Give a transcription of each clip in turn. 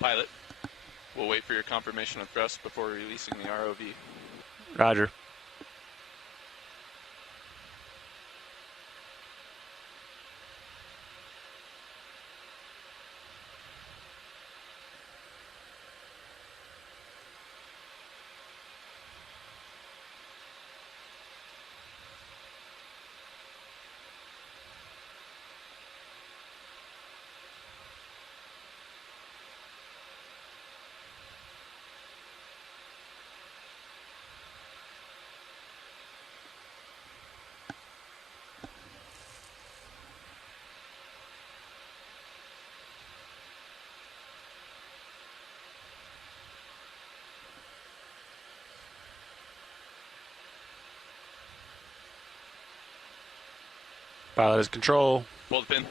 Pilot, we'll wait for your confirmation of thrust before releasing the ROV. Roger. Pilot is control. Pull the pin.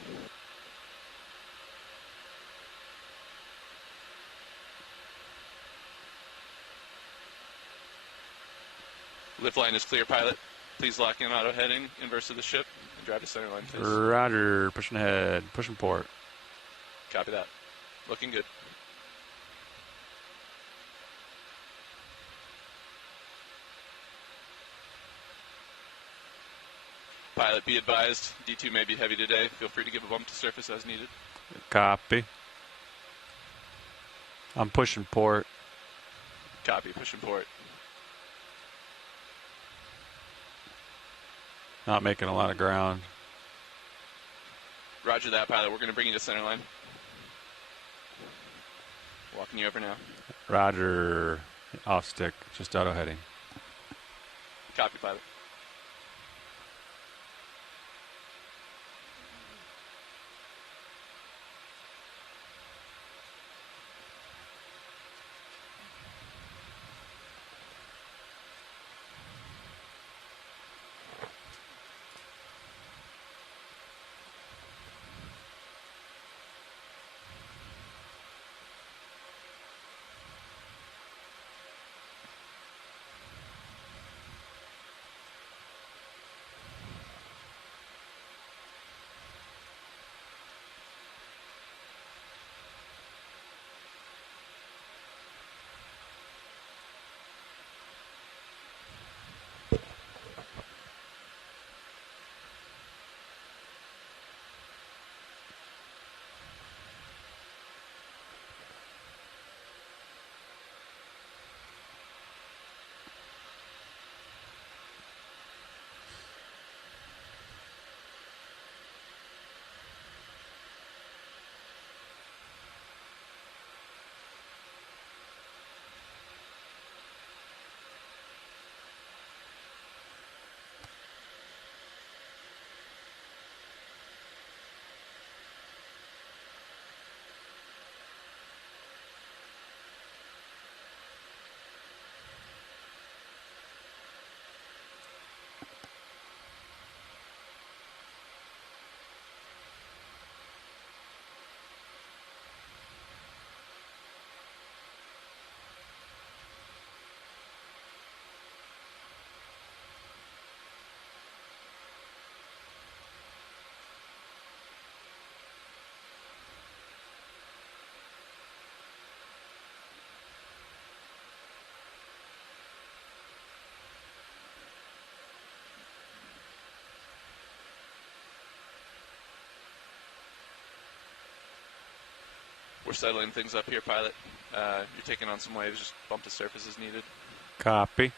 Lift line is clear, pilot. Please lock in auto heading, inverse of the ship, and drive to center line, please. Roger. Pushing ahead. Pushing port. Copy that. Looking good. Pilot, be advised, D2 may be heavy today. Feel free to give a bump to surface as needed. Copy. I'm pushing port. Copy, pushing port. Not making a lot of ground. Roger that, pilot. We're going to bring you to center line. Walking you over now. Roger. Off stick. Just auto heading. Copy, pilot. We're settling things up here, pilot. You're taking on some waves, just bump to surface as needed. Copy.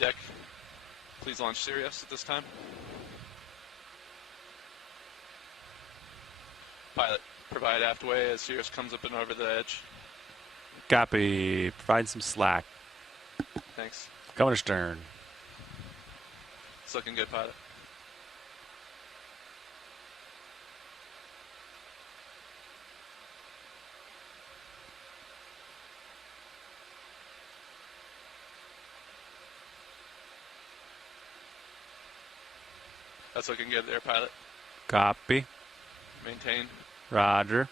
Deck, please launch Sirius at this time. Pilot, provide aft way as Sirius comes up and over the edge. Copy. Provide some slack. Thanks. Coming astern. It's looking good, pilot. That's looking good there, pilot. Copy. Maintain. Roger.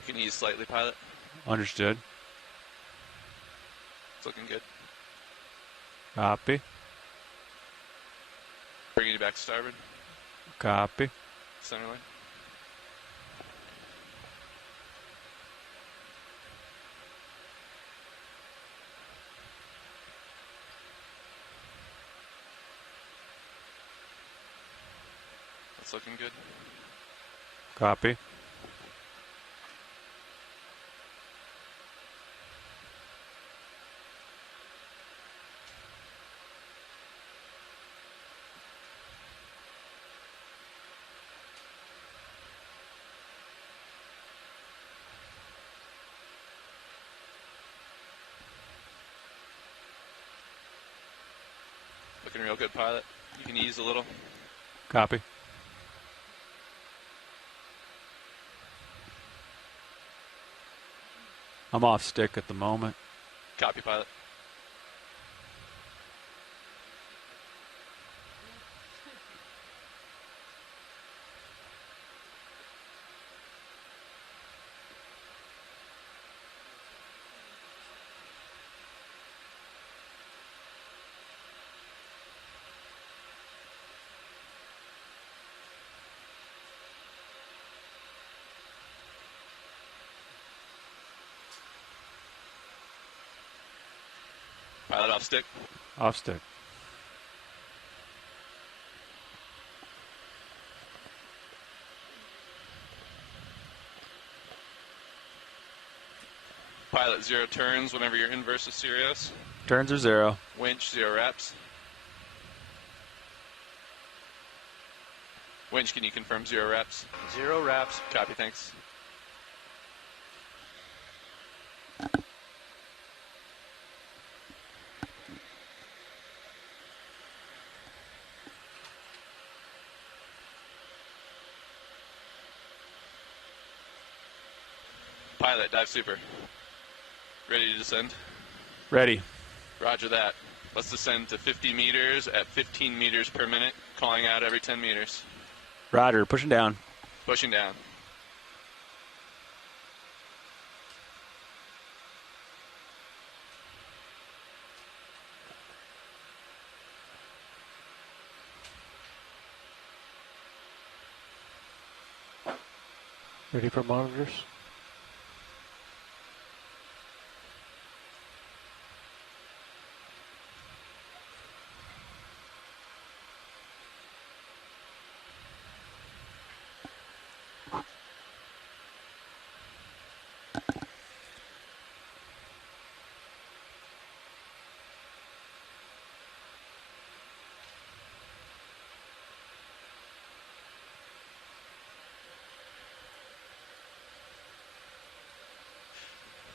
You can ease slightly, pilot. Understood. It's looking good. Copy. Bringing you back to starboard. Copy. Center line. That's looking good. Copy. Looking real good, pilot. You can ease a little. Copy. I'm off stick at the moment. Copy, pilot. Pilot off stick. Off stick. Pilot 0 turns whenever you're inverse of Sirius. Turns are 0. Winch 0 wraps. Winch, can you confirm 0 wraps? 0 wraps. Copy, thanks. Pilot, dive super. Ready to descend? Ready. Roger that. Let's descend to 50 meters at 15 meters per minute, calling out every 10 meters. Roger. Pushing down. Pushing down. Ready for monitors?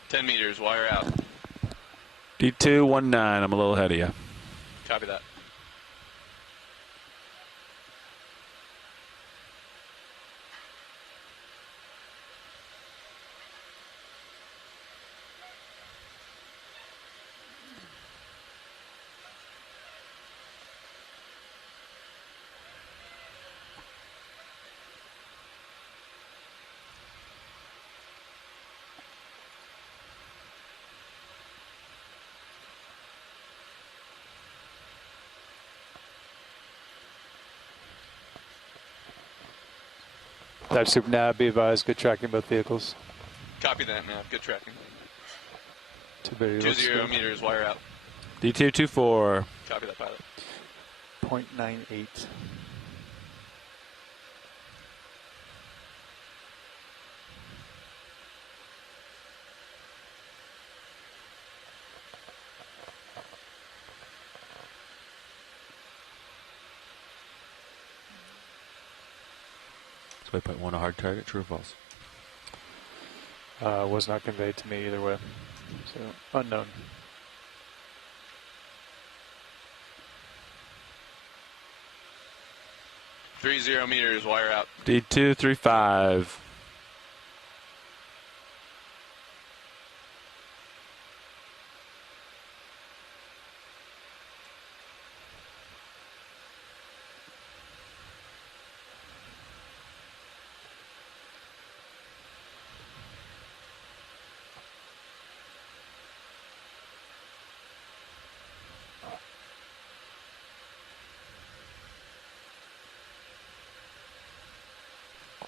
Ten meters, wire out. D219. I'm a little ahead of you. Copy that. Dive super nav, be advised, good tracking both vehicles. Copy that, nav. Good tracking. 20 meters, wire out. D224. Copy that, pilot. 0.98. Waypoint 1 a hard target, true or false? Was not conveyed to me either way. So, unknown. .30 meters, wire out. D235.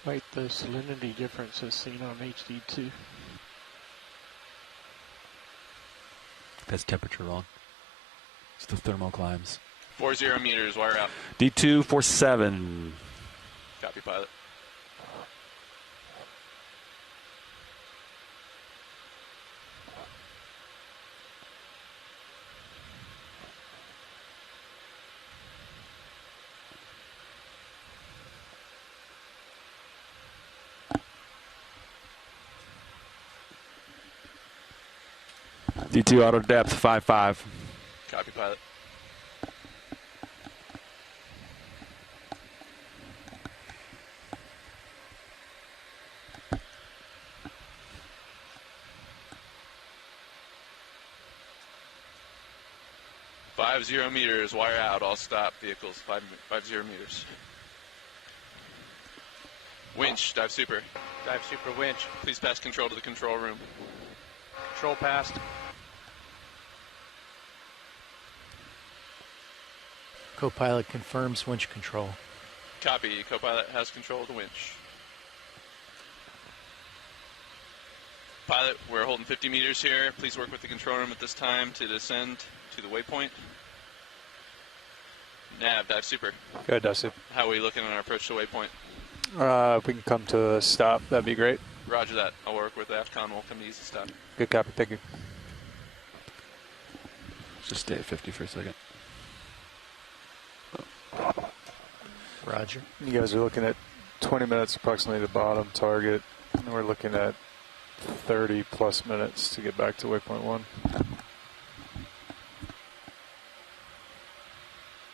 Quite the salinity difference as seen on HD2. That's temperature wrong. It's the thermal climbs. 40 meters, wire out. D247. Copy, pilot. D2 auto depth 55. Copy, pilot. .50 meters, wire out. All stop vehicles. 50 meters. Winch, dive super. Dive super winch. Please pass control to the control room. Control passed. Co-pilot confirms winch control. Copy. Co-pilot has control of the winch. Pilot, we're holding 50 meters here. Please work with the control room at this time to descend to the waypoint. Nav, dive super. Good, dive super. How are we looking on our approach to waypoint? If we can come to a stop, that'd be great. Roger that. I'll work with AFCON. We'll come to easy stop. Good copy, thank you. Just stay at 50 for a second. Roger. You guys are looking at 20 minutes approximately to bottom target, and we're looking at 30 plus minutes to get back to waypoint 1.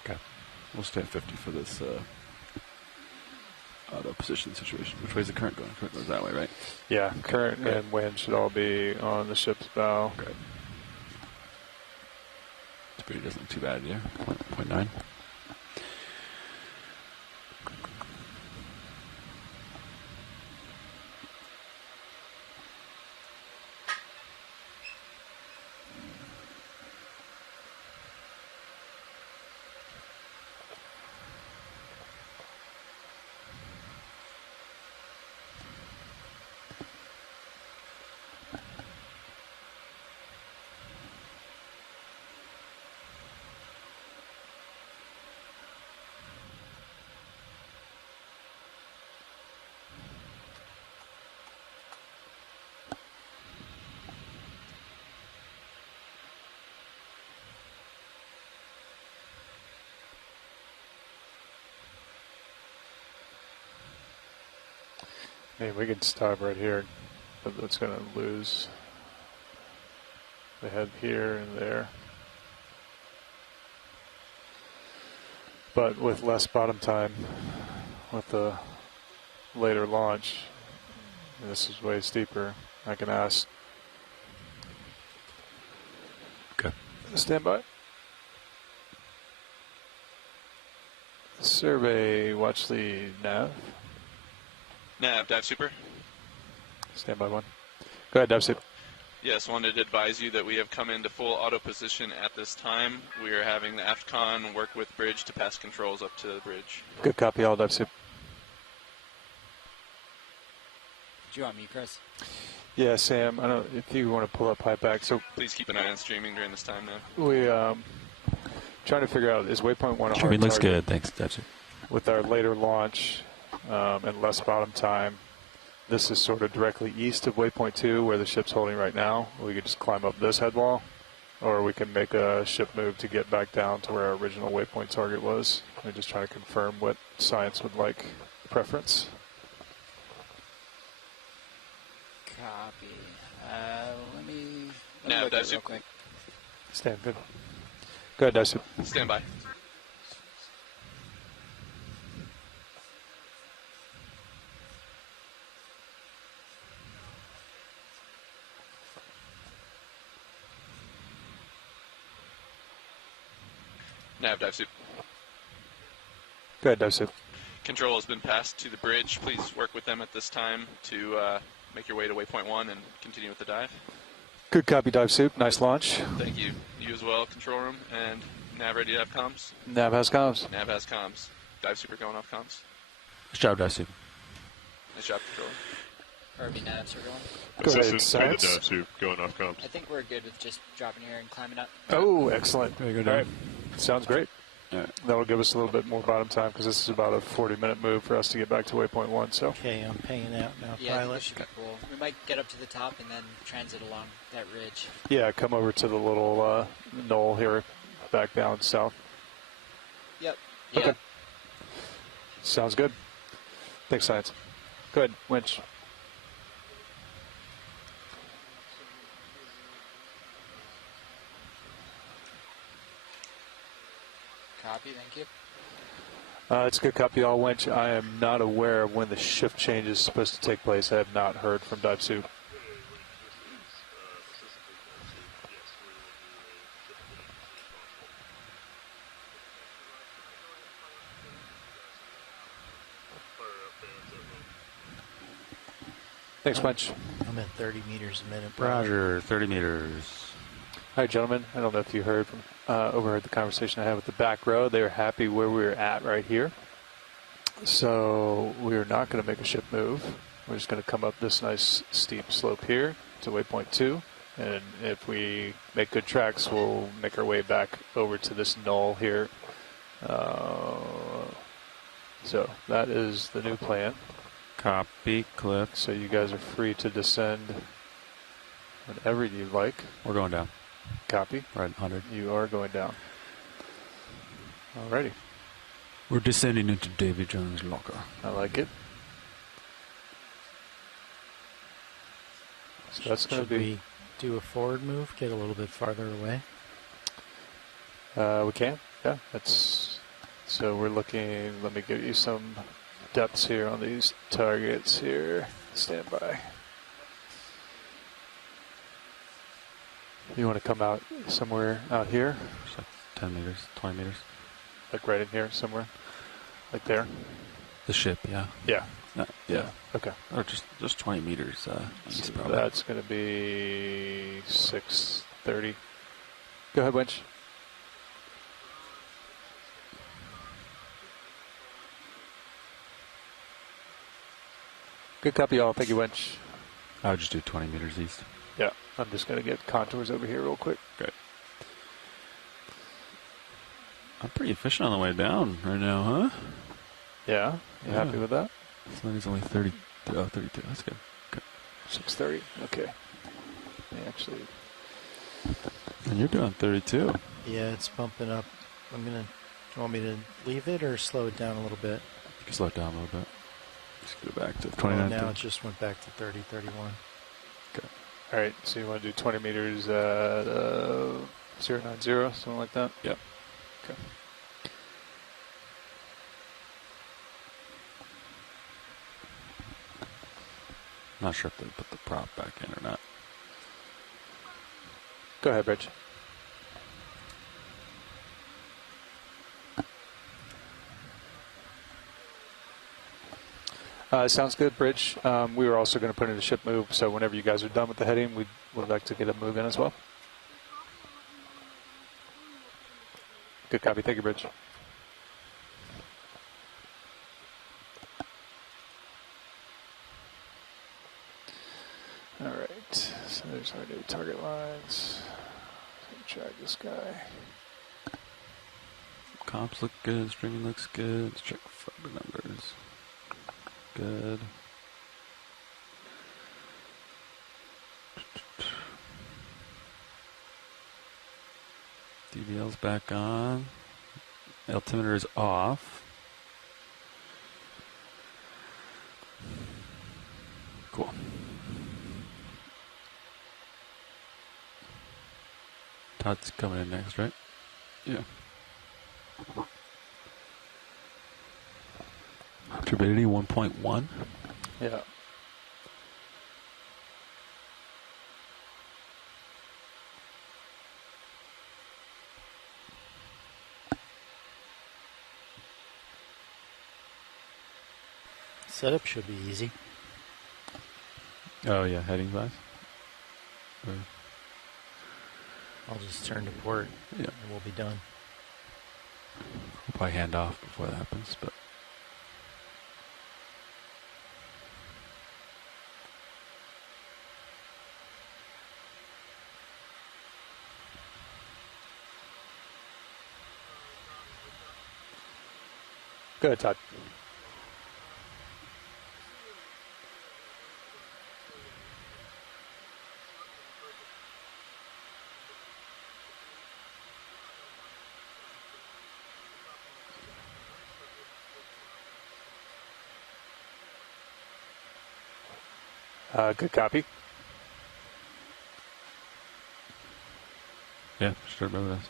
Okay. We'll stay at 50 for this auto position situation. Which way is the current going? Current goes that way, right? Yeah, current Okay. and wind should all be on the ship's bow. Okay. Speed doesn't look too bad here. 0.9. I mean, we could stop right here, but that's going to lose the head here and there. But with less bottom time, with the later launch, and this is way steeper, I can ask. Okay. Stand by. Survey, watch the nav. Nav, dive super. Stand by 1. Go ahead, dive super. Yes, wanted to advise you that we have come into full auto position at this time. We are having the AFCON work with bridge to pass controls up to the bridge. Good copy, all dive super. Do you want me, Chris? Yeah, Sam, I don't if you want to pull up high back. So Please keep an eye on streaming during this time now. we trying to figure out, is Waypoint 1 a hard Streaming looks target? good. Thanks. That's it. With our later launch and less bottom time, this is sort of directly east of Waypoint 2 where the ship's holding right now. We could just climb up this head wall, or we can make a ship move to get back down to where our original Waypoint target was. We're just trying to confirm what science would like preference. Copy. Let me Nav, look at it that's real you. quick. Stand good. Go ahead, Dyson. Stand by. Nav dive suit. Go ahead, Dyson. Control has been passed to the bridge. Please work with them at this time to make your way to Waypoint 1 and continue with the dive. Good copy, dive suit. Nice launch. Thank you. You as well, control room, and Nav ready to have comms? Nav has comms. Nav has comms. Dive super going off comms. Nice job, Dicey. Nice job, control room. Irby navs are going. Go ahead, Assistant science. dive suit going off comms. I think we're good with just dropping here and climbing up. Oh, excellent. Very good. All right. Sounds great. Yeah. That'll give us a little bit more bottom time because this is about a 40-minute move for us to get back to Waypoint 1. So Okay, I'm paying out now, Yeah, I think this pilot. should be cool. We might get up to the top and then transit along that ridge. yeah, come over to the little knoll here, back down south. Yep. Okay. Yeah. Sounds good. Thanks, science. Go ahead, winch. Copy. Thank you. It's a good copy, all winch. I am not aware of when the shift change is supposed to take place. I have not heard from dive suit. Thanks, winch. I'm at 30 meters a minute. pilot. Roger. 30 meters. All right, gentlemen. I don't know if you heard from overheard the conversation I had with the back row. They were happy where we were at right here. So we're not going to make a ship move. We're just going to come up this nice steep slope here to waypoint 2. And if we make good tracks, we'll make our way back over to this knoll here. So that is the new plan. Copy. Cliff. So you guys are free to descend whenever you like. We're going down. Copy. Right, 100. You are going down. Alrighty. We're descending into Davy Jones' locker. I like it. So that's going to Should be. we do a forward move, get a little bit farther away? We can. Yeah. That's. So we're looking. Let me give you some depths here on these targets here. Stand by. You want to come out somewhere out here, It's like 10 meters, 20 meters. like right in here somewhere, like there. The ship, yeah. Yeah. Yeah. Okay. Or just 20 meters east, So probably. that's going to be 6:30. Go ahead, winch. Good copy, all. Thank you, winch. I would just do 20 meters east. Yeah, I'm just going to get contours over here real quick. Great. I'm pretty efficient on the way down right now, huh? Yeah, you happy Yeah. with that? So it's only 30. Oh, 32. That's good. 6:30. Okay. Actually, And you're doing 32. Yeah, it's bumping up. I'm gonna. Do you want me to leave it or slow it down a little bit? You can slow it down a little bit. Just go back to Well, 29. now it just went back to 30, 31. all right. So you want to do 20 meters at 090, something like that? Yep. Okay. Not sure if they put the prop back in or not. Go ahead, Rich. Sounds good, Bridge. We were also going to put in a ship move, so whenever you guys are done with the heading, we would like to get a move in as well. Good copy. Thank you, Bridge. All right. There's our new target lines. Drag this guy. Comps look good. Streaming looks good. Let's check the numbers. Good. DVL's back on. Altimeter is off. Cool. Todd's coming in next, right? Yeah. Turbidity 1.1. Yeah. Setup should be easy. Oh yeah, heading glass. I'll just turn to port Yeah. and we'll be done. We'll probably hand off before that happens, but Go ahead, Todd. Good copy. yeah, sure remember this.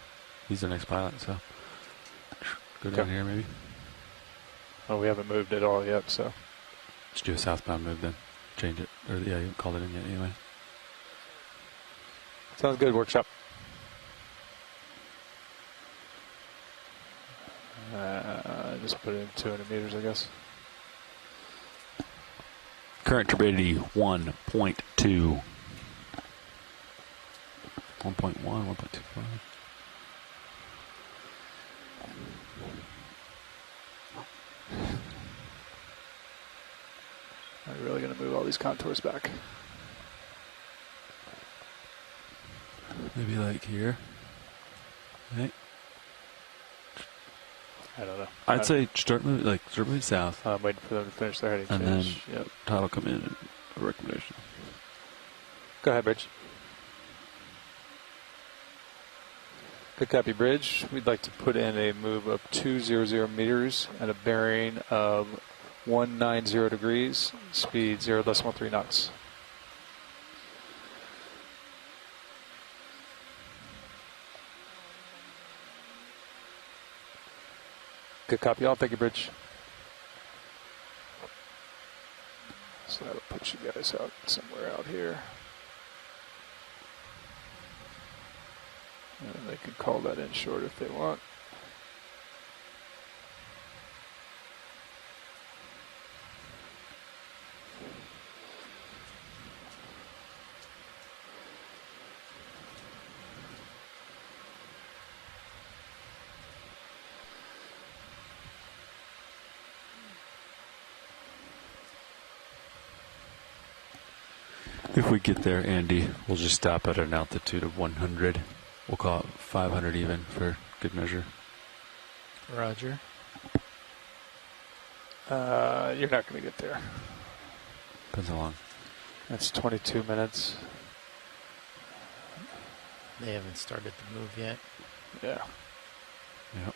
He's the next pilot, so go down here maybe. Oh, we haven't moved at all yet, so. Let's do a southbound move then. Change it. Or yeah, you called it in yet anyway. Sounds good, workshop. Just put it in 200 meters, I guess. Current turbidity 1.2. 1.1, 1.25. Are you really going to move all these contours back? Maybe like here. Right? I don't know. I'd say start moving south. I'm waiting for them to finish their heading And change. then Yep. Todd will come in and a recommendation. Go ahead, Bridge. Good copy, Bridge. We'd like to put in a move of 200 meters and a bearing of 190 degrees, speed 0.3 knots. Good copy, all. Thank you, Bridge. So that'll put you guys out somewhere out here. And they can call that in short if they want. If we get there, Andy, we'll just stop at an altitude of 100. We'll call it 500 even for good measure. Roger. You're not going to get there. Depends how long. That's 22 minutes. They haven't started the move yet. Yeah. Yep.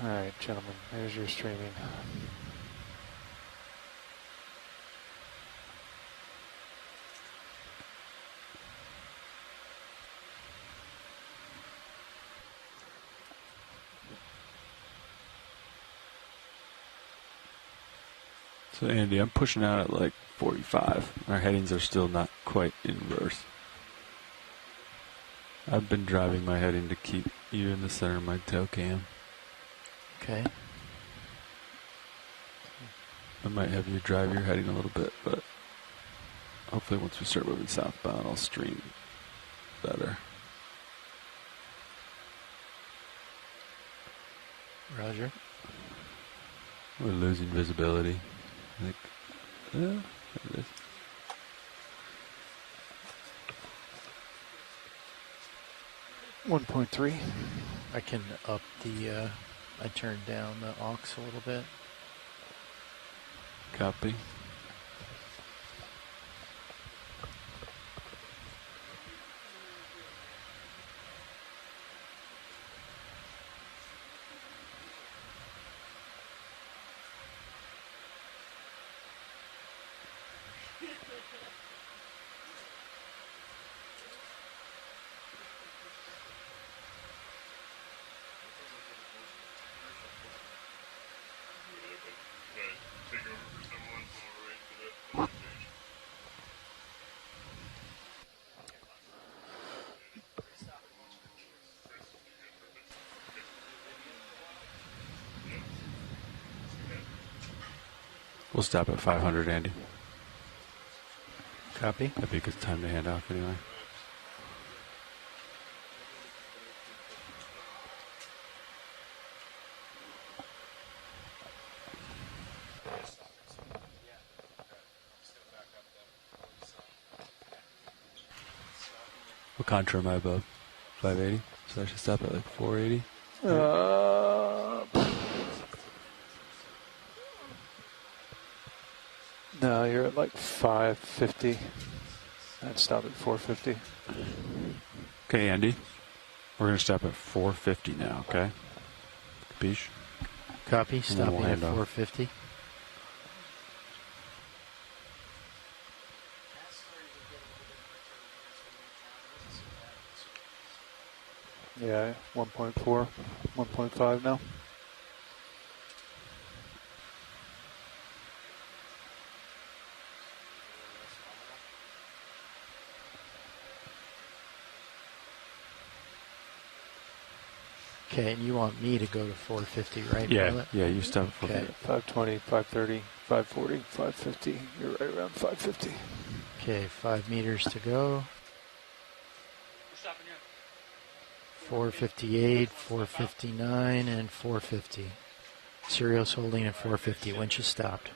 All right, gentlemen, there's your streaming. So Andy, I'm pushing out at like 45. Our headings are still not quite inverse. I've been driving my heading to keep you in the center of my tail cam. Okay. I might have you drive your heading a little bit, but hopefully once we start moving southbound, I'll stream better. Roger. We're losing visibility. Like, there it is. .3. I can up the, I turned down the aux a little bit. Copy. We'll stop at 500, Andy. Copy. That'd be a good time to hand off anyway. What contour am I above? 580? So I should stop at like 480? No, you're at like 550. I'd stop at 450. Okay, Andy. We're going to stop at 450 now, okay? Capiche? Copy. then Stopping we'll at hand off. 450. Yeah, 1.4, 1.5 now. Okay, and you want me to go to 450, right? Yeah, Pilot? yeah, you stop at Okay. 450. 520, 530, 540, 550. You're right around 550. Okay, 5 meters to go. 458, 459, and 450. Serial's holding at 450. Winch is stopped.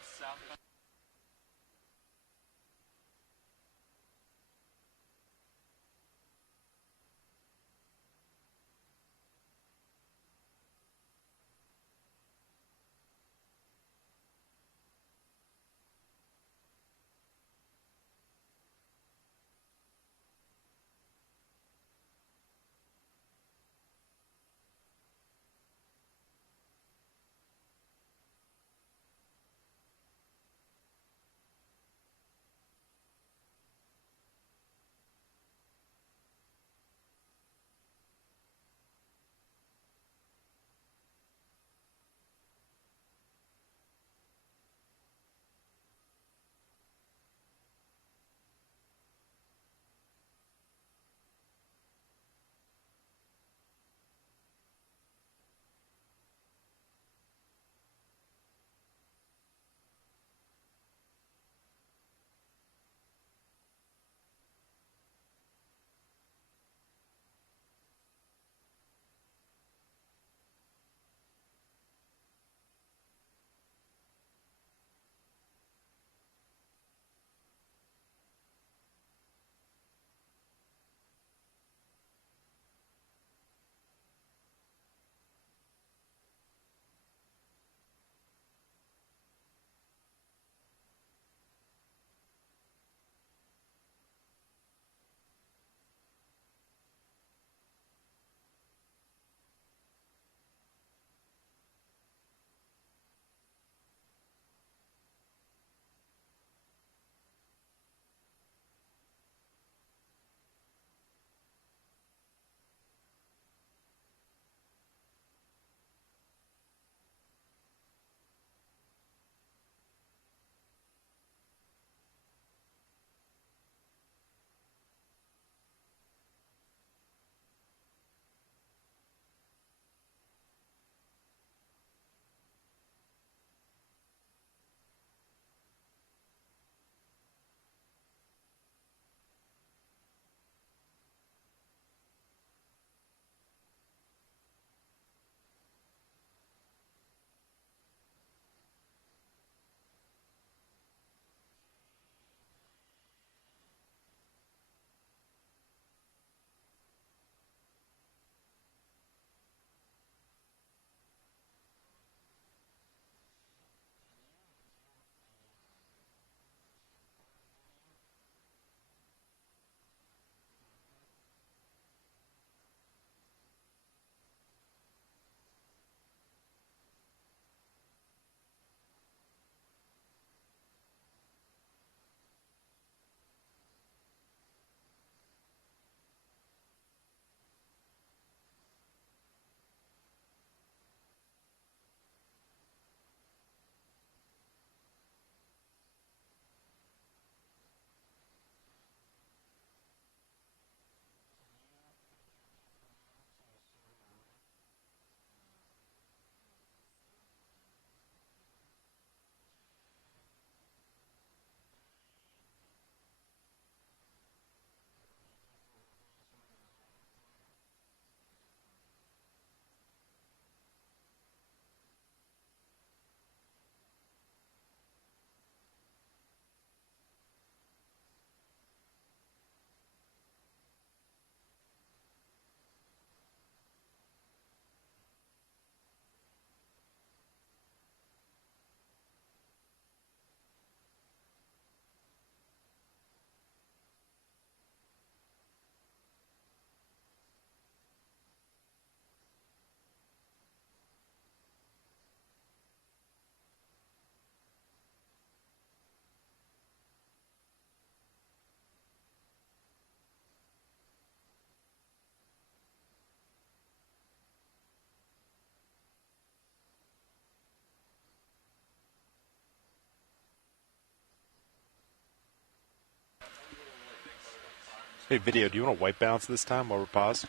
Hey, video, do you want to white balance this time while we're paused?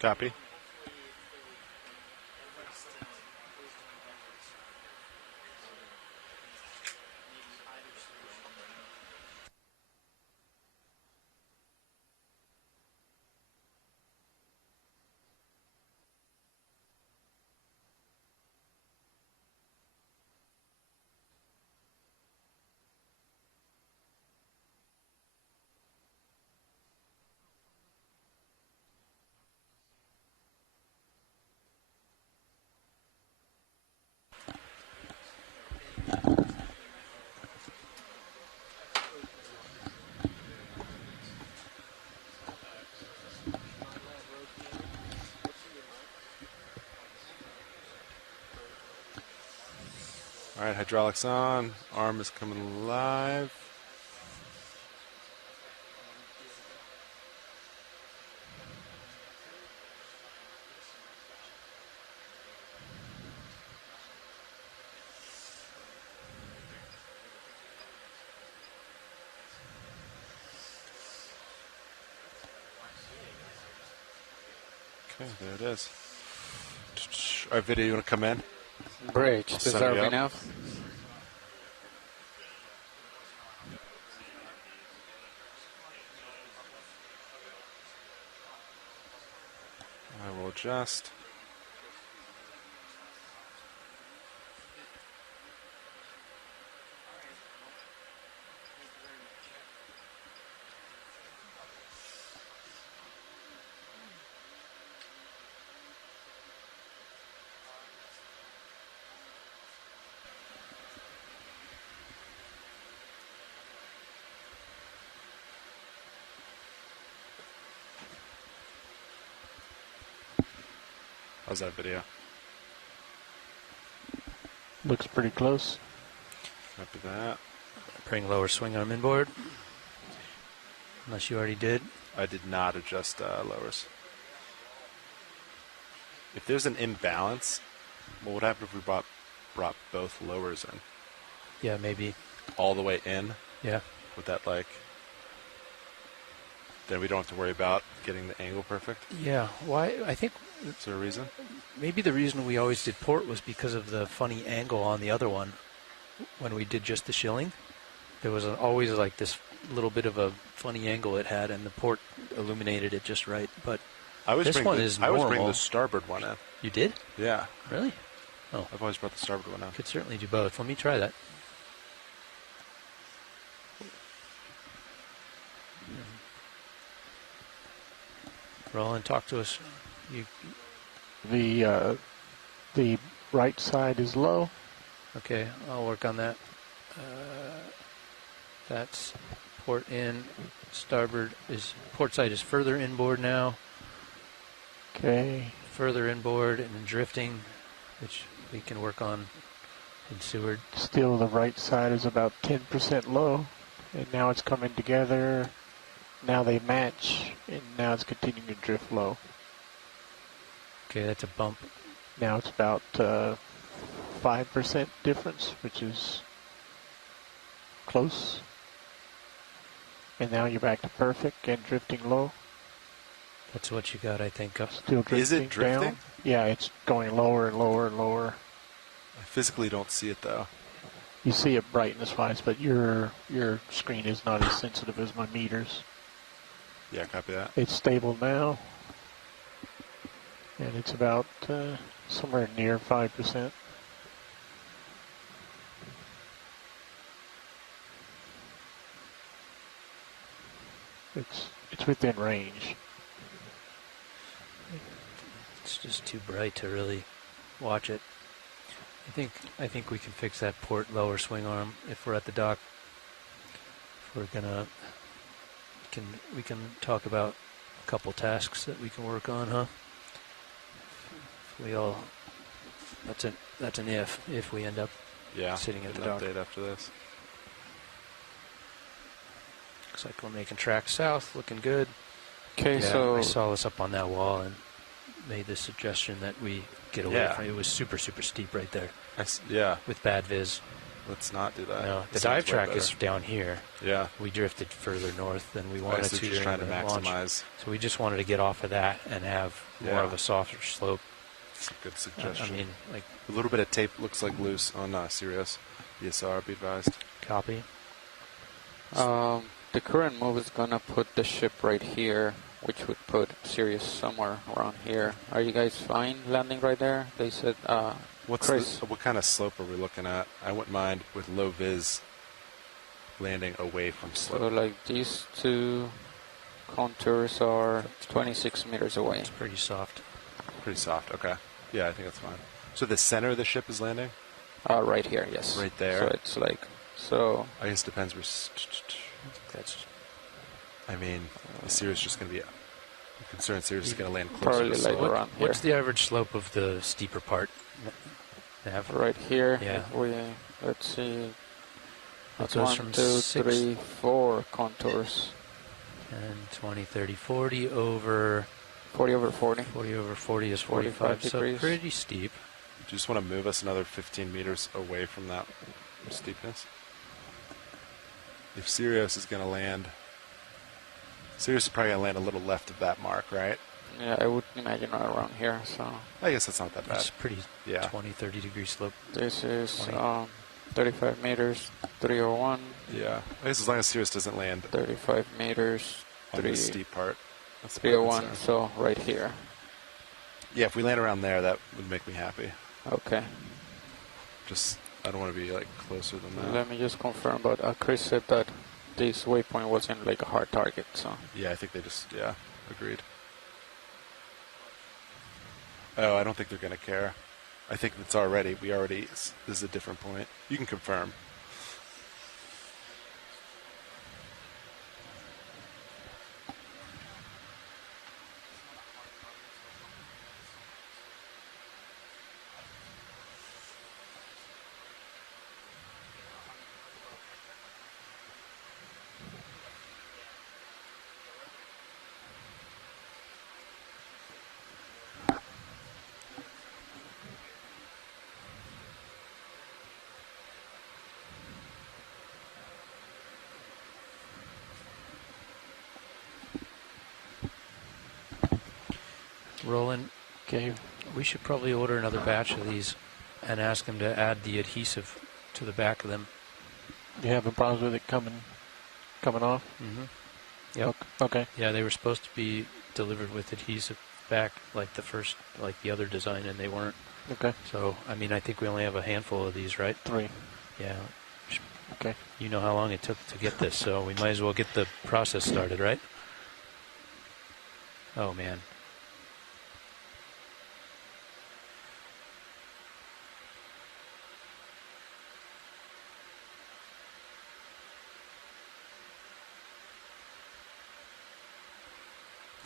Copy. All right, hydraulics on. Arm is coming live. Okay, there it is. All right, video, you want to come in? Bridge, I'll does set that you up. enough? I will adjust. How's that video? Looks pretty close. Copy that. Bring lower swing arm inboard. Unless you already did. I did not adjust lowers. If there's an imbalance, what would happen if we brought both lowers in? Yeah, maybe. All the way in? Yeah. Would that then we don't have to worry about getting the angle perfect? Yeah. Why? I think Is there a reason? maybe the reason we always did port was because of the funny angle on the other one. When we did just the shilling, there was always like this little bit of a funny angle it had, and the port illuminated it just right. But I always this bring one the, is I always bring normal. the starboard one in. You did? Yeah. Really? Oh, I've always brought the starboard one in. could certainly do both. Let me try that. Roland, talk to us. You The right side is low. okay? I'll work on that. That's port in. Starboard is port side is further inboard now. Okay. Further inboard and then drifting, which we can work on in Seward. Still the right side is about 10% low. And now it's coming together. Now they match. And now it's continuing to drift low. Okay, that's a bump. Now it's about 5% difference, which is close. And now you're back to perfect and drifting low. That's what you got, I think. Still drifting Is it drifting? down. Yeah, it's going lower and lower and lower. I physically don't see it though. You see it brightness-wise, but your screen is not as sensitive as my meters. Yeah, copy that. It's stable now, and it's about somewhere near 5%. It's within range. It's just too bright to really watch it. I think we can fix that port lower swing arm if we're at the dock. If we're gonna we can talk about a couple tasks that we can work on, huh? If we all that's an if we end up Yeah. sitting at get the an dock. update after this. Looks like we're making track south, looking good. Okay, Yeah, so I saw this up on that wall and made the suggestion that we get away Yeah. from it. It was super, super steep right there Yeah. with bad viz. let's not do that. No, the This dive sounds way track is better. down here. Yeah. We drifted further north than we I wanted guess to we're just during trying to the launch. maximize. So we just wanted to get off of that and have more Yeah. of a softer slope. That's a good I suggestion. mean, like, A little bit of tape looks like loose on Sirius. ESR, be advised. copy. The current move is gonna put the ship right here, which would put Sirius somewhere around here. Are you guys fine landing right there? They said, Chris. What kind of slope are we looking at? I wouldn't mind with low vis landing away from So slope. like these two contours are 26 meters away. It's pretty soft. Pretty soft. Okay. Yeah, I think that's fine. So the center of the ship is landing? Right here, yes. Right there? So it's like, so I guess it depends. That's I mean, the Sirius is just going to be. I'm concerned Sirius is going to land closer probably to like slope. around here. what's the average slope of the steeper part? Nav? Right here, Yeah. let's see, It goes 1, from 2, 6 3, 4 contours. 10, 20, 30, 40 over 40 over 40. 40 over 40 is 45 45, so degrees. pretty steep. Do you just want to move us another 15 meters away from that steepness? If Sirius is going to land, Sirius is probably going to land a little left of that mark, right? Yeah, I would imagine right around here. So I guess that's not that bad. It's pretty Yeah. 20, 30 degree slope. this is 20. 35 meters, 301, Yeah. I guess as long as Sirius doesn't land 35 meters, on the 3, steep part. That's the 301. concern. So right here. Yeah, if we land around there, that would make me happy. Okay. Just, I don't want to be like closer than that. Let me just confirm. But Chris said that this waypoint wasn't like a hard target. So Yeah, I think they just, yeah, agreed. Oh, I don't think they're going to care. I think it's already, this is a different point. You can confirm. Roland, okay. we should probably order another batch of these and ask them to add the adhesive to the back of them. You having problems with it coming off? Mm-hmm. Yep. Okay. Yeah, they were supposed to be delivered with adhesive back like the other design, and they weren't. Okay. So, I mean, I think we only have a handful of these, right? 3. Yeah. Okay. You know how long it took to get this, so we might as well get the process started, right? Oh, man.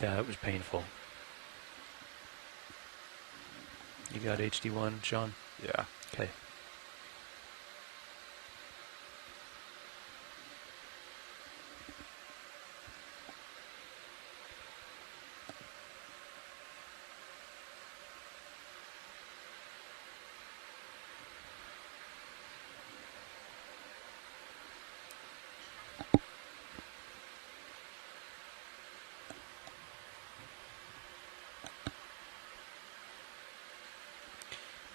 Yeah, that was painful. You got HD1, John? Yeah. Okay.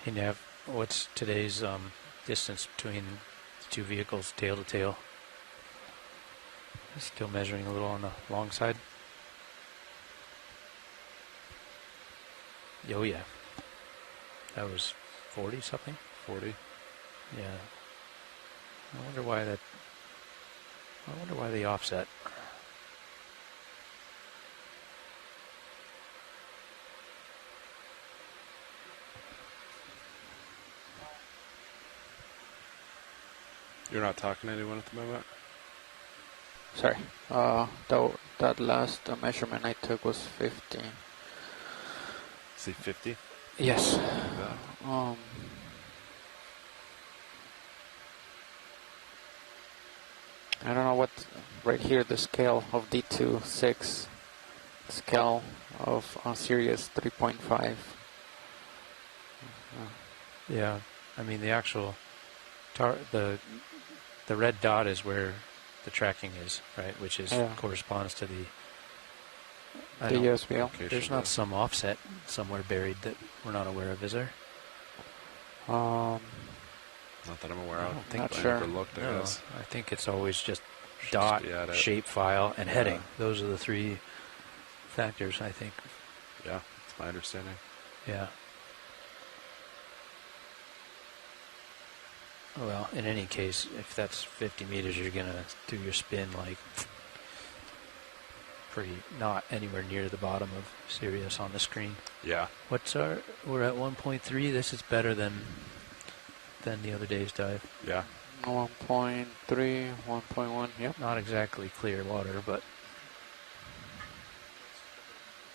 Hey Nav, what's today's distance between the two vehicles, tail to tail? Still measuring a little on the long side. Oh yeah, that was 40 something. 40. Yeah. I wonder why they offset. You're not talking to anyone at the moment? Sorry. That last measurement I took was 50. See 50? Yes. Yeah. I don't know what, right here, the scale of D26, scale of Sirius 3.5. Yeah, I mean the actual the red dot is where the tracking is, right? Which is corresponds to the USBL. There's not some offset somewhere buried that we're not aware of, is there? Not that I'm aware of. I don't think Not I sure. never looked, I guess. I think it's always just dot, be at it. shape file, and heading. Those are the three factors, I think. Yeah, that's my understanding. Yeah. Well, in any case, if that's 50 meters, you're going to do your spin like pretty not anywhere near the bottom of Sirius on the screen. Yeah. We're at 1.3. This is better than the other day's dive. Yeah. 1.3, 1.1, yep. Not exactly clear water, but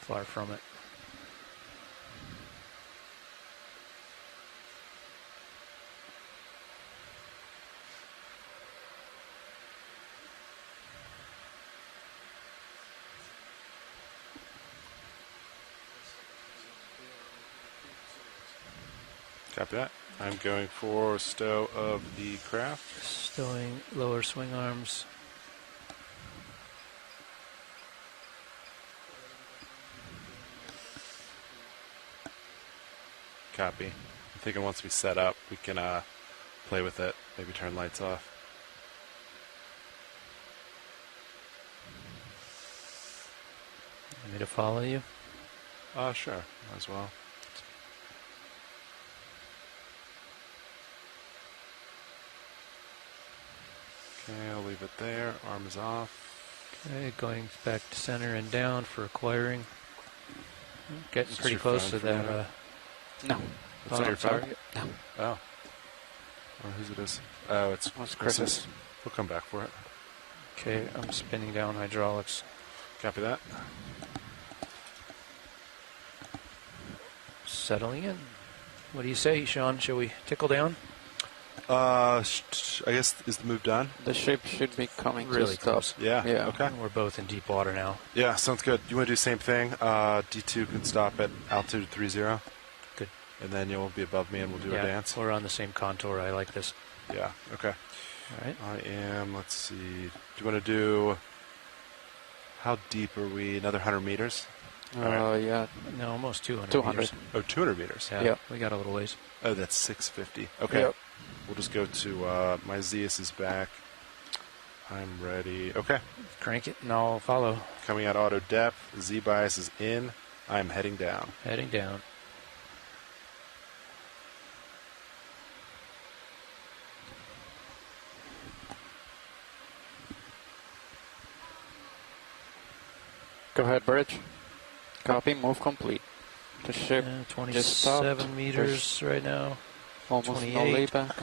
far from it. Copy that. I'm going for stow of the craft. Stowing lower swing arms. Copy. I'm thinking once we set up, we can play with it. Maybe turn lights off. Want me to follow you? Sure. Might as well. Okay, I'll leave it there. Arm is off. Okay, going back to center and down for acquiring. Getting Is this pretty your close phone to for that. now? No. It's not your phone? No. Oh. Oh, whose it is? Oh, it's Chris's. Chris's. We'll come back for it. Okay, I'm spinning down hydraulics. Copy that. Settling in. What do you say, Sean? Shall we tickle down? I guess, is the move done? The ship should be coming Really to stop. close. Yeah. Yeah. Okay. We're both in deep water now. Yeah, sounds good. You want to do the same thing? D2 can stop at altitude 30. Good. And then you'll be above me and we'll do a dance. We're on the same contour. I like this. Yeah, okay. All right. I am, let's see. Do you want to do, how deep are we? Another 100 meters? Yeah. No, almost 200 200. meters. Oh, 200 meters. Yeah, Yep. we got a little ways. Oh, that's 650. Okay. Yep. We'll just go to, my Zeus is back. I'm ready. Okay. Crank it and I'll follow. Coming out auto depth. Z bias is in. I'm heading down. Heading down. Go ahead, bridge. Copy, move complete. The ship just stopped. 27 meters right now. Almost no 28. layback.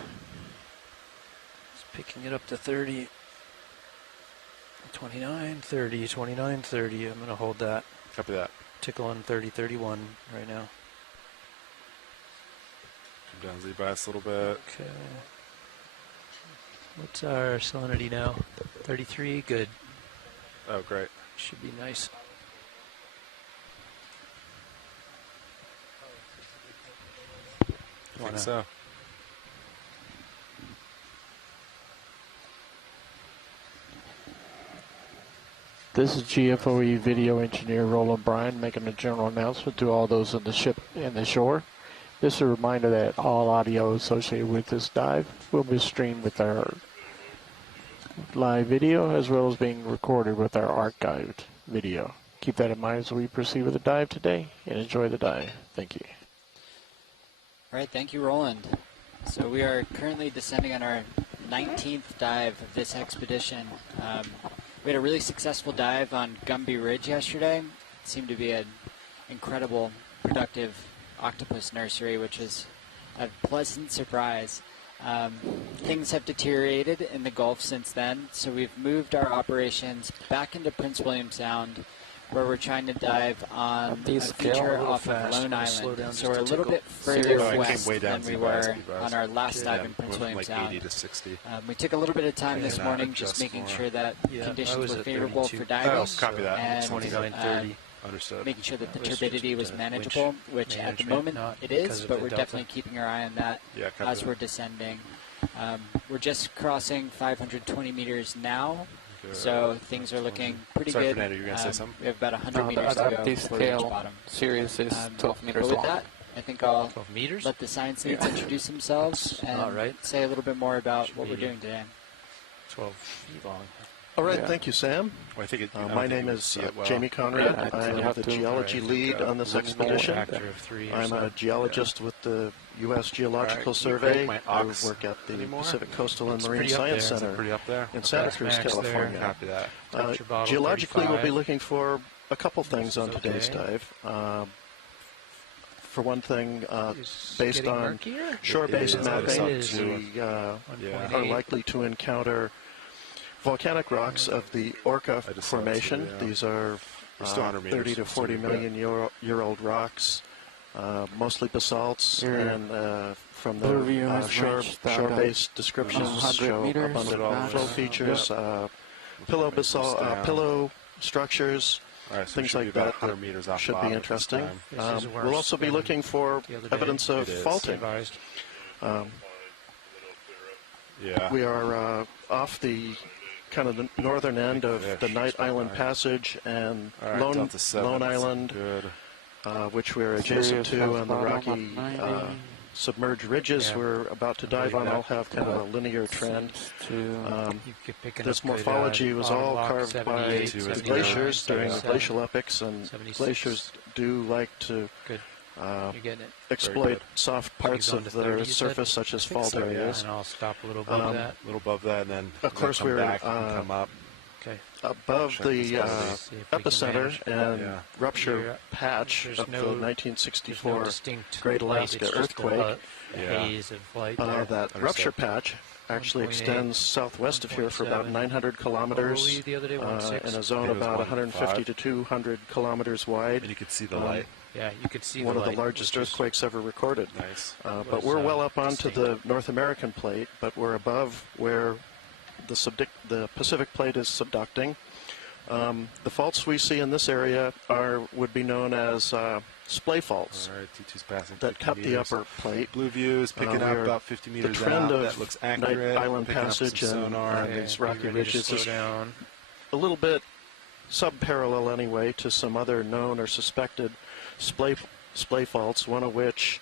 It's picking it up to 30. 29, 30, 29, 30. I'm going to hold that. Copy that. Tickle on 30, 31 right now. Come down Z bias a little bit. Okay. What's our salinity now? 33. Good. Oh, great. Should be nice. I think so. This is GFOE video engineer Roland Bryan making a general announcement to all those on the ship and the shore. This is a reminder that all audio associated with this dive will be streamed with our live video as well as being recorded with our archived video. Keep that in mind as we proceed with the dive today and enjoy the dive. Thank you. All right, thank you, Roland. So we are currently descending on our 19th dive of this expedition. We had a really successful dive on Gumby Ridge yesterday. It seemed to be an incredible, productive octopus nursery, which was a pleasant surprise. Things have deteriorated in the Gulf since then, so we've moved our operations back into Prince William Sound, where we're trying to dive on a feature off of Lone Island. So we're a little bit further west than we were on our last dive in Prince William Sound. 80 to 60. We took a little bit of time this morning just making sure that conditions were favorable for diving. Copy that. And 29, 30. Understood. making sure that the turbidity was manageable, which at the moment it is, but we're definitely keeping our eye on that Yeah, copy as that. we're descending. We're just crossing 520 meters now, so things are looking pretty Sorry, good. Fernando, you were going to say something? We have about 100 meters at to go this before we reach scale, bottom. Sirius is 12 meters But with long. that, I think I'll 12 meters? let the science leads introduce themselves and All right. say a little bit more about Should what we're be doing today. 12 feet long. All right, Yeah. thank you, Sam. Well, I think it, I don't My think name you would is see it well. Jamie Conrad. Yeah, I am have the to- geology lead on this expedition. Factor of 3 or I'm so. a geologist with the U.S. Geological All right, Survey. can you I break my ox work at the anymore? Pacific Coastal and It's Marine pretty up Science there. Center Pretty up there. in Santa Gas Cruz, max there. California. Copy that. Pressure bottle, Geologically, we'll be 35. looking for a couple things on is today's okay. dive. For one thing, Is based getting on murkier? shore-based It is. mapping, It is. we Yeah. are likely to encounter volcanic rocks of the Orca I just saw it too, formation. yeah. These are We're still 100 meters 30 to from 40 Super million year old rocks, mostly basalts, Here. and from Blue the view is shore-based descriptions 100 show meters abundant max. flow features, pillow structures, All right, so things it should like be about that 100 meters off should bottom be at this interesting. time. This is worse We'll also be than looking for the other day. evidence of It is. faulting. Advised. Yeah. We are off the kind of the northern end of the Knight Island Passage and All right, Lone Delta 7, Lone that's Island, Good. which we're adjacent Sirius to has on the bottom rocky at 90. submerged ridges Yeah. we're about to dive on. All have kind of a linear trend. To You could pick This up good, morphology was bottom all lock, carved by 78, the 79, glaciers during the 77. glacial epochs, and 76. glaciers do like to Good. uh, You're getting it. exploit good. soft parts going of to the 30, you said? surface, such as think fault so, yeah. areas. And I'll stop a little above that. A little above that, and then Of course, come we're, back and come up. Okay. Above Check the this out. See if we can epicenter manage. and Yeah. rupture Here, patch there's of no- the There's no 1964 distinct Great light, Alaska it's just earthquake. a Yeah. haze of light there. that Understood. rupture patch actually 1.8, extends southwest of here for about 1.7. 900 What kilometers were we the other day, in 1.6? a zone I think it was about 150 1.5. to 200 kilometers wide. And you can see the light. Yeah, you could see One the of the light, largest which is- earthquakes ever recorded. Nice. But was, we're well up onto the distinct. North American plate, but we're above where the Pacific plate is subducting. The faults we see in this area would be known as splay faults All right, T2's passing. that 50 cup the meters. upper plate. Blue view is picking up we're- about 50 The meters trend out. of That looks Knight accurate. Island Picking up Passage some and sonar. Okay, these be rocky ready to ridges slow is down. a little bit sub-parallel anyway to some other known or suspected splay faults, one of which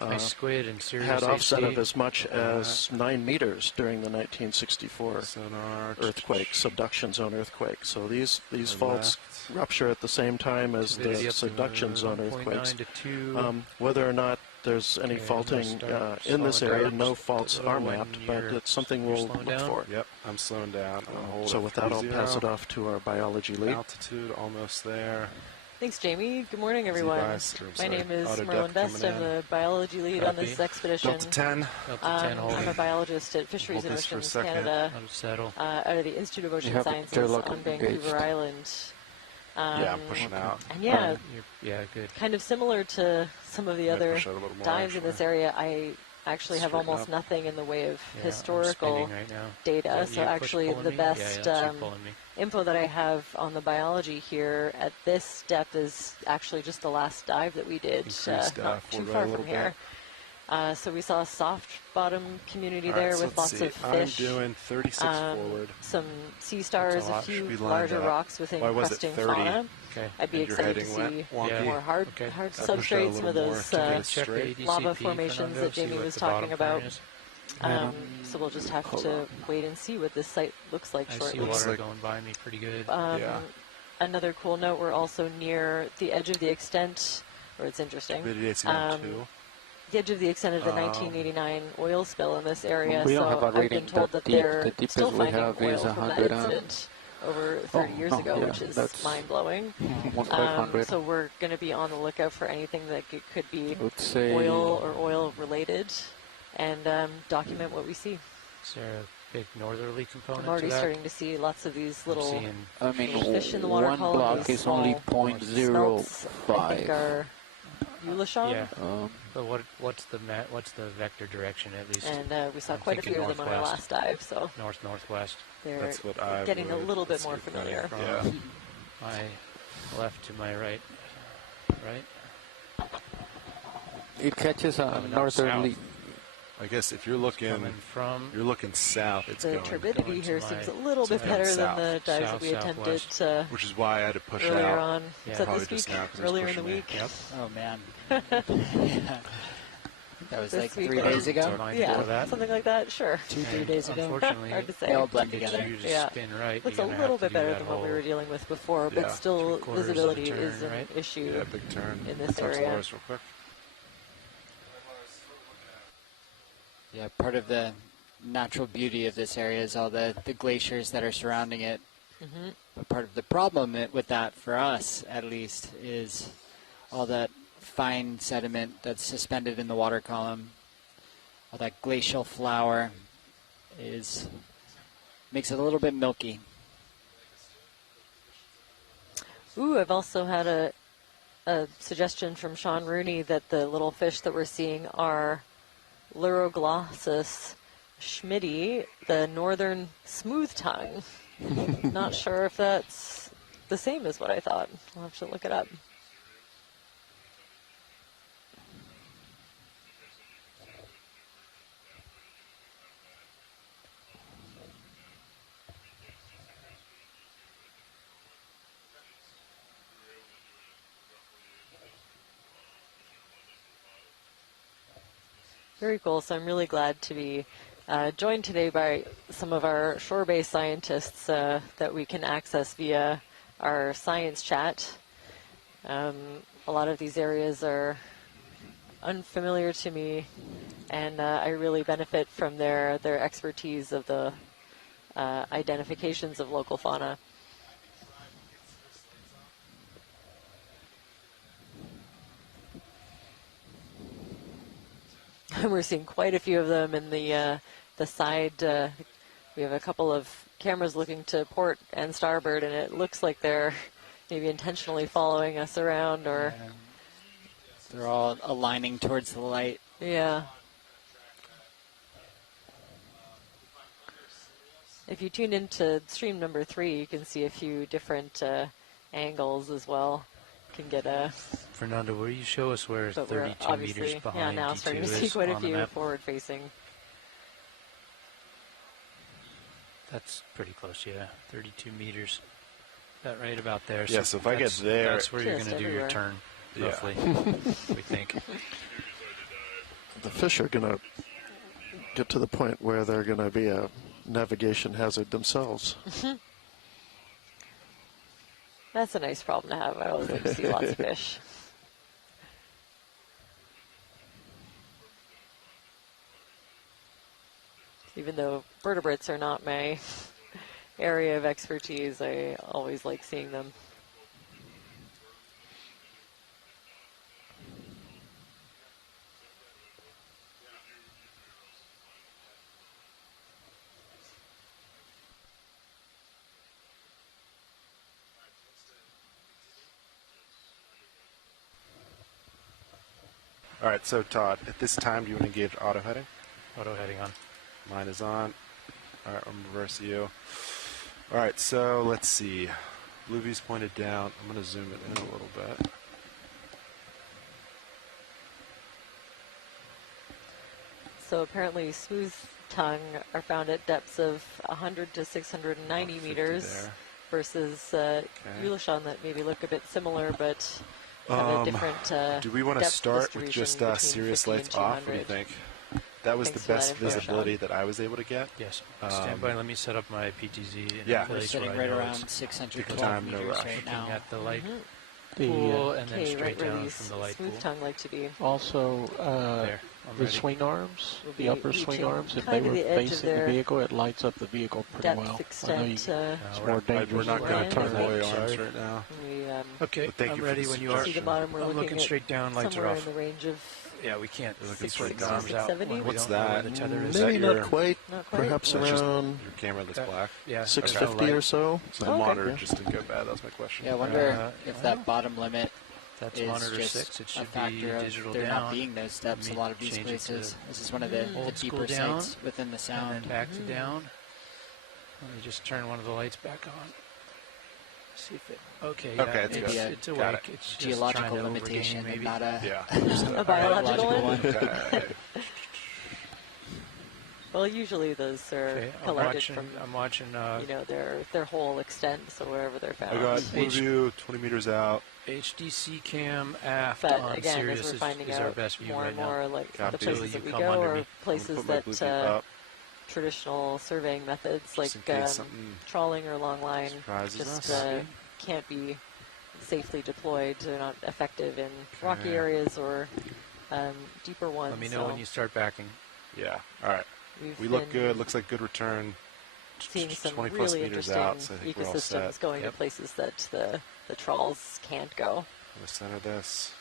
Nice squid and Sirius had offset AC. of as much as 9 meters during the 1964 Sonar. earthquake, subduction zone earthquake. So these To the faults left. rupture at the same time as the Turbidity up to subduction zone 1.9 earthquakes. to 2. Whether or not there's any Okay, I'm faulting gonna start in this slowing area, down no just a faults little are when mapped, but you're- it's something you're we'll slowing look down. for. Yep, I'm slowing down. I'll hold So at with that, I'll 30. pass it off to our biology lead. Altitude almost there. Thanks, Jamie. Good morning, everyone. My name is Auto Merlin depth Best. coming I'm in. the biology lead on this Copy. expedition. Delta 10. Delta 10 I'm holding. a biologist at Fisheries Hold and this for a Oceans second. Canada, I'll settle. out of the Institute of Ocean have Sciences Geological on Vancouver engaged. Island. Yeah, I'm pushing out. And yeah, Yeah, good. kind of similar to some of the Might other push out a little more, dives in this actually. area, I actually have Straighten almost up. nothing in the way of Yeah, I'm historical spinning right now. data. Is that So you push actually pulling the me? Yeah, best that's you pulling me. info that I have on the biology here at this depth is actually just the last dive that we did, Increased, not too forward far a from little here. So we saw a soft bottom community All there right, so with let's lots see. of fish. I'm doing 36 forward. Some sea stars, a lot. few Should be lined larger up. rocks with Why was it encrusting 30? fauna. Okay. I'd be And your excited to heading see went wonky. more hard Okay. hard I pushed out a substrates, some of little more those to get it Check the straight. ADCP, lava formations Fernando, that see Jamie what was the talking bottom about. frame is. So we'll just have to wait and see what this site looks like I see shortly. water like- going by me pretty good. Yeah. Another cool note, we're also near the edge of the extent, or it's interesting, Radiates around 2. the edge of the extent of the 1989 oil spill in this area. We so don't have a I've reading been told that that deep. they're The deepest still we finding have oil is from that 100 incident over 30 years ago, yeah, which is that's mind-blowing. almost 500. So we're going to be on the lookout for anything that could be I would say oil or oil-related, and document what we see. Is there a big northerly component I'm already to that? starting to see lots of these I'm little seeing I mean, little fish in the water one column, block these is only small smelts, I think 0.05. are Eulachon. Yeah. Um, But what's the vector direction at least? And we saw I'm quite a few thinking of them on our northwest. last dive, so Northwest. they're That's what I getting a would- little bit let's more see if we've got familiar. it. Yeah. My left to my right. Right? it catches a Coming up northerly. I guess if you're looking south, it's the going turbidity here to seems my- a little bit going better south. than the dives that South, we attempted southwest. which is why I had to push it earlier out. on. Yeah. Was that Probably this just week? now 'cause it's Earlier in the pushing me. week? Yep. Oh man. Yeah. That was This like week 3 days ago. Mine Yeah, before that. something like that. Sure. 2-3 days ago. Unfortunately, Hard to say. They all blend to get together. you to Yeah. spin right, Looks a you're gonna little have to bit do better that than what we whole were dealing with before, Yeah, but still 3/4 of the visibility turn, is an right? issue Yeah, big turn. in this Touch area. Loris real quick. Yeah, part of the natural beauty of this area is all the glaciers that are surrounding it. Mm-hmm. But part of the problem with that, for us at least, is all that fine sediment that's suspended in the water column. All that glacial flour makes it a little bit milky. Ooh, I've also had a suggestion from Sean Rooney that the little fish that we're seeing are Luroglossus schmidti, the northern smooth tongue. Not sure if that's the same as what I thought. I'll have to look it up. Very cool. So I'm really glad to be joined today by some of our shore-based scientists that we can access via our science chat. A lot of these areas are unfamiliar to me, and I really benefit from their expertise of the identifications of local fauna. We're seeing quite a few of them in the side. We have a couple of cameras looking to port and starboard, and it looks like they're maybe intentionally following us around, or they're all aligning towards the light. Yeah. If you tune into stream number 3, you can see a few different angles as well. You can get a. Fernando, will you show us where But we're 32 meters obviously, behind now D2 starting to is see quite a on the few map? forward-facing. That's pretty close, yeah. 32 meters. That right about there. Yeah, so if I get there, that's where you're Just going to do your everywhere. turn, Yeah. roughly, we think. The fish are going to get to the point where they're going to be a navigation hazard themselves. That's a nice problem to have. I always like to see lots of fish. Even though vertebrates are not my area of expertise, I always like seeing them. All right, so Todd, at this time, do you want to engage auto heading? Auto heading on. Mine is on. All right, I'm reverse you. All right, so let's see. Blue V's pointed down. I'm going to zoom it in a little bit. So apparently smooth tongue are found at depths of 100 to 690 50 meters there. versus Ulashon that maybe look a bit similar but have a different do we want to depth start with distribution just between Sirius 50 and lights off? What do you 200. think? That was Thanks the for that best info, visibility Sean. that I was able to get. Yes. Stand by. Let me set up my PTZ in Yeah. a We're place sitting where I right know around it's 612 time, no meters rush. right now. looking at the light The, pool and then Okay, straight right where down these from the light smooth pool. tongue like to be. Also, There. I'm the ready. swing arms, Will the be upper swing reaching arms, if they kind of were the edge of facing the their vehicle, it lights up the vehicle pretty depth well. I know extent. it's we're more not- dangerous. We're not to going to turn deploy right. arms Sorry. right now. We Okay, But thank I'm you for ready the when you are. see the suggestion. bottom. We're I'm looking at straight down. Lights are somewhere off. in the range of Yeah, we can't You're looking put straight the down. arms out 670? when we What's don't know where that? the tether is. Is that Maybe your- not quite. not quite. Perhaps That's just around your camera that's That- black. Yeah, 650 light. or so. So the Okay. monitor just didn't go bad. That was my question. Yeah, I wonder if that bottom limit That's is monitor just 6. It a should be factor of digital there down. not being those depths Let a me lot of these change it to places. This is one of the old school deeper down, sites within the and sound. then back to down. Let me just turn one of the lights back on. See if it. Okay. Yeah, Okay, it's Maybe good. it's a awake. Got it. It's just geological trying to limitation overgain, and maybe. not a, Yeah. A biological one? Okay. Well, usually those are Okay, collected from I'm watching. their whole extent, so wherever they're found. I got blue view, 20 meters out. HDC cam aft But on again, Sirius as we're finding is out our best view more right and more, now. like Copy. the places You that we come go under are me. places put my blue view that up. traditional surveying methods like in case something trawling or long line surprises just us. can't be safely deployed. They're not effective in rocky areas or deeper ones. Let me know when you start backing. Yeah. All right. We've We look been good. Looks like good return. seeing some 20 plus really meters interesting out, so I think we're all ecosystems set. going to places that the trawls can't go. I'm gonna center this.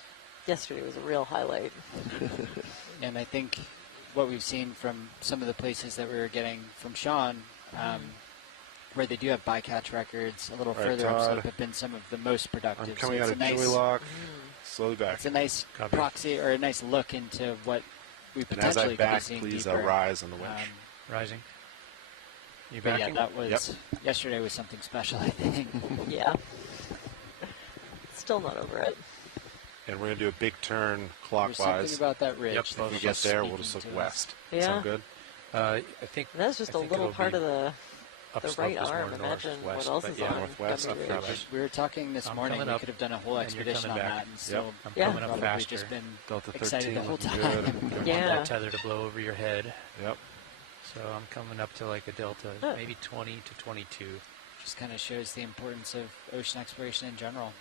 Yesterday was a real highlight. And I think what we've seen from some of the places that we were getting from Sean, where they do have bycatch records, a little All right, further Todd. upslope have been some of the most productive. I'm coming so out it's of a nice, Joey Lock. Slowly back. it's a nice Copy. proxy or a nice look into what we And as potentially I could be back, seeing please deeper. rise on the winch. Rising. You But yeah, backing? that was yesterday was something special, I think. Yeah. Still not over it. And we're gonna do a big turn There's clockwise. something about that ridge. Yep. that If we was get just there, we'll just speaking look to us. west. Yeah. Sound good? I think That's just a I think little it'll part be of the upslope right is arm. more Imagine what northwest, else but is yeah, on northwest, Gummy copy. Ridge. We were talking this I'm morning. coming We up, could have done a whole and you're expedition on coming back. that and still I'm Yeah. coming up probably faster. just been Delta 13 excited the whole looking time. good. Yeah. That tether to blow over your head. Yep. So I'm coming up to like a delta, Huh. maybe 20 to 22. Just kind of shows the importance of ocean exploration in general.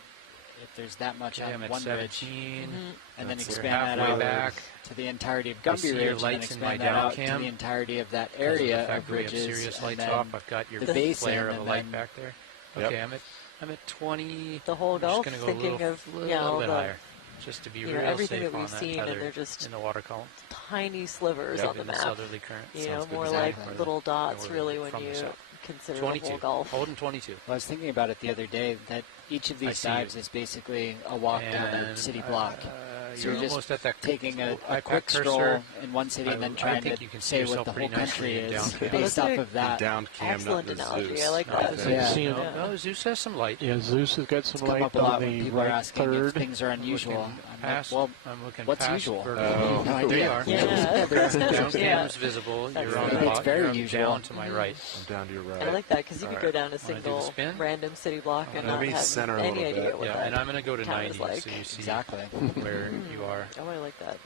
If there's that much Okay, I'm on at one ridge, 17. and then That's expand that halfway out back. to the entirety of I Gumby see your Ridge, and then lights in my expand that down out to cam. the entirety of that Because of the area fact of that we have ridges, Sirius and lights then off. I've got your the basin, flare of a and light then back there. Yep. Okay, I'm at 20. The whole I'm just Gulf, gonna go thinking a little, of little bit the higher, just to be you know, real everything safe that we've on that seen, and tether they're just in the water column. tiny slivers Yep. on the in the map. southerly current. You know, Sounds good. more Exactly. like little dots, Northerly really, when from the you south. consider the 22. whole Gulf. Holding 22. Well, I was thinking about it the other day that each of I these see dives you. is basically a walk down a And, city block. You're So you're just almost at that taking a that quick cursor. stroll in one city and I then trying think to you can see say what yourself the pretty whole country nicely in is down cam. based Oh, off that's of that. Down cam, Excellent not the analogy. Zeus. I like Not that. the Zeus. Yeah. See, No, Zeus has some light. Yeah, Zeus has got It's some come light up a lot on when the people are right asking if third. things are unusual. Looking I'm like, past, well, I'm looking what's past usual? Oh. No They idea. are. Yeah. Down Yeah. cam's visible. That's You're on right. the It's bottom. very You're usual. down to my right. I'm down to your right. I like that because you All could right. go down a Wanna do the single spin? random city block and Let not me have center a any little idea bit. what Yeah, that and I'm going to go to town 90 is like. so you see Exactly. where you are. Oh, I like that.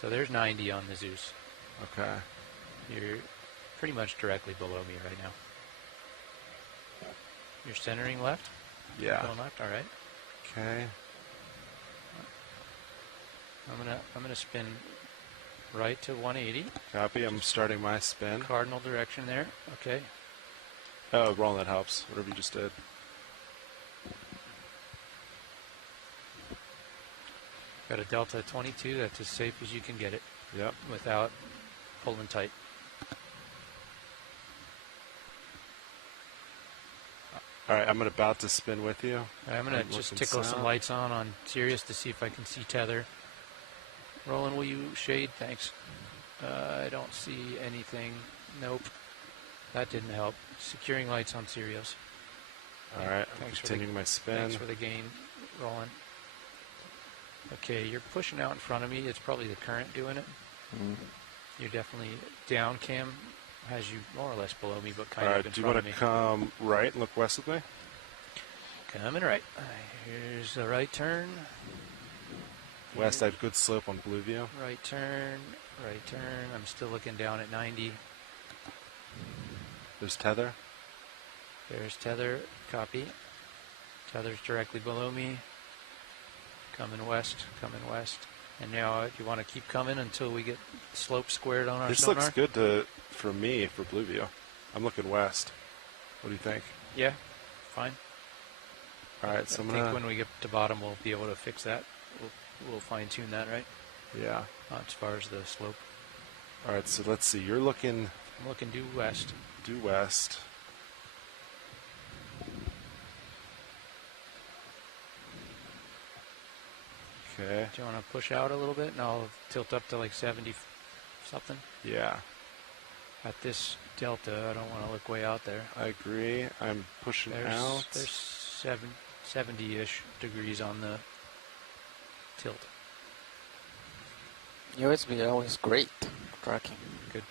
So there's 90 on the Zeus. Okay. You're pretty much directly below me right now. You're centering left? Yeah. Going left? All right. Okay. I'm gonna spin right to 180. Copy. I'm starting my spin. Cardinal direction there. Okay. Oh, rolling that helps. Whatever you just did. Got a delta 22. That's as safe as you can get it Yep. without pulling tight. All right. I'm about to spin with you. I'm gonna I'm just looking tickle some south. lights on Sirius to see if I can see tether. Roland, will you shade? Thanks. I don't see anything. Nope. That didn't help. Securing lights on Sirius. All right. I'm Thanks for continuing my spin. Thanks for the gain, Roland. Okay, you're pushing out in front of me. It's probably the current doing it. You're definitely down cam. Has you more or less below me, but kind All of right. in Do you front want of to me. come right and look west with me? Coming right. Here's the right turn. West. I have good slope on blue view. Right turn. Right turn. I'm still looking down at 90. There's tether. There's tether. Copy. Tether's directly below me. Coming west. Coming west. And now, do you want to keep coming until we get slope squared on our This sonar? looks good for me for blue view. I'm looking west. What do you think? Yeah. Fine. All right. So I I'm think gonna. when we get to bottom, we'll be able to fix that. We'll fine tune that, right? Yeah. As far as the slope. All right. So let's see. You're looking I'm looking due west. due west. Okay. Do you want to push out a little bit? And I'll tilt up to like 70 something. Yeah. At this delta, I don't want to look way out there. I agree. I'm pushing out. There's 70-ish degrees on the tilt. USB always great tracking. Good.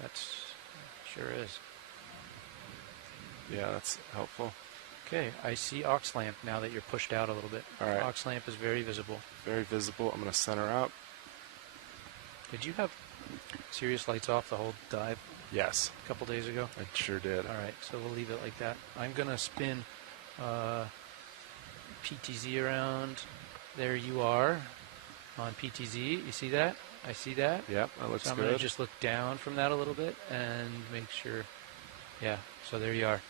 That's sure is. Yeah, that's helpful. Okay, I see ox lamp now that you're pushed out a little bit. All right. Ox lamp is very visible. Very visible. I'm going to center out. Did you have Sirius lights off the whole dive Yes, a couple days ago? I sure did. All right, so we'll leave it like that. I'm going to spin PTZ around. There you are on PTZ. You see that? I see that. Yep, that looks so I'm good. going to just look down from that a little bit and make sure. Yeah, so there you are.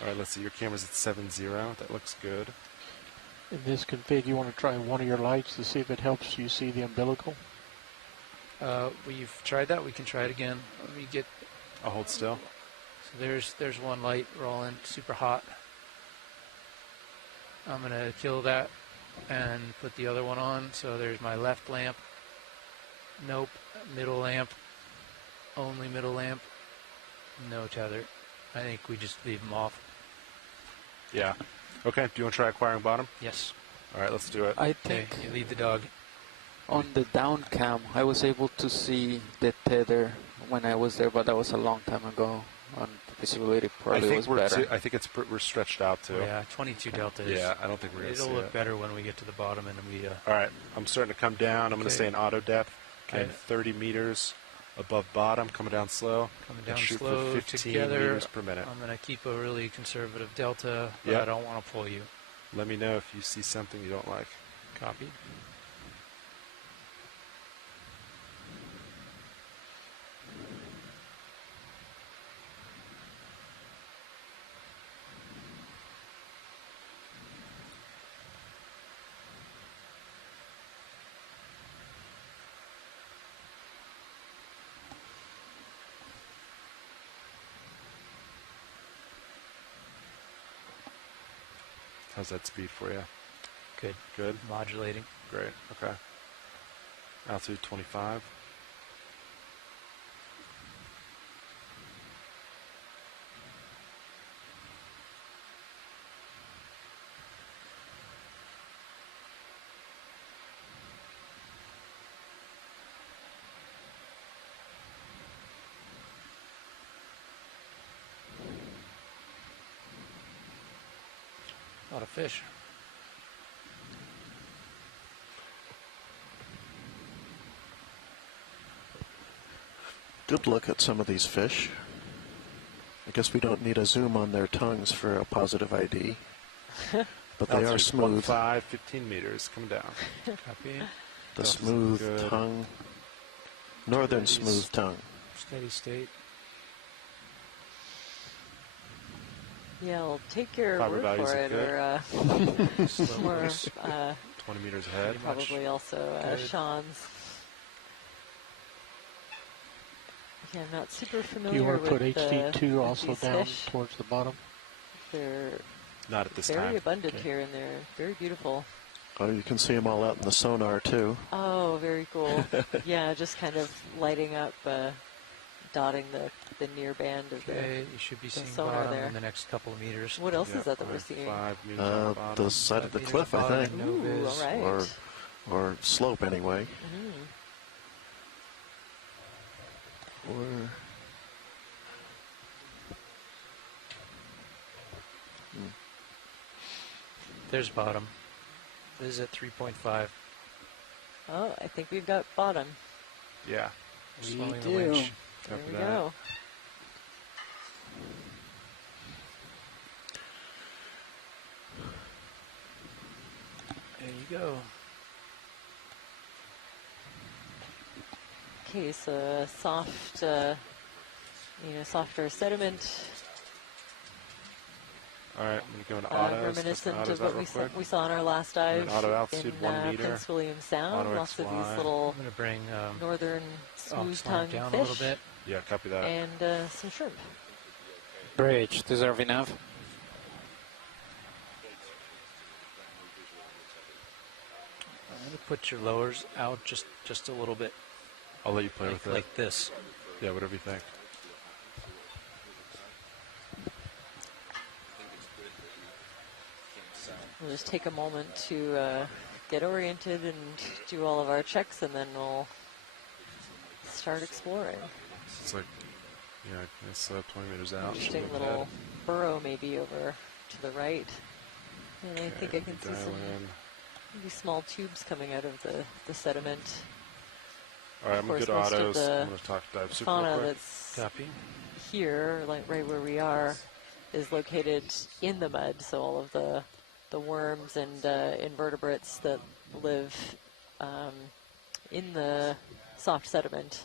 All right, let's see. Your camera's at 7.0. That looks good. In this config, you want to try one of your lights to see if it helps you see the umbilical? We've tried that. We can try it again. Let me get. I'll hold still. So there's one light rolling, super hot. I'm gonna kill that and put the other one on. So there's my left lamp. Nope. Middle lamp. Only middle lamp. No tether. I think we just leave them off. Yeah. Okay, do you want to try acquiring bottom? Yes. All right, let's do it. I Okay, think you lead the dog. on the down cam, I was able to see the tether when I was there, but that was a long time ago. On visibility, probably was better. I think we're stretched out too. Yeah, 22 delta is. Yeah, I don't think we're going to see It'll look it. better when we get to the bottom and we. All right, I'm starting to come down. I'm going to Okay. stay in auto depth. Okay. I'm 30 meters above bottom, coming down slow. Coming and down shoot slow for 15 together. meters per minute. I'm going to keep a really conservative delta, but Yep. I don't want to pull you. Let me know if you see something you don't like. Copy. How's that speed for you? Good. Good? Modulating. Great. Okay. Altitude 25. A lot of fish. Good look at some of these fish. I guess we don't need a zoom on their tongues for a positive ID. But they are Altitude smooth. 15, 15 meters. Coming down. Copy. The That's smooth good. tongue. Northern Steady smooth tongue. Steady state. Yeah, I'll take your Fiber word values for are it, good. Slow or voice. 20 meters ahead. Pretty much probably also good. Sean's. Yeah, I'm not super Do familiar you want to with put HT2 with also these down fish. towards the bottom? They're Not at this very time. abundant Okay. here, and they're very beautiful. Oh, you can see them all out in the sonar too. Oh, very cool. Yeah, just kind of lighting up, dotting the near band of Okay, you should be the seeing sonar bottom there. in the next couple of meters. What else Yeah, is that we're like seeing? 5 meters on the bottom. The side of the 5 cliff, meters I bottom, think. no Ooh, viz. all right. Or slope anyway. Mm. Or There's bottom. This is at 3.5. Oh, I think we've got bottom. Yeah. We Slowing the do. winch. There Copy we that. go. There you go. Okay, so soft, softer sediment, All right, I'm going to go into autos. reminiscent Autos of what out real quick. we saw on our last dive Auto altitude, in 1 meter. Prince William Sound. Auto Lots of XY. these little I'm going to bring northern ox smooth-tongued down fish a little bit. Yeah, copy that. and some shrimp. Bridge, deserving enough. I'm going to put your lowers out just a little bit, I'll let you play with it. like this. Yeah, whatever you think. We'll just take a moment to get oriented and do all of our checks, and then we'll start exploring. It's like, yeah, it's 20 meters out. Interesting little burrow maybe over to the right. And I think I can see some maybe small tubes coming out of the sediment. All right, I'm going to get autos. I'm going to talk to dive super real Fauna quick. that's here, like right where we are, is located in the mud. So all of the worms and invertebrates that live in the soft sediment.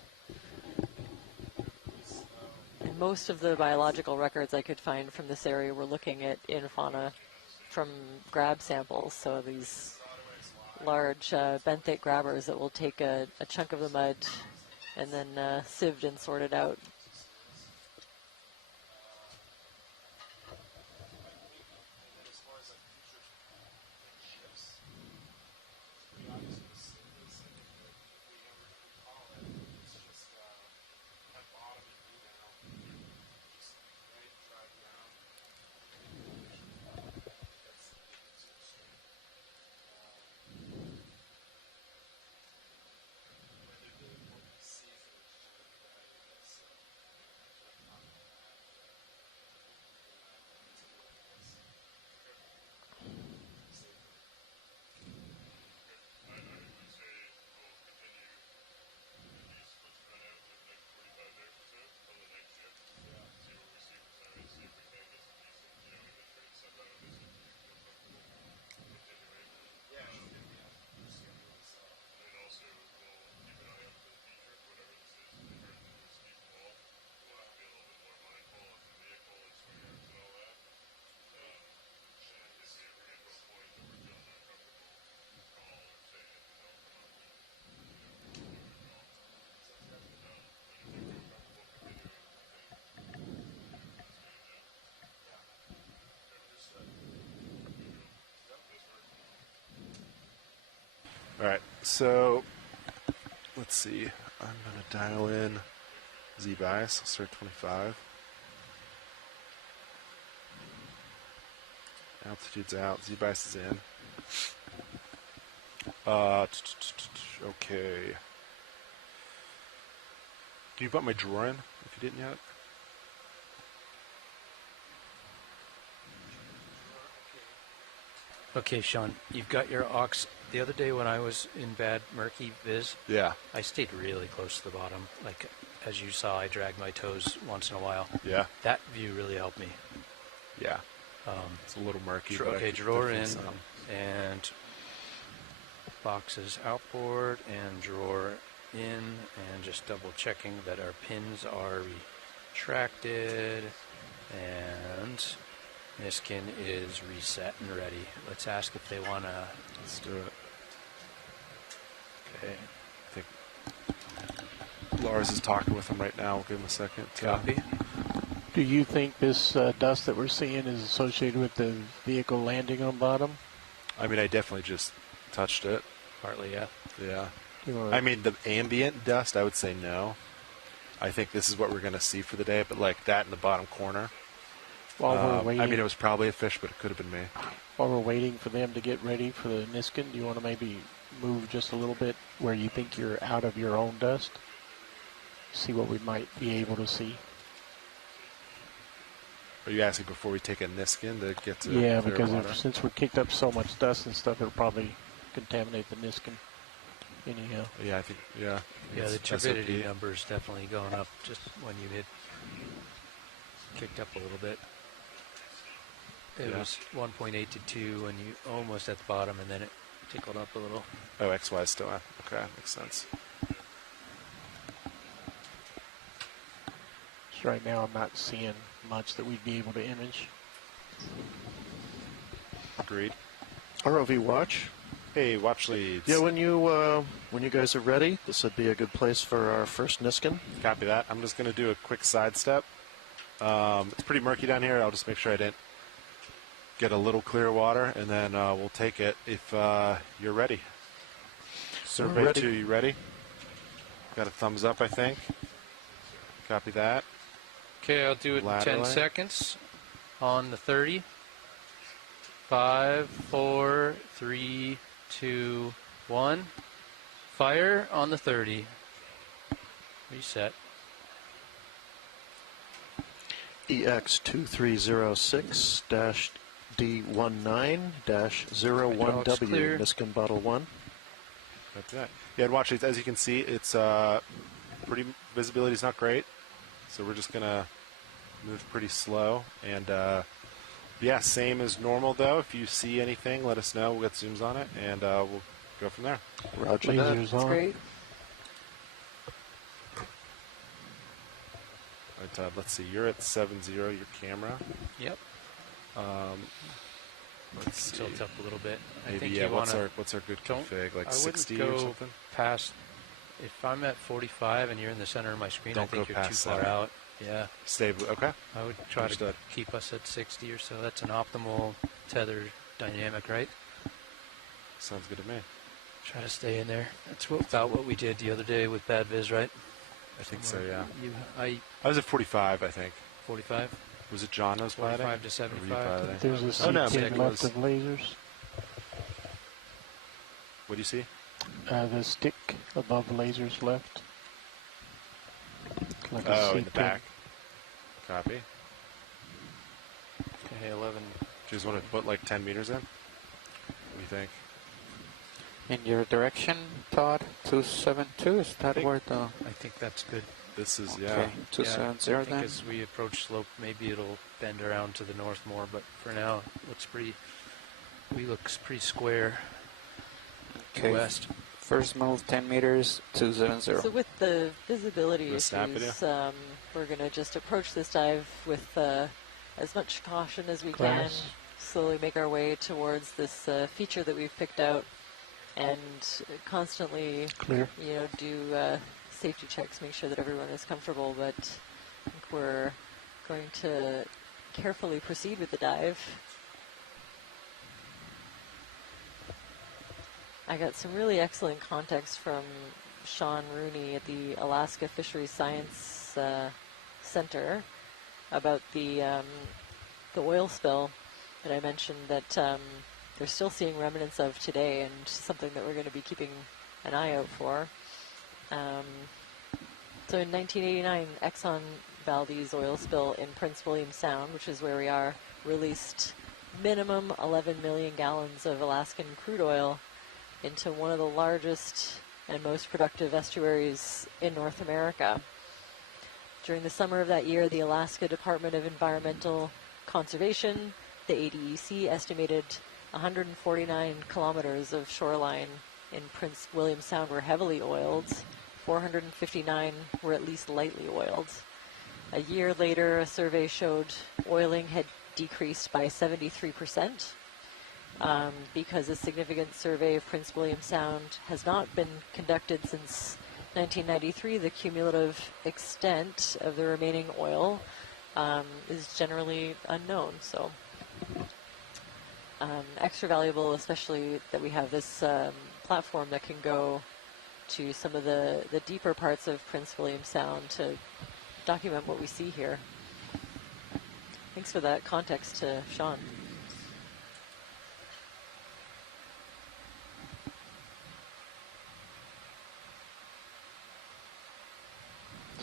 And most of the biological records I could find from this area were looking at in fauna from grab samples. So these large benthic grabbers that will take a chunk of the mud and then sieved and sorted out. All right, so let's see. I'm going to dial in Z-bias. I'll start 25. Altitude's out. Z-bias is in. Okay. Can you put my drawer in if you didn't yet? Okay, Sean, you've got your aux. The other day when I was in bad, murky viz, Yeah. I stayed really close to the bottom. Like, as you saw, I dragged my toes once in a while. Yeah. That view really helped me. Yeah. It's a little murky. But Okay, drawer in, and boxes outboard, and drawer in, and just double checking that our pins are retracted, and Niskin is reset and ready. Let's ask if they want to... Let's do it. Okay. I think Lars is talking with him right now. We'll give him a second. Copy. Do you think this dust that we're seeing is associated with the vehicle landing on bottom? I mean, I definitely just touched it. Partly, yeah. Yeah. I mean, the ambient dust, I would say no. I think this is what we're going to see for the day, but like that in the bottom corner. While we're waiting, I mean, it was probably a fish, but it could have been me. While we're waiting for them to get ready for the Niskin, do you want to maybe move just a little bit where you think you're out of your own dust? See what we might be able to see. Are you asking before we take a Niskin to get to Yeah, clear because water? since we kicked up so much dust and stuff, it'll probably contaminate the Niskin anyhow. Yeah, I think, yeah. Yeah, the It's turbidity SOP. number's definitely going up just when you hit kicked up a little bit. It was 1.8 to 2 when you almost at the bottom, and then it tickled up a little. Oh, XY is still on. Okay, makes sense. So right now I'm not seeing much that we'd be able to image. Agreed. ROV watch. Hey, watch leads. Yeah, when you guys are ready, this would be a good place for our first Niskin. Copy that. I'm just going to do a quick sidestep. It's pretty murky down here. I'll just make sure I didn't get a little clear water, and then we'll take it if you're ready. Survey 2, you ready? Got a thumbs up, I think. Copy that. Okay, I'll do it in 10 Laterally. seconds. On the 30. 5, 4, 3, 2, 1. Fire on the 30. Reset. EX2306-D19-01W, Niskin Bottle 1. Okay. Yeah, and watch it. As you can see, it's pretty visibility is not great, so we're just gonna move pretty slow. And yeah, same as normal though. If you see anything, let us know. We'll get zooms on it, and we'll go from there. Roger that. Lasers That's on. great. Right, let's see. You're at 7.0. Your camera. Yep. Let's see. Tilt up a little bit. I Maybe think yeah. you What's wanna our good don't- config? Like I wouldn't 60 go or something? past. If I'm at 45 and you're in the center of my screen, Don't I think go you're too past far that. out. Yeah. Stay. Okay. I would try Understood. to keep us at 60 or so. That's an optimal tether dynamic, right? Sounds good to me. Try to stay in there. That's about what we did the other day with Bad Viz, right? I think so. Yeah. I I was at 45. I think. 45. Was it John that was piloting? 45 to 75. There's a Oh, no, CT but it left was- of lasers. What do you see? The stick above lasers left. Like a Oh, in seat the pin. back. Copy. Okay, 11. Do you just want to put like 10 meters in? What do you think? In your direction, Todd, 272, is that where the... I think that's good. This is Okay, yeah. 270 I think then? as we approach slope, maybe it'll bend around to the north more, but for now, looks pretty square Okay, west. first move 10 meters, 270. So with the visibility The snap issues, we're going to just approach this dive with as much caution as we can. Glass. Slowly make our way towards this feature that we've picked out, and constantly, Clear. do safety checks, make sure that everyone is comfortable. But I think we're going to carefully proceed with the dive. I got some really excellent context from Sean Rooney at the Alaska Fisheries Science Center about the oil spill that I mentioned that they're still seeing remnants of today, and something that we're going to be keeping an eye out for. So in 1989, Exxon Valdez oil spill in Prince William Sound, which is where we are, released minimum 11 million gallons of Alaskan crude oil into one of the largest and most productive estuaries in North America. During the summer of that year, the Alaska Department of Environmental Conservation, the ADEC, estimated 149 kilometers of shoreline in Prince William Sound were heavily oiled. 459 were at least lightly oiled. A year later, a survey showed oiling had decreased by 73%. Because a significant survey of Prince William Sound has not been conducted since 1993, the cumulative extent of the remaining oil is generally unknown. So extra valuable, especially that we have this platform that can go to some of the deeper parts of Prince William Sound to document what we see here. Thanks for that context to Sean.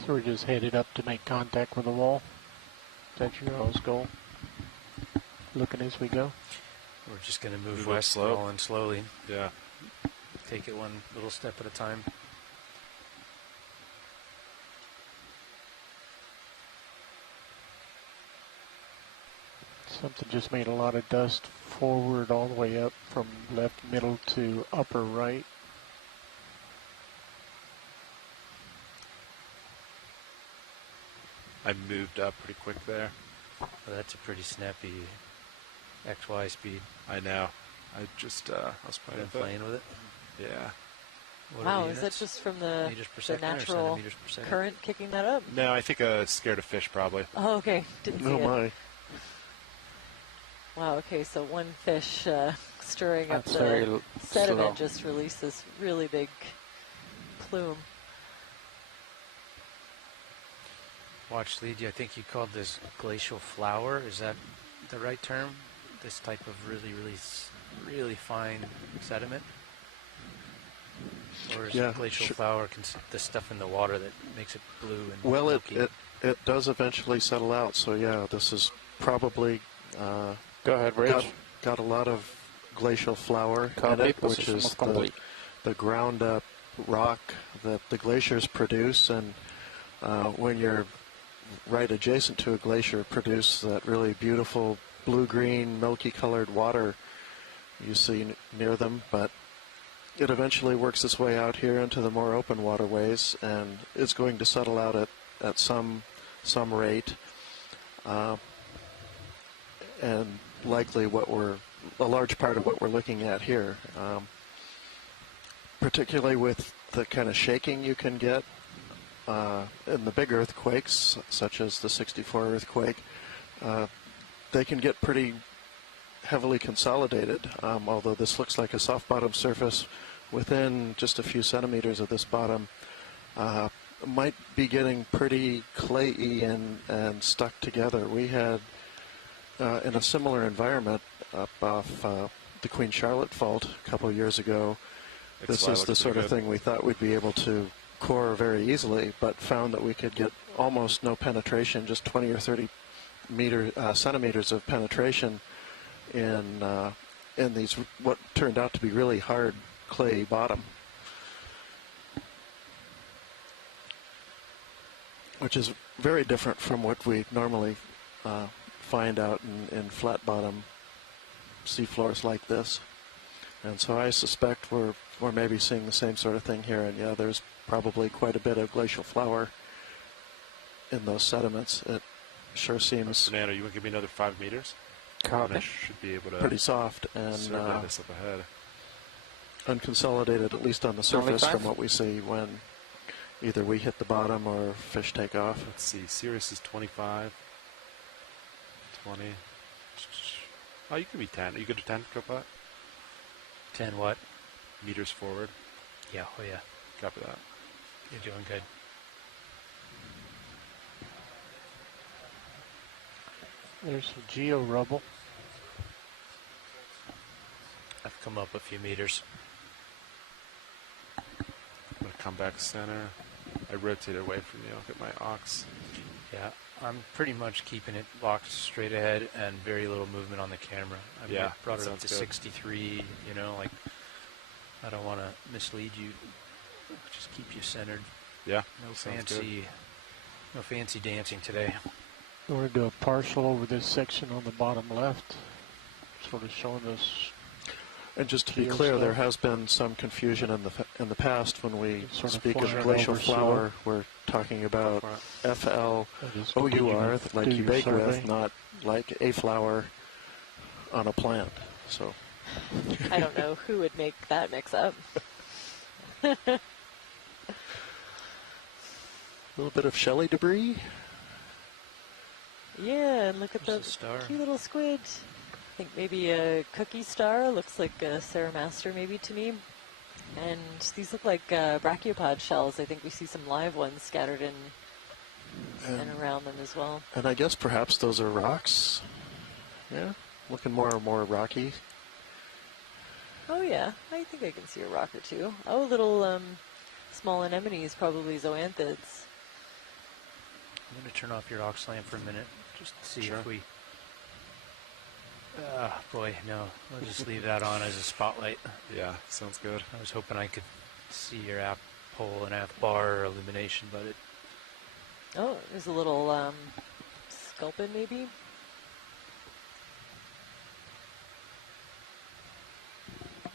So we're just headed up to make contact with the wall. Is that your all's goal? Looking as we go. We're just going to move Move up west, slope. rolling slowly. Yeah. Take it one little step at a time. Something just made a lot of dust forward all the way up from left middle to upper right. I moved up pretty quick there. Well, that's a pretty snappy XY speed. I know. I just I was playing Been with playing with it. it. Yeah. What are Wow, the is that units? just from the Meters per second or natural centimeters per second? current kicking that up? No, I think scared of fish probably. Oh, okay. Didn't see Oh it. my. Wow, okay, so one fish stirring up That's very the slow. sediment just released this really big plume. Watch lead. I think you called this glacial flour. Is that the right term? This type of really fine sediment. Or is Yeah, glacial flour the stuff in the water that makes it blue and Well, milky? it does eventually settle out. So yeah, this is probably Go ahead, Rich. got a lot of glacial flour in Copy. it, which Position is complete. the ground up rock that the glaciers produce, and when you're right adjacent to a glacier, produce that really beautiful blue-green, milky-colored water you see near them. But it eventually works its way out here into the more open waterways, and it's going to settle out at some rate, and likely a large part of what we're looking at here, particularly with the kind of shaking you can get in the big earthquakes, such as the '64 earthquake. They can get pretty heavily consolidated, although this looks like a soft bottom surface. Within just a few centimeters of this bottom, might be getting pretty clayey and stuck together. We had, in a similar environment up off the Queen Charlotte Fault a couple of years ago, this is the sort of thing we thought we'd be able to core very easily, but found that we could get almost no penetration, just 20 or 30 centimeters of penetration in these what turned out to be really hard clay bottom, which is very different from what we normally find out in flat bottom seafloors like this. And so I suspect we're maybe seeing the same sort of thing here. And yeah, there's probably quite a bit of glacial flour in those sediments. It sure seems. Fernando, you want to give me another 5 meters? Copy. I should be able to. Pretty soft and survey this up ahead. unconsolidated, at least on the surface, 25? from what we see when either we hit the bottom or fish take off. Let's see. Sirius is 25. 20. Oh, you could be 10. Are you good to 10, Copilot? 10 what? Meters forward. Yeah, oh yeah. Copy that. You're doing good. There's some geo rubble. I've come up a few meters. I'm going to come back center. I rotate away from you. I'll get my ox. Yeah, I'm pretty much keeping it locked straight ahead and very little movement on the camera. I Yeah, brought that it up sounds to good. 63, you know, like, I don't want to mislead you. Just keep you centered. Yeah. No sounds fancy dancing today. We're going to do a partial over this section on the bottom left, sort of showing us. And just to be Geo clear, stuff. there has been some confusion in the past when we Sort of speak of flying glacial over flour. We're talking about FLOUR, like do you your bake survey. with, not like a flour on a plant. So I don't know who would make that mix up. a little bit of shelly debris. Yeah, and look at There's the a star. cute little squid. I think maybe a cookie star. Looks like a Ceramaster maybe to me. And these look like brachiopod shells. I think we see some live ones scattered in and around them as well. And I guess perhaps those are rocks. Yeah, looking more and more rocky. Oh yeah, I think I can see a rock or two. Oh, little small anemones, probably zoanthids. I'm going to turn off your aux lamp for a minute, just to see Sure. if we... boy, no. I'll just leave that on as a spotlight. Yeah, sounds good. I was hoping I could see your aft pole and aft bar illumination, but it... Oh, there's a little sculpin maybe.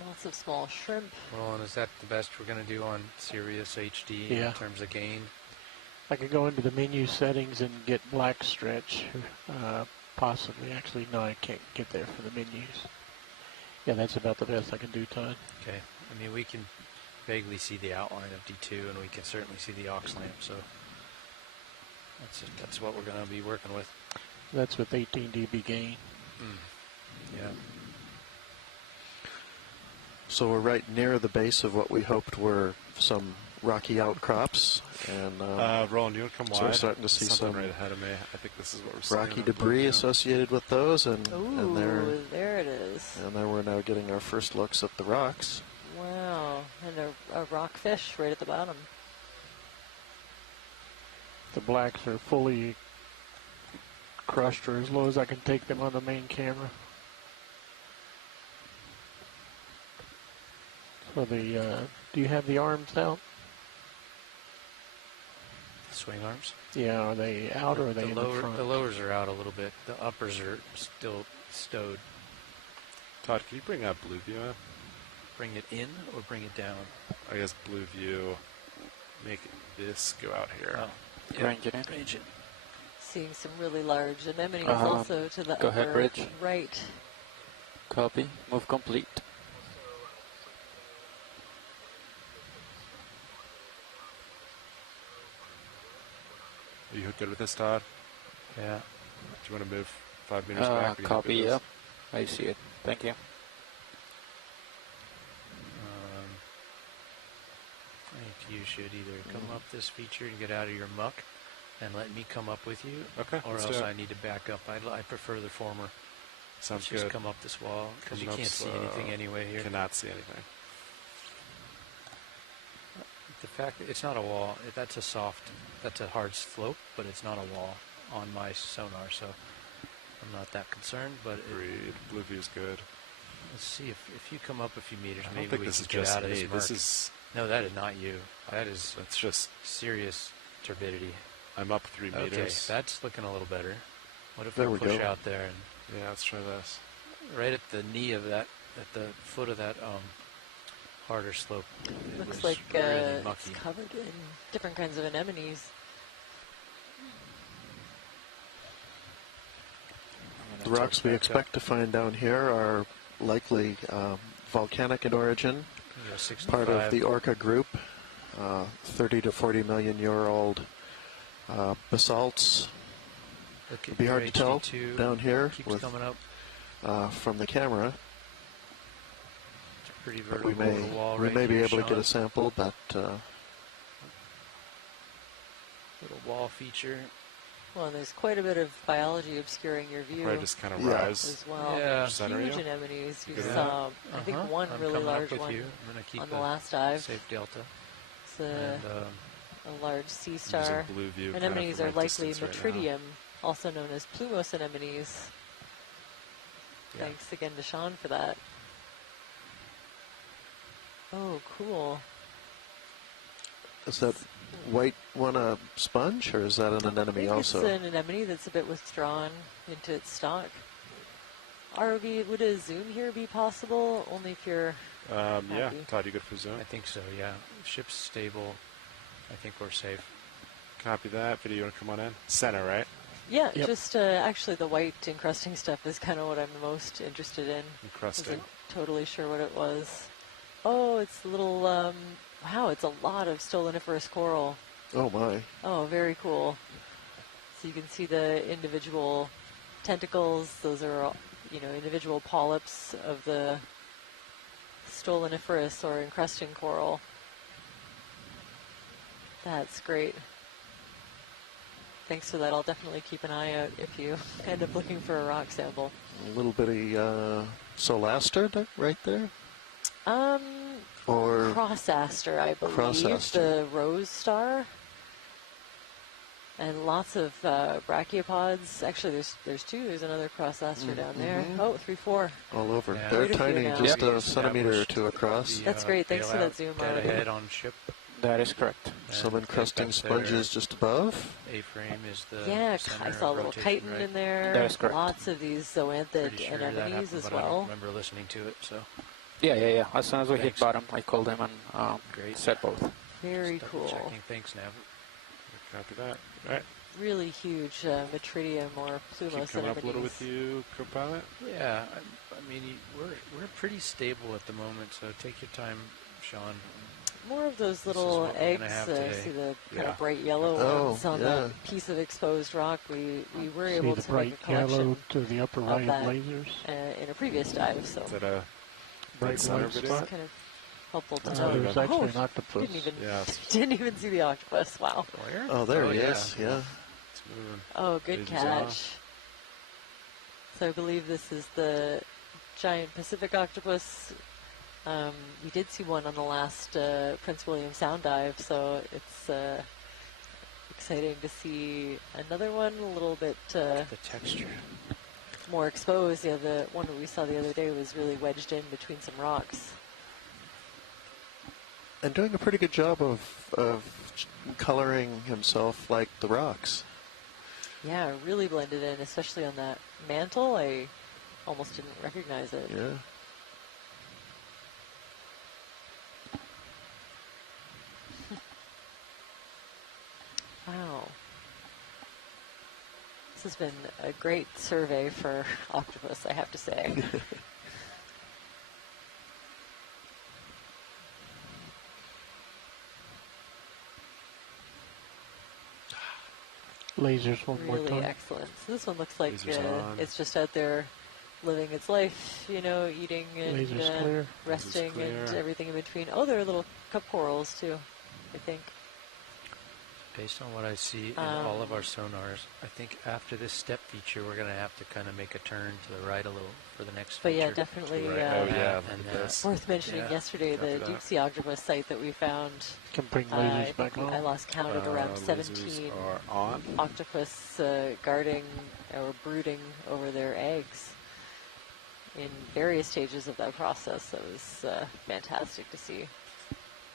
Lots of small shrimp. Well, and is that the best we're going to do on Sirius HD Yeah. in terms of gain? I could go into the menu settings and get black stretch, possibly. Actually, no, I can't get there for the menus. Yeah, that's about the best I can do, Todd. Okay. I mean, we can vaguely see the outline of D2, and we can certainly see the aux lamp, so that's what we're going to be working with. That's with 18 dB gain. Yeah. So we're right near the base of what we hoped were some rocky outcrops, and Roland, you want to come wide? so we're starting to see Something some right ahead of me. I think this is what we're seeing rocky on the debris blue. associated with those, and Ooh, there there it is. we're now getting our first looks at the rocks. Wow. and a rockfish right at the bottom. The blacks are fully crushed, or as low as I can take them on the main camera. So the, do you have the arms out? Swing arms? Yeah, are they out or are they in the front? The lowers are out a little bit. The uppers are still stowed. Todd, can you bring up blue view up? Bring it in or bring it down? I guess blue view. Make this go out here. Oh, Yeah. Range it in. Range it. Seeing some really large anemones also to the go ahead, upper Bridge. right. Copy. Move complete. Are you good with this, Todd? Yeah. Do you want to move 5 meters back? Are you happy Copy, with yeah. this? I see it. Thank you. I think you should either come up this feature and get out of your muck and let me come up with you, Okay, or let's else do it. I need to back up. I prefer the former. Sounds Let's good. just come up this wall, because you Coming can't up see anything anyway here. Cannot see anything. The fact that it's not a wall, that's a hard slope, but it's not a wall on my sonar, so I'm not that concerned. But Agreed. Blue view's good. let's see if you come up a few meters, I don't maybe think we this can is get just out of me. this murk. This is. No, that is not you. That's just. serious turbidity. I'm up 3 meters. Okay, that's looking a little better. What if There we we push go. out there and Yeah, let's try this. right at the knee of that, at the foot of that harder slope? It Looks was like really it's mucky. covered in different kinds of anemones. The rocks we expect to find down here are likely volcanic in origin, part of the Orca group, 30 to 40 million year old basalts. It'd be hard to tell down here keeps coming up. From the camera. It's a pretty But vertical wall we right may be here, able to get Sean. a sample, but Little wall feature. Well, and there's quite a bit of biology obscuring your view Probably just kind of Yeah. rise. as well. Yeah. Center Huge you? anemones. You Good. saw, I think, one I'm really coming up large with one you. I'm going to keep on the a last dive. safe delta. It's a, And, a large sea Using star. blue view kinda Anemones for are right likely distance right now. Metridium, also known as plumose anemones. Yeah. Thanks again to Sean for that. Oh, cool. is that white one a sponge, or is that an I anemone think also? it's an anemone that's a bit withdrawn into its stalk. ROV, would a zoom here be possible? Only if you're Yeah, happy. Todd, you good for zoom? I think so, yeah. Ship's stable. I think we're safe. Copy that. Video, you want to come on in? Center, right? Yeah, Yep. just actually the white encrusting stuff is kind of what I'm most interested in. Encrusting. Wasn't totally sure what it was. Oh, it's a little, wow, it's a lot of stoloniferous coral. Oh my. Oh, very cool. So you can see the individual tentacles. Those are, individual polyps of the stoloniferous or encrusting coral. That's great. Thanks for that. I'll definitely keep an eye out if you end up looking for a rock sample. A little bitty solaster right there? Or Crossaster, I believe. Crossaster. The rose star. And lots of brachiopods. Actually, there's two. There's another crossaster down there. Oh, 3, 4. all over. Yeah. They're Quite a few tiny, now. just Yep. a centimeter or two across. The, That's great. Thanks for that bailout zoom, dead Artie. ahead on ship. That is correct. Some And encrusting that's sponges just above. their A-frame is the Yeah, center I of saw a little rotation, chitin right? in there. That is correct. Lots of these zoanthid Pretty sure that anemones happened, as but I don't well. remember listening to it, so Yeah. As soon as we hit Thanks. bottom, I called him and Great. said both. Very just cool. double-checking. Thanks, Nav. Copy that. All right. Really huge Metridium or Keep plumose coming up a little anemones. with you, co-pilot. Yeah, I mean, we're pretty stable at the moment, so take your time, Sean. More of those is little what we're gonna eggs. have today. See the kind Yeah. of bright yellow Oh, ones on yeah. that piece of exposed rock. We were See able the to bright make a collection yellow to the upper of right that. lasers? In a previous dive, so Is that a Bright center white video? spot? kind of helpful to That's know. really There's good. actually Oh, an octopus. Didn't even Yeah. didn't even see the octopus. Wow. Where? Oh, there he yeah. is. Yeah. It's moving. Oh, good Ladies catch. So I believe this is the giant Pacific octopus We did see one on the last Prince William Sound dive, so it's exciting to see another one a little bit The texture. more exposed. Yeah, the one that we saw the other day was really wedged in between some rocks. And doing a pretty good job of coloring himself like the rocks. Yeah, really blended in, especially on that mantle. I almost didn't recognize it. Yeah. Wow. This has been a great survey for octopus, I have to say. Lasers one more Really time. excellent. So this one looks like Lasers on. it's just out there living its life, you know, eating and Lasers clear. resting Lasers and clear. everything in between. Oh, there are little cup corals too, I think. Based on what I see in all of our sonars, I think after this step feature, we're going to have to kind of make a turn to the right a little for the next But feature. yeah, definitely Oh yeah, look and at this. worth mentioning Yeah, yesterday, the copy deep that. sea octopus site that we found. Can bring I lasers think back I on. lost count at around Lasers 17 are on. octopus guarding or brooding over their eggs in various stages of that process. That was fantastic to see.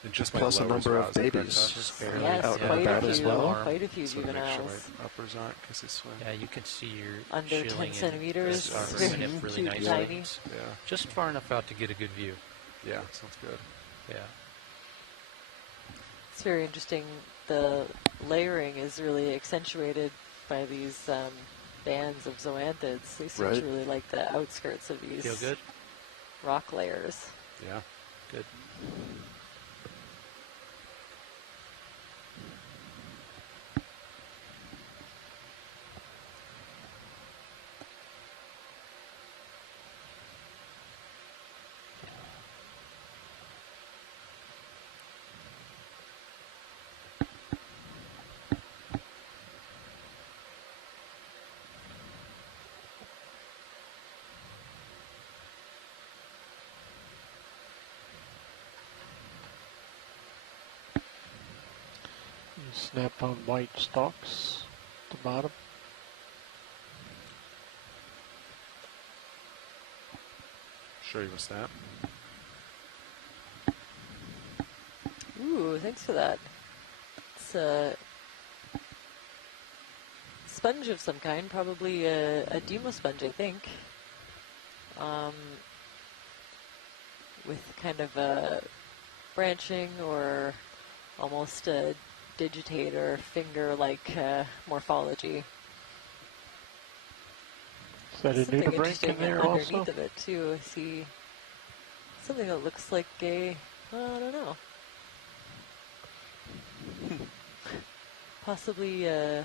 And just by Plus a lowers number are of out, is that correct, babies. Josh? Just barely. Yes, out quite and a about few, as well. quite a few So to make sure juveniles. my uppers aren't because they swim. Yeah, you can see your Under 10 shilling and centimeters, start very ripping up really cute, nice tiny. things. Yeah, Just far enough out to get a good view. yeah, sounds good. Yeah. It's very interesting. The layering is really accentuated by these bands of zoanthids. They seem to Right. really like the outskirts of these Feel good? rock layers. Yeah. Good. Snap on white stalks at the bottom. Sure you will snap. Ooh, thanks for that. It's a sponge of some kind, probably a demo sponge, I think. With kind of a branching or almost a digitate or finger-like morphology. Is that a Something nudibranch interesting in there underneath also? of it too. I see something that looks like a, I don't know. Possibly, I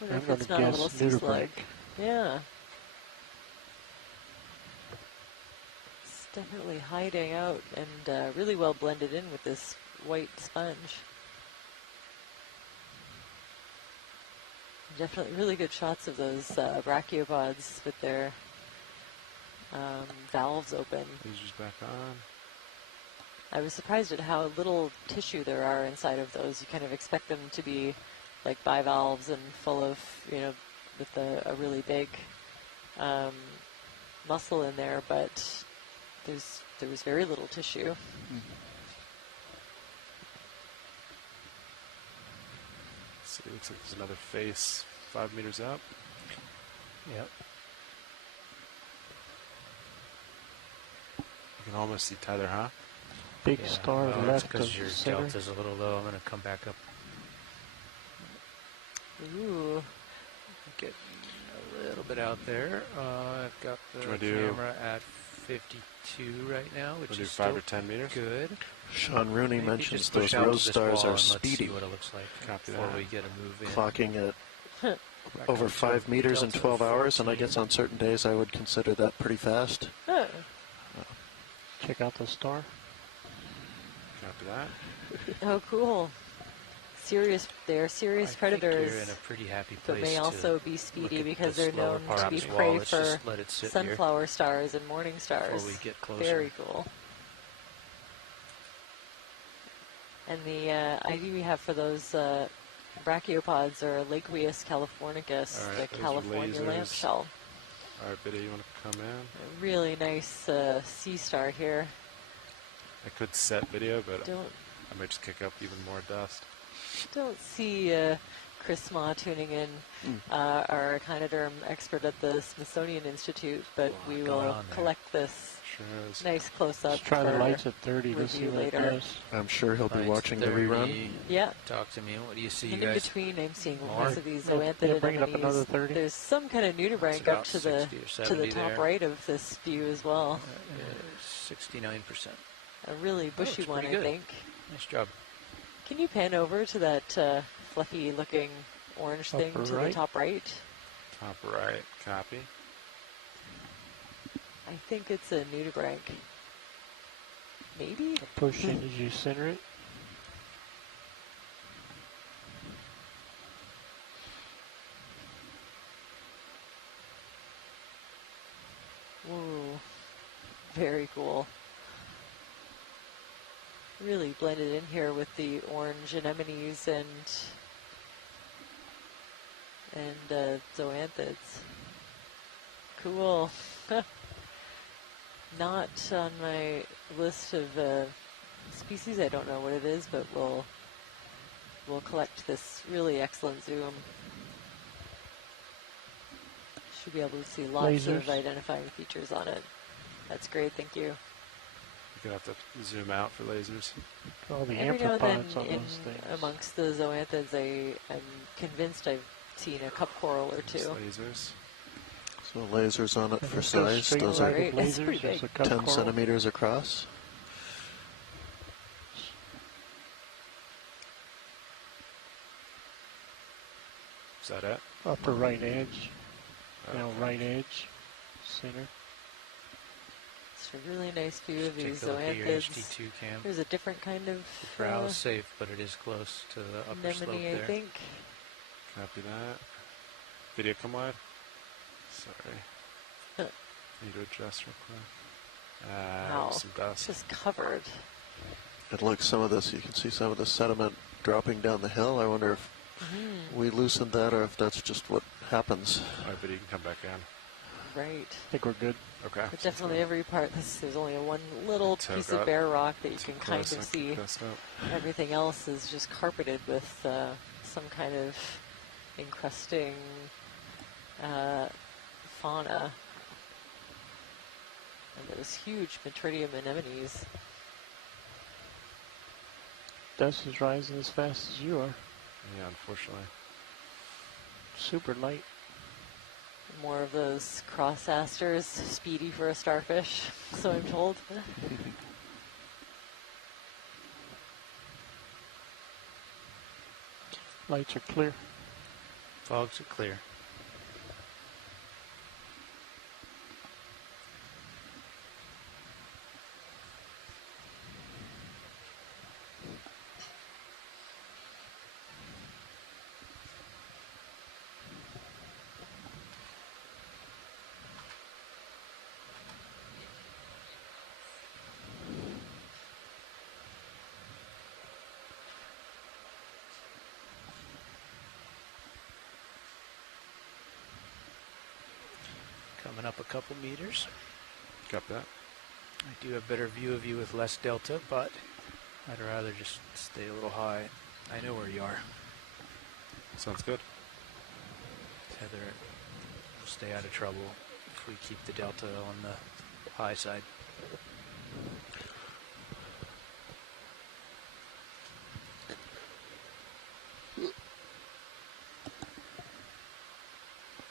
wonder I'm if going it's to not a guess little sea slug. nudibranch. Yeah. It's definitely hiding out and really well blended in with this white sponge. Definitely really good shots of those brachiopods with their valves open. Lasers back on. I was surprised at how little tissue there are inside of those. You kind of expect them to be like bivalves and full of, you know, with a really big muscle in there, but there was very little tissue. See, looks like there's another face 5 meters up. Yep. You can almost see tether, huh? Big Yeah, star well, left of because the your center. delta's a little low. I'm going to come back up. Ooh. Get a little bit out there. I've got the Do you wanna do- camera at 52 right now, which We'll do is 5 still or 10 meters. good. Sean Rooney Maybe mentions just push those out to rose this stars wall are and let's see speedy, what it looks like Copy before that. we get a move in. clocking at Back over up to 5 meters in delta 12 hours, and I 14. guess on certain days I would consider that pretty fast. Oh. Check out the star. Copy that. Oh, cool. They're serious I predators, think you're in a pretty happy place but may to also be look speedy at because this they're lower known part to of be this wall. prey Let's for just let it sit sunflower stars and morning stars. before we get closer. Very cool. And the ID we have for those brachiopods are Lakeweus californicus, All right, the those are California lasers. lamp shell. All right, Biddy, you want to come in? A really nice sea star here. I could set video, but Don't I might just kick up even more dust. don't see Chris Ma tuning in, our echinoderm expert at the Smithsonian Institute, but we will collect this Sure is. nice close-up. Let's try the for lights at 30 to see review what it later. does. I'm sure he'll be Lights watching the 30. rerun. Yeah. Talk to me. What do you see, And you in guys? between, I'm seeing More? lots of these Yeah, zoanthid bring it up another anemones. 30. There's some kind of nudibranch about up to the 60 or 70 top there. right of this view as well. 69%. A really bushy looks one, pretty I good. think. Nice job. Can you pan over to that fluffy-looking orange thing Upper to the right? top right? Top right, copy. I think it's a nudibranch. Maybe? Push in as you center it. Whoa. Very cool. Really blended in here with the orange anemones and zoanthids. Cool. Not on my list of species. I don't know what it is, but we'll collect this really excellent zoom. Should be able to see lots of Lasers. identifying features on it. That's great, thank you. You're going to have to zoom out for lasers. All the Every now and then amphipods on in those things. amongst the zoanthids, I'm convinced I've seen a cup coral or two. Just lasers. So lasers on it And for it's got size. straight Those line are Great, of that's lasers. pretty There's big. a cup 10 coral. centimeters across. Is that it? Upper right edge. Now Okay. right edge. Center. It's a really nice view of Take these a look at your zoanthids. HD2 cam. There's a different kind of The brow is safe, but it is close to the upper slope anemone, I there. think. Copy that. Video come wide? Sorry. Need to adjust real quick. Wow. Some It's dust. just covered. It looks some of this, you can see some of the sediment dropping down the hill. I wonder if we loosened that or if that's just what happens. All right, but you can come back in. Right. I think we're good. Okay. But definitely every part, there's only one little Toe piece got of bare rock that you too can kind of close, I see. messed up. Everything else is just carpeted with some kind of encrusting fauna. And those huge Metridium anemones. Dust is rising as fast as you are. Yeah, unfortunately. Super light. More of those cross asters, speedy for a starfish, so I'm told. Lights are clear. Fogs are clear. Coming up a couple meters. Got that. I do have better view of you with less delta, but I'd rather just stay a little high. I know where you are. Sounds good. Heather will stay out of trouble if we keep the delta on the high side.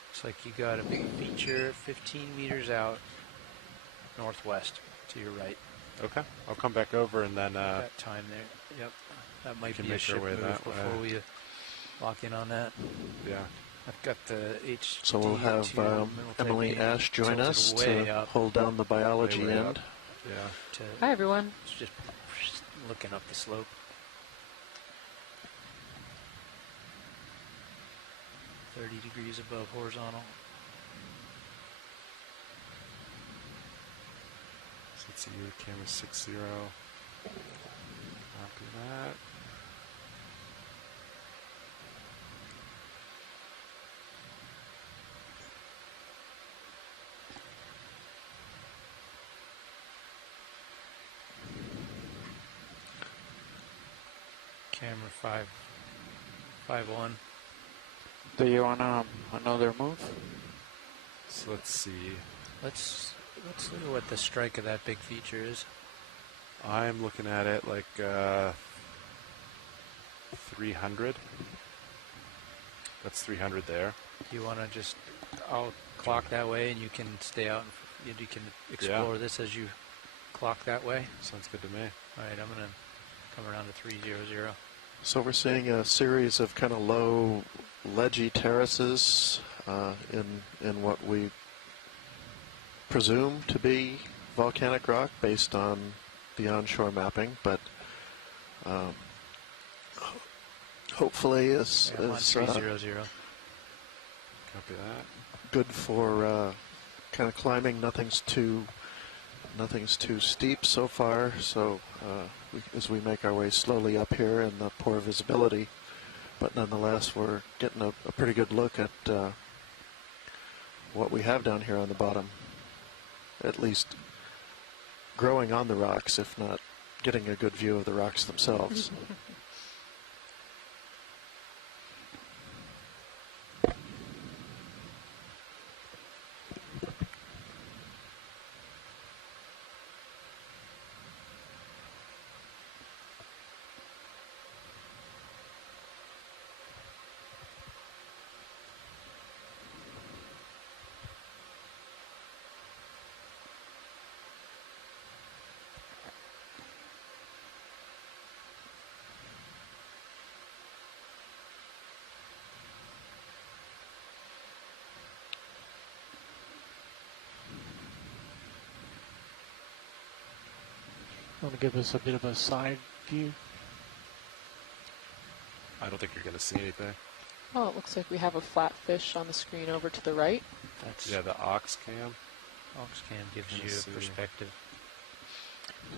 Looks like you got a big feature 15 meters out northwest to your right. Okay. I'll come back over and then That time there. Yep. That might can be a make our ship way move that before way. we lock in on that. yeah. I've got the HD2. So we'll have middle Emily type Ash join tilted us way to up hold down the biology Way end. up. Yeah. to Hi, everyone. it's just looking up the slope. .30 above horizontal. So let's see your camera 6-0. Copy that. Camera 5.1. Do you want another move? So let's see. Let's look at what the strike of that big feature is. I'm looking at it like 300. That's 300 there. Do you want to just, I'll clock that way and you can stay out and you can explore this as you clock that way? Sounds good to me. All right, I'm going to come around to 300. So we're seeing a series of kind of low ledgy terraces in what we presume to be volcanic rock based on the onshore mapping, but hopefully is 300. Copy that. good for kind of climbing. Nothing's too steep so far, so as we make our way slowly up here in the poor visibility, but nonetheless we're getting a pretty good look at what we have down here on the bottom, at least growing on the rocks, if not getting a good view of the rocks themselves. Want to give us a bit of a side view? I don't think you're going to see anything. Well, it looks like we have a flatfish on the screen over to the right. That's Yeah, the ox cam. Oxcam gives Let's you see. a perspective.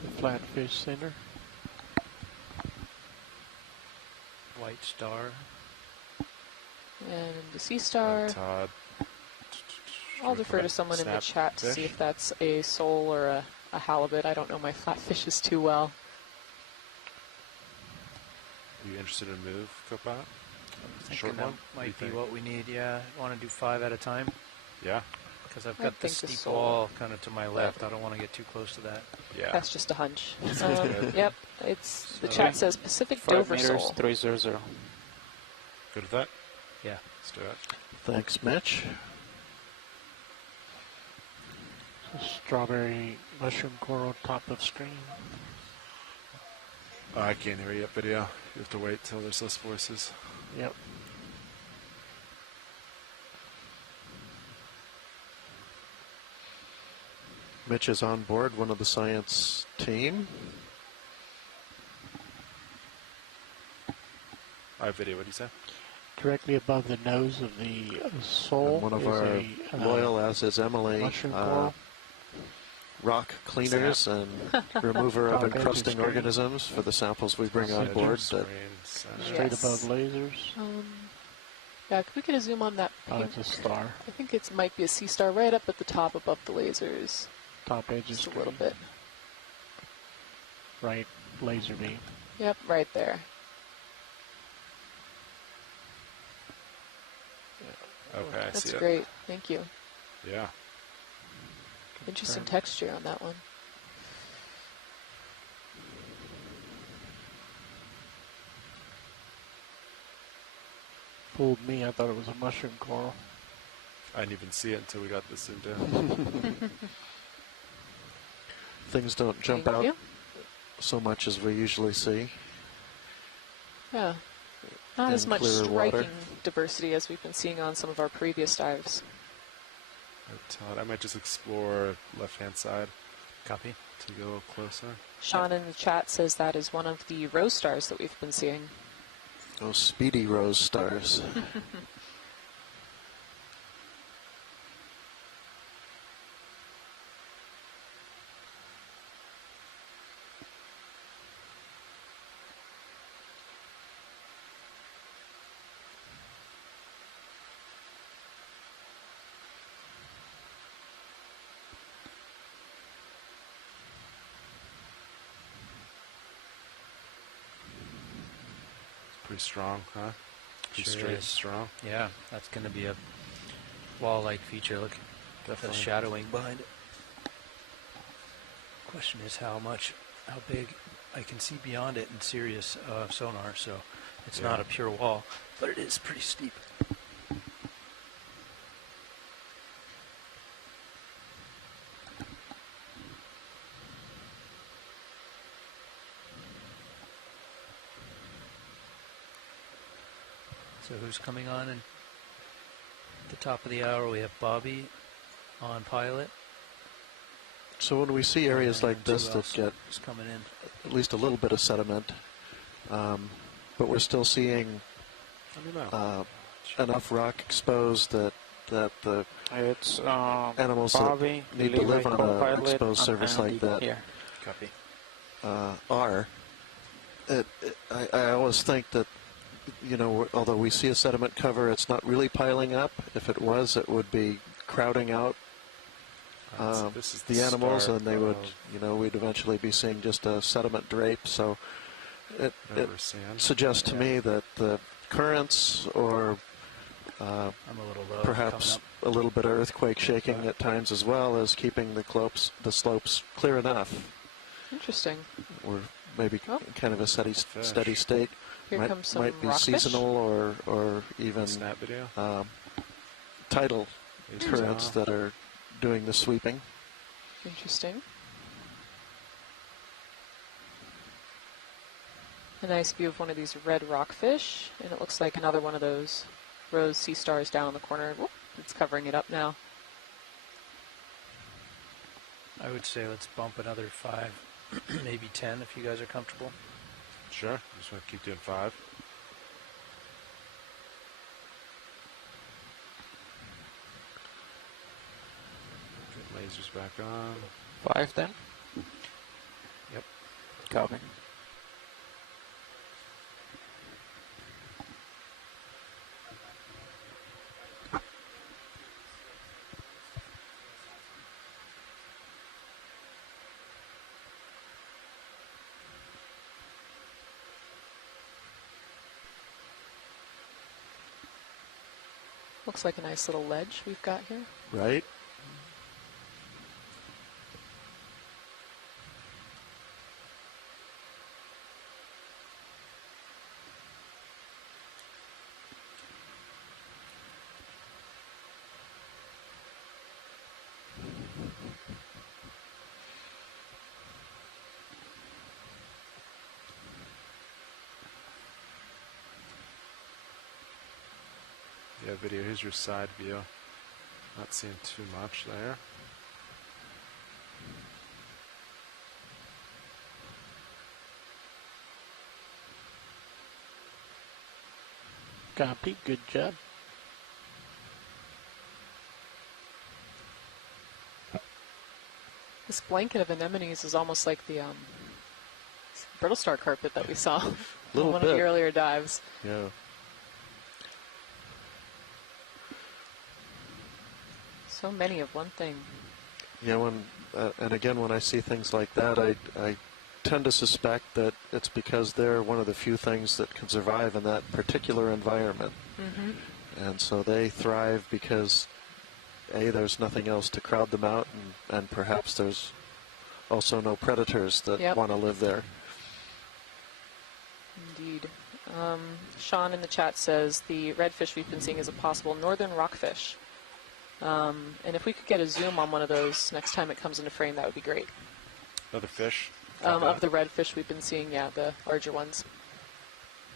The flatfish center. White star. And the sea star. Todd. I'll defer to someone in the chat to see if that's a sole or a halibut. I don't know my flatfishes too well. Are you interested in a move, Copat? Thinking that might be what we need. Yeah, I want to do 5 at a time. Yeah. Because I've got the steep wall kind of to my left. I don't want to get too close to that. Yeah. That's just a hunch. Yep, it's the chat says Pacific Dover sole. 300. Good with that? Yeah. Let's do it. Thanks, Mitch. Strawberry mushroom coral top of screen. Oh, I can't hear you up video. You have to wait till there's less voices. Yep. Mitch is on board, one of the science team. I have video. What do you say? Directly above the nose of the sole And one of is our a loyal, as is Emily, mushroom coral. rock cleaners and remover of encrusting organisms for the samples we bring on board. Straight above lasers. Yeah, could we get a zoom on that? Oh, it's a star. I think it might be a sea star right up at the top above the lasers. Top edge Just is a little bit. Right laser beam. Yep, right there. Okay, I That's see it. great. Thank you. Yeah. Interesting texture on that one. Fooled me. I thought it was a mushroom coral. I didn't even see it until we got this zoomed in. Things don't jump Thank out you. so much as we usually see. Yeah. Not in as much clearer striking water. diversity as we've been seeing on some of our previous dives. Todd, I might just explore left-hand side. Copy. To go a little closer. Sean in the chat says that is one of the rose stars that we've been seeing. Those speedy rose stars. Pretty strong, huh? Pretty Sure straight and is. strong. Yeah, that's going to be a wall-like feature. Look at the Definitely. shadowing behind it. Question is how big I can see beyond it in serious sonar, so it's not a pure wall, but it is pretty steep. So who's coming on? And at the top of the hour, we have Bobby on pilot. So when we see areas like this that get coming in, at least a little bit of sediment, but we're still seeing enough rock exposed that the It's animals Bobby, that need to live on an co-pilot, exposed and surface like Andy that here. Copy. are. I always think that, you know, although we see a sediment cover, it's not really piling up. If it was, it would be crowding out So this is the animals, start and they would, of you know, we'd eventually be seeing just a sediment drape. So it Never sand. suggests to me that the currents or I'm a little low. perhaps a little bit of earthquake shaking at times as well as keeping the slopes clear enough. Interesting. Or maybe kind of a steady state. Here comes some might be rockfish. seasonal or even Snap video. tidal currents that are doing the sweeping. Interesting. A nice view of one of these red rockfish, and it looks like another one of those rose sea stars down in the corner. Whoop, it's covering it up now. I would say let's bump another 5, maybe 10 if you guys are comfortable. Sure. Just want to keep doing 5. Get lasers back on. 5 then? Yep. Copy. Looks like a nice little ledge we've got here. Right? Yeah, video. Here's your side view. Not seeing too much there. Copy. Good job. This blanket of anemones is almost like the brittle star carpet that we saw on one of the earlier dives. Yeah. So many of one thing. Yeah, and again, when I see things like that, I tend to suspect that it's because they're one of the few things that can survive in that particular environment. Mm-hmm. And so they thrive because, A, there's nothing else to crowd them out, and perhaps there's also no predators that want to live there. Indeed. Sean in the chat says the redfish we've been seeing is a possible northern rockfish. And if we could get a zoom on one of those next time it comes into frame, that would be great. Another fish? Of the redfish we've been seeing, yeah, the larger ones.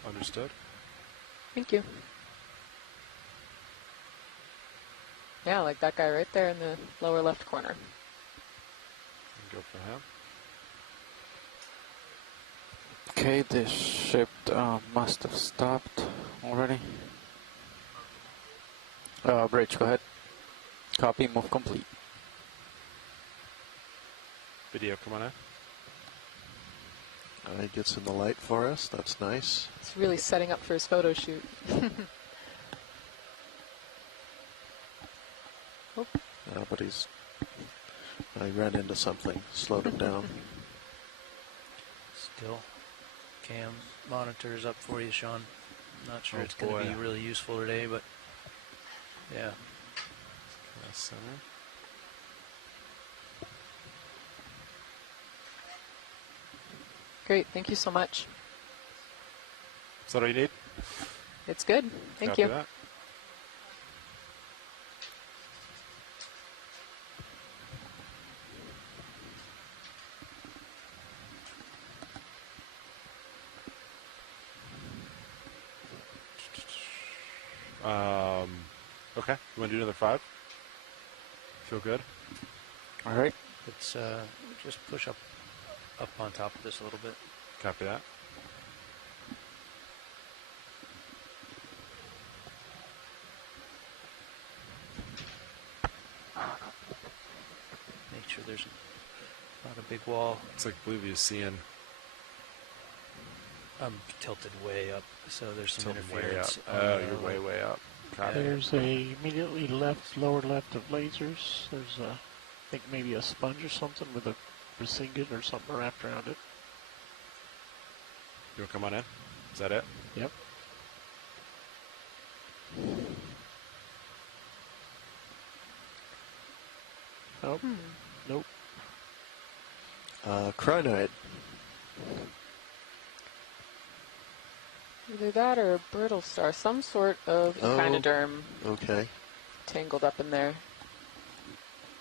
Understood. Thank you. Yeah, like that guy right there in the lower left corner. Go for him. Okay, this ship must have stopped already. Bridge, go ahead. Copy, move complete. Video, come on in. He gets in the light for us. That's nice. He's really setting up for his photo shoot. Oh. But I ran into something, slowed him down. Still, cam monitors up for you, Sean. Not sure it's going to be really useful today, but yeah. Center. Great, thank you so much. Is that all you need? It's good. Thank Copy you. that. Okay, you want to do another 5? Feel good? All right. Let's just push up on top of this a little bit. Copy that. Make sure there's not a big wall. It's like blue is seeing. I'm tilted way up, so there's some Tilted way interference. up. Oh, you're way up. Copy. There's a immediately left, lower left of lasers. There's a, I think maybe a sponge or something with a resingate or something wrapped around it. You want to come on in? Is that it? Yep. Oh, nope. Crinoid. Either that or a brittle star, some sort of echinoderm Okay. tangled up in there.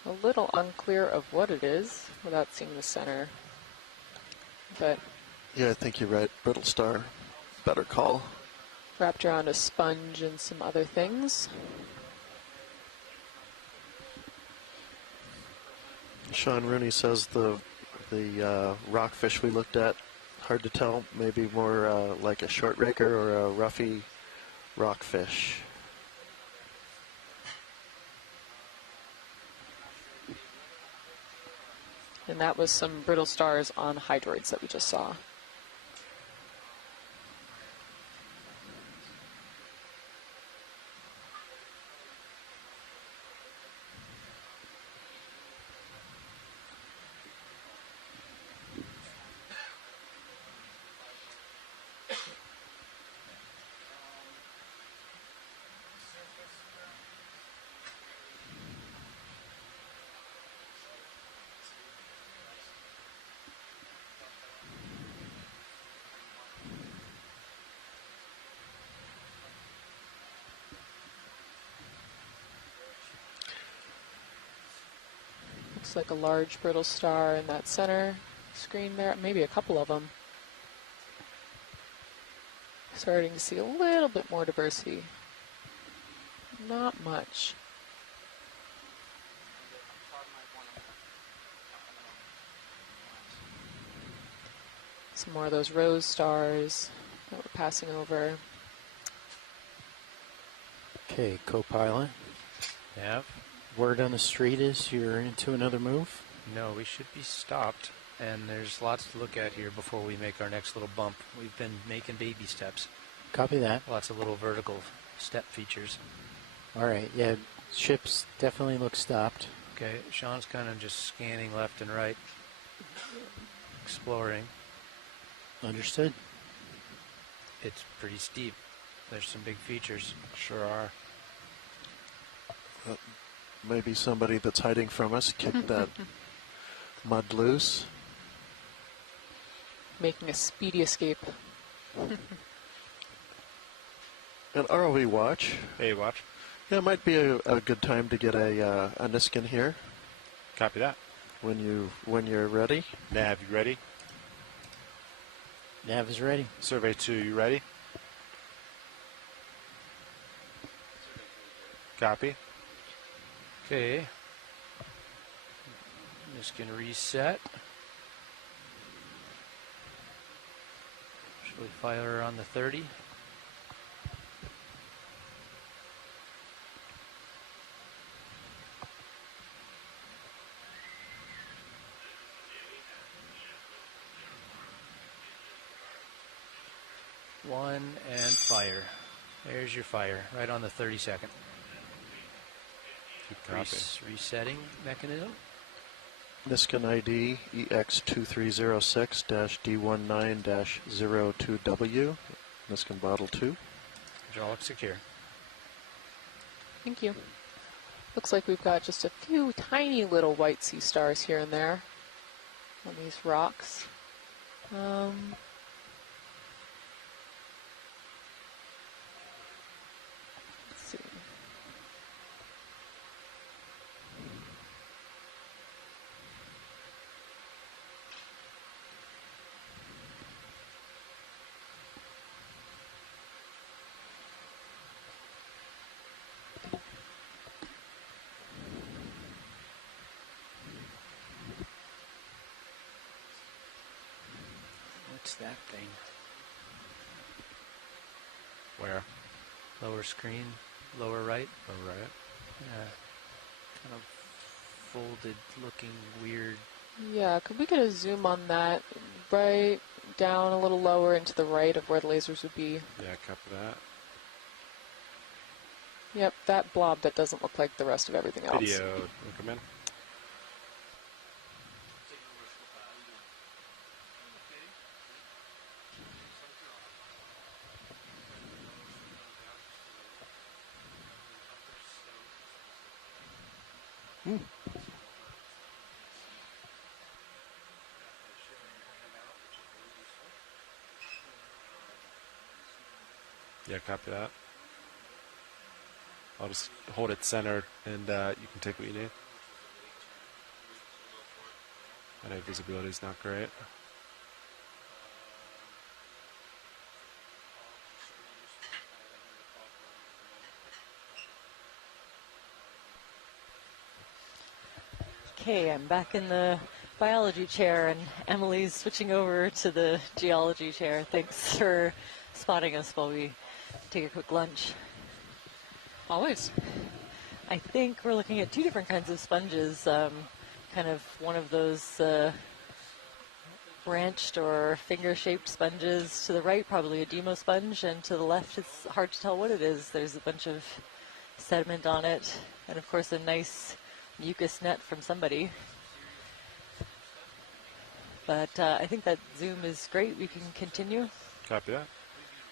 A little unclear of what it is without seeing the center. But Yeah, I think you're right. Brittle star. Better call. wrapped around a sponge and some other things. Sean Rooney says the rockfish we looked at, hard to tell, maybe more like a short raker or a roughy rockfish. And that was some brittle stars on hydroids that we just saw. Looks like a large brittle star in that center screen there, maybe a couple of them. Starting to see a little bit more diversity. Not much. Some more of those rose stars that we're passing over. Okay, co-pilot. Yeah. Word on the street is you're into another move? No, we should be stopped, and there's lots to look at here before we make our next little bump. We've been making baby steps. Copy that. Lots of little vertical step features. All right, yeah, ships definitely look stopped. Okay, Sean's kind of just scanning left and right, exploring. Understood. It's pretty steep. There's some big features. Sure are. Maybe somebody that's hiding from us kicked that mud loose. Making a speedy escape. An ROV watch. Hey, watch. Yeah, it might be a good time to get a Niskin here. Copy that. When you're ready. Nav, you ready? Nav is ready. Survey 2, you ready? Copy. Okay. Just gonna reset. Should we fire on the 30? One and fire. There's your fire, right on the 32nd. Resetting mechanism. Niskin ID EX2306-D19-02W. Niskin bottle 2. Hydraulic secure. Thank you. Looks like we've got just a few tiny little white sea stars here and there on these rocks. Let's see. What's that thing? Where? Lower screen, lower right. All right. Yeah. Kind of folded looking weird. Yeah, could we get a zoom on that? Right down a little lower into the right of where the lasers would be. Yeah, copy that. Yep, that blob that doesn't look like the rest of everything else. Video, will come in. Yeah, copy that. I'll just hold it centered, and you can take what you need. I know visibility is not great. Okay, I'm back in the biology chair, and Emily's switching over to the geology chair. Thanks for spotting us while we take a quick lunch. Always. I think we're looking at two different kinds of sponges. Kind of one of those branched or finger-shaped sponges. To the right, probably a demo sponge, and to the left, it's hard to tell what it is. There's a bunch of sediment on it, and of course a nice mucus net from somebody. But I think that zoom is great. We can continue. Copy that.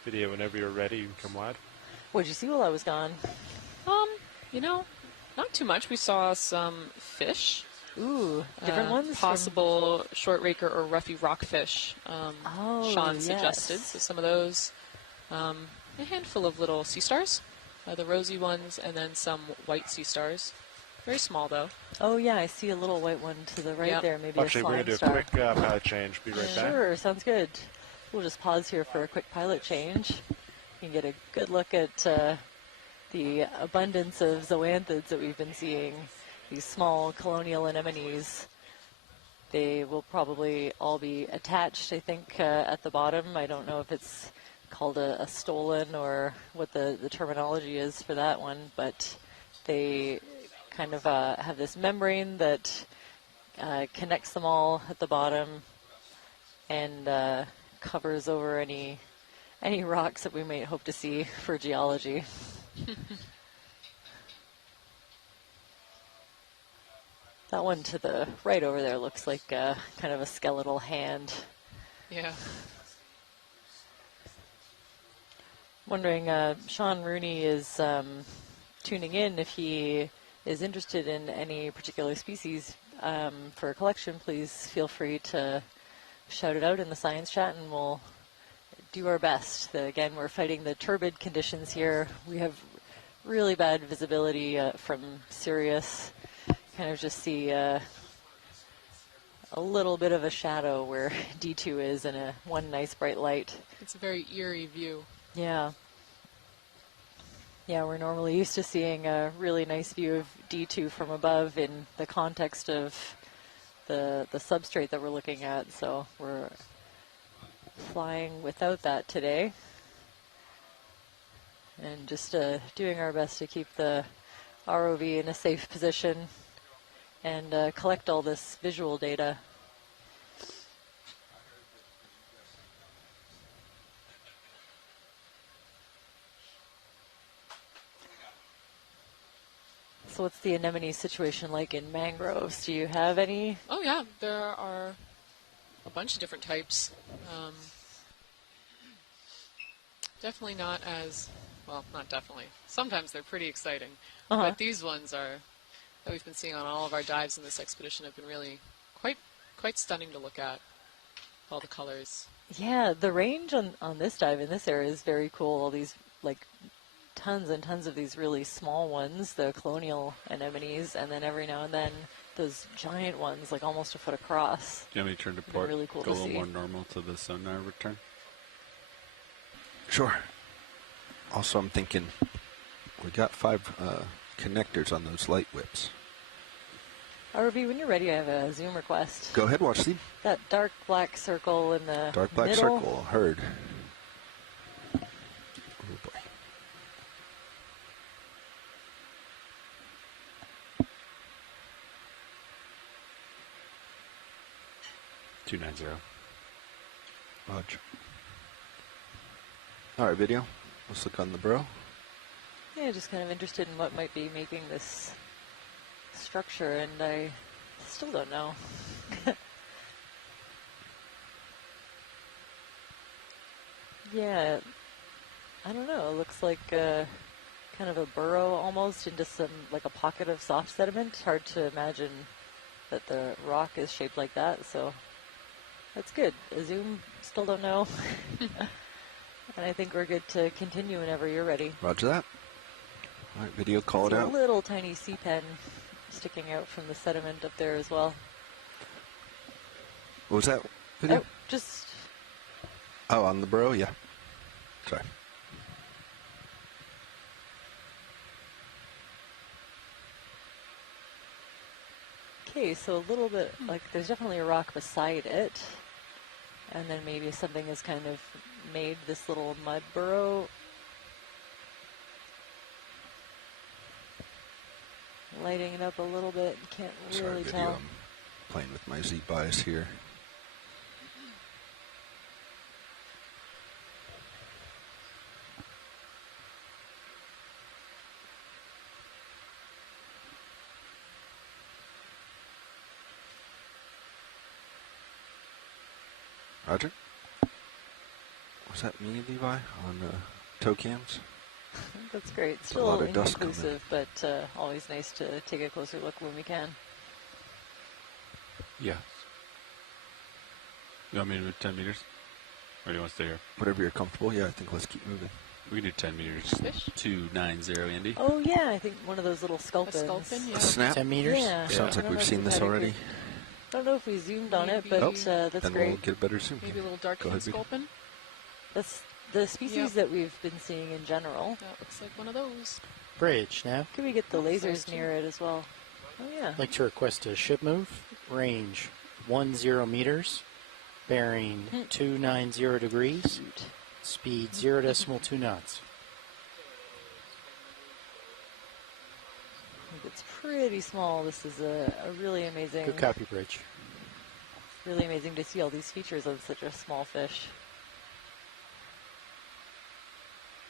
Video, whenever you're ready, you can come wide. What'd you see while I was gone? You know, not too much. We saw some fish. Ooh, different ones? Possible short raker or roughy rockfish. Sean suggested. Yes. So some of those. A handful of little sea stars, the rosy ones, and then some white sea stars. Very small, though. Oh, yeah, I see a little white one to the right there. Maybe Actually, a we're flying going to do star. a quick pilot change. Be right back. Sure, sounds good. We'll just pause here for a quick pilot change. You can get a good look at the abundance of zoanthids that we've been seeing, these small colonial anemones. They will probably all be attached, I think, at the bottom. I don't know if it's called a stolon or what the terminology is for that one, but they kind of have this membrane that connects them all at the bottom and covers over any rocks that we might hope to see for geology. That one to the right over there looks like kind of a skeletal hand. Yeah. Wondering, Sean Rooney is tuning in. If he is interested in any particular species for a collection, please feel free to shout it out in the science chat and we'll do our best. Again, we're fighting the turbid conditions here. We have really bad visibility from Sirius. Kind of just see a little bit of a shadow where D2 is and one nice bright light. It's a very eerie view. Yeah. Yeah, we're normally used to seeing a really nice view of D2 from above in the context of the substrate that we're looking at, so we're flying without that today. And just doing our best to keep the ROV in a safe position and collect all this visual data. So what's the anemone situation like in mangroves? Do you have any? Oh, yeah. There are a bunch of different types. Definitely not as well, not definitely. Sometimes they're pretty exciting. Uh-huh. But these ones are, that we've been seeing on all of our dives in this expedition, have been really quite stunning to look at. All the colors. Yeah, the range on this dive in this area is very cool. All these, like, tons and tons of these really small ones, the colonial anemones, and then every now and then those giant ones, like almost a foot across. Do you want me to turn to port? Really cool Go to a little see. more normal to the sonar return? Sure. Also, I'm thinking we got 5 connectors on those light whips. RV, when you're ready, I have a Zoom request. Go ahead, watch Steve. That dark black circle in the Dark black middle. circle, heard. Oh boy. $290. Roger. All right, video. Let's look on the bro. Yeah, just kind of interested in what might be making this structure, and I still don't know. Yeah, I don't know. It looks like kind of a burrow almost into some, like a pocket of soft sediment. Hard to imagine that the rock is shaped like that, so that's good. A Zoom, still don't know. And I think we're good to continue whenever you're ready. Roger that. All right, video, call it There's out. a little tiny sea pen sticking out from the sediment up there as well. What was that video? Oh, just... Oh, on the bro? Yeah. Sorry. Okay, so a little bit, like, there's definitely a rock beside it. And then maybe something has kind of made this little mud burrow. Lighting it up a little bit, can't Sorry, really video. tell. I'm playing with my Z bias here. Roger. Was that me, Levi, on tow cams? That's great. A Still lot of dust coming. inconclusive, but always nice to take a closer look when we can. Yeah. You want me to move 10 meters? Or do you want to stay here? Whatever you're comfortable. Yeah, I think let's keep moving. We can do 10 meters. Fish? 290, Andy. Oh yeah, I think one of those little sculpins. A sculpin, yeah. A snap? 10 meters? Yeah. Sounds I like don't know we've if seen we've this had a already. good- I don't know if we zoomed on it, Maybe- but that's Then great. we'll get a better zoom. Maybe a little dark Go ahead, Vicky. sculpin. That's the species Yep. that we've been seeing in general. That looks like one of those. Bridge now. Could we get the That's lasers nice, too. near it as well? Oh yeah. Like to request a ship move. Range 10 meters. Bearing 290 degrees. Speed 0.2 knots. I think it's pretty small. This is a really amazing. Good copy, Bridge. Really amazing to see all these features on such a small fish.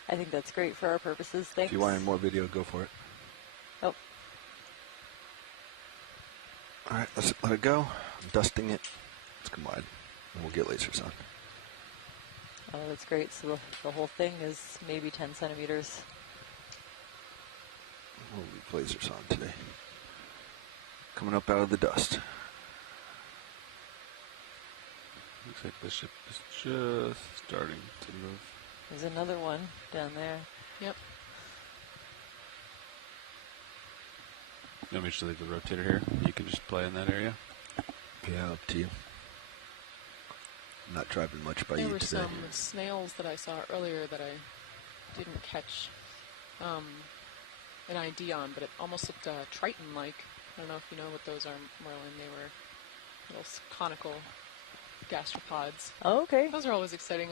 I think that's great for our purposes. Thanks. If you want any more video, go for it. Oh. All right, let's let it go. I'm dusting it. Let's come wide, and we'll get lasers on. Oh, that's great. So the whole thing is maybe 10 centimeters. We'll leave lasers on today. Coming up out of the dust. Looks like the ship is just starting to move. There's another one down there. Yep. You want me to leave the rotator here? You can just play in that area. Yeah, up to you. I'm not driving much by There you were today. some snails that I saw earlier that I didn't catch an ID on, but it almost looked Triton-like. I don't know if you know what those are, Merlin. They were little conical gastropods. Oh, okay. Those are always exciting.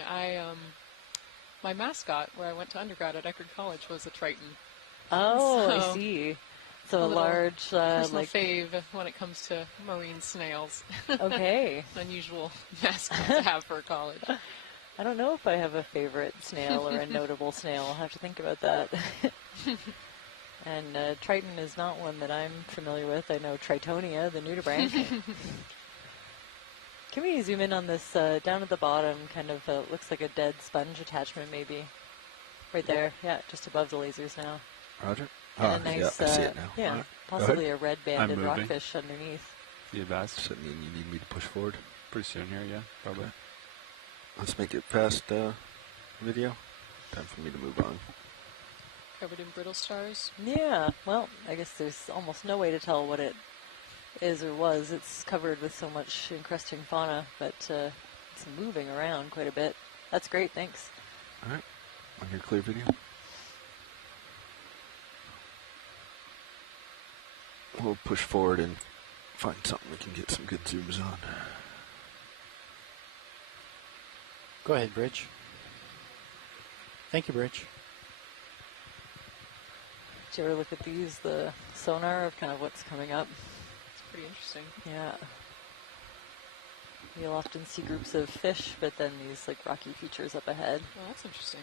My mascot, where I went to undergrad at Eckerd College, was a Triton. Oh, I So, see. So a little large, personal like, fave when it comes to marine snails. okay. Unusual mascot to have for college. I don't know if I have a favorite snail or a notable snail. I'll have to think about that. And Triton is not one that I'm familiar with. I know Tritonia, the nudibranch. Can we zoom in on this down at the bottom? Kind of looks like a dead sponge attachment, maybe. right there. Yeah, just above the lasers now. Roger. And a nice, yeah, I see it now. Yeah, All right. possibly a red banded I'm moving. rockfish underneath. You advised? Does that mean you need me to push forward? Pretty soon here, yeah, probably. Okay. Let's make it past video. Time for me to move on. Covered in brittle stars. Yeah, well, I guess there's almost no way to tell what it is or was. It's covered with so much encrusting fauna, but it's moving around quite a bit. That's great, thanks. All right. On your clear video. We'll push forward and find something we can get some good zooms on. Go ahead, Bridge. Thank you, Bridge. Did you ever look at these, the sonar of kind of what's coming up? It's pretty interesting. Yeah. You'll often see groups of fish, but then these like rocky features up ahead. Well, that's interesting.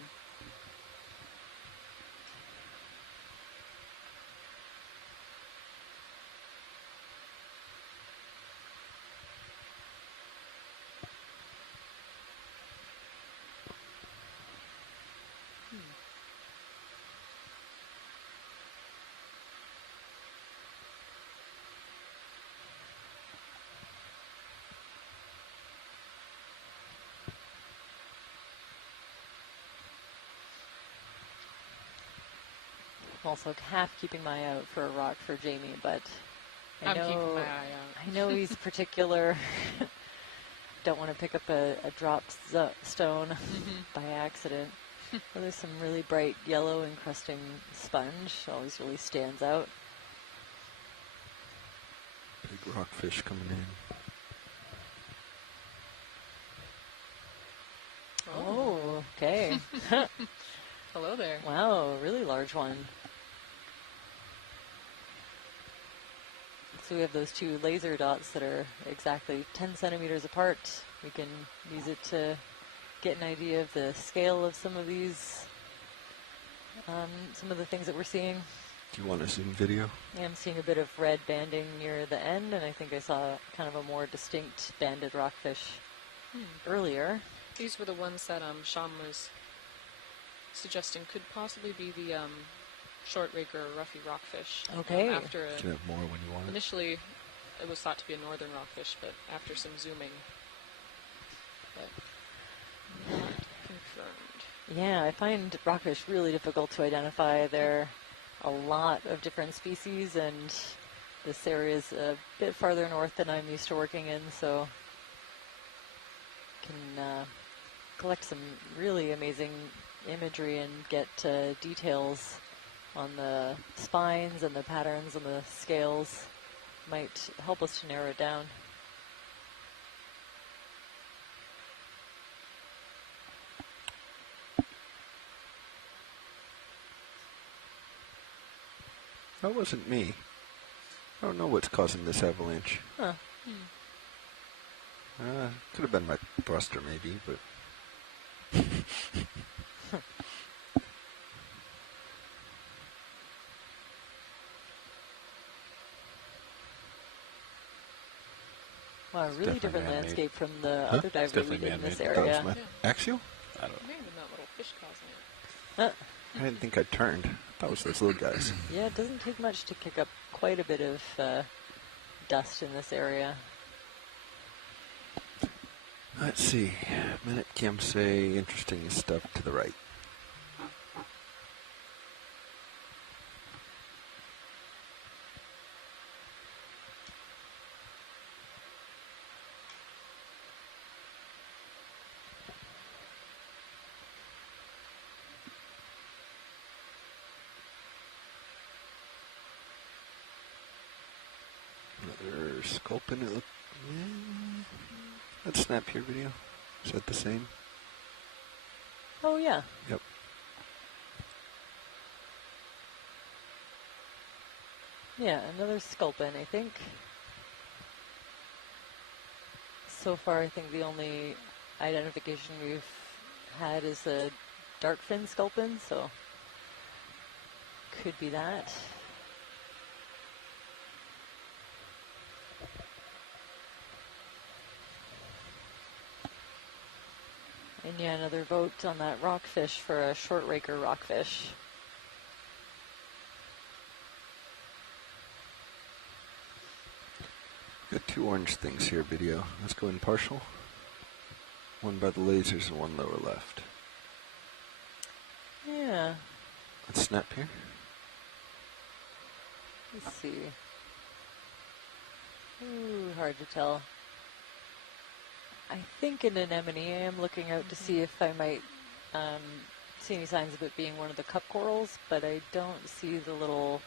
I'm also half keeping my eye out for a rock for Jamie, but I'm keeping my eye out. I know he's particular. Don't want to pick up a dropped stone by accident. Well, there's some really bright yellow encrusting sponge. Always really stands out. Big rockfish coming in. Oh, okay. Hello there. Wow, a really large one. So we have those two laser dots that are exactly 10 centimeters apart. We can use it to get an idea of the scale of some of these, some of the things that we're seeing. Do you want to zoom video? Yeah, I'm seeing a bit of red banding near the end, and I think I saw kind of a more distinct banded rockfish earlier. These were the ones that Sean was suggesting could possibly be the short rake or roughy rockfish. Okay. After You can have more when you want it. initially, it was thought to be a northern rockfish, but after some zooming, but not confirmed. Yeah, I find rockfish really difficult to identify. There are a lot of different species, and this area is a bit farther north than I'm used to working in, so can collect some really amazing imagery and get details on the spines and the patterns and the scales. Might help us to narrow it down. That wasn't me. I don't know what's causing this avalanche. Huh. Could have been my thruster maybe, but... Wow, really definitely different man-made. landscape from the other dive we definitely did in this man-made. That area. was my axial? I don't It may have been that little fish causing it. I didn't think I turned. That was those little guys. Yeah, it doesn't take much to kick up quite a bit of dust in this area. Let's see. Minute Kim say interesting stuff to the right. Another sculpin. It look. Let's snap here video. Is that the same? Oh, yeah. Yep. Yeah, another sculpin, I think. So far, I think the only identification we've had is a dark fin sculpin, so could be that. And yeah, another vote on that rockfish for a short raker rockfish. Got two orange things here, video. Let's go in partial. One by the lasers and one lower left. Yeah. Let's snap here. Let's see. Ooh, hard to tell. I think an anemone. I am looking out to see if I might see any signs of it being one of the cup corals, but I don't see the little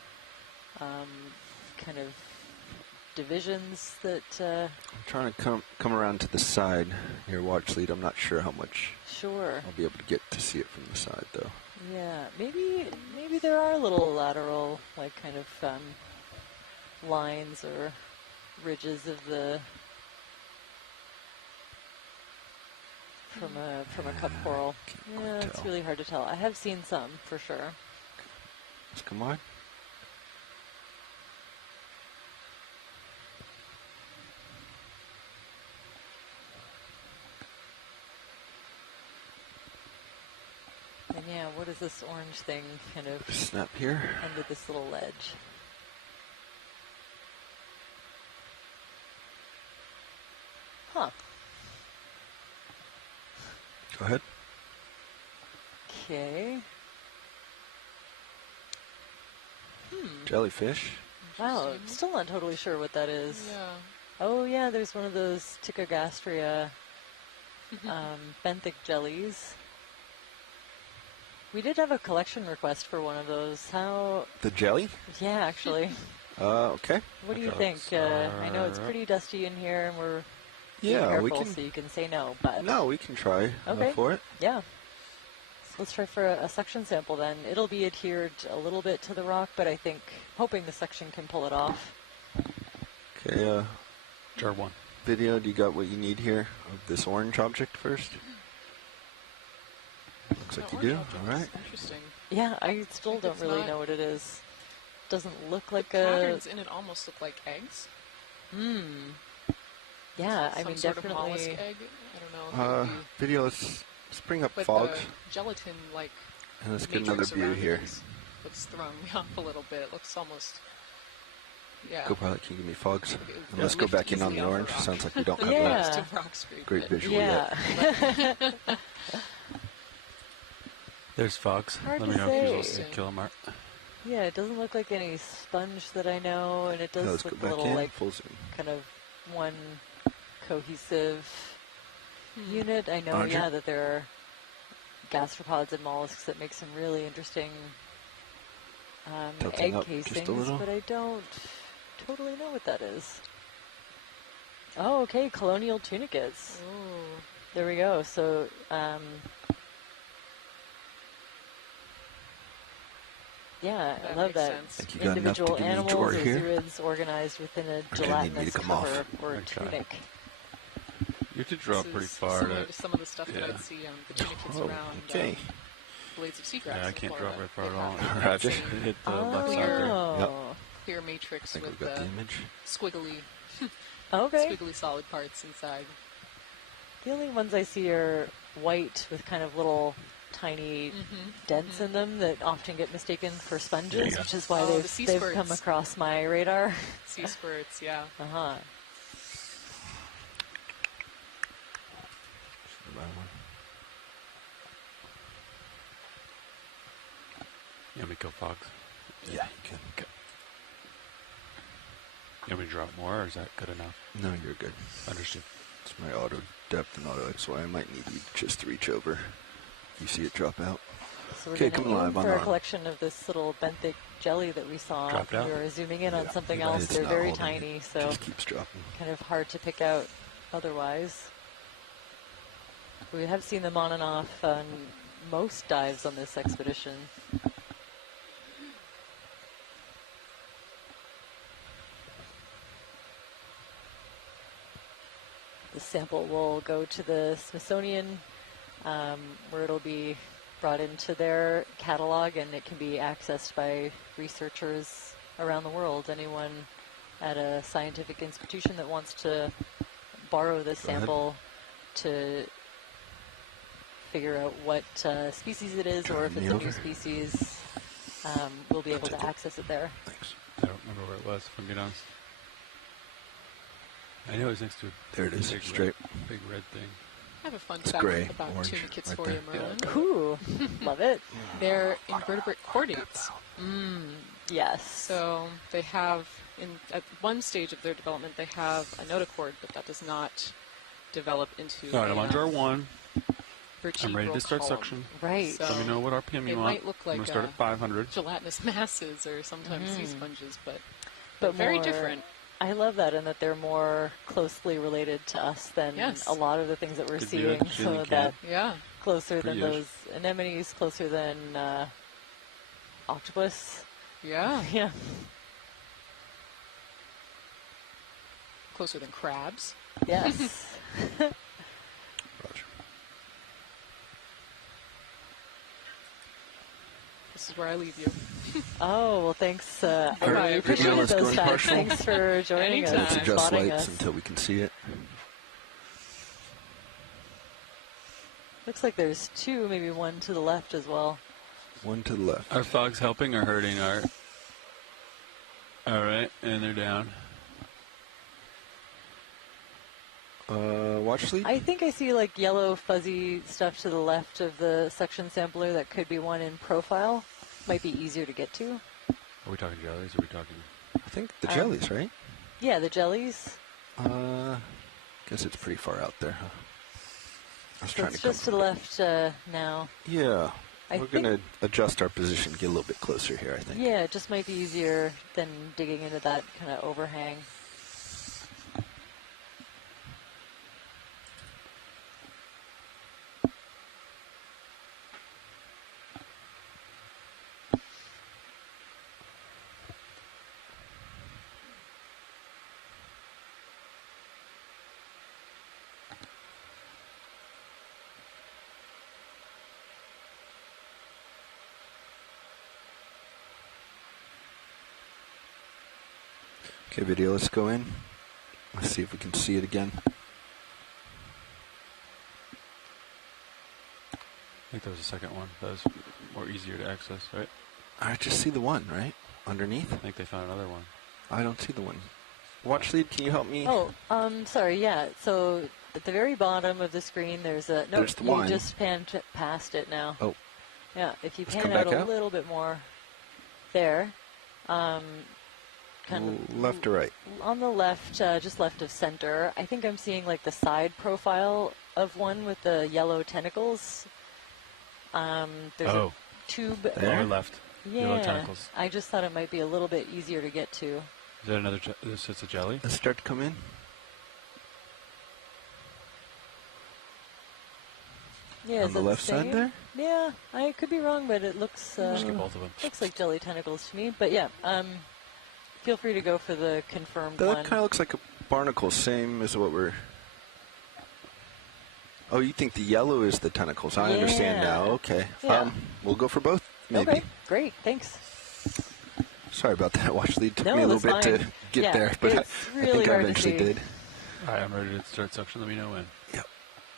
kind of divisions that... I'm trying to come around to the side near watch lead. I'm not sure how much Sure. I'll be able to get to see it from the side, though. Yeah, maybe there are little lateral, like kind of lines or ridges of the from a cup coral. Yeah, it's really hard to tell. I have seen some for sure. Let's come on. And yeah, what is this orange thing kind of snap here under this little ledge? Huh. Go ahead. Okay. Jellyfish. Wow, I'm still not totally sure what that is. Yeah. Oh yeah, there's one of those Ticogastria benthic jellies. We did have a collection request for one of those. How? The jelly? Yeah, actually. Okay. What do you think? I know it's pretty dusty in here, and we're being careful, so you can say no. But no, we can try for it. Yeah. So let's try for a suction sample then. It'll be adhered a little bit to the rock, but I think hoping the suction can pull it off. Okay. Jar one. Video, do you got what you need here of this orange object first? Looks like you do. All right. Interesting. Yeah, I still don't really know what it is. Doesn't look like the patterns in it almost look like eggs. Yeah, I Some mean, sort definitely. Of mollusk egg. I don't know. Video, let's bring up but fog. The gelatin, like, And let's get another view here. Looks throwing me off a little bit. It looks almost. Yeah. Go-pilot, can you give me fogs? And let's go back in on the orange. Sounds like we don't have Yeah. a great visual yet. There's fogs. Hard Let me to know if say. you're supposed to kill them, Mark. Yeah, it doesn't look like any sponge that I know, and it does let's look go a back little in, like full zoom. kind of one cohesive unit. I know, Roger. yeah, that there are gastropods and mollusks that make some really interesting Tilting egg up just a casings, little. but I don't totally know what that is. Oh, okay, colonial tunicates. Oh. There we go. So, yeah, I love that. You got enough to Individual give me animals drawer or here? zooids organized within a Or do you need me gelatinous to come off? cover or Okay. tunic. You did draw This pretty is far. similar to some of the stuff that I'd see on the tunicates Oh, around okay. blades of seagrass. Yeah, I in can't draw Florida. very far They at all. have Roger. Hit the Oh. left side there. Oh. clear matrix I think with we've got the the image. squiggly, Okay. squiggly solid parts inside. The only ones I see are white with kind of little tiny dents in them that often get mistaken for sponges, which is why Oh, the sea they've come spurts. across my radar. Sea spurts, yeah. Uh-huh. You want me to kill fogs? Yeah, you can. Okay. You want me to drop more, or is that good enough? No, you're good. Understood. It's my auto depth and auto XY. I might need you just to reach over. You see it drop out. So we're Okay, going come to aim live on for a on. collection of this little benthic jelly that we saw. Dropped out? We were zooming in on Yeah, something but else. it's They're not very holding it. tiny, so Just keeps dropping. kind of hard to pick out otherwise. We have seen them on and off on most dives on this expedition. The sample will go to the Smithsonian, where it'll be brought into their catalog, and it can be accessed by researchers around the world. Anyone at a scientific institution that wants to borrow this Go ahead. sample to figure out what species it is, or if it's a new species, we'll be able to access it there. Thanks. I don't remember where it was, if I'm being honest. I know it was next to There it is, big straight. big red thing. I have a fun It's fact gray, about orange, tunicates right for there. you, Merlin. Ooh, love it. They're invertebrate chordates. Yes. So they have, at one stage of their development, they have a notochord, but that does not develop into All right, I'm on jar 1. I'm ready to start column. suction. Right. So Let me know what RPM they you want. might look I'm like going to start at 500. gelatinous masses or sometimes sea sponges, but But very more- different. I love that, and that they're more closely related to us than Yes. a lot of the things that we're Could be seeing. a So jelly that Yeah. closer than Pretty-ish. those anemones, closer than octopus. Yeah. Yeah. Closer than crabs. Yes. Roger. This is where I leave you. Oh, well, thanks. I Bye, really everybody. appreciate Let's go those in facts. partial. Thanks for joining Anytime. us Let's and adjust spotting lights us. until we can see it. Looks like there's two, maybe one to the left as well. One to the left. Are fogs helping or hurting, Art? All right, and they're down. Watch lead. I think I see like yellow fuzzy stuff to the left of the suction sampler. That could be one in profile. Might be easier to get to. Are we talking jellies? Or are we talking? I think the jellies, right? Yeah, the jellies. Guess it's pretty far out there, huh? I was So trying it's to just to the left now. Yeah. I We're think- going to adjust our position, get a little bit closer here, I think. Yeah, it just might be easier than digging into that kind of overhang. Okay, video, let's go in. Let's see if we can see it again. I think there was a second one. That was more easier to access, right? I just see the one, right? Underneath? I think they found another one. I don't see the one. Watch lead, can you help me? Oh, sorry, yeah. So at the very bottom of the screen, there's a... No, There's the you one. just panned past it now. Oh. Yeah, if you Let's pan come out back a out. little bit more there. Kind of Left or right? on the left, just left of center. I think I'm seeing like the side profile of one with the yellow tentacles. There's Oh. a tube. Lower left. Yellow Yeah, tentacles. I just thought it might be a little bit easier to get to. Is that another? This is a jelly. Let's start to come in. Yeah, On is the it left side same? there? Yeah, I could be wrong, but it looks Just get both of them. looks like jelly tentacles to me. But yeah, feel free to go for the confirmed That one. kind of looks like a barnacle, same as what we're... Oh, you think the yellow is the tentacles. I understand now. Yeah. Okay. Yeah. We'll go for both, maybe. Okay, great, thanks. Sorry about that. Watch lead took No, me a little that's bit to fine. get Yeah, there, but it's I really think I hard to eventually see. did. All right, I'm ready to start suction. Let me know when. Yep.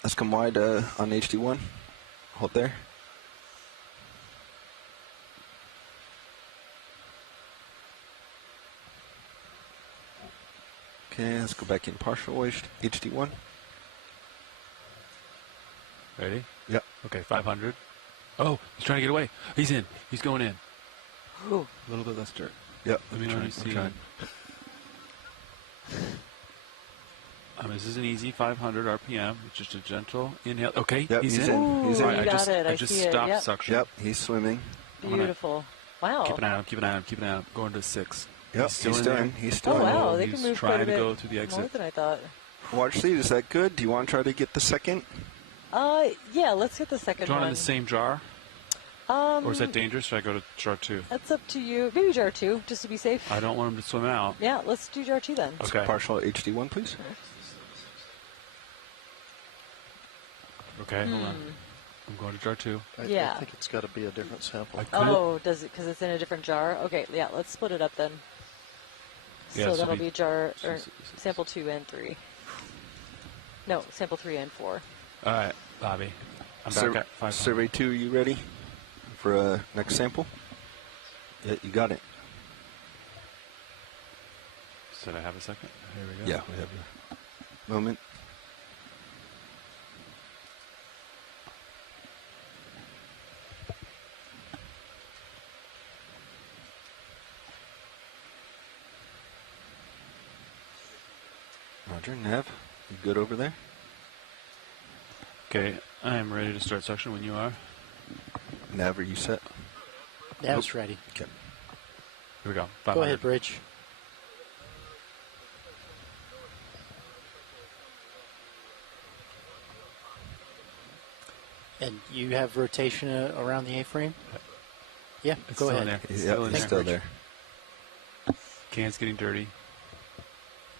Let's come wide on HD1. Hold there. Okay, let's go back in partial HD1. Ready? Yep. Okay, 500. Oh, he's trying to get away. He's in. He's going in. Ooh. A little bit less dirt. Yep. Let me know when you see him. This is an easy 500 RPM. It's just a gentle inhale. Okay, Yep, he's he's in. in. He's in. All right, You got it. I I just see it. stopped Yep. suction. Yep, he's swimming. Beautiful. Wow. Keep an eye on him. Keep an eye on him. Keep an ey on him. Going to 6. Yep, He's still he's in still there. in. He's still Oh in. wow, they He's can move trying quite a to bit go to the more exit. than I thought. Watch lead, is that good? Do you want to try to get the second? Yeah, let's get the second Do you want one. in the same jar? Or is that dangerous? Should I go to jar 2? That's up to you. Maybe jar 2, just to be safe. I don't want him to swim out. Yeah, let's do jar 2 then. Okay. Partial HD1, please. Okay, hold on. I'm going to jar 2. Yeah. I think it's got to be a different sample. Oh, does it? Because it's in a different jar. Okay, yeah. Let's split it up then. Yeah, so so that'll we- be jar or sample 2 and 3. No, sample 3 and 4. All right, Bobby. I'm back at 500. Survey 2, you ready for next sample? Yeah, you got it. Should I have a second? Here we go. Yeah, we have a moment. Roger, Nav, you good over there? Okay, I am ready to start suction when you are. Nav, are you set? Nav's ready. Okay. Here we go. Go 500. ahead, Bridge. And you have rotation around the A-frame? Yeah, It's go still ahead. in there. It's Yeah, still in it's there. still there. Can's getting dirty,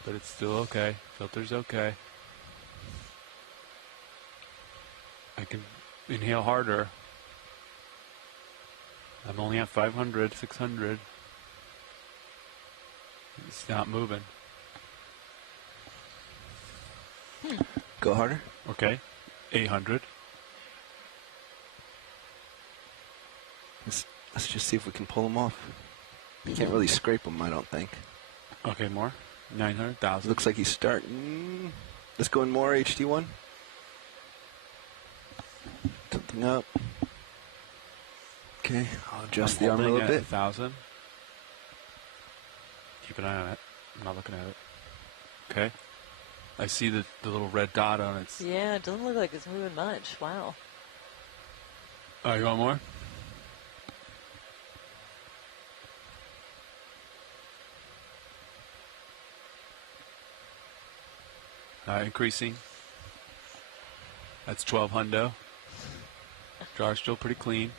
but it's still okay. Filter's okay. I can inhale harder. I'm only at 500, 600. It's not moving. Go harder. Okay. 800. Let's just see if we can pull them off. You can't really scrape them, I don't think. Okay, more. 900,000. Looks like he's starting. Let's go in more, HD1. Something up. Okay, I'll adjust the arm a little bit. 1,000. Keep an eye on it. I'm not looking at it. Okay. I see the little red dot on it. Yeah, it doesn't look like it's moving much. Wow. Oh, you want more? Increasing. That's 12 hundo. Jar's still pretty clean.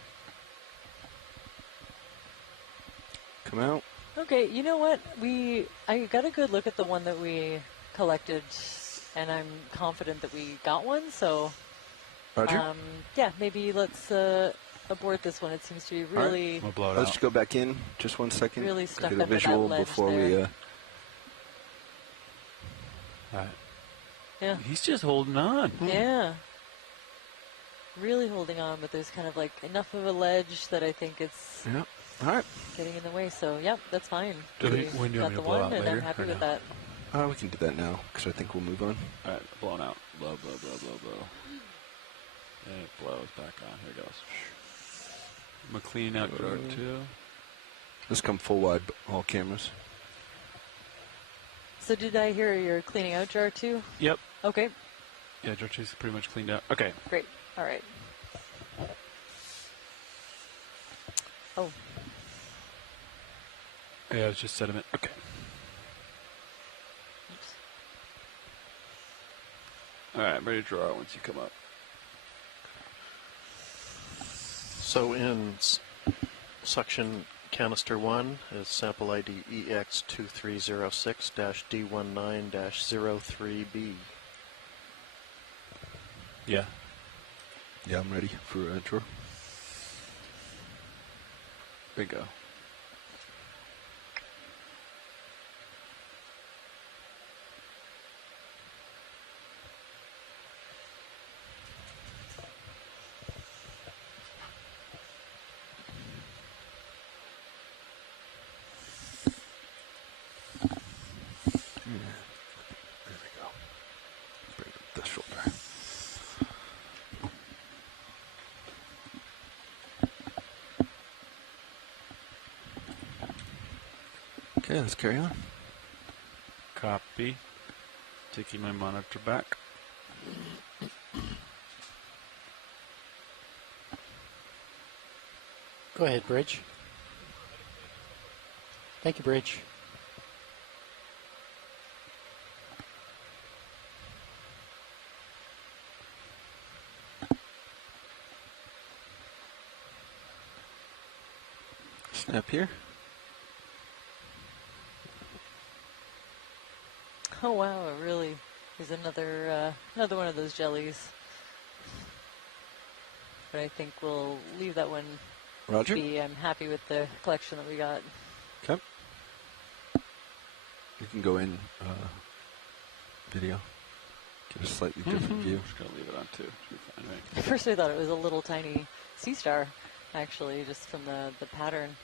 Come out. Okay, you know what? I got a good look at the one that we collected, and I'm confident that we got one. So, Roger. Yeah, maybe let's abort this one. It seems to be really. We'll blow it Let's out. just go back in just one second. Really stuck Get a under that visual ledge before there. we. All right. Yeah. He's just holding on. Yeah. Really holding on, but there's kind of like enough of a ledge that I think it's Yeah. All right. getting in the way. So, yep, that's fine. When do you Got want me the to blow one, out and later, I'm happy or with no? that. We can do that now because I think we'll move on. All right, blowing out. Blow, blow, blow, blow, blow. And it blows back on. Here it goes. I'm going to clean out jar 2. Let's come full wide, all cameras. So did I hear you're cleaning out jar 2? Yep. Okay, Yeah, jar 2's pretty much cleaned out. Okay. great. All right. Oh, Yeah, it's just sediment. Okay. oops. All right, I'm ready to draw once you come up. So in suction canister 1 is sample ID EX2306-D19-03B. Yeah. Yeah, I'm ready for draw. Bingo. There we go. Bring up the shoulder. Okay, let's carry on. Copy. Taking my monitor back. Go ahead, Bridge. Thank you, Bridge. Snap here. Oh wow, it really is another one of those jellies. But I think we'll leave that one Roger. be. I'm happy with the collection that we got. Okay. You can go in video. Get a slightly different view. Just gonna leave it on too. Should be fine, right? At first I thought it was a little tiny sea star, actually, just from the pattern.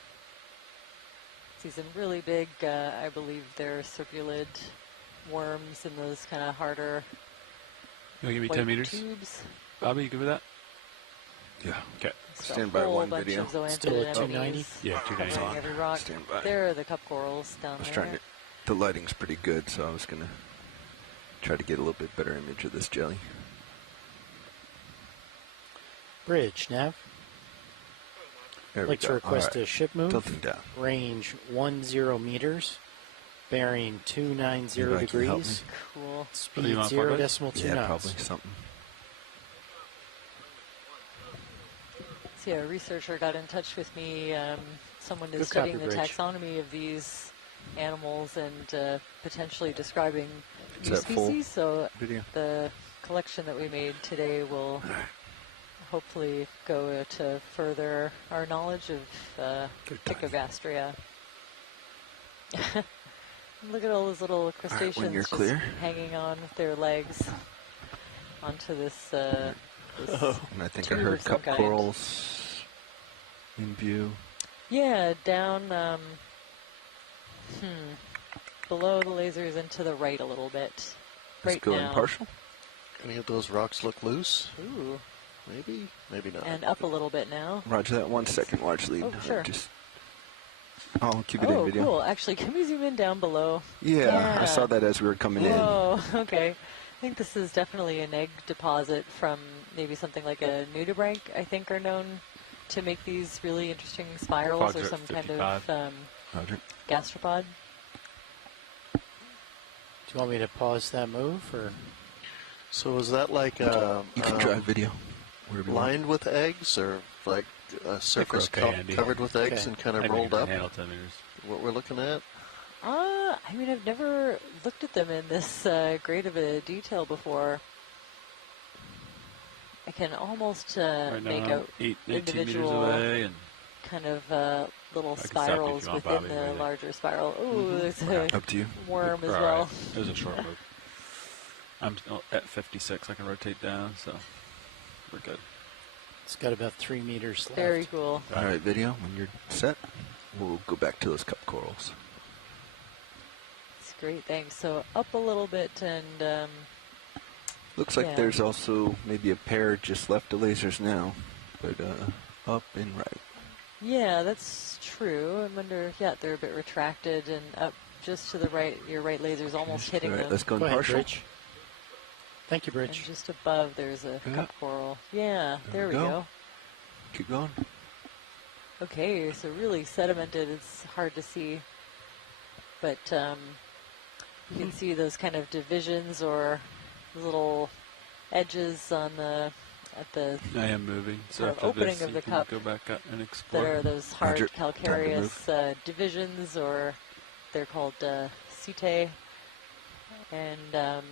See some really big, I believe they're circulid worms in those kind of harder You want to give me white 10 meters? tubes. Bobby, you good with that? Yeah. Okay. So Stand a by whole one bunch video. of zoanthid Still at anemones 290? Yeah, 290. covering every rock. Stand by. There are the cup corals down I was there. trying to. The lighting's pretty good, so I was gonna try to get a little bit better image of this jelly. Bridge, Nav. There I'd we like to go. request All right. a ship move. Tilting down. Range 10 meters. Bearing 290 Anybody can help degrees. Cool. Speed you want to plug 0.2 Yeah, knots. probably something. So yeah, a researcher got in touch with me, someone is Good studying copy, the Bridge. taxonomy of these animals and potentially describing Is new that full species. So video? the collection that we made today will hopefully go to further our knowledge of Good timing. Picogastria. Look at all those little crustaceans you're just clear. hanging on with their legs onto this, this And I think I tube heard of some cup kind. corals in view. Yeah, down below the lasers and to the right a little bit. Let's Right go now. in partial. Any of those rocks look loose? Ooh. Maybe, maybe not. And up a little bit now. Roger that. 1 second. Watch lead. Oh, sure. I'll keep it in Oh, video. cool. Actually, can we zoom in down below? Yeah, I saw that as we were coming Whoa, okay. I think this is definitely an egg deposit from maybe something like a nudibranch, I think, are known to make these really interesting spirals or Fog's some at kind 55. of Roger. gastropod. Do you want me to pause that move, or? So is that like You can drive video. Wherever you want. lined with eggs, or like a surface okay, Andy. covered with eggs Okay. and kind I of think rolled you can up? handle 10 meters. What we're looking at? I mean, I've never looked at them in this great of a detail before. I can almost Right make now, out 18 meters individual away, and kind of little I can stop you if spirals you want, within Bobby, the really. larger spiral. Ooh, there's a Up to you. worm as All well. right. It was a short move. I'm at 56. I can rotate down, so we're good. It's got about 3 meters left. Very cool. All right, video. When you're set, we'll go back to those cup corals. It's great, thanks. So up a little bit and Looks like Yeah. there's also maybe a pair just left of lasers now, but up and right. yeah, that's true. I wonder, yeah, they're a bit retracted and up just to the right. Your right laser's almost hitting All right, them. let's go in Go ahead, partial. Bridge. Thank you, And Bridge. just above, there's a Yeah. cup coral. Yeah, there There we we go. go. Keep going. Okay, so really sedimented. It's hard to see, but you can see those kind of divisions or little edges on the at the I am moving. So Kind of after opening this, of you the can cup go back up and that explore. are those hard Roger. Time to calcareous divisions, or they're called setae, and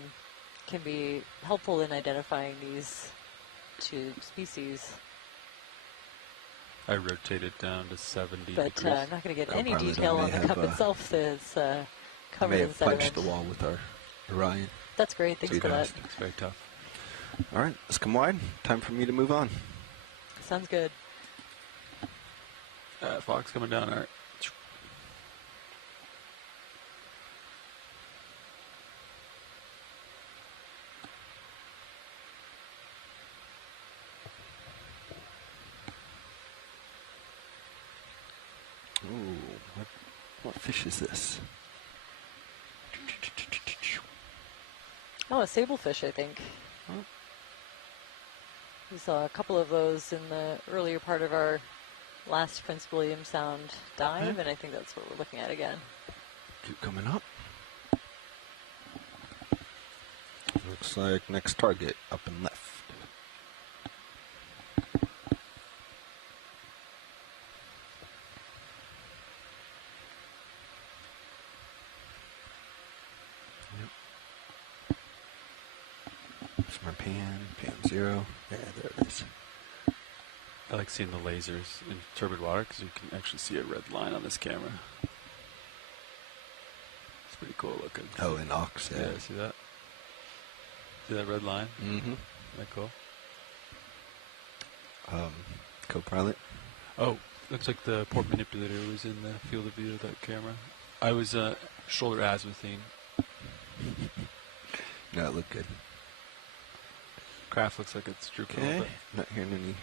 can be helpful in identifying these two species. I rotated down to 70 But degrees. I'm not going to get Go any pilot, detail I on may the cup have, itself. It's I covered may in have punched sediment. the wall with our Orion. That's great. Thanks See for that. that. It's very tough. All right, let's come wide. Time for me to move on. Sounds good. Fog's coming down. All right. Ooh, what fish is this? Oh, a sablefish, I think. We saw a couple of those in the earlier part of our last Prince William Sound dive, and I think that's what we're looking at again. Keep coming up. Looks like next target, up and left. Yep. There's my pan 0. Yeah, there it is. I like seeing the lasers in turbid water because you can actually see a red line on this camera. It's pretty cool looking. Oh, in Ox, yeah. Yeah, see that? See that red line? Mm-hmm. Isn't that cool? Co-pilot. Oh, looks like the port manipulator was in the field of view of that camera. I was shoulder azimuthing. No, it looked good. Craft looks like it's drooping a Okay. little bit. Not hearing any.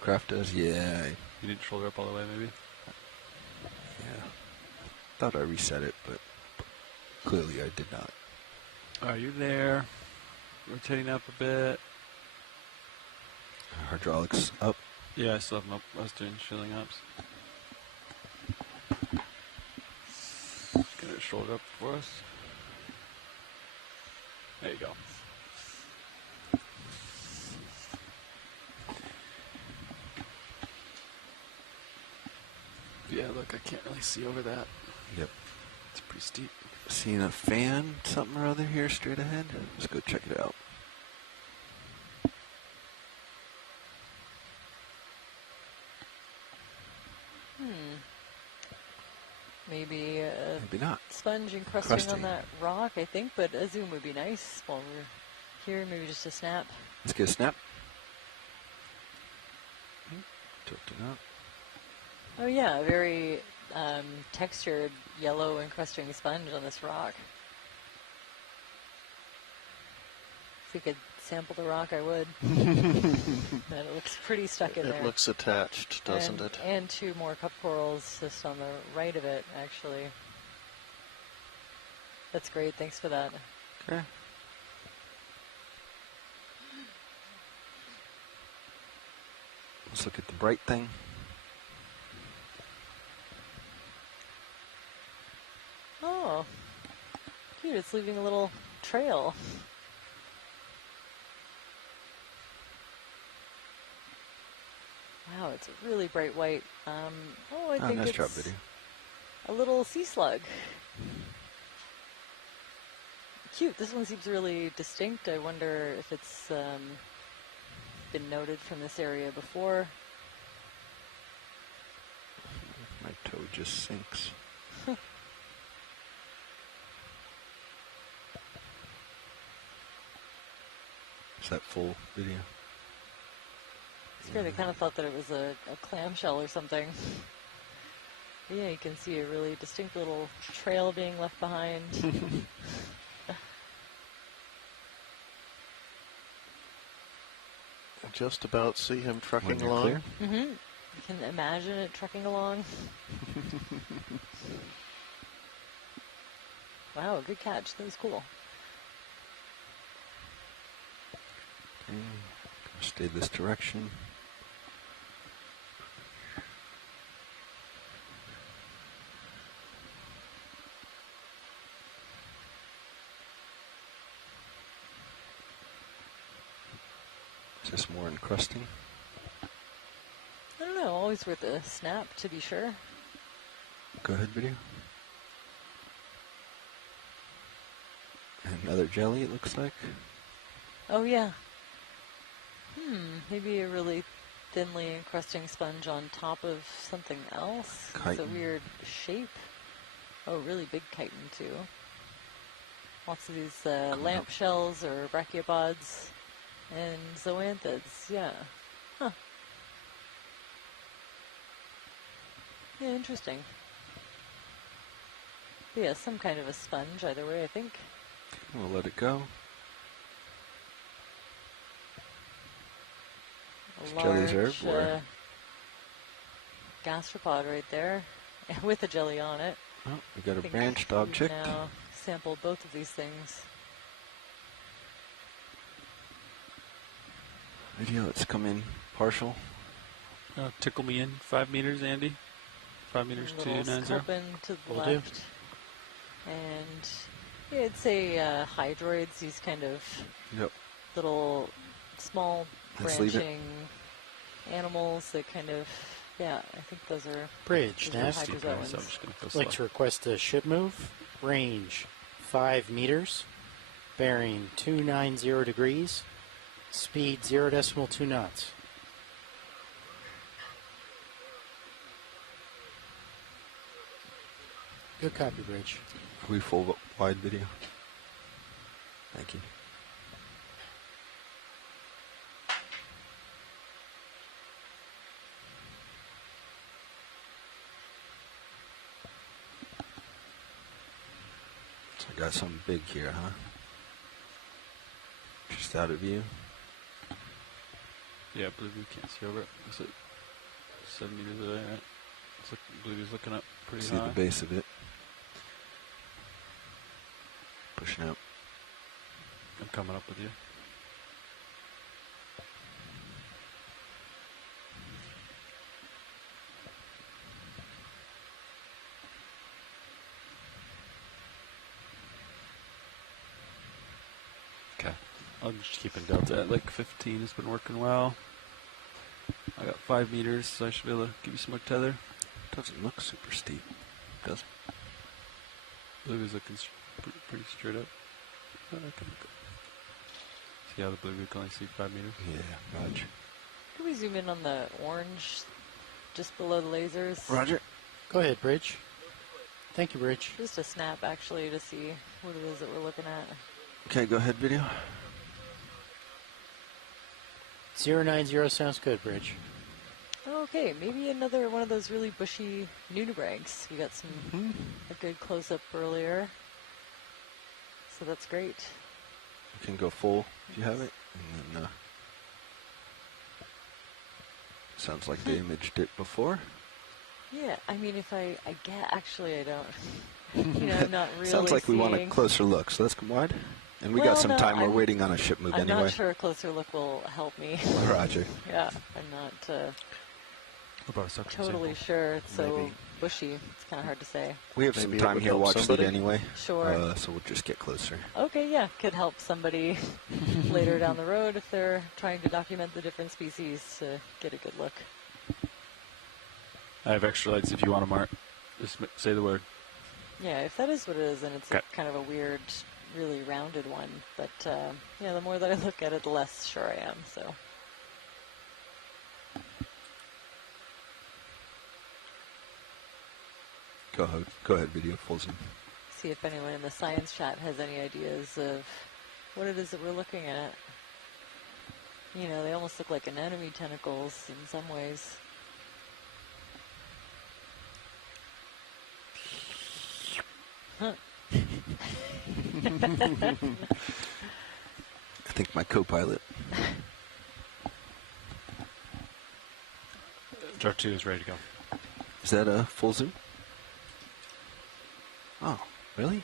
Craft does. Yeah. You didn't shoulder up all the way, maybe? Yeah. Thought I reset it, but clearly I did not. Are you there? Rotating up a bit. Hydraulics up. Yeah, I still have them up. I was doing shilling ups. Get it shoulder up for us. There you go. Yeah, look, I can't really see over that. Yep. It's pretty steep. Seeing a fan, something or other here straight ahead. Let's go check it out. Maybe Maybe not. sponge encrusting on that rock, I think, but a zoom would be nice while we're here. Maybe just a snap. Let's get a snap. Tilting up. Oh yeah, a very textured yellow encrusting sponge on this rock. If we could sample the rock, I would. And it looks pretty stuck in there. It looks attached, doesn't it? And two more cup corals just on the right of it, actually. That's great. Thanks for that. Okay. Let's look at the bright thing. Oh, cute. It's leaving a little trail. Wow, it's a really bright white. I think nice it's job, video. a little sea slug. Cute. This one seems really distinct. I wonder if it's been noted from this area before. My toe just sinks. Is that full video? It's great. I kind of thought that it was a clamshell or something. Yeah, you can see a really distinct little trail being left behind. Just about see him trucking When you're along. clear. Mm-hmm. You can imagine it trucking along. Wow, good catch. That was cool. Okay. Stay this direction. Is this more encrusting? I don't know. Always worth a snap, to be sure. Go ahead, video. Another jelly, it looks like. Oh, yeah. Maybe a really thinly encrusting sponge on top of something else. It's a Chitin. weird shape. Oh, really big chitin, too. Lots of these lamp shells or brachiopods and zoanthids. Yeah. Huh. Yeah, interesting. But yeah, some kind of a sponge either way, I think. We'll let it go. A Jellies are large everywhere. gastropod right there with a jelly on it. Oh, we got I a think branched we've object. now sampled both of these things. Video, let's come in partial. Tickle me in 5 meters, Andy. 5 meters A little 290. sculpin to the Will do. left. And yeah, I'd say hydroids, these kind of Yep. little small Let's leave it. branching animals that kind of, yeah, I think those are Bridge, those are Nest. So I'm hydrozoans. just going to go I'd slow. like to request a ship move. Range 5 meters. Bearing 290 degrees. Speed 0.2 knots. Good copy, Bridge. Are we full wide video? Thank you. Got something big here, huh? Just out of view. Yeah, Blueberry can't see over it. Is it 7 meters away, right? Blueberry's looking up pretty See high. the base of it. Pushing out. I'm coming up with you. Okay. I'm just keeping delta at like 15. Has been working well. I got 5 meters, so I should be able to give you some more tether. Doesn't look super steep, does it? Blueberry's looking pretty straight up. See how the blueberry can only see 5 meters? Yeah, Roger. Can we zoom in on the orange just below the lasers? Roger. Go ahead, Bridge. Thank you, Bridge. Just a snap, actually, to see what it is that we're looking at. Okay, go ahead, video. 090 sounds good, Bridge. Okay, maybe another one of those really bushy nudibranchs. We got some a good close-up earlier, so that's great. You can go full if you have it, and then sounds like they imaged it before. Yeah, I mean, if I get, actually, I don't, you know, I'm not really Sounds like we want a seeing- closer look, so let's come wide. And we Well, got some no, time. We're I'm- waiting on a ship move I'm anyway. not sure a closer look will help me. Roger. Yeah, I'm not What about a suction totally sample? sure. It's so Maybe. bushy. It's kind of hard to say. We have some Maybe it time would here. help Watch somebody. it anyway. Sure. So we'll just get closer. Okay, yeah, could help somebody later down the road if they're trying to document the different species to get a good look. I have extra lights if you want to mark. Just say the word. Yeah, if that is what it is, then it's Okay. kind of a weird, really rounded one. But yeah, the more that I look at it, the less sure I am. So. Go ahead, video full zoom. See if anyone in the science chat has any ideas of what it is that we're looking at. You know, they almost look like anemone tentacles in some ways. Huh. I think my co-pilot. Jar 2 is ready to go. Is that a full zoom? Oh, really?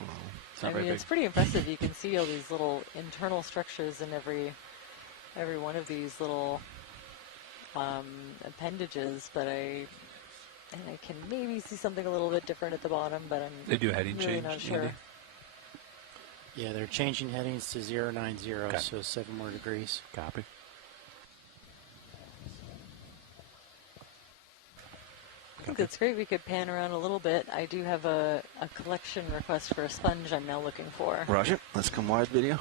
Oh, It's not I very mean, big. it's pretty impressive. You can see all these little internal structures in every one of these little appendages, but I can maybe see something a little bit different at the bottom, but I'm They do a heading really change, not sure. Andy? Yeah, they're changing headings to 090, Okay. so 7 more degrees. Copy. I think that's great. We could pan around a little bit. I do have a collection request for a sponge I'm now looking for. Roger. Let's come wide, video.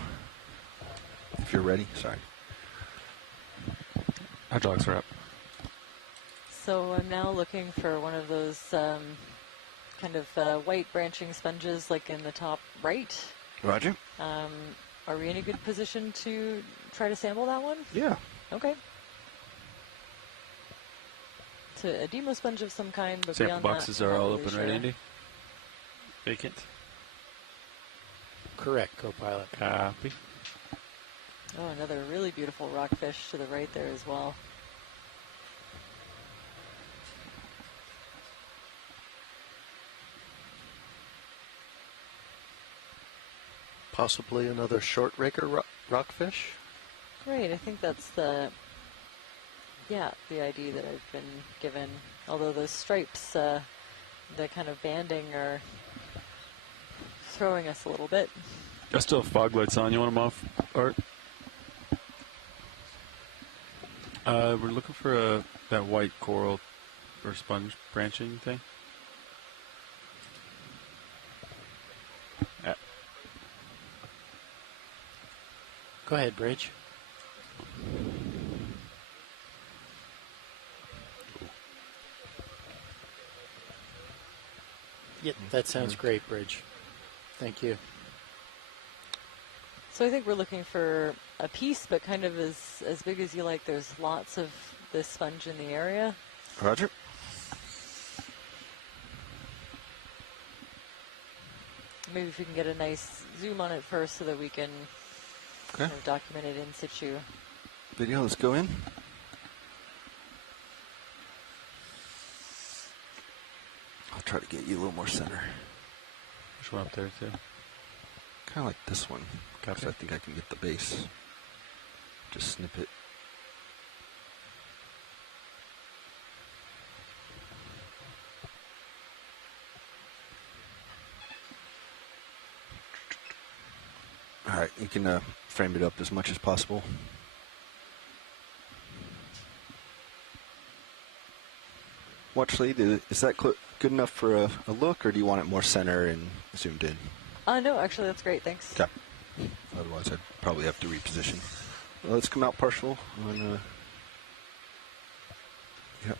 If you're ready. Sorry. Hydraulics are up. So I'm now looking for one of those kind of white branching sponges like in the top right. Roger. Are we in a good position to try to sample that one? Yeah. Okay. It's a demo sponge of some kind, but Sample beyond boxes that, are not all really open, sure. right, Andy? Vacant. Correct, co-pilot. Copy. Oh, another really beautiful rockfish to the right there as well. Possibly another short raker rockfish. Great, I think that's the ID that I've been given. Although those stripes, the kind of banding are throwing us a little bit. I still have fog lights on. You want them off, Art? We're looking for that white coral or sponge branching thing. Go ahead, Bridge. Yep, that sounds great, Bridge. Thank you. So I think we're looking for a piece, but kind of as big as you like. There's lots of this sponge in the area. Roger. maybe if we can get a nice zoom on it first so that we can kind of document it in situ. Video, let's go in. I'll try to get you a little more center. Which one up there too? Kind of like this one. Because I think I can get the base. Just snip it. Alright, you can frame it up as much as possible. Watch lead, is that good enough for a look, or do you want it more center and zoomed in? No, actually, that's great. Thanks. Okay. Otherwise, I'd probably have to reposition. Well, let's come out partial on. Yep.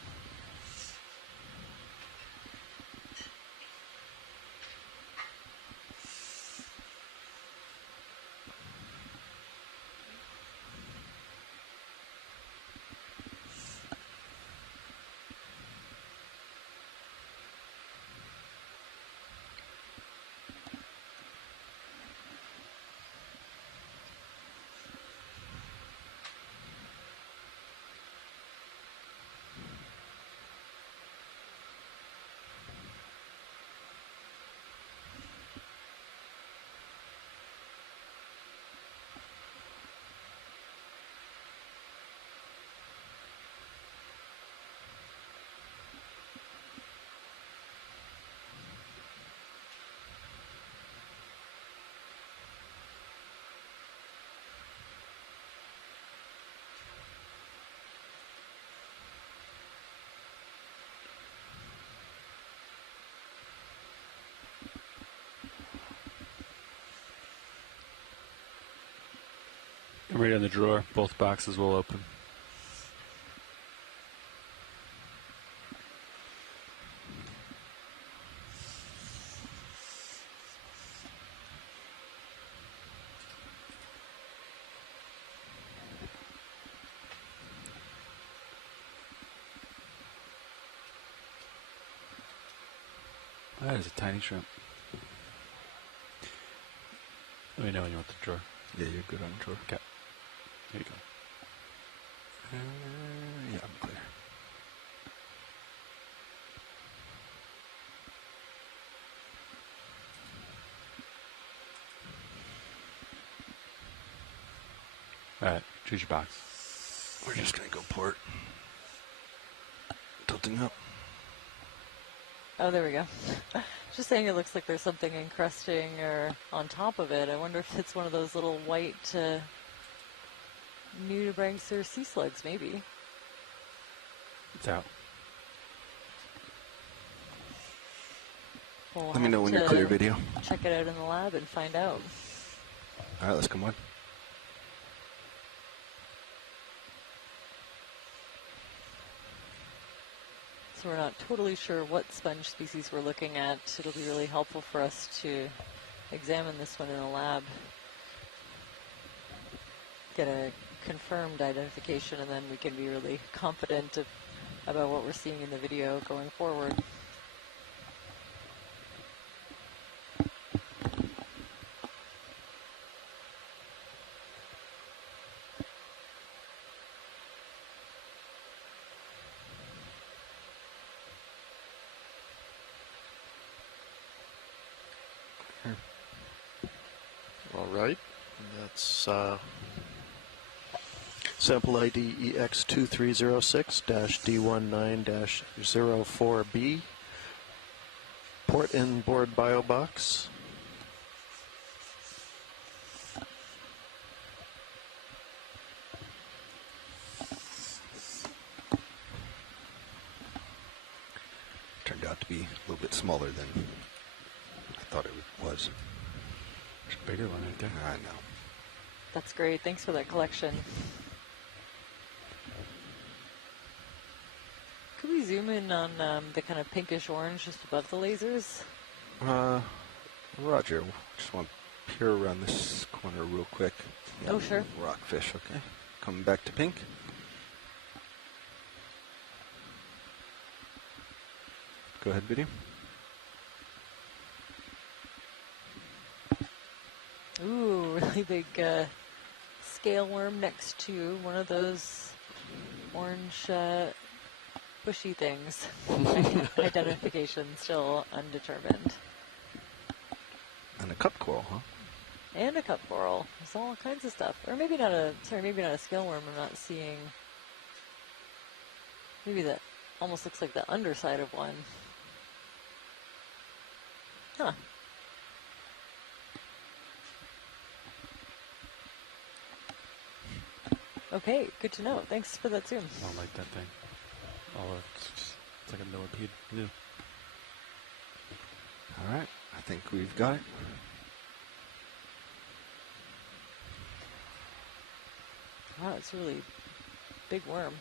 Right in the drawer, both boxes will open. That is a tiny shrimp. Let me know when you want the drawer. Yeah, you're good on the drawer. Okay. Here you go. Yeah, I'm clear. Alright, choose your box. We're just going to go port. Tilting up. Oh, there we go. Just saying it looks like there's something encrusting or on top of it. I wonder if it's one of those little white nudibranchs or sea slugs, maybe. It's out. We'll Let me know when you're clear, video. Check it out in the lab and find out. Alright, let's come on. So we're not totally sure what sponge species we're looking at. It'll be really helpful for us to examine this one in the lab, get a confirmed identification, and then we can be really confident about what we're seeing in the video going forward. All right, and that's sample ID EX2306-D19-04B, port inboard bio box. Turned out to be a little bit smaller than I thought it was. There's a bigger one right there. I know. That's great. Thanks for that collection. Could we zoom in on the kind of pinkish orange just above the lasers? Roger. Just want to peer around this corner real quick. Oh, sure. Rockfish, okay. Coming back to pink. Go ahead, video. really big scale worm next to one of those orange bushy things. Identification still undetermined. And a cup coral, huh? And a cup coral. There's all kinds of stuff. Or maybe not a, sorry, maybe not a scale worm. I'm not seeing, maybe that almost looks like the underside of one. Huh. Okay, good to know. Thanks for that zoom. I don't like that thing. It's like a millipede. Yeah. All right, I think we've got it. Wow, it's a really big worm.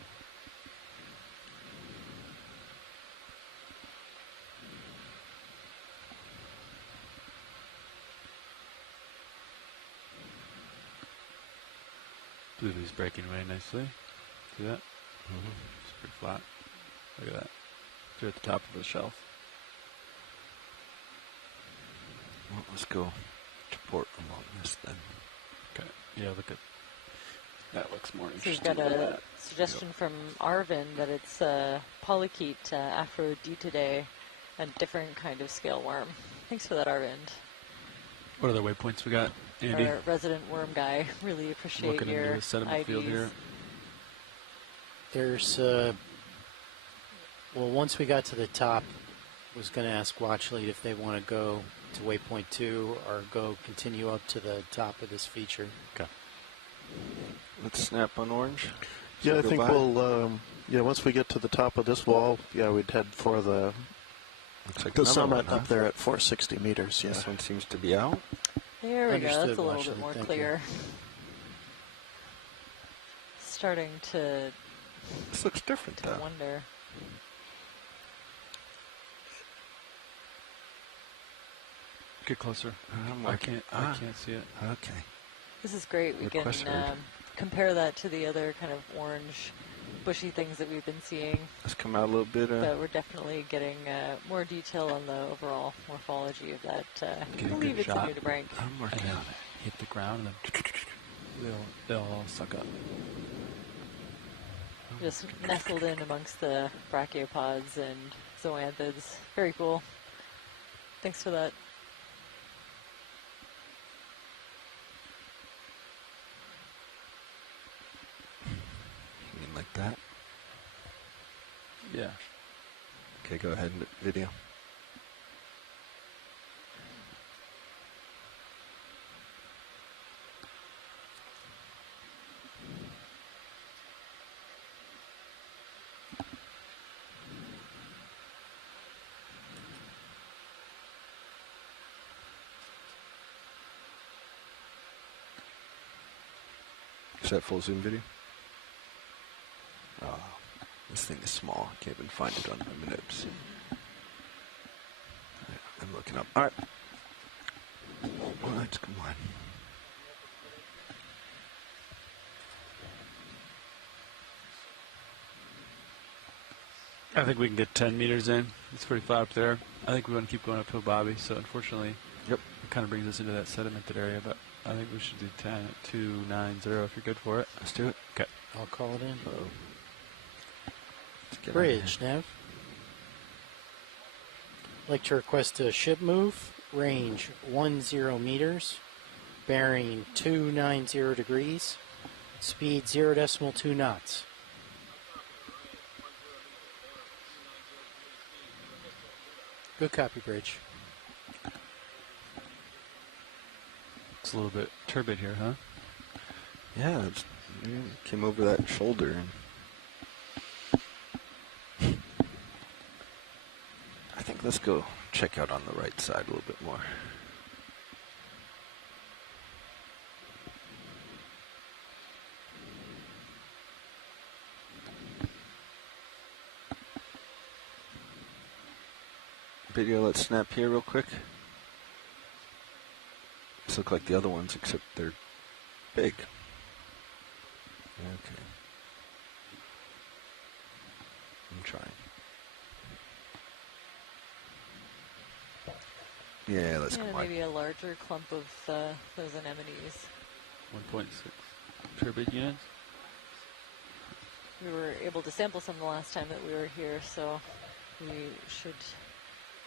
Blue's breaking away nicely. See that? It's pretty flat. Look at that. They're at the top of the shelf. Well, let's go to port along this then. Okay. Yeah, look at that. Looks more So we've interesting. got a suggestion from Arvin that it's Polychaete aphroditidae, a different kind of scale worm. Thanks for that, Arvind. What other waypoints we got, Andy? Our resident worm guy. Really appreciate Looking your into the sediment field IDs. here. There's, well, once we got to the top, was going to ask Watchlead if they want to go to Waypoint 2 or go continue up to the top of this feature. Okay. Let's snap on orange. Yeah, I go think by. we'll, once we get to the top of this wall, we'd head for the Looks like the another summit one, huh? up there at 460 meters. Yeah. This one seems to be out. There we go. Understood, That's a little bit Watchlead. more Thank clear. Starting to This looks different, though. wonder. Get closer. I can't see it. Okay. This is great. We can Request heard. compare that to the other kind of orange, bushy things that we've been seeing. Let's come out a little bit. But we're definitely getting more detail on the overall morphology of that. I Get a believe good it's shot. a nudibranch. I'm working And then on it. hit the ground and then they'll all suck up. Just nestled in amongst the brachiopods and zoanthids. Very cool. Thanks for that. You mean like that? Yeah. Okay, go ahead and video. Is that full zoom video? Oh, this thing is small. I can't even find it on my minutes. I'm looking up. All right. All right, come on. I think we can get 10 meters in. It's pretty flat up there. I think we want to keep going uphill, Bobby. So unfortunately, Yep. it kind of brings us into that sedimented area. But I think we should do 10 at 290 if you're good for it. Let's do it. Okay. I'll call it in. Uh-oh. Let's get Bridge, Nav. Like to request a ship move. Range 10 meters. Bearing 290 degrees. Speed 0.2 knots. Good copy, Bridge. It's a little bit turbid here, huh? Yeah, came over that shoulder and I think let's go check out on the right side a little bit more. Video, let's snap here real quick. These look like the other ones, except they're big. Okay. I'm trying. Yeah, let's Yeah, come on. maybe a larger clump of those anemones. 1.6 turbid units. We were able to sample some the last time that we were here, so we should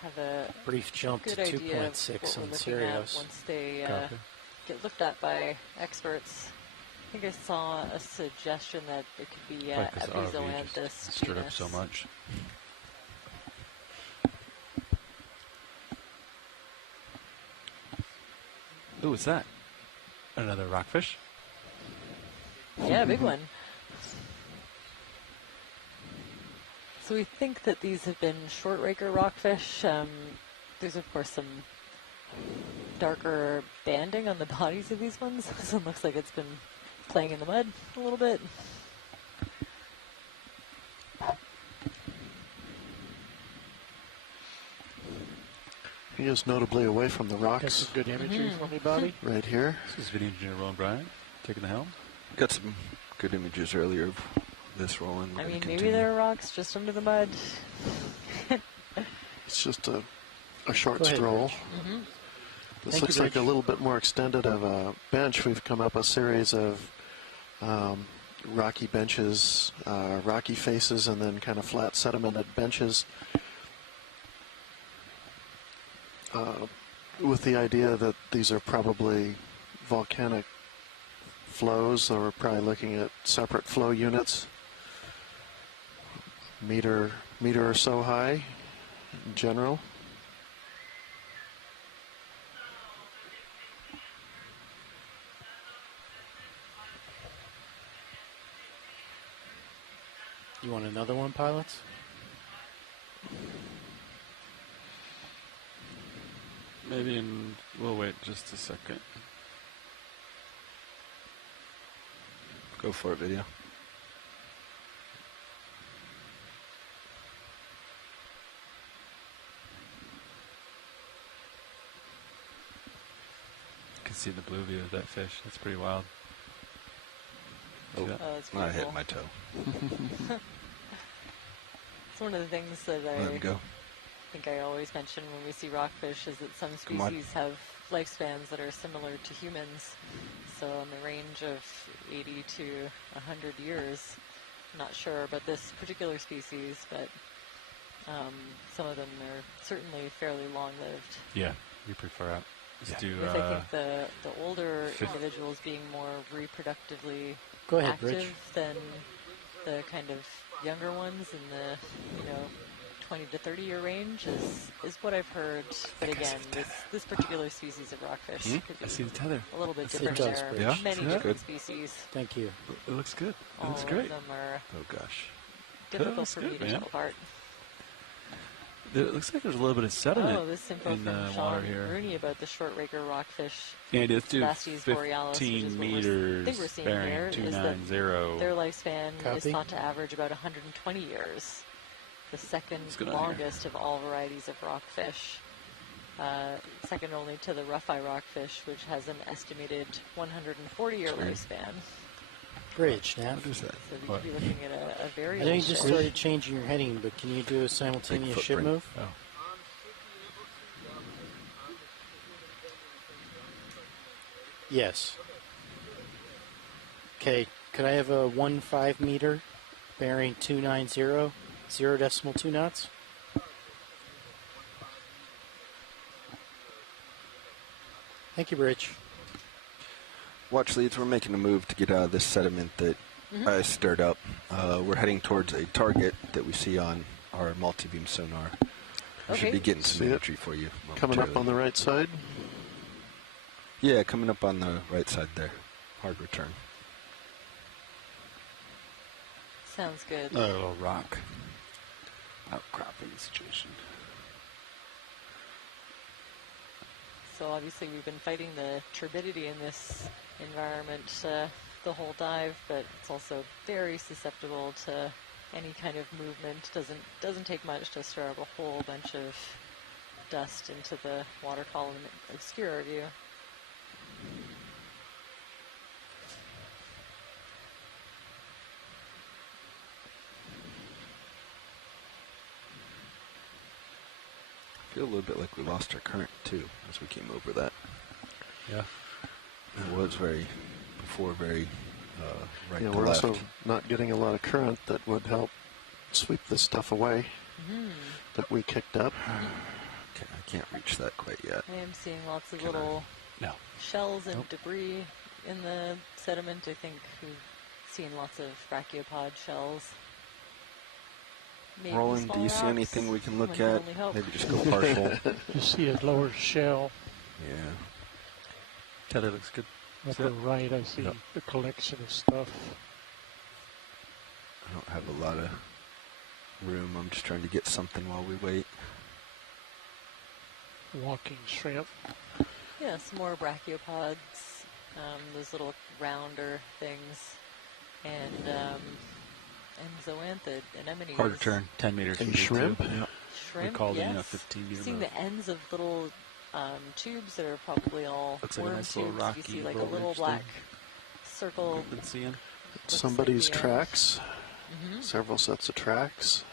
have a brief jump good to idea of 2.6 what we're on looking Sirius. at once they Copy. get looked at by experts. I think I saw a suggestion that it could be Probably 'cause RV Epizoanthus just stirred up so genus. much. Ooh, what's that? Another rockfish? Yeah, big one. So we think that these have been short raker rockfish. There's of course some darker banding on the bodies of these ones. This one looks like it's been playing in the mud a little bit. He is notably away from the Got rocks. some good imagery for me, Bobby. Right here. This is video engineer Roland Bryant taking the helm. Got some good images earlier of this rolling. I mean, maybe there are rocks just under the mud. It's just a short Go ahead, stroll. Rich. This Thank looks you, like a Rich. little bit more extended of a bench. We've come up a series of rocky benches, rocky faces, and then kind of flat sedimented benches. With the idea that these are probably volcanic flows, so we're probably looking at separate flow units, meter or so high in general. You want another one, pilots? Maybe we'll wait just a second. Go for it, video. You can see the blue view of that fish. That's pretty wild. Oh, that's I hit beautiful. my toe. It's one of the things that Let him go. I think I always mention when we see rockfish is that some Come on. species have lifespans that are similar to humans. So in the range of 80 to 100 years. I'm not sure about this particular species, but some of them are certainly fairly long-lived. Yeah, you're pretty far out. Let's do, With I think the older individuals being more reproductively Go ahead, active Rich. than the kind of younger ones in the 20 to 30 year range is what I've heard. But again, this particular species of rockfish could be I see the tether. a little bit It different. does, There are Rich. many Yeah, different good. species. Thank you. It looks good. It All looks of great. them are Oh gosh. difficult looks for good, me to man. tell apart. It looks like there's a little bit of sediment Oh, this info in from the water Sean here. Rooney about the short raker rockfish. Yeah, let's do Sebastes borealis, which is 15 what I meters think we're seeing bearing here, is that 290. their lifespan is Copy. thought to average about 120 years, the second What's going on here? longest of all varieties of rockfish. Second only to the rough eye rockfish, which has an estimated 140-year lifespan. Bridge, now. What is that? So we could be looking at a very I know you old just ship. started changing your heading, but can you do a simultaneous Big ship footprint. move? Oh. Yes. Okay, could I have a 1.5 meter bearing 290, 0.2 knots? Thank you, Rich. Watch leads, we're making a move to get out of this sediment that I stirred up. We're heading towards a target that we see on our multi-beam sonar. We should Okay. be getting some See it? imagery for you. Coming up on the right side. Yeah, coming up on the right side there. Hard return. Sounds good. A little rock outcropping situation. So obviously we've been fighting the turbidity in this environment the whole dive, but it's also very susceptible to any kind of movement. Doesn't take much to stir up a whole bunch of dust into the water column and obscure our view. I feel a little bit like we lost our current too as we came over that. Yeah. It was very before, very right Yeah, to we're left. also not getting a lot of current that would help sweep this stuff away that we kicked up. Okay, I can't reach that quite yet. I am seeing lots of Can I? little No. shells and Nope. debris in the sediment. I think we've seen lots of brachiopod shells. Maybe Roland, do you small see rocks. anything we can look One can at? only hope. Maybe just go partial. You see a lower shell. Yeah. Tether looks good. At See the it? right, I see Yep. a collection of stuff. I don't have a lot of room. I'm just trying to get something while we wait. Walking shrimp. Yeah, some more brachiopods, those little rounder things, and zoanthid anemones. Hard to turn. 10 meters. A from shrimp? D2. Yep. Shrimp, We called in a yes. 15 meter Seeing move. the ends of little tubes that are probably all Looks like a worm nice little tubes. rocky You see like a little little ridge black thing. circle. Been seeing. Somebody's like the tracks, Mhm. several sets of tracks.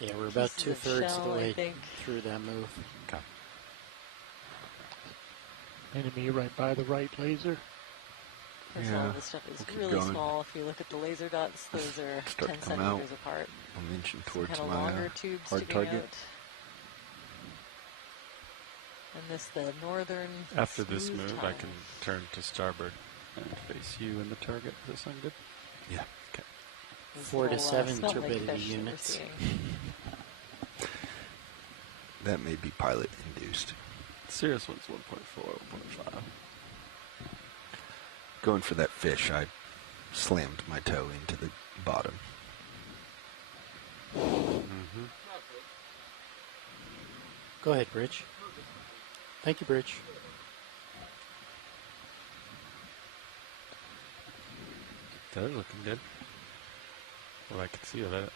Yeah, we're about Pieces of 2/3 of the shell, I way think. through that move. Okay. Enemy right by the right laser. Of course, all Yeah, of this stuff is we'll keep really going. small. If you look at the laser dots, those are Start 10 to come out. centimeters apart. I'm inching Some towards kind of my longer tubes hard sticking target. out. And this, the northern. After this smooth move, I tile. can turn to starboard and face you and the target. Does that sound good? Yeah. Okay. Those 4 to little, 7 smelt like turbidity fish that we're units. seeing. That may be pilot induced. Serious one's 1.4, 1.5. Going for that fish, I slammed my toe into the bottom. Mm-hmm. Go ahead, Bridge. Thank you, Bridge. That is looking good. What I can see of it.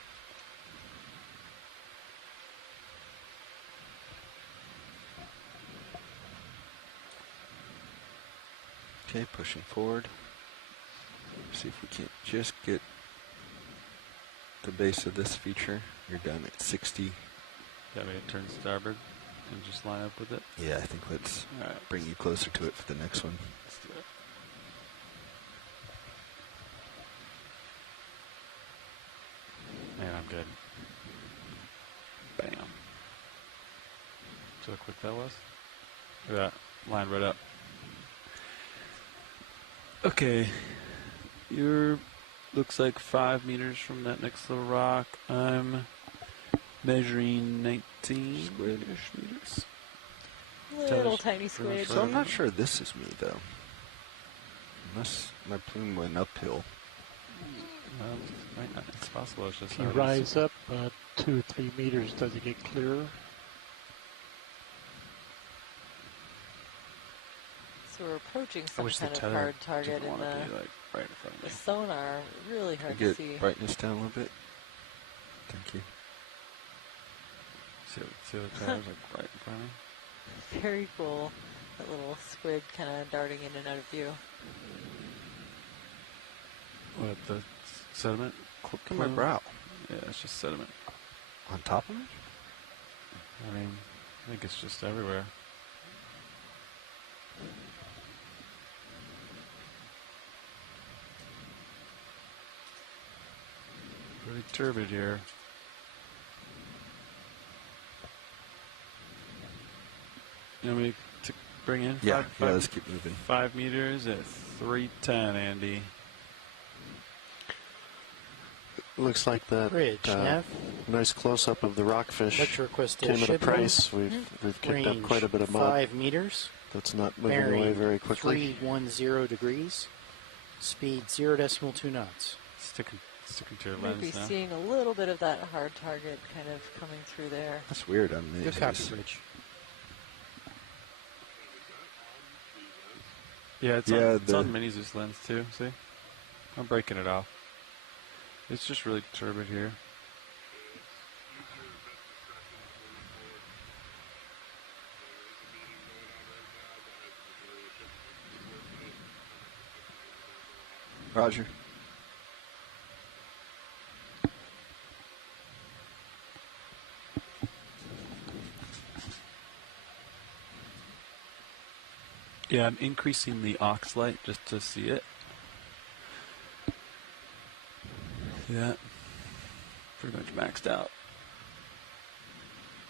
Okay, pushing forward. See if we can't just get the base of this feature. You're done at 60. Got me to turn starboard and just line up with it. Yeah, I think let's All right. bring you closer to it for the next one. Let's do it. Man, I'm good. Bam. See how quick that was? Look at that. Lined right up. Okay. You're looks like 5 meters from that next little rock. I'm measuring 19 square-ish meters. Little tiny pretty much squid. So I'm not sure this is me, though. Unless my plume went uphill. Might not. It's possible. It's just If you how it is. rise up 2 or 3 meters, does it get clearer? So we're approaching I some wish the kind of tether hard target, didn't and want to be like right in front of the me. sonar really Can hard you to get see. brightness down a little bit? Thank you. See the tires like right in front of me. Very cool. That little squid kind of darting in and out of view. What, the sediment? Look at my brow. Yeah, it's just sediment. On top of it? I mean, I think it's just everywhere. Pretty turbid here. You want me to bring in? Yeah, five, let's keep moving. 5 meters at 310, Andy. Looks like that Bridge, Nav. nice close-up of the rockfish Let's request a came at a ship price. move. We've kicked up Range quite a bit of mud. 5 meters. That's not moving Bearing away very quickly. 310 degrees. Speed 0.2 knots. Sticking to your Maybe lens now. seeing a little bit of that hard target kind of coming through there. That's weird on me. Good copy, Bridge. Yeah, it's Yeah, on Mini-Zeus lens too, see? I'm breaking it off. It's just really turbid here. Roger. Yeah, I'm increasing the aux light just to see it. Yeah, pretty much maxed out.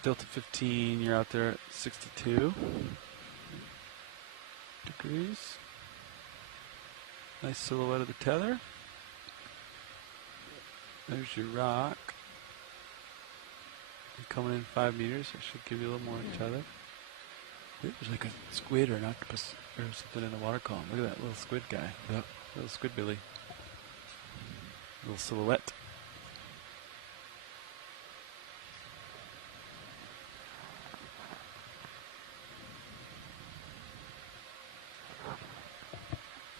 Delta 15, you're out there at 62 degrees. Nice silhouette of the tether. There's your rock. You're coming in 5 meters. I should give you a little more tether. There's like a squid or an octopus or something in the water column. Look at that little squid guy. Yep. Little squid billy. Little silhouette.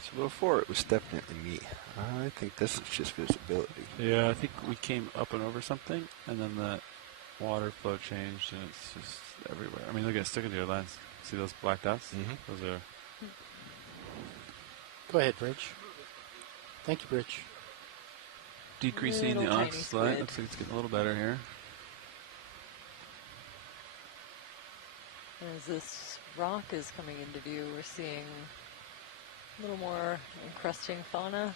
So before it was definitely me. I think this is just visibility. Yeah, I think we came up and over something, and then the water flow changed, and it's just everywhere. I mean, look at it sticking to your lens. See those black dots? Mm-hmm. Those are... Go ahead, Bridge. Thank you, Bridge. Decreasing the Little aux tiny light. squid. Looks like it's getting a little better here. As this rock is coming into view, we're seeing a little more encrusting fauna.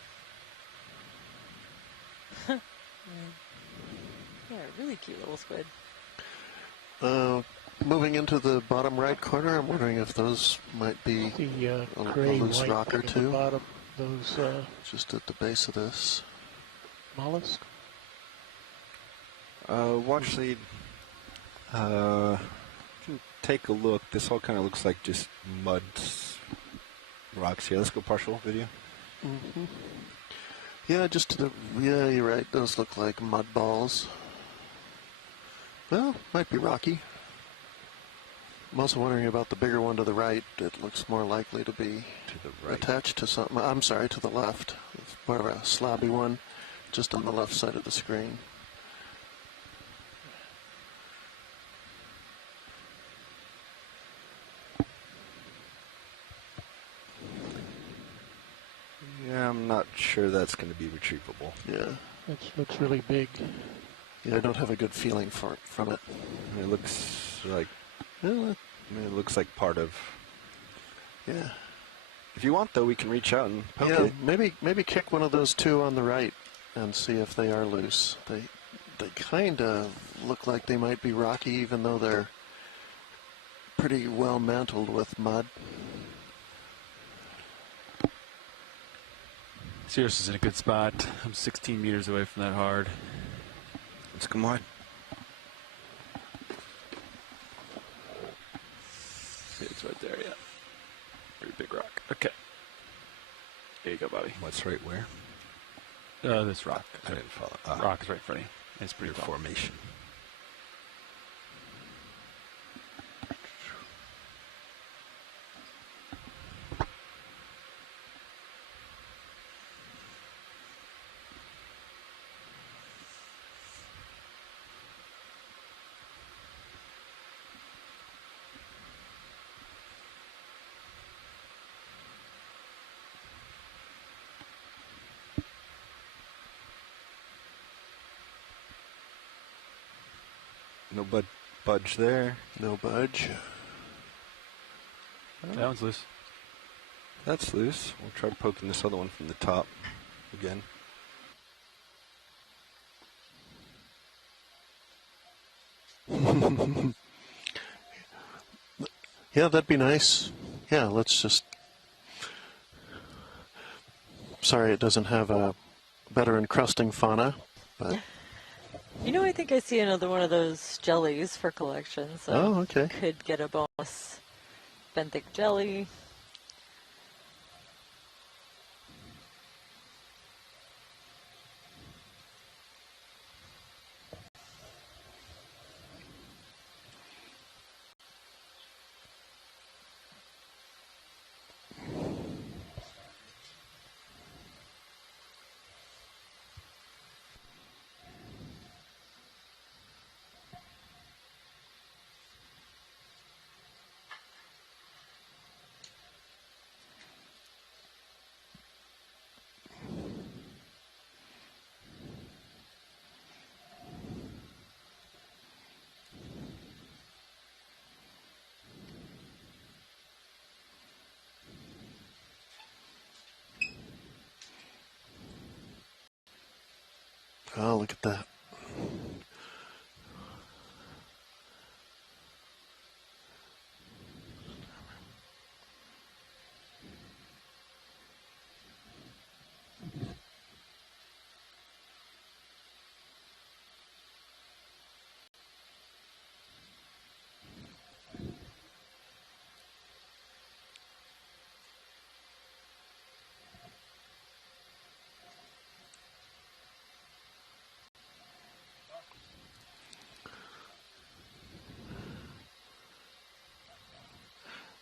Yeah, really cute little squid. Moving into the bottom right corner, I'm wondering if those might be The a gray loose white rock or at the two. bottom, those Just at the base of this. mollusks. Watch lead. You can take a look. This all kind of looks like just mud rocks here. Let's go partial video. Mm-hmm. Yeah, just to the, yeah, you're right. Those look like mud balls. Well, might be rocky. I'm also wondering about the bigger one to the right. It looks more likely to be attached to something. I'm sorry, to the left. It's more of a slabby one, just on the left side of the screen. Yeah, I'm not sure that's going to be retrievable. Yeah. It looks really big. Yeah, I don't have a good feeling from it. It looks like Well, it looks like part of. yeah. If you want, though, we can reach out and poke Yeah, it. maybe kick one of those two on the right and see if they are loose. They kind of look like they might be rocky, even though they're pretty well mantled with mud. Sirius is in a good spot. I'm 16 meters away from that hard. Let's come wide. It's right there, yeah. Pretty big rock. Okay. There you go, Bobby. What's right where? This rock. I didn't follow. Rock is right in front of you. It's pretty Your tall. formation. No budge there. No budge. That one's loose. That's loose. We'll try poking this other one from the top again. Yeah, that'd be nice. Yeah, let's just... Sorry it doesn't have a better encrusting fauna, but... You know, I think I see another one of those jellies for collection, so Oh, okay. could get a bonus benthic jelly. Oh, look at that.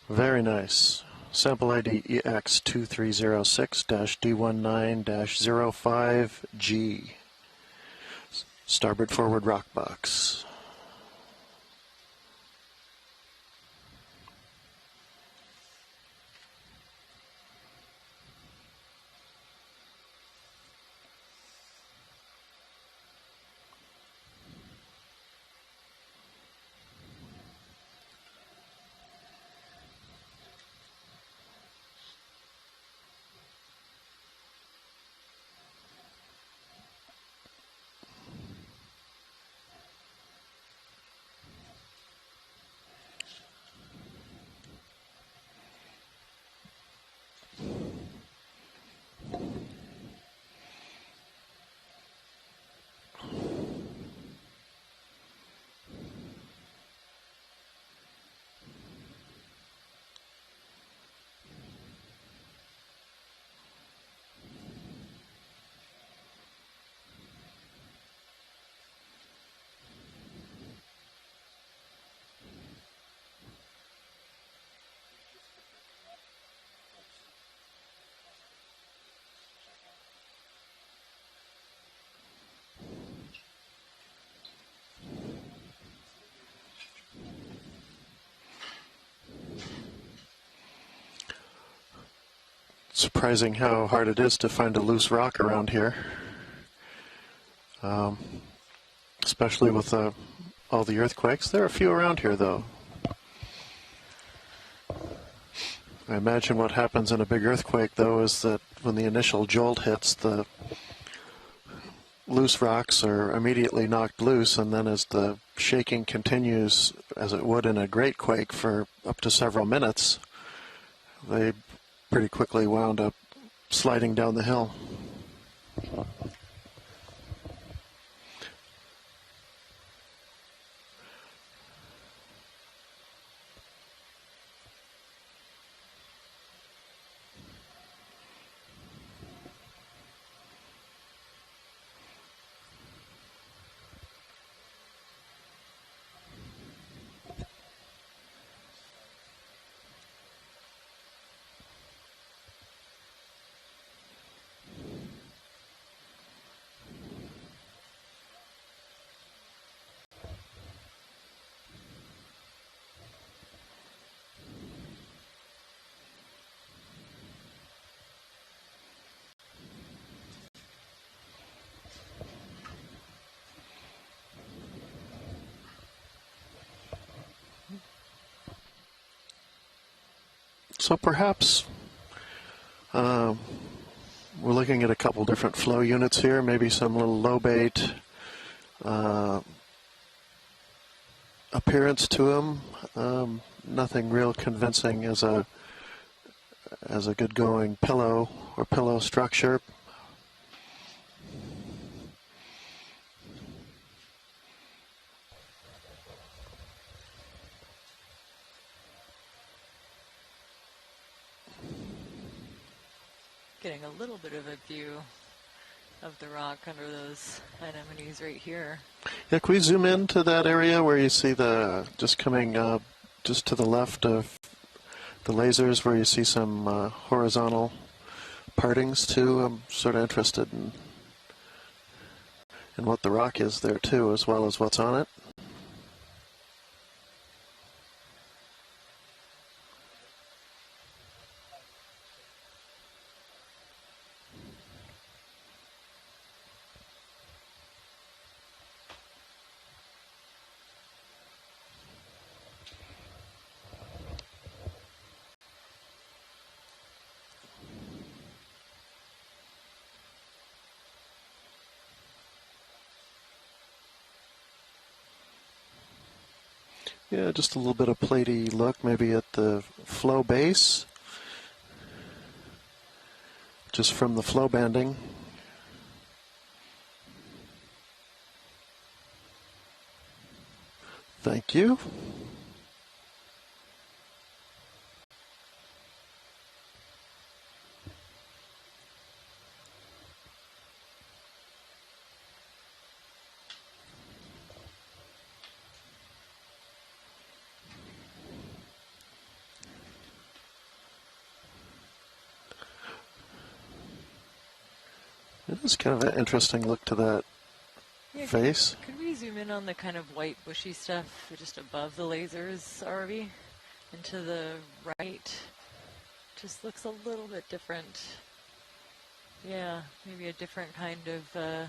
Very nice. Sample ID EX2306-D19-05G. Starboard forward rock box. Surprising how hard it is to find a loose rock around here, especially with all the earthquakes. There are a few around here, though. I imagine what happens in a big earthquake, though, is that when the initial jolt hits, the loose rocks are immediately knocked loose, and then as the shaking continues, as it would in a great quake for up to several minutes, they pretty quickly wound up sliding down the hill. So perhaps we're looking at a couple different flow units here, maybe some little low bait appearance to them. Nothing real convincing as a good going pillow or pillow structure. Getting a little bit of a view of the rock under those anemones right here. Yeah, can we zoom into that area where you see the, just coming just to the left of the lasers, where you see some horizontal partings too? I'm sort of interested in what the rock is there too, as well as what's on it. Yeah, just a little bit of platey look, maybe at the flow base, just from the flow banding. Thank you. It is kind of an interesting look to that face. Could we zoom in on the kind of white bushy stuff just above the lasers, RV? And to the right, just looks a little bit different. Yeah, maybe a different kind of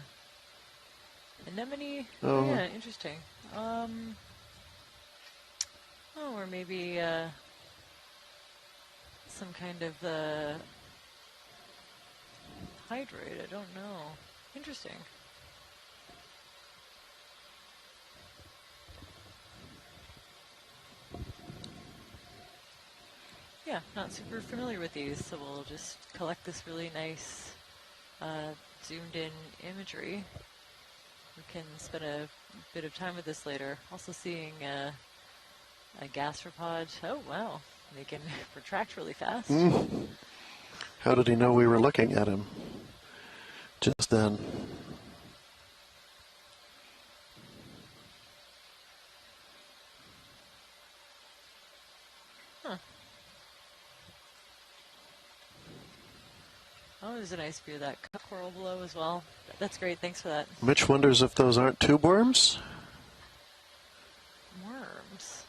anemone. Oh. Yeah, interesting. Or maybe some kind of hydroid. I don't know. Interesting. Yeah, not super familiar with these, so we'll just collect this really nice zoomed in imagery. We can spend a bit of time with this later. Also seeing a gastropod. Oh, wow. They can retract really fast. How did he know we were looking at him just then? Huh. Oh, there's a nice view of that coral below as well. That's great. Thanks for that. Mitch wonders if those aren't tube worms. Worms.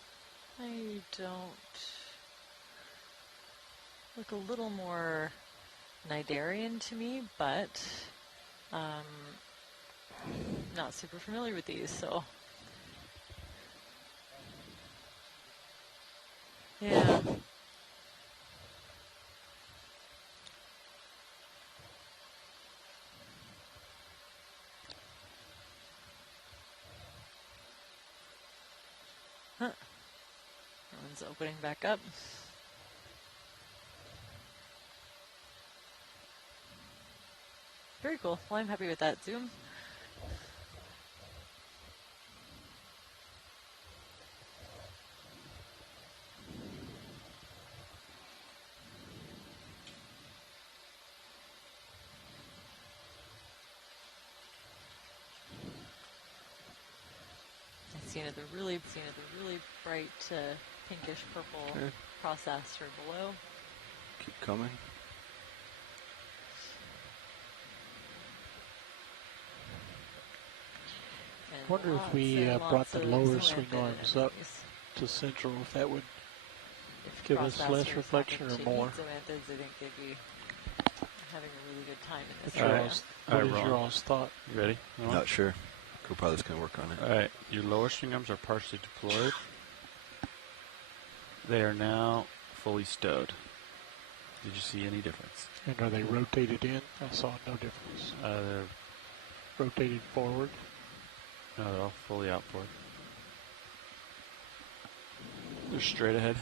I don't look a little more Nidarian to me, but not super familiar with these, so yeah. Huh. One's opening back up. Very cool. Well, I'm happy with that zoom. Seeing the really bright pinkish purple processor below. Keep coming. I wonder if we brought the lower swing arms up to central, if that would give us less reflection or more. I think they'd be having a really good time in this area. area. What is your all's thought? You ready? Not sure. Probably going to work on it. All right, your lower string arms are partially deployed. They are now fully stowed. Did you see any difference? And are they rotated in? I saw no difference. They're rotated forward. No, they're all fully outboard. They're straight ahead.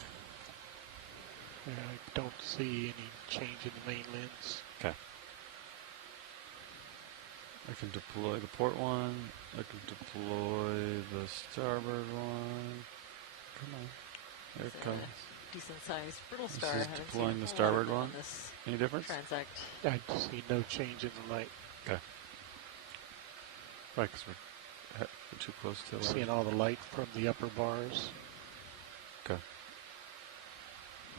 Yeah, I don't see any change in the main lens. Okay. I can deploy the port one. I can deploy the starboard one. Come on. There it comes. Decent sized brittle star. This is deploying the starboard one. Any difference? Transect. I see no change in the light. Okay. Right, because we're too close to the seeing all the light from the upper bars. Okay.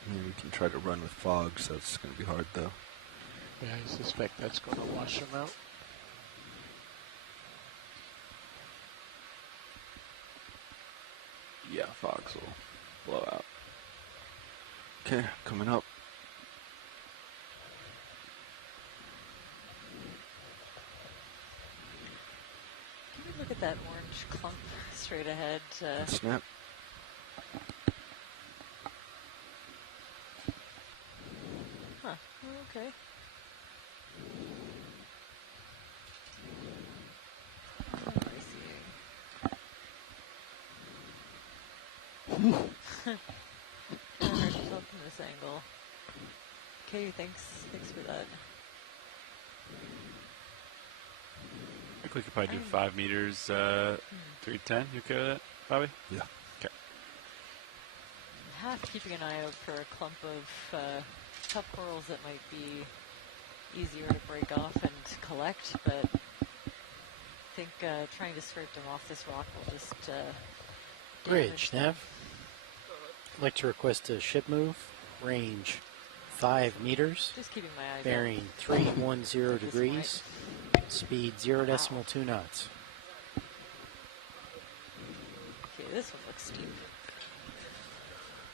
Maybe we can try to run with fog, so it's going to be hard, though. Yeah, I suspect that's going to wash them out. Yeah, fogs will blow out. Okay, coming up. Can we look at that orange clump straight ahead? Snap. Huh. Okay. Kind of hard to tell from this angle. Okay, thanks for that. I think we could probably do 5 meters, 310. You okay with that, Bobby? Yeah. Okay. I'm half keeping an eye out for a clump of tough corals that might be easier to break off and collect, but I think trying to scrape them off this rock will just Bridge, Nav. I'd like to request a ship move, range 5 meters, just keeping my eye bearing 310 degrees, speed 0.2 knots. Okay, this one looks steep.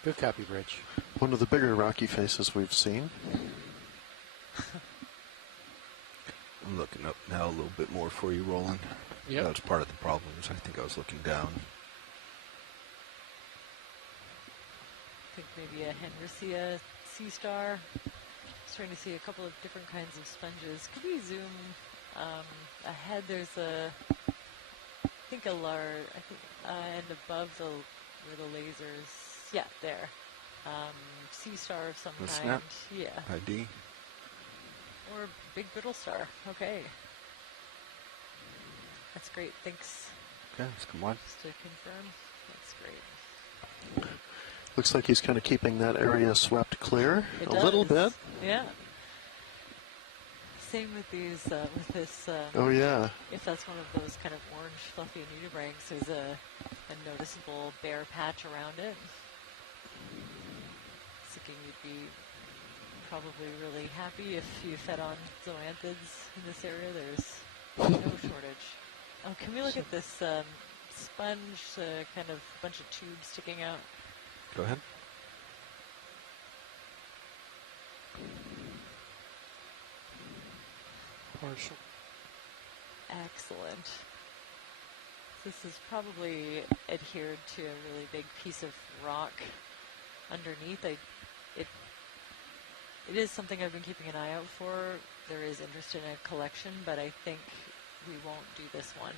Good copy, Bridge. One of the bigger rocky faces we've seen. I'm looking up now a little bit more for you, Roland. Yep. That was part of the problem. I think I was looking down. I think maybe a Henrysia sea star. Just trying to see a couple of different kinds of sponges. Could we zoom ahead? There's and above where the lasers. Yeah, there. Sea star of some The kind. snap? Yeah. ID. Or big brittle star. Okay. That's great. Thanks. Okay, let's come on. Just to confirm. That's great. Looks like he's kind of keeping that area swept clear It a little does. bit. Yeah. Same with these, with this. Oh, yeah. If that's one of those kind of orange fluffy nudibranchs, there's a noticeable bare patch around it. Thinking you'd be probably really happy if you fed on zoanthids in this area. There's no shortage. Oh, can we look at this sponge, kind of bunch of tubes sticking out? Go ahead. Partial. Excellent. This is probably adhered to a really big piece of rock underneath. It is something I've been keeping an eye out for. There is interest in a collection, but I think we won't do this one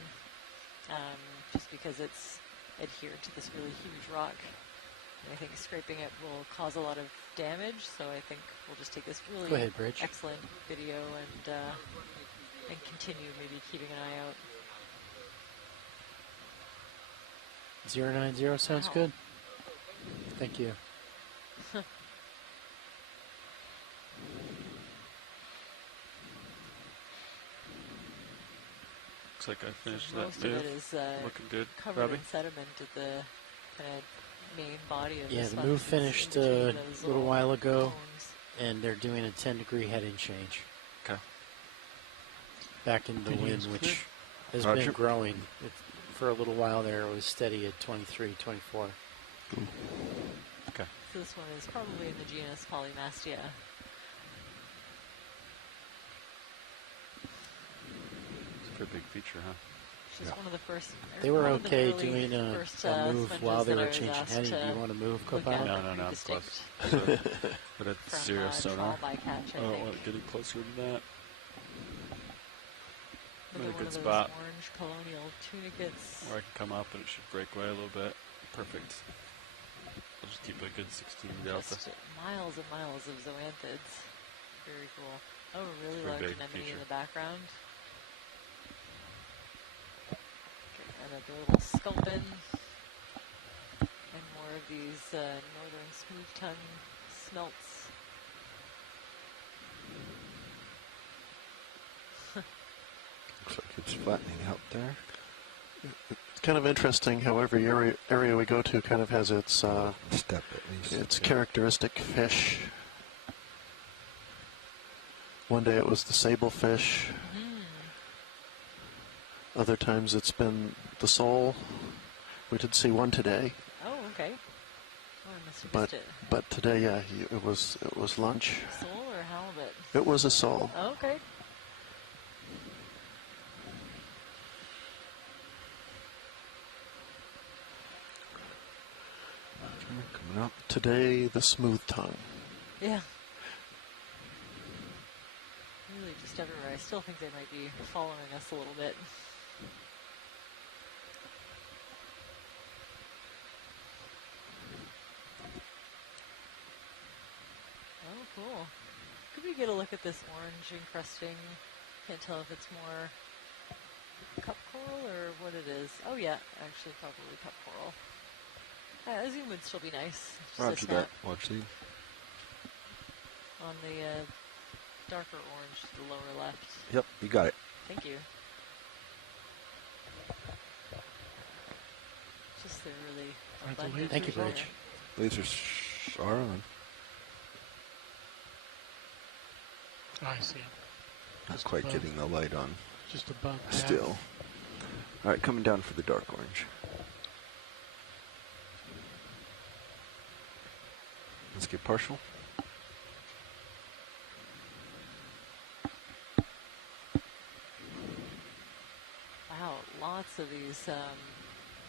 just because it's adhered to this really huge rock. And I think scraping it will cause a lot of damage, so I think we'll just take this really Go ahead, Bridge. excellent video and continue maybe keeping an eye out. 090 sounds Wow. good. Thank you. Looks like I finished Most that of move. it is Looking good, covered Robbie. in sediment at the kind of main body of Yeah, the the sponge. move It's in finished between a those little while ago, cones. and they're doing a 10-degree heading change. Okay. Back in the wind, which has Roger. been growing. For a little while there, it was steady at 23, 24. Okay. So this one is probably in the genus Polymastia. It's a pretty big feature, huh? She's one of the first. They were one of the okay really doing a first, move sponges while they that I were was changing asked heading. Do to you want to move, look co-pilot? at. No, They're no, pretty I'm distinct close. But at from, zero trial sonar. bycatch, I Oh, think. well, getting closer to that. Look in a at one good of those spot. orange colonial tunicates. Where I can come up and it should break away a little bit. Perfect. I'll just keep a good 16 delta. Just miles and miles of zoanthids. Very cool. Oh, a really Pretty large big anemone feature. in the background. Okay, and a little sculpin. And more of these northern smooth tongue smelts. Looks like it's flattening out there. It's kind of interesting how every area we go to kind of has its Step at least. its characteristic fish. One day it was the sablefish. Other times it's been the sole. We did see one today, Oh, okay. Oh, I must have but missed it. but today, yeah, it was lunch. Sole or halibut? It was a sole. Oh, okay. Coming up. Today, the smooth tongue. Yeah. Really just everywhere. I still think they might be following us a little bit. get a look at this orange encrusting? Can't tell if it's more cup coral or what it is. Oh yeah, actually probably cup coral. A zoom would still be nice. Just Roger that. Watch lead. On the darker orange to the lower left. Yep, you got it. Thank you. Just they're really abundant. Thank you, Bridge. Lasers are on. I see him. Not Just quite above. getting the light on. Just above. Still. All right, coming down for the dark orange. Let's get partial. Wow, lots of these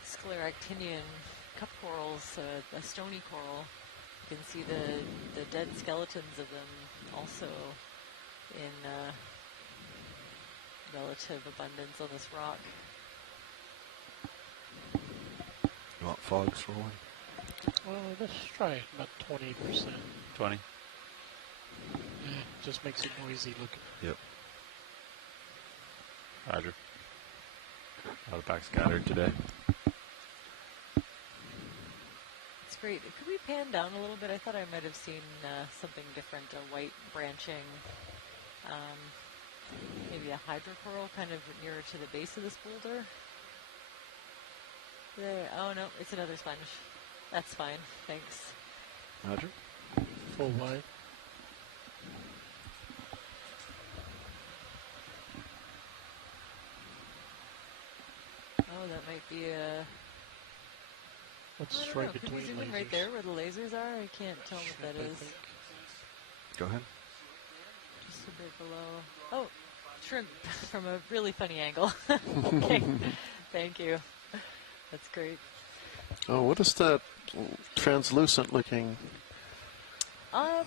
scleractinian cup corals, a stony coral. You can see the dead skeletons of them also in relative abundance on this rock. You want fogs for one? Well, let's try it about 20%. 20. Just makes it noisy looking. Yep. Roger. A lot of backscattered today. It's great. Could we pan down a little bit? I thought I might have seen something different, a white branching, maybe a hydrocoral kind of nearer to the base of this boulder. There. Oh no, it's another sponge. That's fine. Thanks. Roger. Full wide. Oh, that might be a... What's I don't right know. Could between we zoom lasers? in right there where the lasers are? I can't tell what that I is. think. Go ahead. Just a bit below. Oh, shrimp from a really funny angle. Okay. Thank you. That's great. Oh, what is that translucent looking?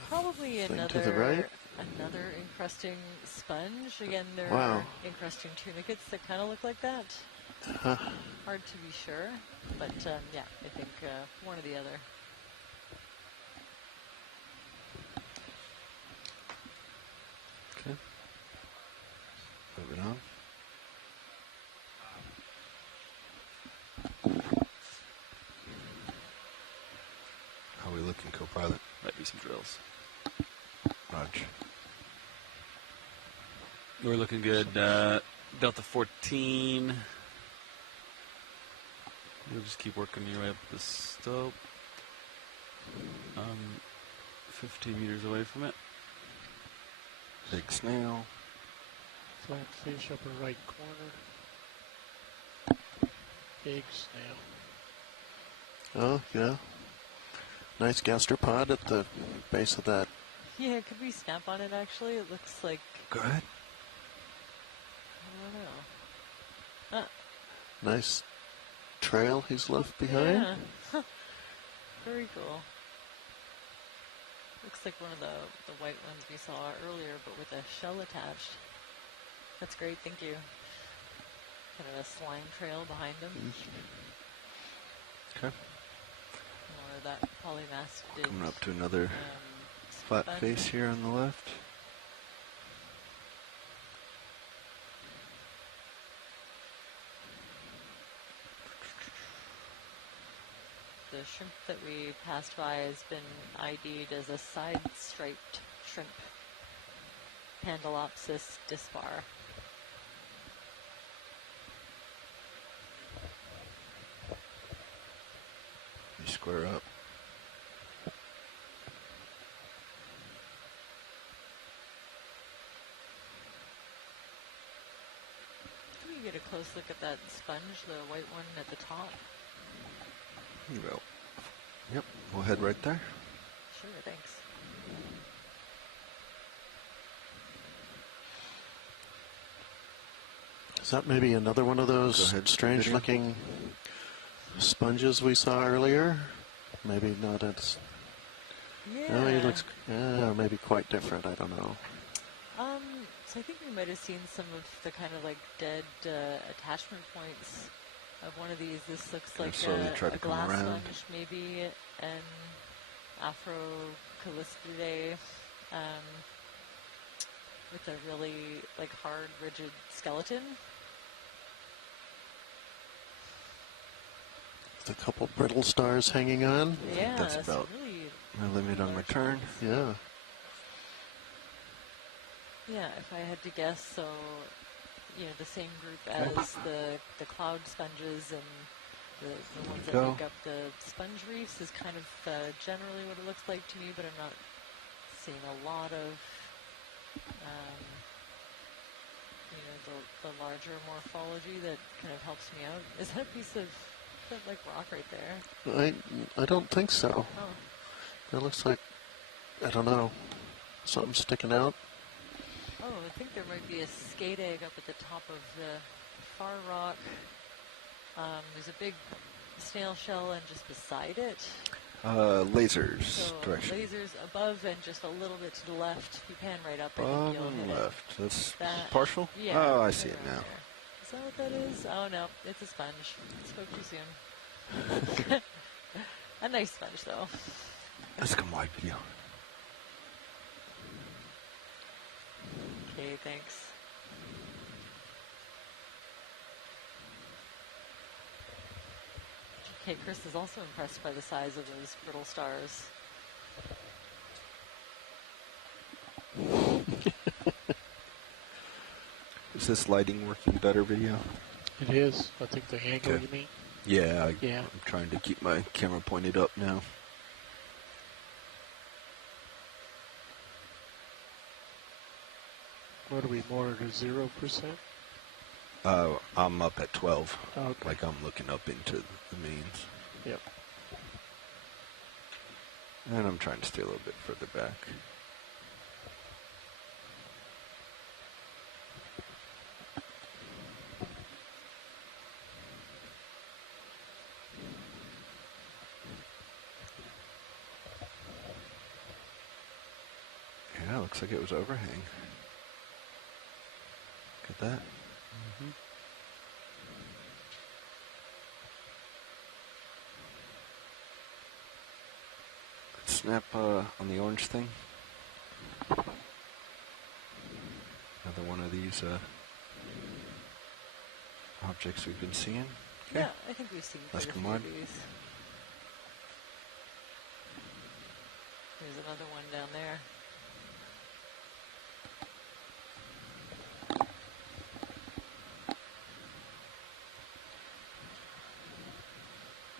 Probably Thing another to the right? another encrusting sponge. Again, there Wow. are encrusting tunicates that kind of look like that. Huh. Hard to be sure, but yeah, I think one or the other. Okay. Moving on. How are we looking, co-pilot? Might be some drills. Roger. We're looking good. Delta 14. You'll just keep working your way up the slope. 15 meters away from it. Big snail. Flat fish upper right corner. Big snail. Oh, yeah. Nice gastropod at the base of that. Yeah, could we snap on it actually? It looks like... Go ahead. I don't know. Nice trail he's left behind. Yeah. Very cool. Looks like one of the white ones we saw earlier, but with a shell attached. That's great, thank you. Kind of a slime trail behind him. Okay. More of that polymasted. Coming up to another flat sponge. face here on the left. The shrimp that we passed by has been ID'd as a side-striped shrimp, Pandalopsis dispar. You square up. Can we get a close look at that sponge, the white one at the top? You will. Yep, we'll head right there. Sure, thanks. Is that maybe another one of those strange looking sponges we saw earlier? Maybe not as... Yeah. Oh, he looks maybe quite different, I don't know. So I think we might have seen some of the kind of like dead attachment points of one of these. This looks like a glass sponge, maybe an Afrocallistridae. with a really like hard, rigid skeleton. With a couple brittle stars hanging on. Yeah, That's about really my limit on return. Yeah. Yeah, if I had to guess, so you know, the same group as the cloud sponges and the ones that make up the sponge reefs is kind of generally what it looks like to me, but I'm not seeing a lot of you know, the larger morphology that kind of helps me out. Is that a piece of like rock right there? I don't think so. Oh. It looks like, I don't know, something sticking out. Oh, I think there might be a skate egg up at the top of the far rock. There's a big snail shell, and just beside it. Lasers So direction. lasers above and just a little bit to the left. You pan right up. I Above think you'll and hit left. That's that, partial? Yeah. Oh, I see it around now. there. Is that what that is? Oh no, it's a sponge. Spoke too soon. A nice sponge though. Let's come wide video. Okay, thanks. Okay, Chris is also impressed by the size of those brittle stars. Is this lighting working better, video? It is. I think the angle you mean. Yeah, Yeah. I'm trying to keep my camera pointed up now. What are we more to 0%? I'm up at 12. Okay. Like I'm looking up into the mains. Yep. And I'm trying to stay a little bit further back. Yeah, looks like it was overhang. Look at that. Mm-hmm. Snap on the orange thing. Another one of these objects we've been seeing. Okay. Yeah, I think we've seen quite Let's a come few on. of these. There's another one down there.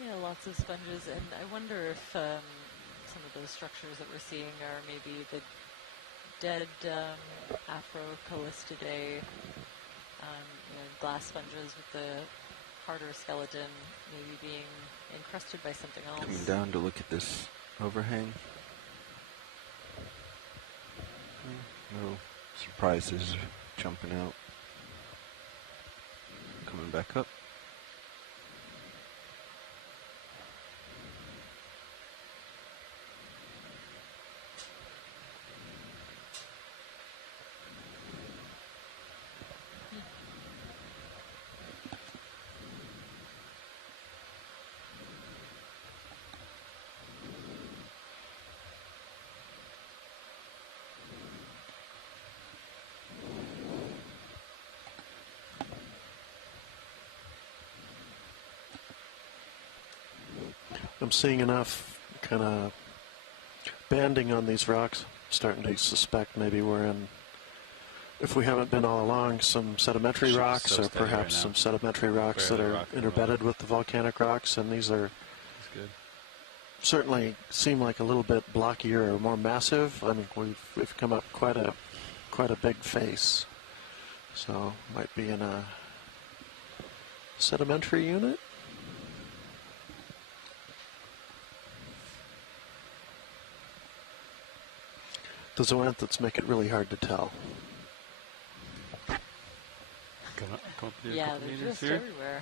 Yeah, lots of sponges, and I wonder if some of those structures that we're seeing are maybe the dead Afrocallistidae, you know, glass sponges with the harder skeleton, maybe being encrusted by something else. Coming down to look at this overhang. No surprises jumping out. Coming back up. I'm seeing enough kind of banding on these rocks. Starting to suspect maybe we're in, if we haven't been all along, some sedimentary Ship's rocks, so or steady perhaps right now. some sedimentary rocks Barely that are rocking at all. interbedded with the volcanic rocks, and these are That's good. certainly seem like a little bit blockier or more massive. I mean, we've come up quite a big face, so might be in a sedimentary unit. The zoanthids make it really hard to tell. Come up here a Yeah, couple they're meters just here. everywhere.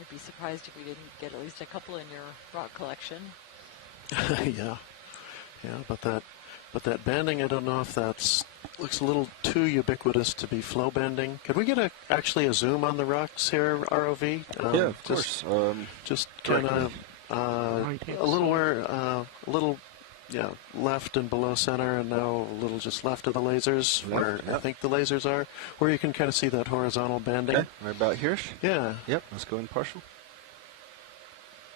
I'd be surprised if we didn't get at least a couple in your rock collection. Yeah, but that banding, I don't know if that's looks a little too ubiquitous to be flow banding. Could we get actually a zoom on the rocks here, ROV? Yeah, of course. Just kind of a little Yeah, left and below center, and now a little just left of the lasers, where I think the lasers are, where you can kind of see that horizontal banding. Okay, right about here? Yeah. Yep, let's go in partial.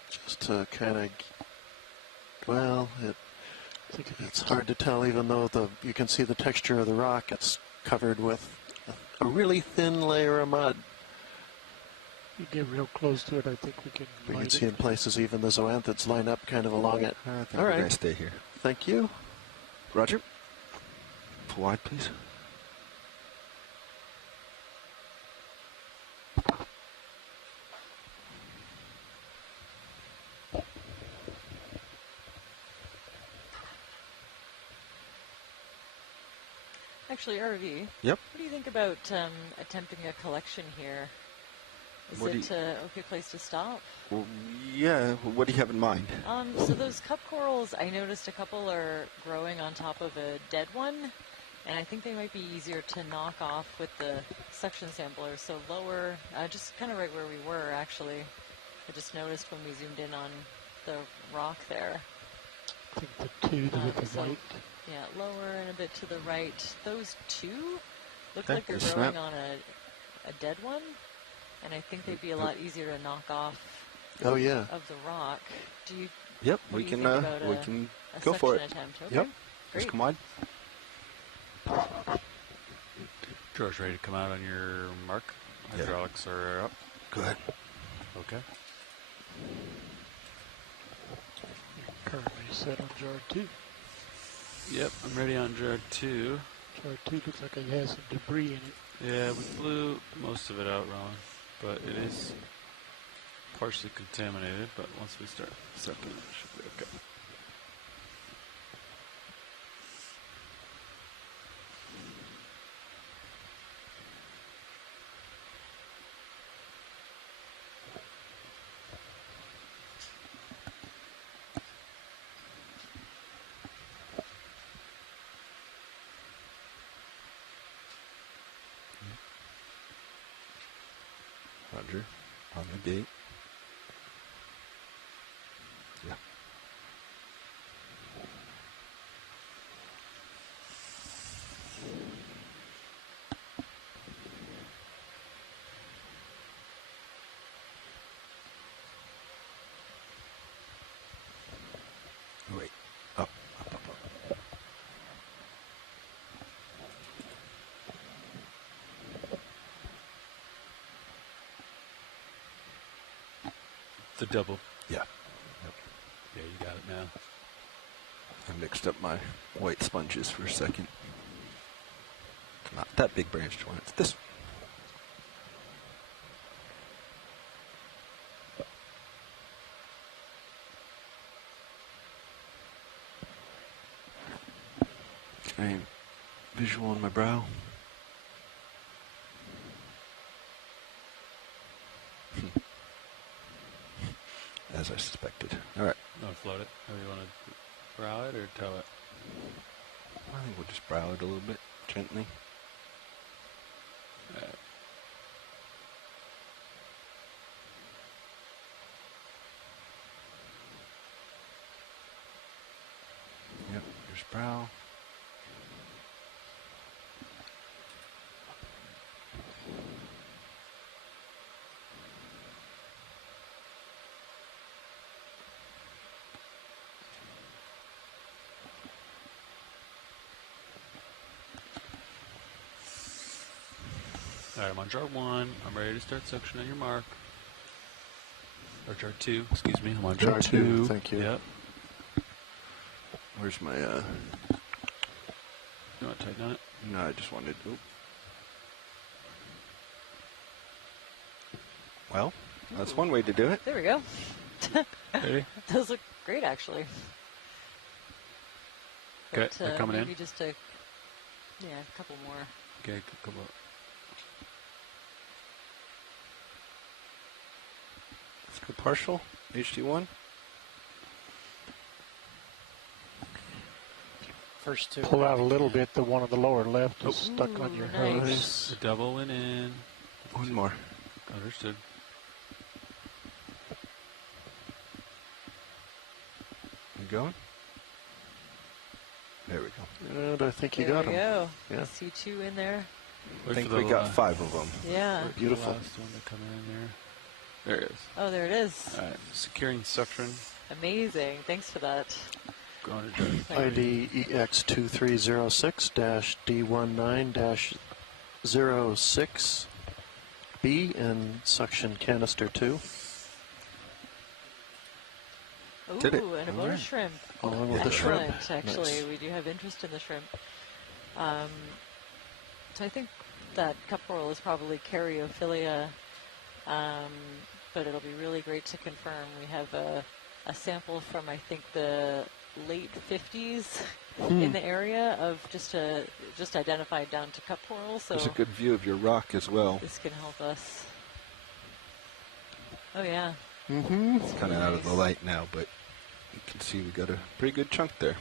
Just to kind of, well, it's hard to tell, even though you can see the texture of the rock. It's covered with a really thin layer of mud. You get real close to it, I think we can. We can see in places even the zoanthids line up kind of along it. I think All we're right. going to stay here. Thank you. Roger. Pull wide, please. Actually, RV. Yep. What do you think about attempting a collection here? Is it an okay place to stop? Well, yeah. What do you have in mind? So those cup corals, I noticed a couple are growing on top of a dead one, and I think they might be easier to knock off with the suction sampler. So lower, just kind of right where we were, actually. I just noticed when we zoomed in on the rock there. I think the two with the white. Yeah, lower and a bit to the right. Those two look Okay, like they're just growing snap. on a dead one, and I think they'd be a lot easier to knock off. Oh yeah. Of the rock. Do you? Yep, what we do you can think about we can a go for it. suction attempt? Okay, Yep. great. Just come wide. George, ready to come out on your mark? Yeah. Hydraulics are up. Go ahead. Okay. Currently set on jar 2. Yep, I'm ready on jar 2. Jar 2 looks like it has some debris in it. Yeah, we blew most of it out, Ron, but it is partially contaminated, but once we start sucking it, it should be okay. Roger. On the gate. Yeah. Wait. Up, up, up, up. The double. Yeah. Yeah, you got it now. I mixed up my white sponges for a second. Not that big branched one. It's this one. Okay. Visual on my brow. As I suspected. All right. You want to float it? Or you want to brow it or tow it? I think we'll just brow it a little bit gently. Yep, there's brow. Alright, I'm on jar 1. I'm ready to start suction on your mark. Or jar 2, excuse me. I'm on jar 2. Thank you. Yep. Where's my, You want to tighten on it? No, I just wanted, Well, that's one way to do it. There we go. Ready? Those look great, actually. Okay, But, they're coming maybe in. just a couple more. Okay, come on. Let's go partial, HD1. First two. Pull out a little bit. The one on the lower left is stuck on your hose. Nice. The double went in. One more. Understood. You going? There we go. And I think you There got we him. go. Yeah. I see 2 in there. I think we got 5 of them. Yeah. Beautiful. The last one to come in there. There it is. Oh, there it is. All right, securing suction. Amazing. Thanks for that. Going to drive. ID EX2306-D19-06B and suction canister 2. Ooh, Did it. and a bonus shrimp. Along with the shrimp. Excellent. Actually, Nice. we do have interest in the shrimp. So I think that cup coral is probably Caryophilia, but it'll be really great to confirm. We have a sample from, I think, the late 50s in the area of just identified down to cup coral. So There's a good view of your rock as well. this can help us. Oh, yeah. Mm-hmm. It's kind of out of the light now, but you can see we got a pretty good chunk there.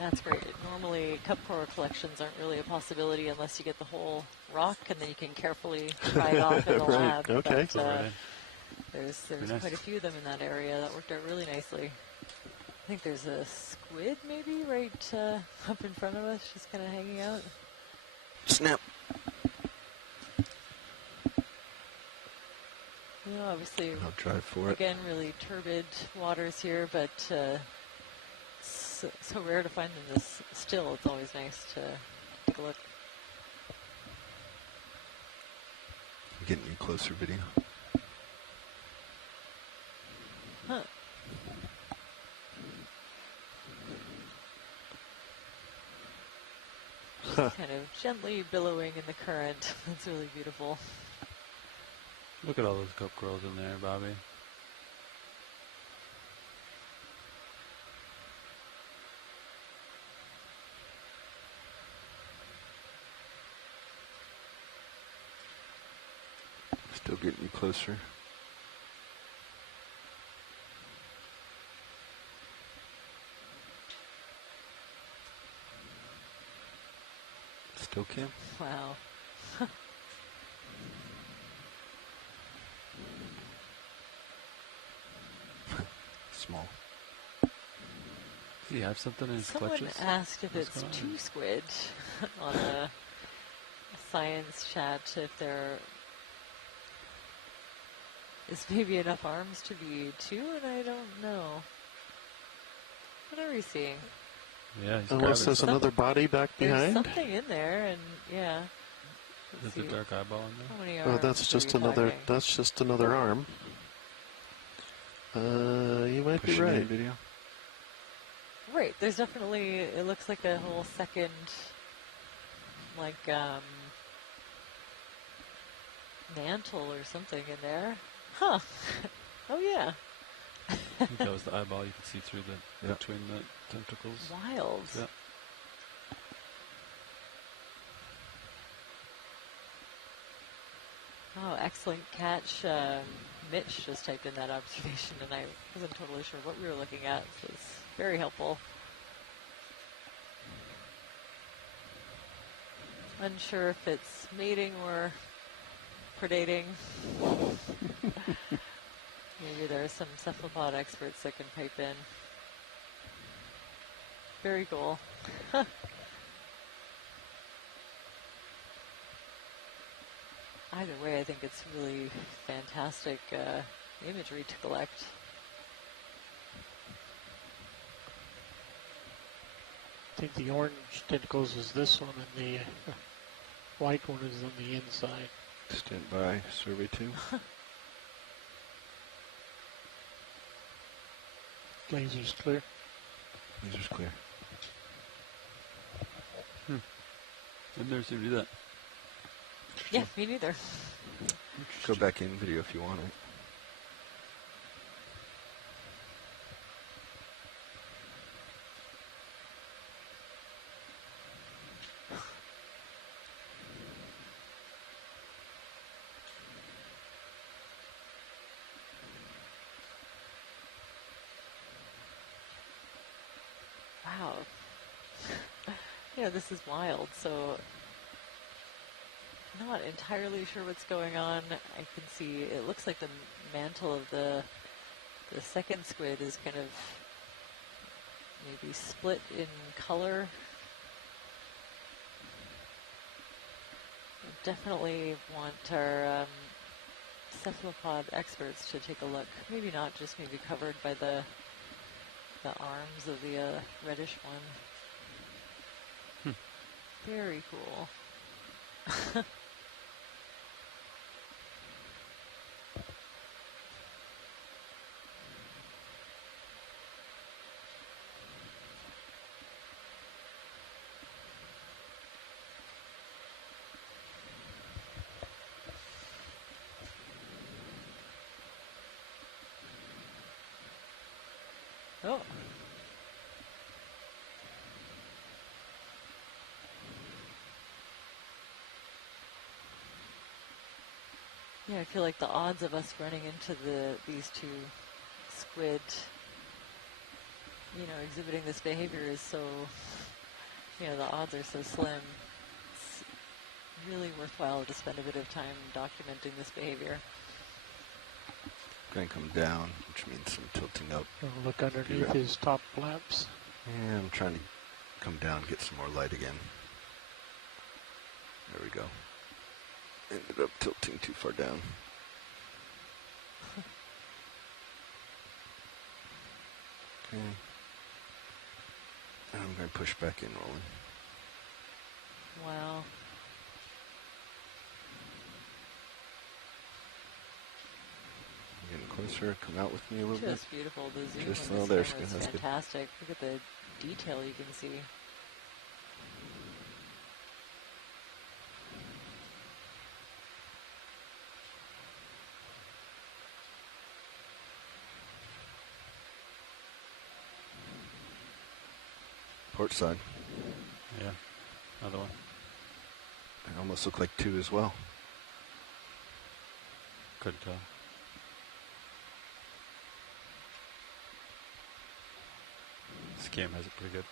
That's great. Normally, cup coral collections aren't really a possibility unless you get the whole rock, and then you can carefully try it off in the Right, lab. okay. But, there's nice. quite a few of them in that area. That worked out really nicely. I think there's a squid maybe right up in front of us, just kind of hanging out. Snap. You know, obviously, I'll drive for it. again, really turbid waters here, but so rare to find them this still. It's always nice to take a look. I'm getting you closer video. Huh. Just kind of gently billowing in the current. That's really beautiful. Look at all those cup corals in there, Bobby. Still getting you closer. Still can. Wow. Small. Do you have something in his Someone clutches? asked if What's it's going on? 2 squid on a science chat, if there is maybe enough arms to be 2, and I don't know. What are we seeing? Yeah, he's Unless there's grabbing another body back There's behind. something in there, and yeah. something. Let's There's a see. dark eyeball in there. How many Oh, arms that's are just we another. talking? That's just another arm. You might be Pushing in right. video. Right, there's definitely, it looks like a whole second, like, mantle or something in there. Huh. Oh, yeah. I think that was the eyeball you could see through the between the tentacles. Wild. Yeah. Oh, excellent catch. Mitch just typed in that observation, and I wasn't totally sure what we were looking at, so it's very helpful. Unsure if it's mating or predating. Maybe there are some cephalopod experts that can pipe in. Very cool. Either way, I think it's really fantastic imagery to collect. I think the orange tentacles is this one, and the white one is on the inside. Stand by, survey 2. Laser's clear. Laser's clear. I've never seen him do that. Yeah, me neither. Go back in video if you want it. Wow. Yeah, this is wild. So not entirely sure what's going on. I can see it looks like the mantle of the second squid is kind of maybe split in color. Definitely want our cephalopod experts to take a look. Maybe not just maybe covered by the arms of the reddish one. Very cool. Oh. Yeah, I feel like the odds of us running into these two squid, exhibiting this behavior is so, the odds are so slim. It's really worthwhile to spend a bit of time documenting this behavior. Going to come down, which means some tilting up. Look underneath his top flaps. Yeah, I'm trying to come down, get some more light again. There we go. Ended up tilting too far down. Okay. And I'm going to push back in, Roland. Wow. Getting closer, come out with me a little bit. Just beautiful. The zoom Just, on oh, this there's camera good. is That's fantastic. Look at the detail you can see. Port side. Yeah, another one. They almost look like two as well. Couldn't tell. This game has it pretty good.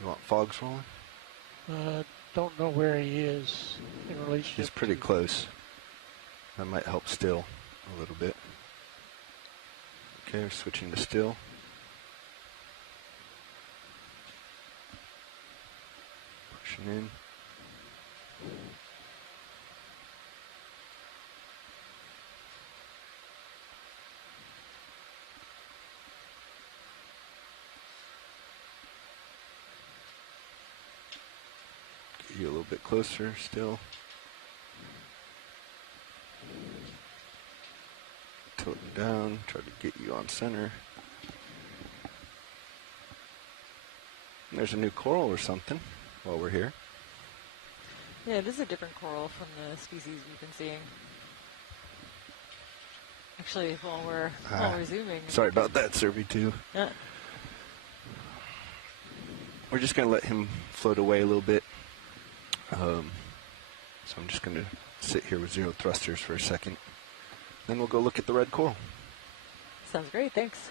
You want fogs rolling? Don't know where he is in relationship. He's pretty close. That might help still a little bit. Okay, we're switching to still. Pushing in. Get you a little bit closer still. Tilting down, try to get you on center. And there's a new coral or something while we're here. Yeah, it is a different coral from the species we've been seeing. Actually, while we're zooming. Sorry about that, Servy2. Yeah. We're just going to let him float away a little bit. So I'm just going to sit here with zero thrusters for a second. Then we'll go look at the red coral. Sounds great, thanks.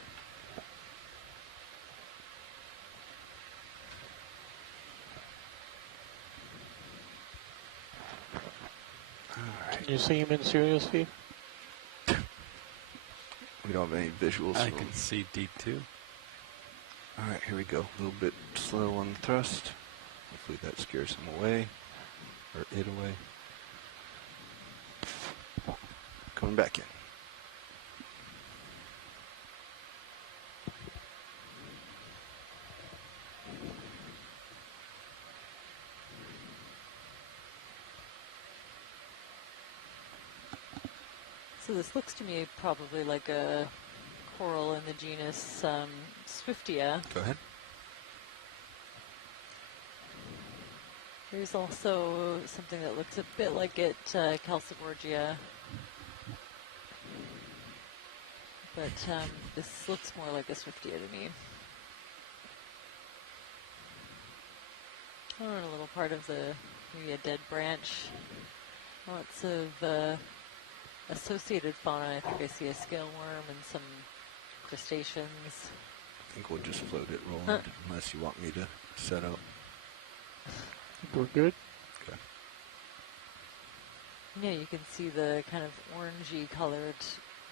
Can you see him in serious view? We don't have any visuals. I can see D2. All right, here we go. A little bit slow on the thrust. Hopefully that scares him away, or it away. Coming back in. So this looks to me probably like a coral in the genus Swiftia. Go ahead. There's also something that looks a bit like it, Calciborgia. But this looks more like a Swiftia to me. Oh, and a little part of maybe a dead branch. Lots of associated fauna. I think I see a scale worm and some crustaceans. think we'll just float it, Roland, unless you want me to set up. We're good. Okay. Yeah, you can see the kind of orangey colored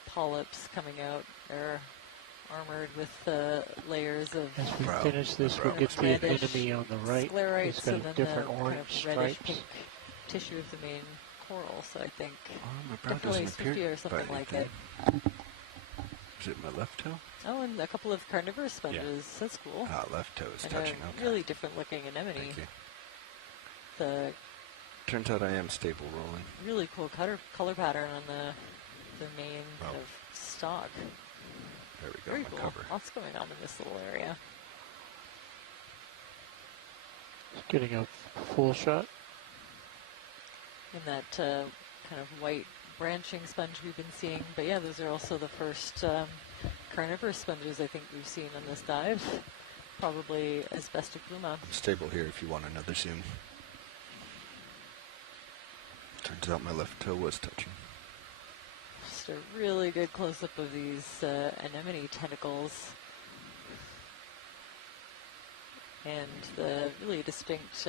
polyps coming out. They're armored with layers of As we finish this, we'll get the anemone on the right. sclerites, It's got and then different the orange kind of reddish stripes. pink tissue of the main coral. So I think My brow definitely doesn't appear 50 or by something like anything. it. Is it my left toe? Oh, and a couple of carnivorous sponges. That's cool. Ah, left toe is And touching. a Okay. really different looking anemone. Thank you. The Turns out I am stable rolling. really cool color pattern on the main kind of stalk. There we go. Very my cool. cover. Lots going on in this little area. Getting a full shot. In that kind of white branching sponge we've been seeing. But yeah, those are also the first carnivorous sponges I think we've seen on this dive. Probably Asbestipluma. Stable here if you want another zoom. Turns out my left toe was touching. Just a really good close-up of these anemone tentacles. And the really distinct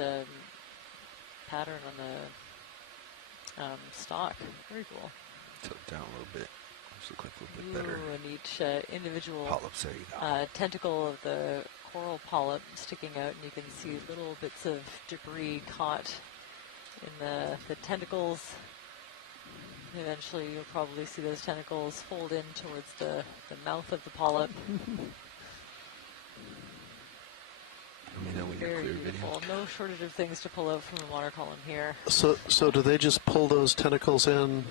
pattern on the stalk. Very cool. Tilt down a little bit. Those look like a little bit better. Ooh, and each individual Polyps, there you go. tentacle of the coral polyp sticking out, and you can see little bits of debris caught in the tentacles. Eventually you'll probably see those tentacles fold in towards the mouth of the polyp. Let me know when you're Very clear, beautiful. video. No shortage of things to pull out from the water column here. So do they just pull those tentacles in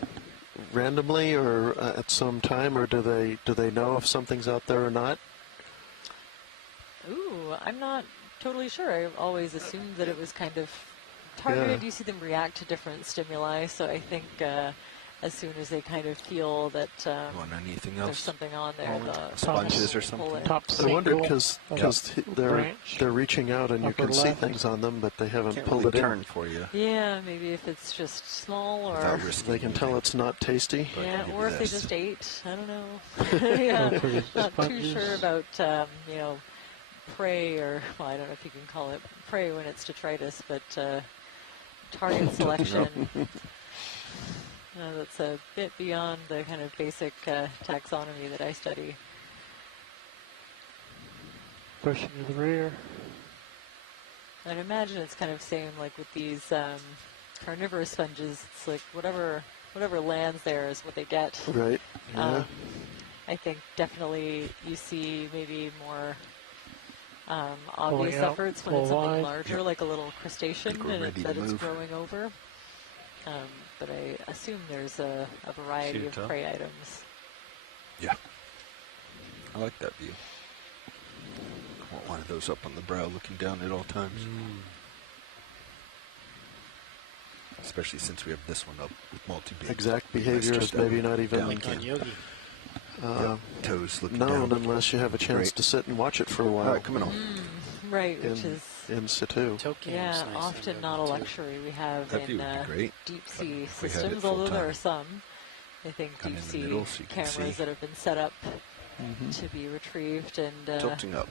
randomly, or at some time, or do they know if something's out there or not? Ooh, I'm not totally sure. I always assumed that it was kind of targeted. Yeah. You see them react to different stimuli, so I think as soon as they kind of feel that You want anything there's else? something on there, they'll Sponges or pull something? it. Top I wondered single because of they're branch. reaching out and you Upper can see left. things on them, but they haven't Can't pulled really it turn in. for you. Yeah, maybe if it's just small, or Without risking They can tell anything. it's not tasty. But I yeah, can give or you if they this. just ate. I don't know. Yeah, Go for the not too sponges. sure about prey, or well, I don't know if you can call it prey when it's detritus, but target selection. That's a bit beyond the kind of basic taxonomy that I study. Pushing to the rear. I'd imagine it's kind of same like with these carnivorous sponges. It's like whatever lands there is what they get. Right. Yeah. I think definitely you see maybe more obvious Pulling out efforts when full it's something wide. larger, like a little crustacean, Think we're and ready to that it's move. growing over. But I assume there's a variety See of your toe? prey items. Yeah. I like that view. I want one of those up on the brow looking down at all times. Especially since we have this one up with multi-beam. Exact behavior is maybe not even Like on Yogi. Toes looking known down. unless you have a chance Great. to sit and watch it for a while. All right, coming on. Right, which is in situ. Toe cam's yeah, nice on often Yogi, not a too. luxury we have That view in would be great. deep sea if we had it systems, full although there time. are some. I think Kinda deep in the sea middle so you can cameras see. that have been set up Mm-hmm. to be retrieved, and Tilting up.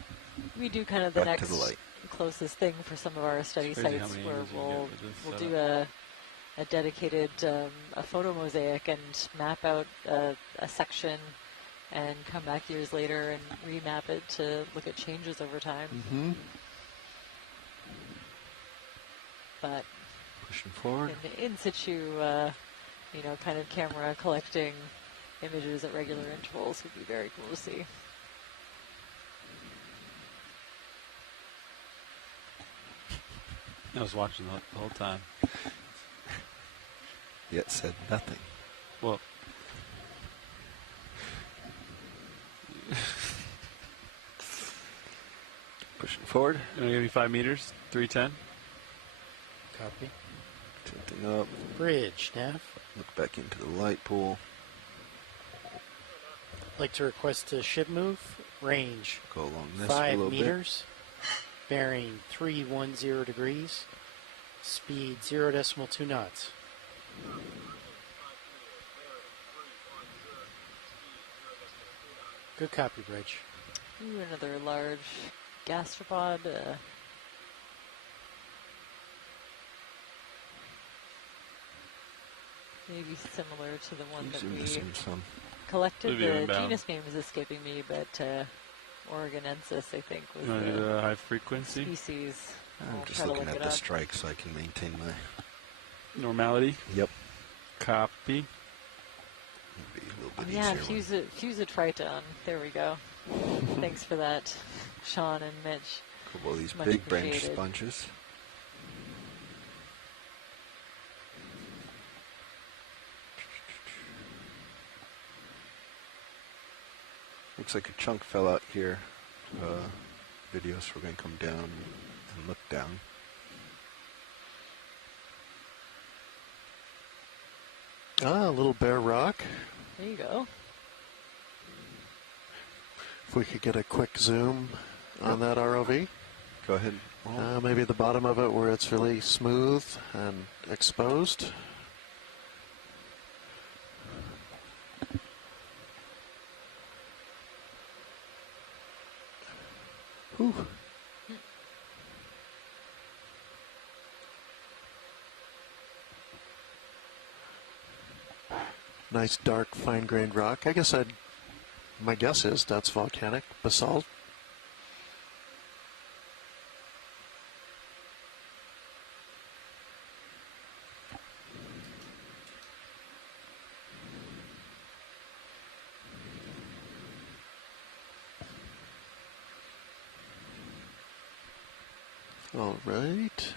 we do kind of the Back to next the light. closest thing for some of our study It's crazy how sites, many where images you get we'll with this do setup. a dedicated a photo mosaic and map out a section, and come back years later and remap it to look at changes over time. Mm-hmm. But Pushing forward. in situ, kind of camera collecting images at regular intervals would be very cool to see. I was watching the whole time. Yet said nothing. Well, Pushing forward. you want to give me 5 meters? 310? Copy. Tilting up. Bridge, Nav. Look back into the light pool. Like to request a ship move. Range Go along this a 5 little bit. meters. Bearing 310 degrees. Speed 0.2 knots. Good copy, Bridge. Ooh, another large gastropod. Maybe similar to the one that we collected. The genus name is escaping me, but Oregonensis, I think, was the high frequency species. I'm just looking at the strike so I can maintain my normality. Yep. Copy. Maybe a little bit yeah, fuse a triton. There we go. Thanks for that, Sean and Mitch. Couple of these big branch sponges. Looks like a chunk fell out here. Video, so we're going to come down and look down. Ah, a little bare rock. There you go. If we could get a quick zoom on that ROV. Go ahead. Maybe the bottom of it where it's really smooth and exposed. Whew. Nice dark fine-grained rock. I guess my guess is that's volcanic basalt. All right.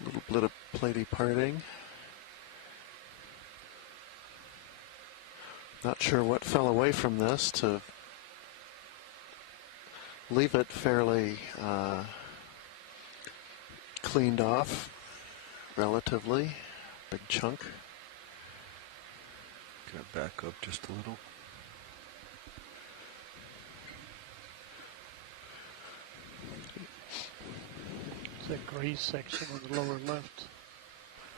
A little bit of platy parting. Not sure what fell away from this to leave it fairly cleaned off, relatively. Big chunk. Can I back up just a little? That gray section on the lower left.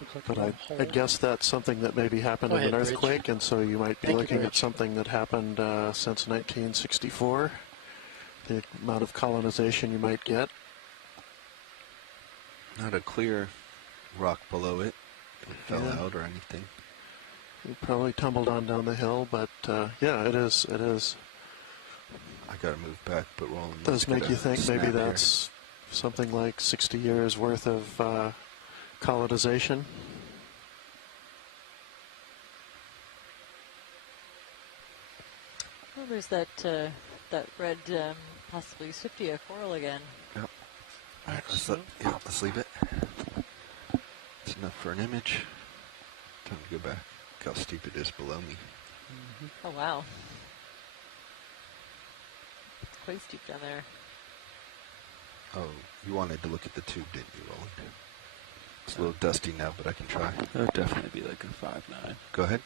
Looks like But I guess that's something that maybe happened in an earthquake, and so you might be looking at something that happened since 1964. The amount of colonization you might get. Not a clear rock below it. It fell out or anything. It probably tumbled on down the hill, but yeah, it is. I gotta move back, but Roland does make you think maybe that's something like 60 years worth of colonization. Well, there's that red, possibly Swiftia coral again. Yep. Let's leave it. It's enough for an image. Time to go back. Look how steep it is below me. Oh, wow. It's quite steep down there. Oh, you wanted to look at the tube, didn't you, Roland? It's a little dusty now, but I can try. That would definitely be like a 5.9. Go ahead.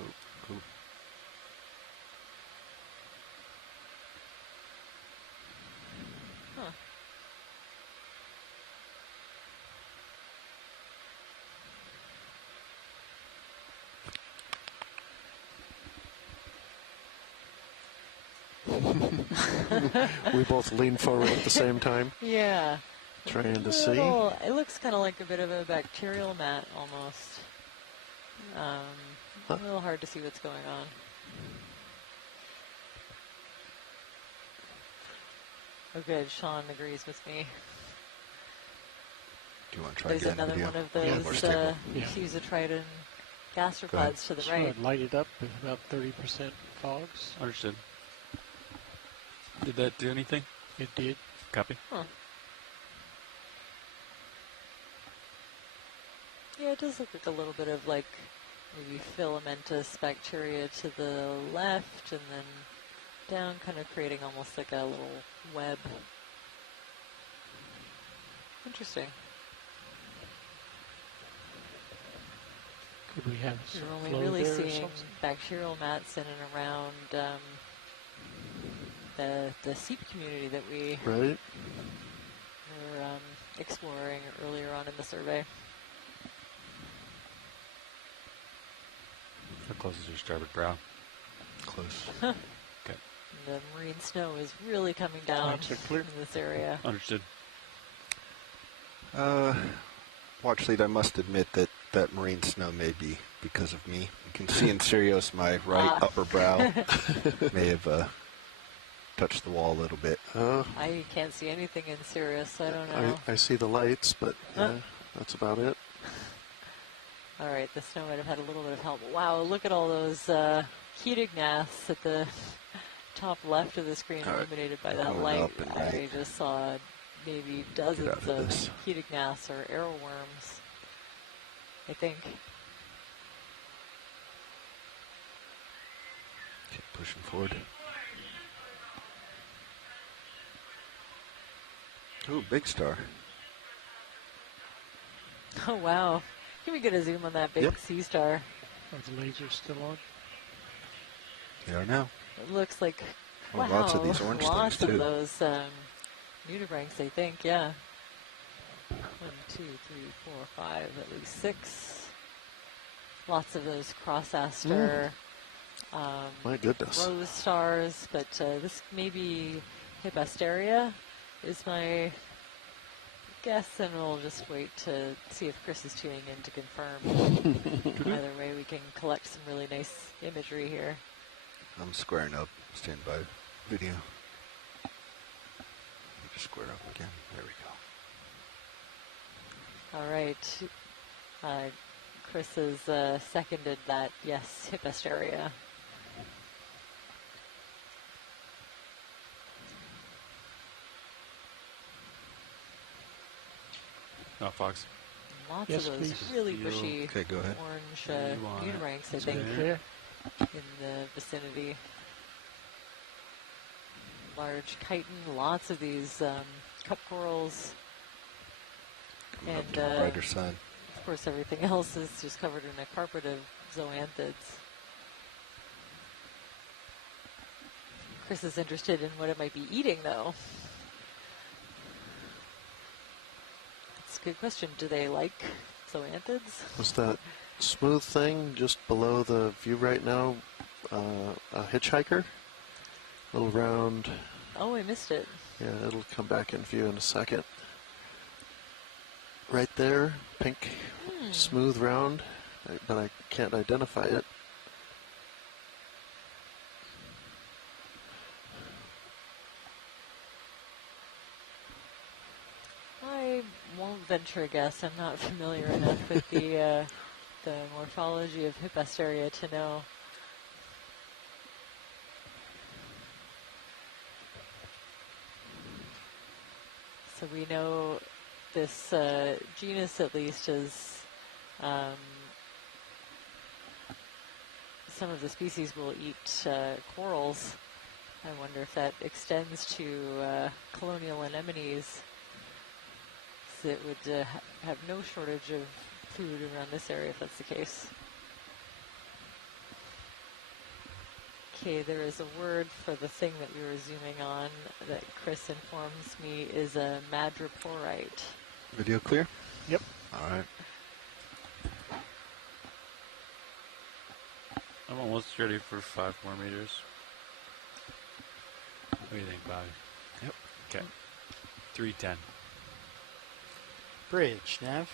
Oh. Huh. We both lean forward at the same time. Yeah. Trying to see. It looks kind of like a bit of a bacterial mat almost. A little hard to see what's going on. Oh, good. Sean agrees with me. Do you want to try There's again? another one of those Fusitriton gastropods to the right. Sure, light it up with about 30% fogs. Understood. Did that do anything? It did. Copy. Huh. Yeah, it does look like a little bit of like maybe filamentous bacteria to the left and then down, kind of creating almost like a little web. Interesting. Could we have some You're only really seeing bacterial mats in and around the seep community that we exploring earlier on in the survey. How close is your starboard brow? Close. Okay. The marine snow is really coming down in this area. Understood. Watch lead, I must admit that that marine snow may be because of me. You can see in Sirius my right upper brow may have touched the wall a little bit. I can't see anything in Sirius, so I don't know. I see the lights, but yeah, that's about it. All right, the snow might have had a little bit of help. Wow, look at all those heating gas at the top left of the screen illuminated by that light. I just saw maybe dozens of heating gas or arrowworms, I think. Keep pushing forward. Ooh, big star. Oh, wow. Can we get a zoom on that big sea star? Are the lasers still on? They are now. It looks like, wow, lots of these orange lots things, of too. those nudibranchs, I think, yeah. 1, 2, 3, 4, 5, at least 6. Lots of those cross-aster My goodness. rose stars, but this may be Hippasteria is my guess, and we'll just wait to see if Chris is tuning in to confirm. Either way, we can collect some really nice imagery here. I'm squaring up. Stand by video. Just square up again. There we go. All right. Chris has seconded that, yes, Hippasteria. Oh, Fox. Lots of those really bushy orange nudibranchs, I think, in the vicinity. Large chitin, lots of these cup corals. And brighter side. Of course, everything else is just covered in a carpet of zoanthids. Chris is interested in what it might be eating, though. That's a good question. Do they like zoanthids? Was that smooth thing just below the view right now a hitchhiker? Little round. Oh, I missed it. Yeah, it'll come back in view in a second. Right there, pink, smooth round, but I can't identify it. I won't venture a guess. I'm not familiar enough with the morphology of Hippasteria to know. So we know this genus, at least, is some of the species will eat corals. I wonder if that extends to colonial anemones. So it would have no shortage of food around this area if that's the case. Okay, there is a word for the thing that we were zooming on that Chris informs me is a madreporite. Video clear? Yep. All right. I'm almost ready for 5 more meters. What do you think, Bobby? Yep. Okay. 310. Bridge, Nav.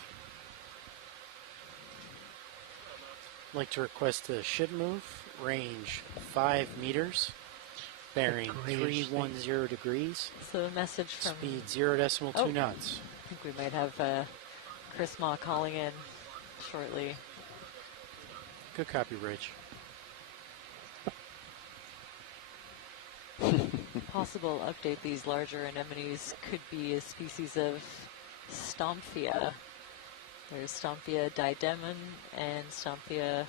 I'd like to request a ship move, range 5 meters, bearing 310 degrees. So a message from... Speed 0.2 knots. I think we might have Chris Ma calling in shortly. Good copy, Bridge. Possible update, these larger anemones could be a species of Stomphia. There's Stomphia diademon and Stomphia,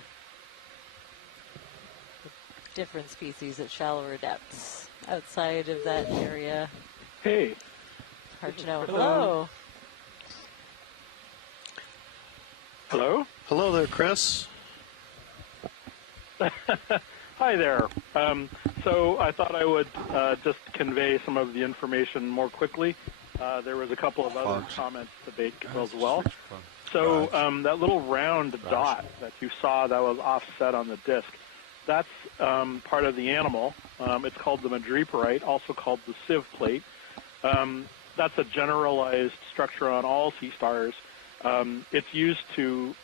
different species at shallower depths. Outside of that area, hey, hard to know. Hello. Hello? Hello there, Chris. Hi there. So I thought I would just convey some of the information more quickly. there was a couple of other comments to make as well. So that little round dot that you saw that was offset on the disc, that's part of the animal. It's called the madreporite, also called the sieve plate. That's a generalized structure on all sea stars. It's used to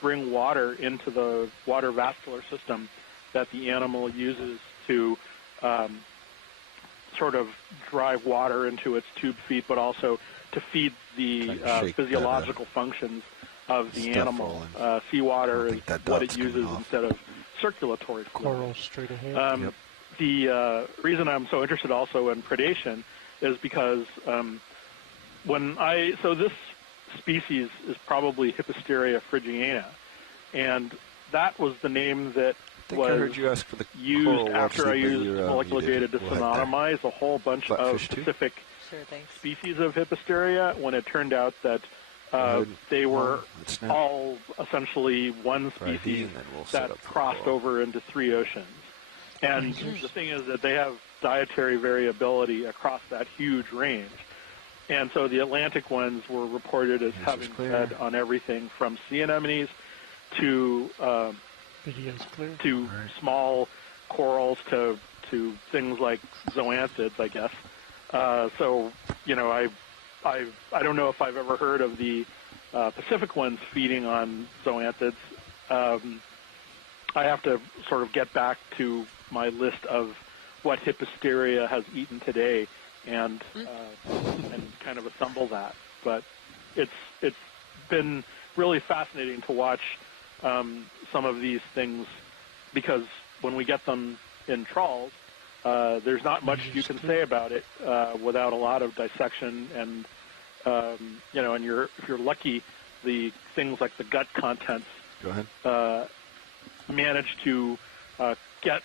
bring water into the water vascular system that the animal uses to sort of drive water into its tube feet, but also to feed the physiological functions of the animal. Seawater is what it uses instead of circulatory fluid. Coral straight ahead. The reason I'm so interested also in predation is because this species is probably Hippisteria phrygiana, and that was the name that was used after I used molecular data to synonymize a whole bunch of specific species of Hippisteria, when it turned out that they were all essentially one species that crossed over into 3 oceans. And the thing is that they have dietary variability across that huge range. And so the Atlantic ones were reported as having fed on everything from sea anemones to small corals to things like zoanthids, I guess. So, I don't know if I've ever heard of the Pacific ones feeding on zoanthids. I have to sort of get back to my list of what Hippisteria has eaten today and kind of assemble that. But it's been really fascinating to watch some of these things, because when we get them in trawls, there's not much you can say about it without a lot of dissection, and and if you're lucky, the things like the gut contents manage to get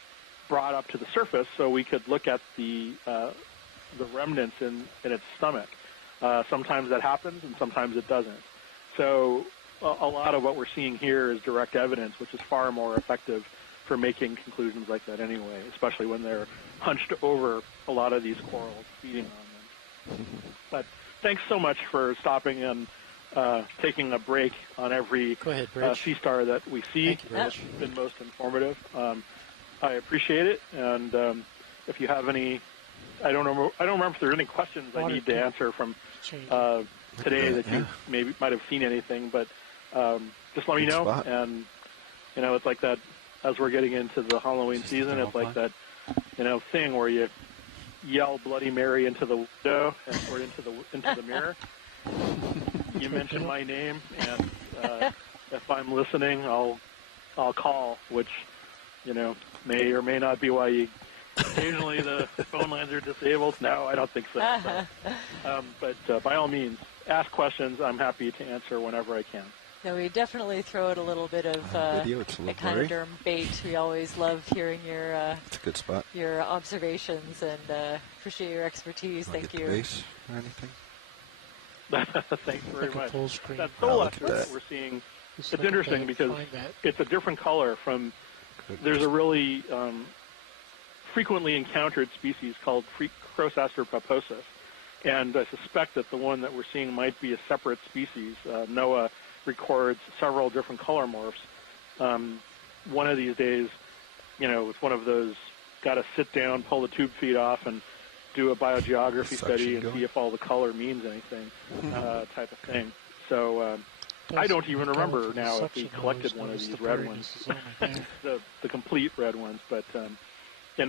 brought up to the surface, so we could look at the remnants in its stomach. Sometimes that happens, and sometimes it doesn't. So a lot of what we're seeing here is direct evidence, which is far more effective for making conclusions like that anyway, especially when they're hunched over a lot of these corals, feeding on them. But thanks so much for stopping and taking a break on every sea star that we see. It's been most informative. I appreciate it, and if you have any, I don't remember if there's any questions I need to answer from today that you maybe might have seen anything, but just let me know. And it's like that as we're getting into the Halloween season. It's like that thing where you yell Bloody Mary into the window or into the mirror. You mention my name, and if I'm listening, I'll call, which may or may not be why you occasionally the phone lines are disabled. No, I don't think so. But by all means, ask questions. I'm happy to answer whenever I can. No, we definitely throw it a little bit of echinoderm bait. We always love hearing your it's a good spot. Your observations, and appreciate your expertise. Thank you. Base or anything? Thanks very much. That soul effort that we're seeing, it's interesting because it's a different color from. There's a really frequently encountered species called Chrosaster paposus, and I suspect that the one that we're seeing might be a separate species. NOAA records several different color morphs. One of these days, it's one of those got to sit down, pull the tube feed off, and do a biogeography study and see if all the color means anything, type of thing. So I don't even remember now if we collected one of these red ones, the complete red ones. But I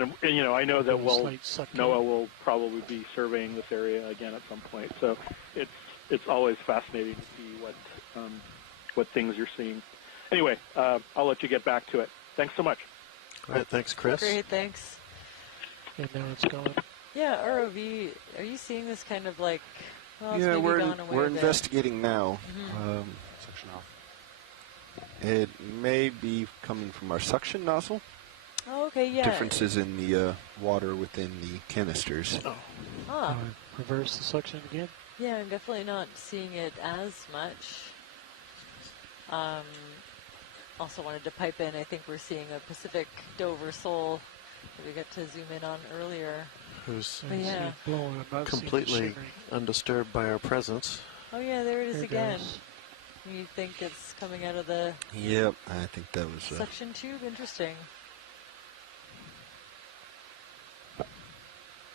know that NOAA will probably be surveying this area again at some point. So it's always fascinating to see what things you're seeing. Anyway, I'll let you get back to it. Thanks so much. All right, thanks, Chris. Great, thanks. And now it's going. Yeah, ROV, are you seeing this kind of like? Well, yeah, we're investigating now. Section off. It may be coming from our suction nozzle. Oh, okay, yeah. Differences in the water within the canisters. Ah. Reverse the suction again. Yeah, I'm definitely not seeing it as much. Also wanted to pipe in, I think we're seeing a Pacific Dover sole that we got to zoom in on earlier. who's But yeah. completely undisturbed by our presence. Oh yeah, there it is There it again. goes. You think it's coming out of the Yep, I think that was suction tube? Interesting.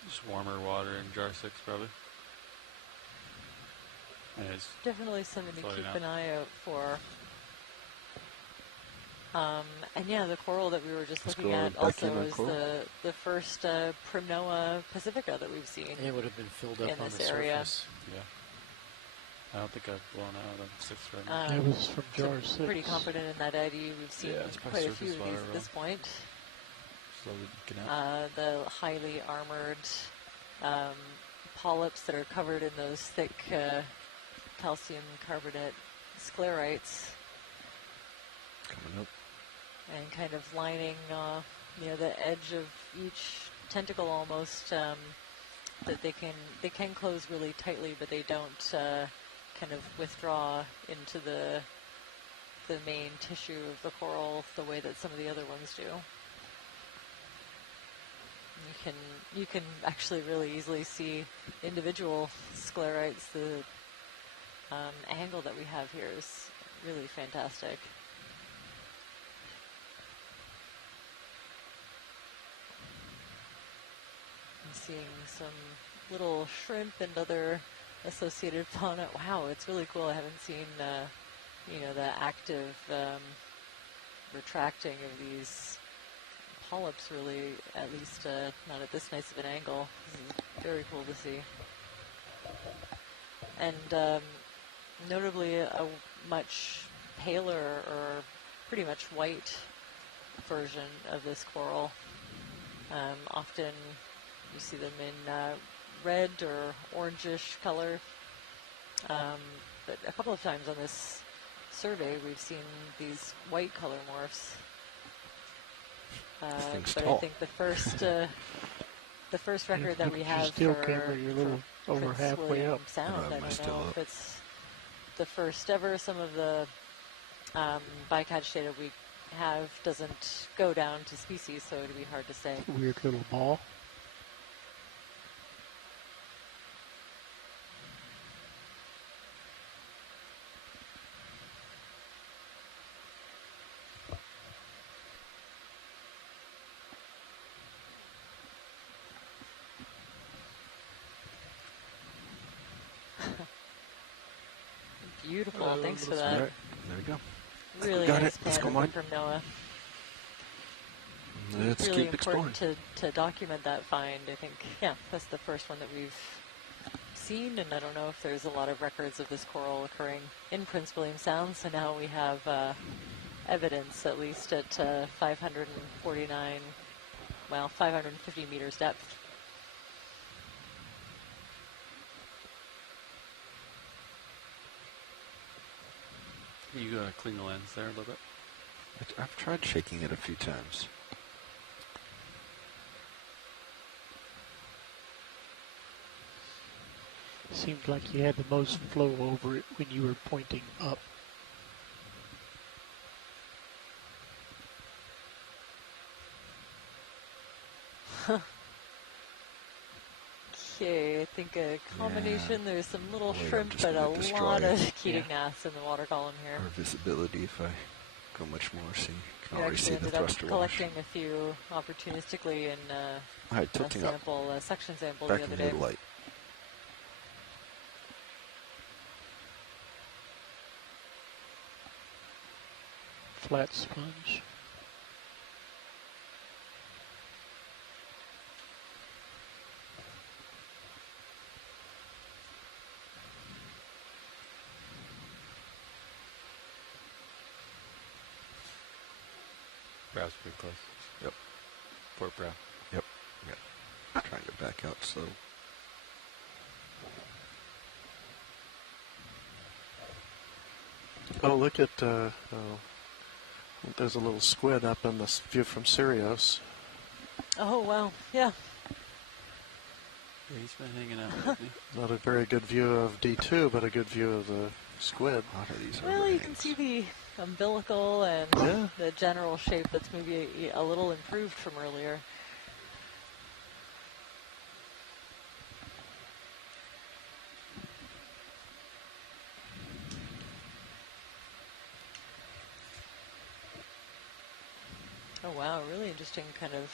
Just warmer water in jar 6, probably. And it's Definitely something to floating keep out. an eye out for. And yeah, the coral that we were just Let's looking go at back also in on is coral. the first Primnoa pacifica that we've seen It would have been filled up in on this the area. surface. Yeah. I don't think I've blown out on 6 right now. That was from so jar 6. pretty confident in that ID. We've seen Yeah, it's probably quite a few surface of these water at this point. Slowly leaking out. The highly armored polyps that are covered in those thick calcium carbonate sclerites. coming up. And kind of lining, the edge of each tentacle almost. That they can close really tightly, but they don't kind of withdraw into the main tissue of the coral the way that some of the other ones do. You can actually really easily see individual sclerites. The angle that we have here is really fantastic. I'm seeing some little shrimp and other associated fauna. Wow, it's really cool. I haven't seen, the active retracting of these polyps really, at least not at this nice of an angle. This is very cool to see. And notably a much paler or pretty much white version of this coral. Often you see them in red or orangish color. But a couple of times on this survey we've seen these white color morphs. But I think the first record that we have still for camera, you're a little over Prince halfway William up. Sound, I don't know if it's the first ever. Some of the bycatch data we have doesn't go down to species, so it'd be hard to say. Weird little ball. Beautiful, thanks for that. All right, there we go. Really Got nice it. Let's go, panorama Mike. from Noah. Let's Really keep exploring. important to document that find. I think, yeah, that's the first one that we've seen, and I don't know if there's a lot of records of this coral occurring in Prince William Sound, so now we have evidence, at least at 550 meters depth. You gotta clean the lens there a little bit. I've tried shaking it a few times. Seemed like you had the most flow over it when you were pointing up. Okay, I think a combination. There's some little Wait, I'm shrimp, just but a gonna destroy lot of it. Keating gnats in the water column here. Or visibility if I go much more. See, you can We already actually see the ended up thruster wash. collecting a few opportunistically in Alright, a tilting up. sample, a section sample Back the in other the day. light. Flat sponge. Brow's pretty close. Yep. Port brow. Yep. Yep. Trying to back out slow. Oh, look at, there's a little squid up in this view from Sirius. Oh, wow. Yeah. Yeah, he's been hanging out with me. Not a very good view of D2, but a good view of the squid. A lot of these Well, you can see the umbilical and Yeah. the general shape that's maybe a little improved from earlier. Oh wow, really interesting kind of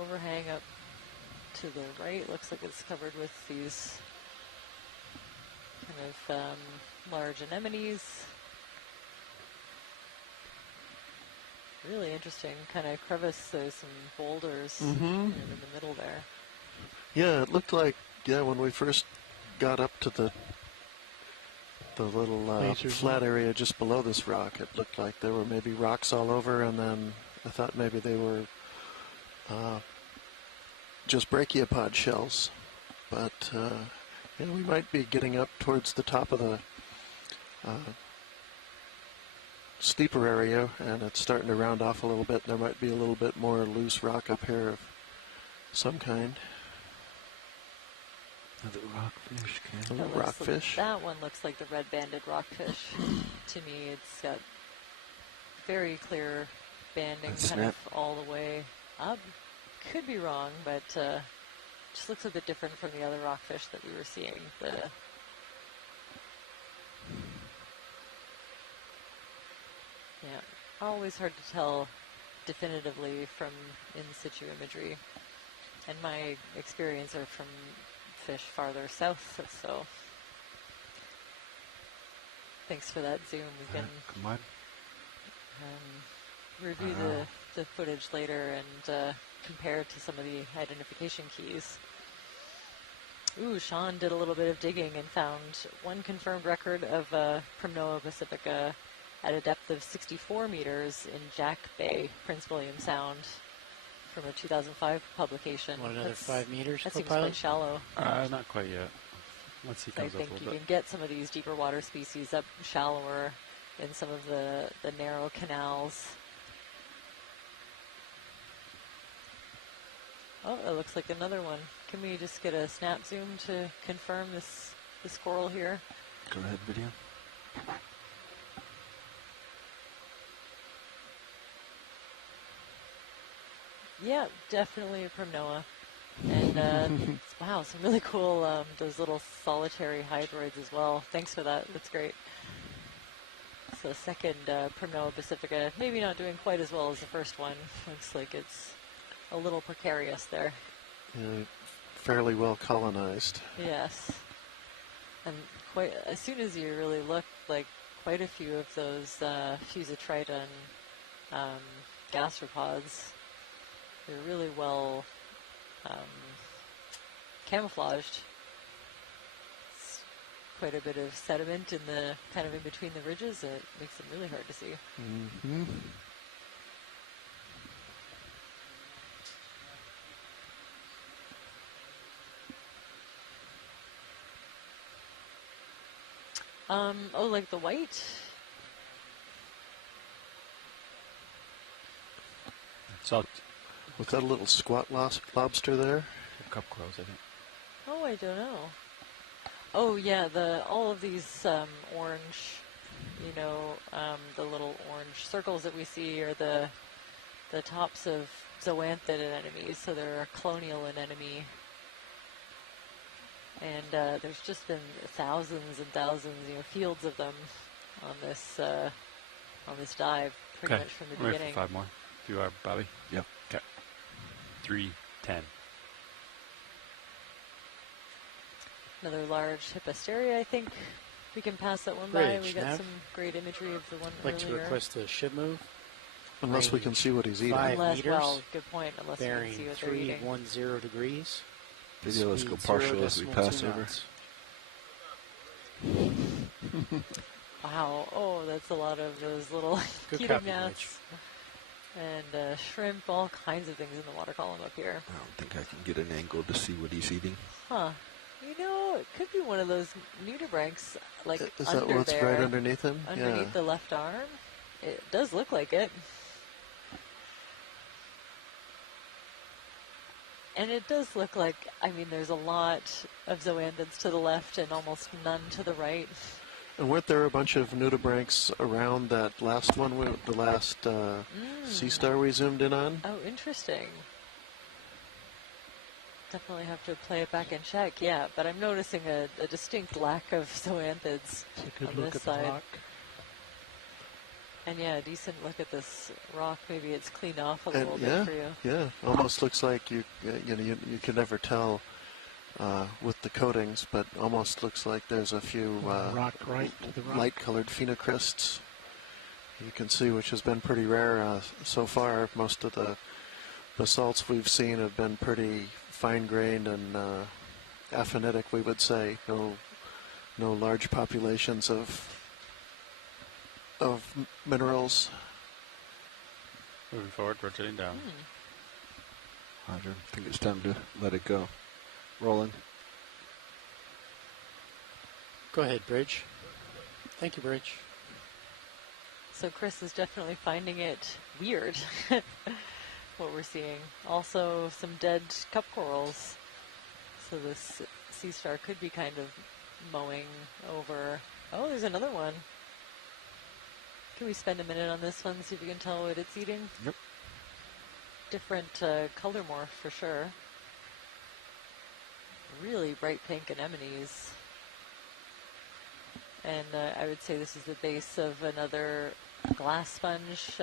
overhang up to the right. Looks like it's covered with these kind of large anemones. Really interesting kind of crevice. There's some boulders kind of in the middle there. Yeah, it looked like, when we first got up to the little flat area just below this rock, it looked like there were maybe rocks all over, and then I thought maybe they were just brachiopod shells. But we might be getting up towards the top of the steeper area, and it's starting to round off a little bit. There might be a little bit more loose rock up here of some kind. Another rockfish. A little rockfish. That one looks like the red-banded rockfish. To me, it's got very clear banding kind of all the way up. Could be wrong, but just looks a bit different from the other rockfish that we were seeing. Yeah, always hard to tell definitively from in situ imagery. And my experience are from fish farther south, so thanks for that zoom. We can come on. Review the footage later and compare to some of the identification keys. Ooh, Sean did a little bit of digging and found one confirmed record of Primnoa pacifica at a depth of 64 meters in Jack Bay, Prince William Sound, from a 2005 publication. Want another 5 meters? That seems quite shallow. Not quite yet. Once he I comes up a think little you bit. can get some of these deeper water species up shallower in some of the narrow canals. Oh, it looks like another one. Can we just get a snap zoom to confirm this coral here? Go ahead, video. Yeah, definitely a Primnoa. And wow, some really cool, those little solitary hydroids as well. Thanks for that. That's great. So second Primnoa pacifica, maybe not doing quite as well as the first one. Looks like it's a little precarious there. Yeah, fairly well colonized. Yes. And quite as soon as you really look, like quite a few of those Fusitriton gastropods, they're really well camouflaged. It's quite a bit of sediment in the kind of in between the ridges. It makes them really hard to see. Mm-hmm. Oh, like the white? So, was that a little squat lobster there? Cup crows, I think. Oh, I don't know. Oh, yeah, all of these orange, the little orange circles that we see are the tops of zoanthid anemones, so they're a colonial anemone. And there's just been thousands and thousands, fields of them on this dive, pretty much from the beginning. Ready for 5 more. If you are, Bobby. Yep. Okay. 3:10. Another large hipposteria, I think. We can pass that one by. We got some great imagery of the one I'd like earlier. to request a ship move. Unless we can see what he's eating. 5 meters. Well, good point. Unless we can see what they're eating. Bearing 310 degrees. Video, let's go partial as we pass over. Wow. Oh, that's a lot of those little ketognaths and shrimp, all kinds of things in the water column up here. I don't think I can get an angle to see what he's eating. Huh. It could be one of those nudibranchs, like Is under that what's there, right underneath him? underneath the left arm. It does look like it. And it does look like, there's a lot of zoanthids to the left and almost none to the right. And weren't there a bunch of nudibranchs around that last one, the last sea star we zoomed in on? Oh, interesting. Definitely have to play it back and check, yeah. But I'm noticing a distinct lack of zoanthids Take a on good look this at side. the rock. And yeah, a decent look at this rock. Maybe it's cleaned off a little bit for you. Yeah, almost looks like you can never tell with the coatings, but almost looks like there's a few rock right to the rock. light-colored phenocrysts. You can see, which has been pretty rare so far. Most of the basalts we've seen have been pretty fine-grained and aphanitic, we would say. No large populations of minerals. Moving forward, rotating down. Roger. I think it's time to let it go. Rolling. Go ahead, Bridge. Thank you, Bridge. So Chris is definitely finding it weird, what we're seeing. Also, some dead cup corals. So this sea star could be kind of mowing over. Oh, there's another one. Can we spend a minute on this one, see if we can tell what it's eating? Yep. Different color morph for sure. Really bright pink anemones. And I would say this is the base of another glass sponge.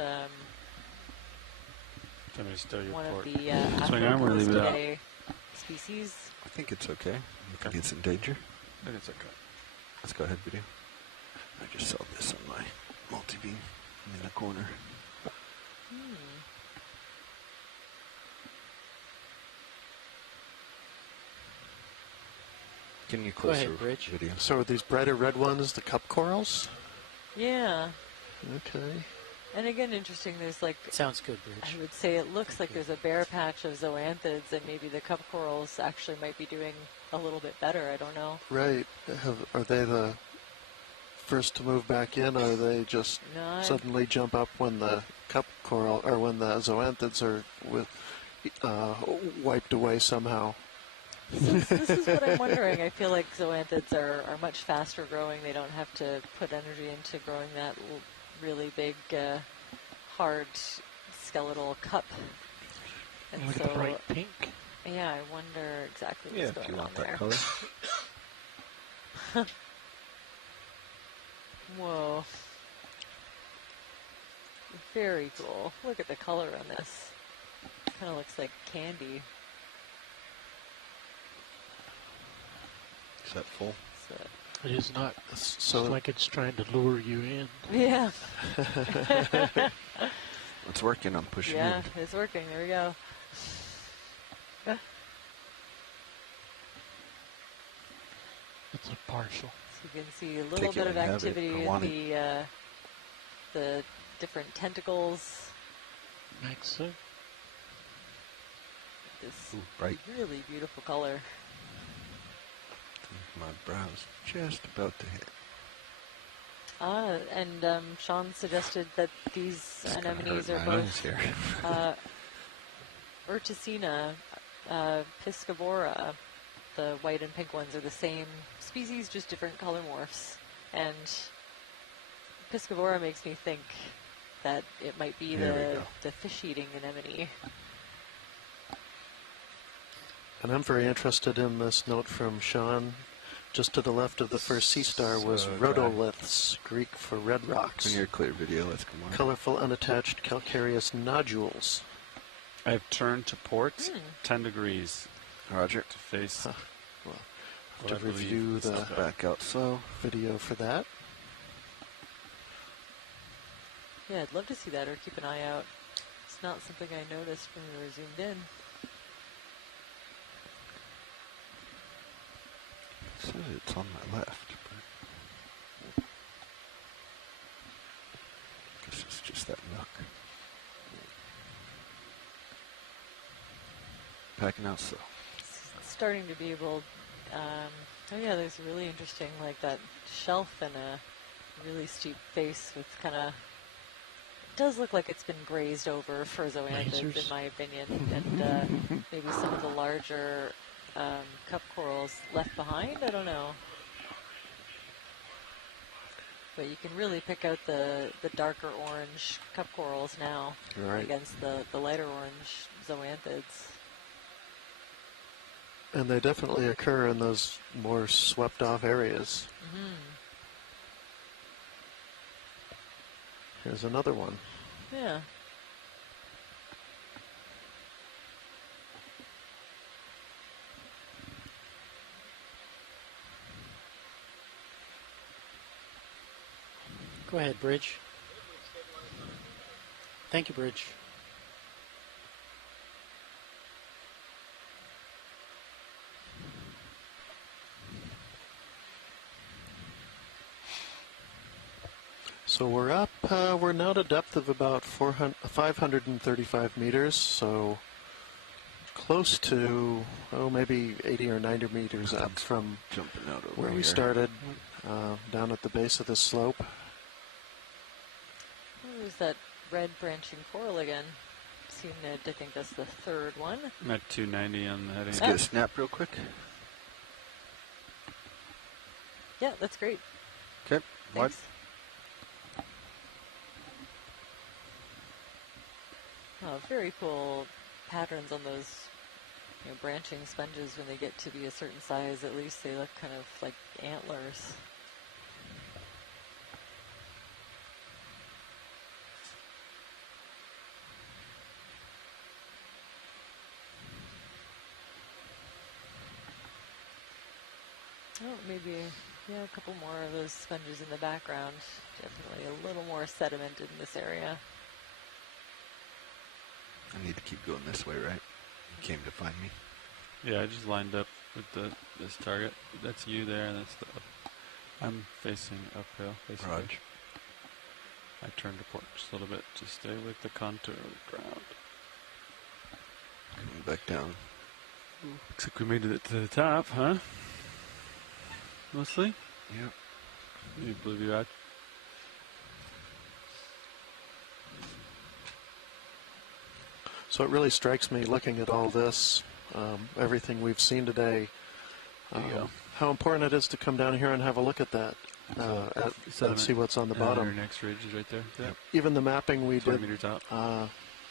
One of the Afro species. I think it's okay. I think it's in danger. I think it's okay. Let's go ahead, video. I just saw this on my multi-beam in the corner. Can you close your video? So are these brighter red ones the cup corals? Yeah. Okay. And again, interesting, there's like... Sounds good, Bridge. I would say it looks like there's a bare patch of zoanthids, and maybe the cup corals actually might be doing a little bit better. I don't know. Right. Are they the first to move back in, or they just suddenly jump up when the cup coral, or when the zoanthids are wiped away somehow? This is what I'm wondering. I feel like zoanthids are much faster growing. They don't have to put energy into growing that really big, hard skeletal cup. And Look so, at the bright pink. Yeah, I wonder exactly what's going on there. If you want that color. Whoa. Very cool. Look at the color on this. Kind of looks like candy. Is that full? It is not. So like it's trying to lure you in. Yeah. It's working. I'm pushing Yeah, in. it's working. There we go. It's a partial. So you can see a little bit of activity in the different tentacles. Makes sense. This bright. Really beautiful color. My brow's just about to hit. And Sean suggested that these anemones are both Urticina, Piscivora. The white and pink ones are the same species, just different color morphs. And Piscivora makes me think that it might be the fish-eating anemone. And I'm very interested in this note from Sean. Just to the left of the first sea star was rhodoliths, Greek for red rocks. When you're clear video, let's come on. Colorful, unattached calcareous nodules. I've turned to port 10 degrees. Roger. To face. Well, have to review the back out slow video for that. Yeah, I'd love to see that or keep an eye out. It's not something I noticed when we were zoomed in. It says it's on my left, but I guess it's just that nook. Packing out slow. Starting to be able, oh yeah, there's really interesting, like that shelf and a really steep face with kind of, does look like it's been grazed over for zoanthids, in my opinion, and maybe some of the larger cup corals left behind, I don't know. But you can really pick out the darker orange cup corals now against the lighter orange zoanthids. And they definitely occur in those more swept off areas. Here's another one. Yeah. Go ahead, Bridge. Thank you, Bridge. So we're up, we're now at a depth of about 535 meters, so close to, maybe 80 or 90 meters up from jumping out over where we here. started, down at the base of the slope. There's that red branching coral again. Seem to think that's the third one. I'm at 290 on the heading. Let's get a snap real quick. Yeah, that's great. Okay, what? Thanks. Oh, very cool patterns on those branching sponges when they get to be a certain size. At least they look kind of like antlers. Oh, maybe, yeah, a couple more of those sponges in the background. Definitely a little more sediment in this area. I need to keep going this way, right? You came to find me. Yeah, I just lined up with this target. That's you there, and that's the I'm facing uphill, facing Roger. edge. I turned to port just a little bit to stay with the contour of the ground. Coming back down. Looks like we made it to the top, huh? Mostly? Yep. You believe you had? So it really strikes me looking at all this, everything we've seen today, how important it is to come down here and have a look at that and see what's on the bottom. Your next ridge is right there. Yep. Even the mapping we 20 did meters out.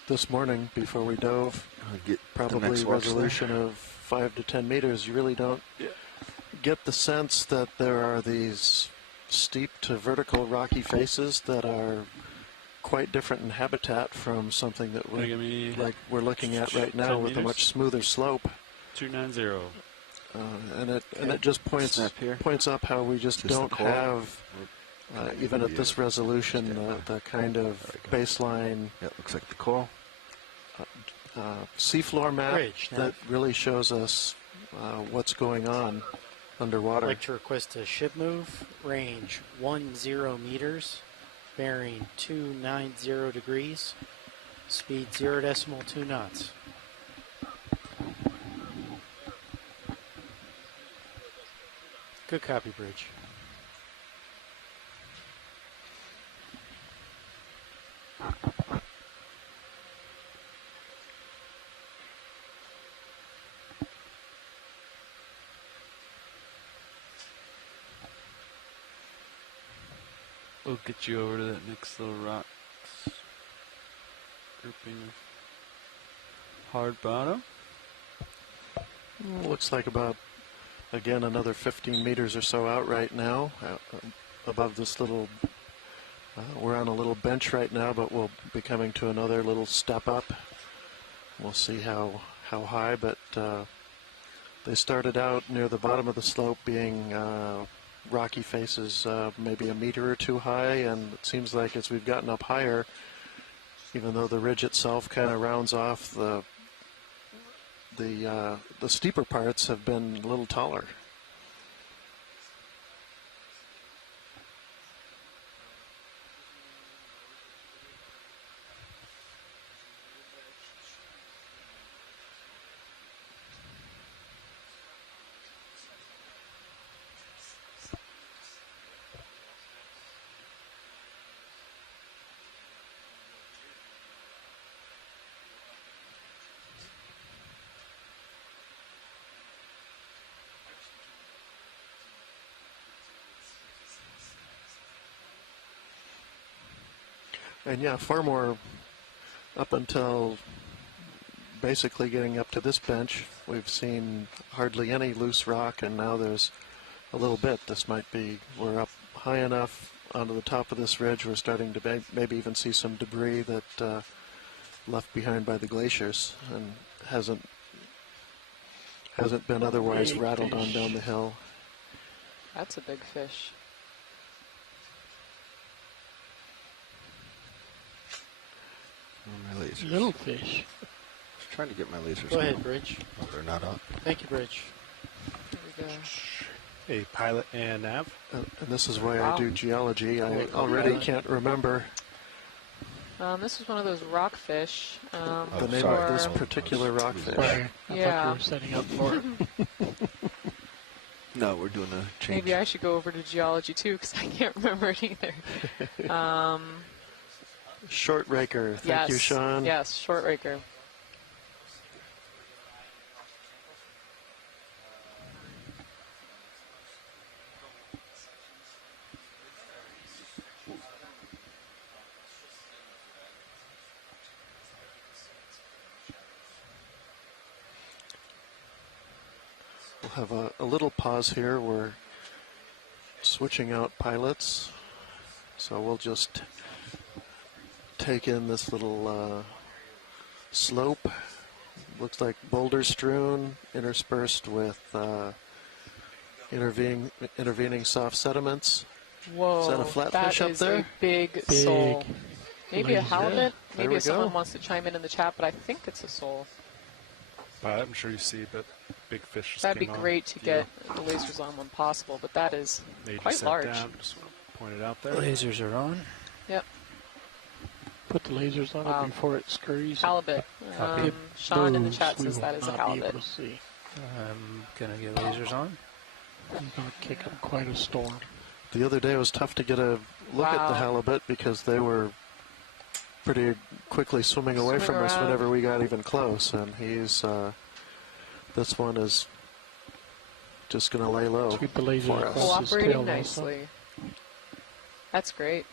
this morning before we dove, get probably resolution of 5 to 10 meters, you really don't get the sense that there are these steep to vertical rocky faces that are quite different in habitat from something that we're looking at right now with a much smoother slope. 290. And it just points up how we just don't have, even at this resolution, the kind of baseline. Yeah, it looks like the coral. Seafloor map that really shows us what's going on underwater. I'd like to request a ship move, range 10 meters, bearing 290 degrees, speed 0.2 knots. Good copy, Bridge. We'll get you over to that next little rocks grouping of hard bottom. Looks like about, again, another 15 meters or so out right now, above this little, we're on a little bench right now, but we'll be coming to another little step up. We'll see how high, but they started out near the bottom of the slope being rocky faces, maybe a meter or two high, and it seems like as we've gotten up higher, even though the ridge itself kind of rounds off, the steeper parts have been a little taller. And yeah, far more up until basically getting up to this bench. We've seen hardly any loose rock, and now there's a little bit. This might be, we're up high enough onto the top of this ridge, we're starting to maybe even see some debris that left behind by the glaciers and hasn't been otherwise rattled on down the hill. That's a big fish. Oh, my lasers. Little fish. I was trying to get my lasers. Go ahead, Bridge. Oh, they're not up. Thank you, Bridge. There we go. A pilot and nav. And this is why Wow. I do geology. I already can't remember This is one of those rockfish. the name of this particular rockfish. Sorry, I Yeah. thought you were setting up for it. No, we're doing a change. Maybe I should go over to geology too, because I can't remember it either. Short raker. Thank you, Sean. Yes, short raker. We'll have a little pause here. We're switching out pilots, so we'll just take in this little slope. Looks like boulder strewn, interspersed with intervening soft sediments. Whoa, Is that a flatfish up there? a big sole. Maybe a laser. halibut. There Maybe we if someone go. wants to chime in the chat, but I think it's a sole. I'm sure you see that big fish. Just That'd be came on. great to get the lasers on when possible, but that is Major quite set large. down, just point it out there. Lasers are on. Yep. Put the lasers on Wow. it before it scurries. Halibut. Copy. Sean in the Those chat we says will that is a not be halibut. able to see. I'm gonna get lasers on. He's going to kick up quite a storm. The other day it was tough to get a look at the Wow. halibut because they were pretty quickly swimming away Swimming from us around. whenever we got even close, and he's this one is just going to lay low Keep the laser for us. across his tail Cooperating also. nicely. That's great.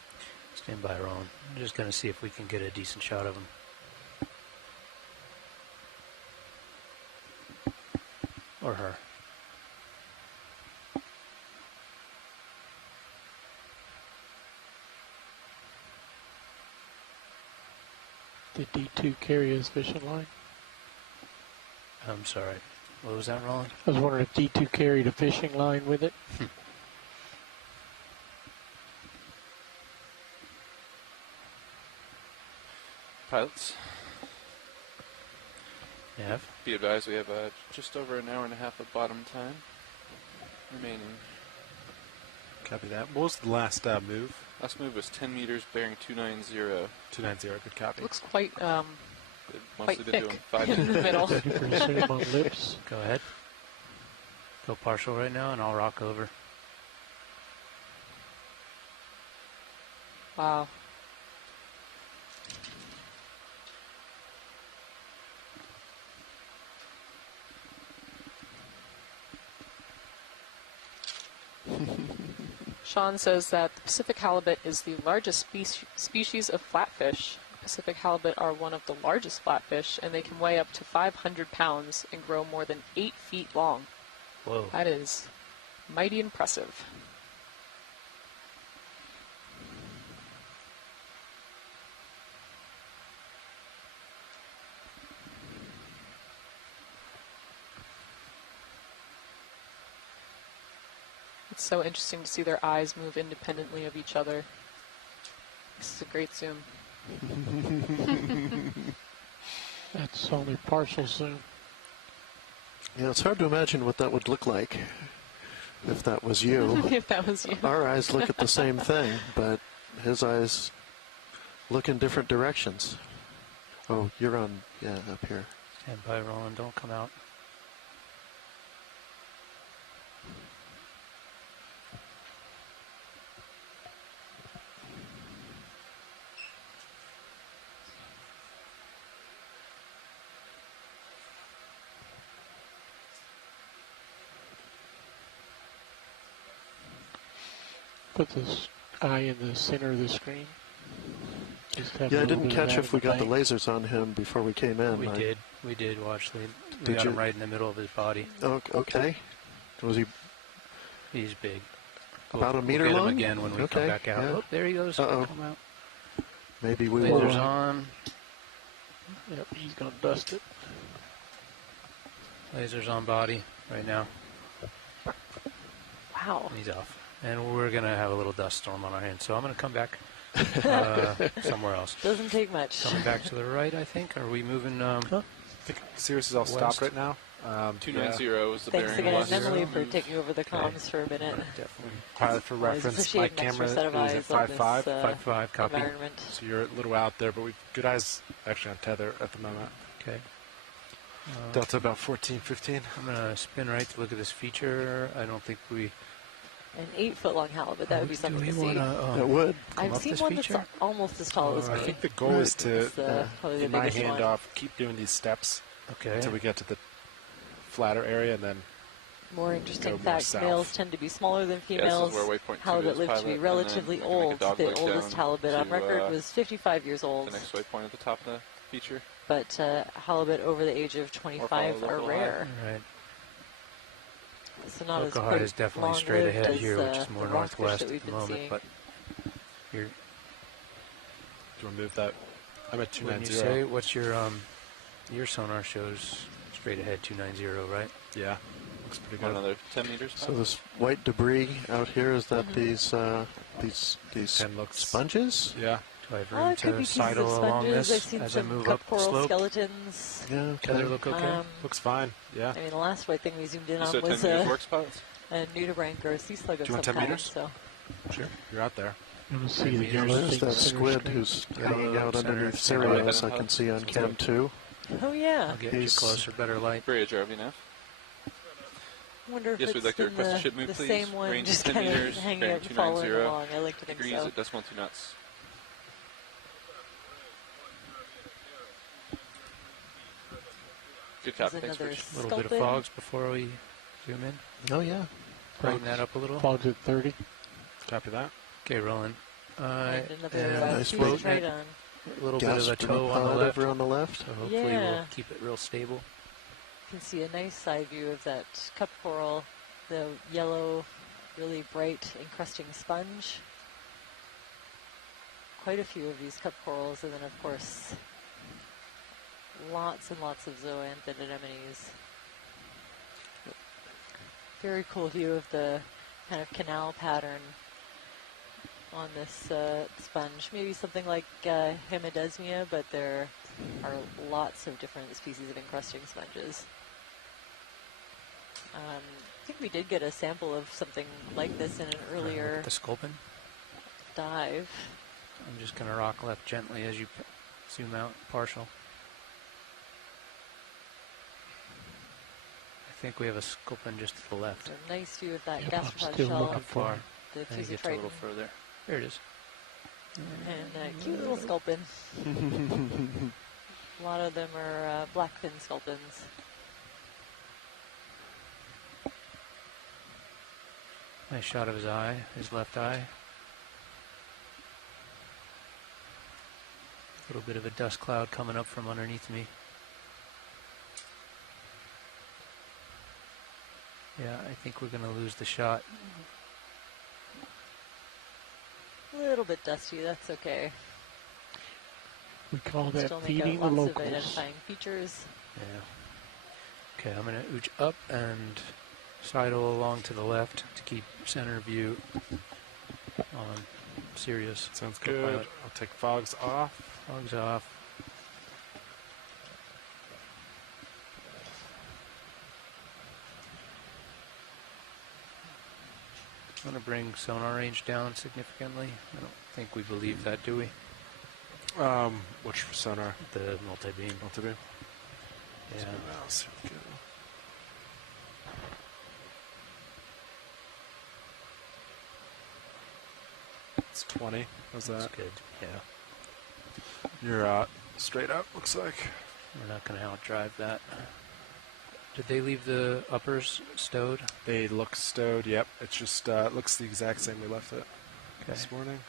Stand by, Roland. I'm just gonna see if we can get a decent shot of him. Or her. Did D2 carry his fishing line? I'm sorry. What was that, Roland? I was wondering if D2 carried a fishing line with it. Pilots, Nav? be advised we have just over an hour and a half of bottom time remaining. Copy that. What was the last move? Last move was 10 meters, bearing 290. 290. Good copy. Looks quite They've quite mostly been thick doing 5 in the minutes. middle. Ready for a zoom on lips. Go ahead. Go partial right now, and I'll rock over. Wow. Sean says that the Pacific halibut is the largest species of flatfish. Pacific halibut are one of the largest flatfish, and they can weigh up to 500 pounds and grow more than 8 feet long. Whoa. That is mighty impressive. It's so interesting to see their eyes move independently of each other. This is a great zoom. That's only partial zoom. Yeah, it's hard to imagine what that would look like if that was you. If that was you. Our eyes look at the same thing, but his eyes look in different directions. Oh, you're on, yeah, up here. Stand by, Roland. Don't come out. Put this eye in the center of the screen. Just have a Yeah, I little didn't bit of catch that if in we got the bank. lasers on him before we came in. We did watch the. We Did got him you? right in the middle of his body. Okay. Was he? He's big. About a meter we'll get long? him again when we come back out. Yeah. Oh, there he goes. Uh-oh. Come out. Maybe we Lasers will. on. Yep, he's going to dust it. Lasers on body right now. Wow. And he's off. And we're going to have a little dust storm on our hands. So I'm going to come back somewhere else. Doesn't take much. Coming back to the right, I think. Are we moving? I think Sirius is all stopped right now. 290 is the Thanks bearing. again, last. Emily, for taking over the comms for a minute. Definitely. Pilot for Always reference, my appreciate an extra camera set of is eyes at on 5.5. this, 5.5, copy. environment. So you're a little out there, but we've good eyes actually on tether at the moment. Okay. Delta about 14, 15. I'm going to spin right to look at this feature. I don't think we... An 8-foot-long halibut, that would be something to see. It would. I've seen one that's almost as tall as me. I think the goal is to, probably the in my biggest one. handoff, keep doing these steps until we get to the flatter area, and then More interesting go more fact, south. males tend to be smaller than Yeah, this is females. where Waypoint 2 Halibut is, lived to pilot, be and relatively then we can make a old. dog The leg oldest down halibut on to, record was 55 years old. The next waypoint at the top of the feature. But halibut over the age of 25 are rare. Right. So not as Okeanos is definitely straight long-lived ahead as, here, which is more the rockfish northwest that at we've the been moment. seeing. But here, do you want to move that? I'm at when you 290. say, what's your sonar shows straight ahead 290, right? Yeah, looks pretty good. Another 10 meters. So this white debris out here, is that these sponges? Yeah. Do I have Oh, room it could be to pieces sidle of along sponges. this I've seen as I some move cup up the coral slope? skeletons. Yeah, Tether look okay? Looks fine, yeah. I mean, the last white thing we zoomed in You on said 10 was meters work spots? a nudibranch or a sea slug of Do you want some 10 kind. meters? So Sure, you're out there. You want to see the There's yellow that squid who's hanging out underneath Sirius. I can see on cam 2. Oh yeah. I'll get you closer, better light. Bridge, RVNF. I wonder if Yes, it's we'd like to been request a the, ship move, the please. same one, Range just 10 kind of meters, hanging bearing out and following 290. along. I like to think Degrees so. at decimal 2 knots. Good copy, There's thanks, another Rich. A little bit of sculpin. fogs before we zoom in. Oh, yeah. Brighten that up a little. Fogs at 30. Copy that. Okay, rolling. And another nice piece float. right on. A little bit of a Gas toe on the pod left. over on the left. So hopefully Yeah. we'll keep it real stable. You can see a nice side view of that cup coral, the yellow, really bright encrusting sponge. Quite a few of these cup corals, and then of course lots and lots of zoanthid anemones. Very cool view of the kind of canal pattern on this sponge. Maybe something like hemidesmia, but there are lots of different species of encrusting sponges. I think we did get a sample of something like this in an earlier The sculpin. dive. I'm just going to rock left gently as you zoom out, partial. I think we have a sculpin just to the left. So nice view of that Yep, I'm gastropod still shell, looking for it. the I think it's a little Fusitriton, further. There it is. and a cute little sculpin. A lot of them are blackfin sculpins. Nice shot of his eye, his left eye. A little bit of a dust cloud coming up from underneath me. Yeah, I think we're going to lose the shot. A little bit dusty, that's okay. We call that Still make feeding out the lots of locals. identifying features. Yeah. Okay, I'm going to ooch up and sidle along to the left to keep center view on Sirius. Sounds Go good. pilot. I'll take fogs off. Fogs off. I'm going to bring sonar range down significantly. I don't think we believe that, do we? Which sonar? The multi-beam. Multi-beam? Yeah. Mouse. Here we go. It's 20. How's that? That's good, yeah. You're straight up, looks like. We're not going to outdrive that. Did they leave the uppers stowed? They look stowed, yep. It's just, it looks the exact same we left it this morning.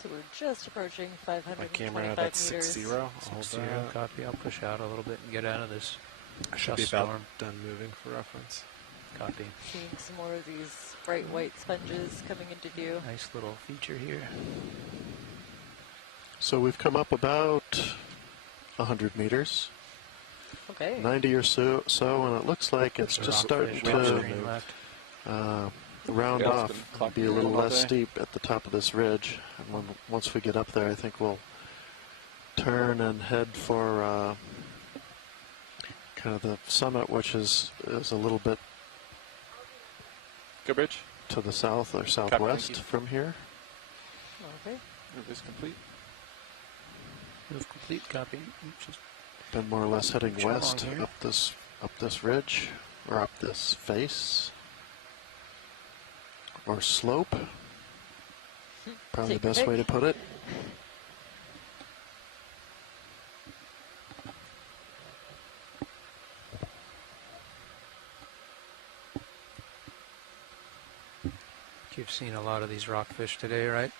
So we're just approaching My 525 camera, meters. that's 6-0. I'll hold 6-0, that. copy. I'll push out a little bit and get out of this I should dust be about storm. done moving for reference. Copy. Seeing some more of these bright white sponges coming into view. Nice little feature here. So we've come up about 100 meters. Okay. 90 or so, and it looks like it's just starting to round off, be a little less steep at the top of this ridge. And once we get up there, I think we'll turn and head for kind of the summit, which is a little bit to the south or southwest from here. Okay. Move is complete. Move complete. Copy. Just been more or less heading west up this ridge or up this face or slope. Probably the best way to put it. You've seen a lot of these rockfish today, right?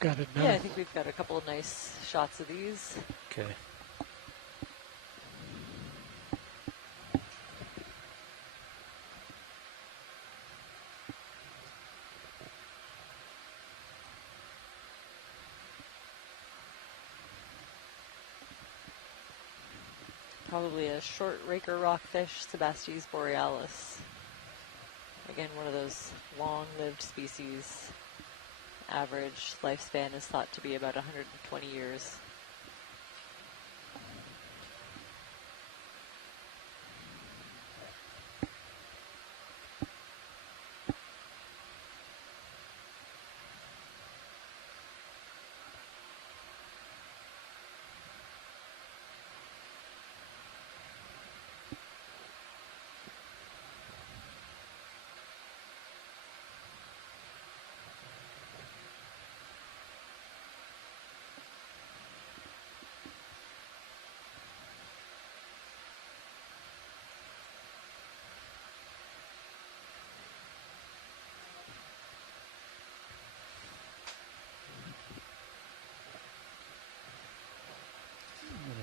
Got it now. Yeah, I think we've got a couple of nice shots of these. Okay. Probably a short raker rockfish, Sebastes borealis. Again, one of those long-lived species. Average lifespan is thought to be about 120 years.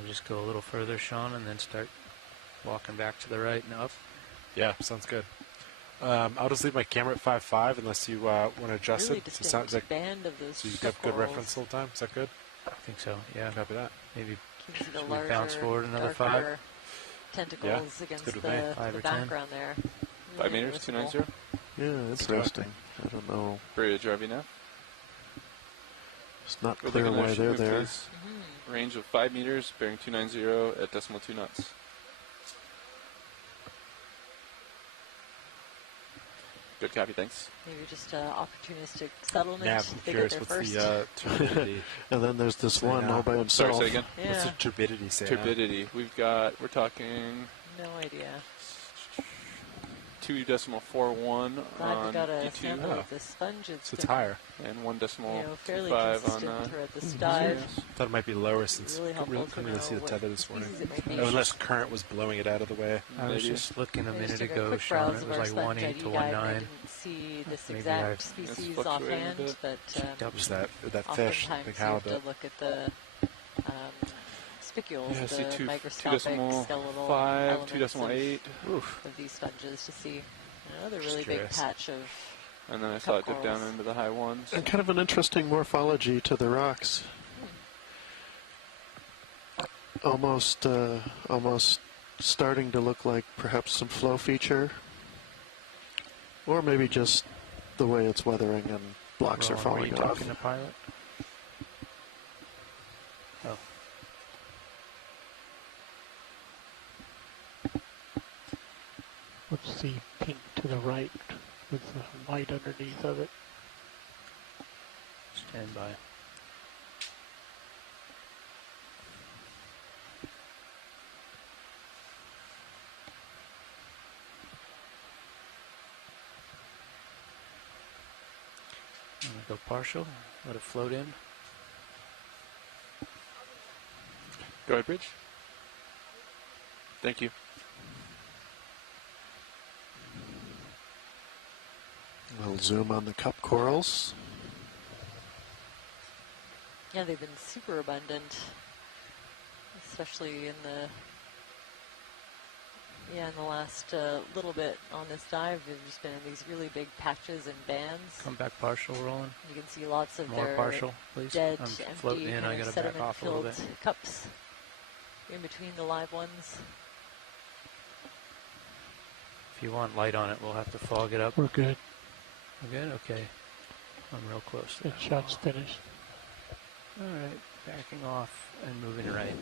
Just go a little further, Sean, and then start walking back to the right and up. Yeah, sounds good. I'll just leave my camera at 5.5 unless you want to adjust really it. So it sounds like band of those so you have good reference the whole time. Is that good? I think so. Yeah. Copy that. Maybe the should we bounce forward another 5? Tentacles against the background there. 5 meters, 290. Yeah, interesting. I don't know. Bridge RV nav. It's not clear why they're there. Range of 5 meters, bearing 290 at decimal 2 knots. Good copy, thanks. Maybe just opportunistic settlement. Nav, I'm curious what's the turbidity. And then there's this one all by himself. Sorry, say again? Yeah. What's the turbidity say? Turbidity. We're talking... No idea. 2.41 Glad on we got a E2. sample of the sponge. So it's higher. And 1.25 fairly on consistent throughout this dive. Thought it might be lower since Really couldn't helpful really to see the know tether this morning. be. Unless current was blowing it out of the way. I was just looking a minute ago, quick Sean. browse It of was our like sponge 1.8 ID to guide, and I 1.9. didn't see this Maybe exact I've species fluctuated a offhand, bit. but Just that fish, oftentimes the you have halibut. to look at the spicules, Yeah, I see the 2 microscopic skeletal 2.5, elements 2.8. of these sponges to see another really big curious. patch of. And then I saw it dip down into the high ones. And kind of an interesting morphology to the rocks. Almost starting to look like perhaps some flow feature. Or maybe just the way it's weathering and blocks are Were falling you off. talking to pilot? Oh. What's the pink to the right with the white underneath of it? Stand by. I'm gonna go partial, let it float in. Go ahead, Bridge. Thank you. We'll zoom on the cup corals. Yeah, they've been super abundant, especially in the Yeah, in the last little bit on this dive, there's just been these really big patches and bands. Come back partial, Roland. You can see lots of More their partial, please. dead, I'm empty, floating in. I gotta back off a little bit. sediment-filled cups in between the live ones. If you want light on it, we'll have to fog it up. We're good. We're good? Okay. I'm real close. The shot's finished. All right, backing off and moving right.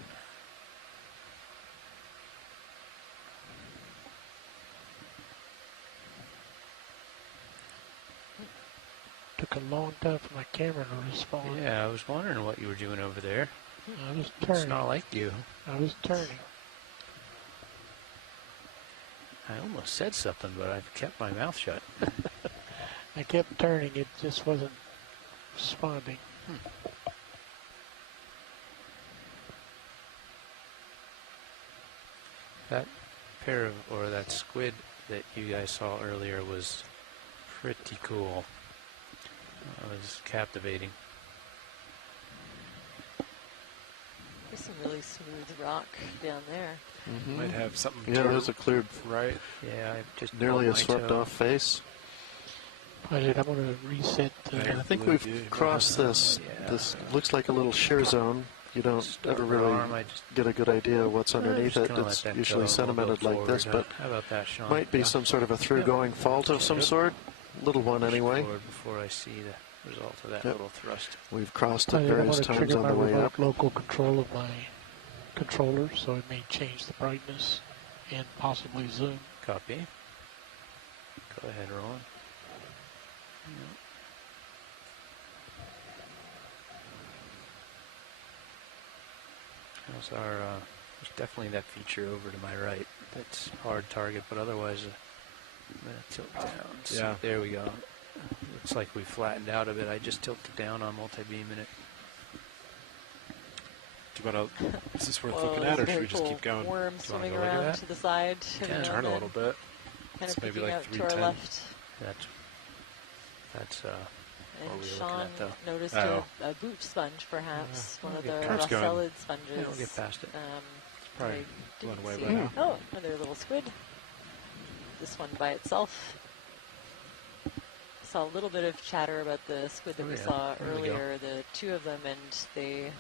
Took a long time for my camera to respond. Yeah, I was wondering what you were doing over there. I was turning. It's not like you. I was turning. I almost said something, but I've kept my mouth shut. I kept turning. It just wasn't responding. That pair of, or that squid that you guys saw earlier was pretty cool. It was captivating. There's some really smooth rock down there. Might have something. Yeah, there's a cleared, right. Yeah, I just nearly a swept-off face. I did. I'm going to reset. I think we've crossed this. Yeah. This looks like a little shear zone. You don't ever really get a good idea of what's underneath it. It's usually sedimented like this, but how about that, Sean? might be some sort of a through-going fault of some sort. Little one anyway. Before I see the result of that little thrust. We've crossed it various times on the way up. Local control of my controller, so it may change the brightness and possibly zoom. Copy. Go ahead, Roland. How's our, there's definitely that feature over to my right. That's hard target, but otherwise, I'm going to tilt down. So Yeah. there we go. Looks like we flattened out a bit. I just tilted down on multi-beam in it. Do you want to, is this worth Whoa, looking there's at, a or very should we just cool keep going? worm Do you swimming wanna go look at around that? to the side. Yeah, turn a little bit. Kind It's of maybe peeking like out to our 310. left. That's And what we were Sean looking at, though. noticed Oh. a boot sponge, perhaps, one of the Keeps going. Rossellid sponges. Yeah, we'll get past it. Probably I blown didn't away see by it. now. Oh, another little squid. This one by itself. Saw a little bit of chatter about the squid that Oh, we yeah. saw There we go. earlier, the two of them, and they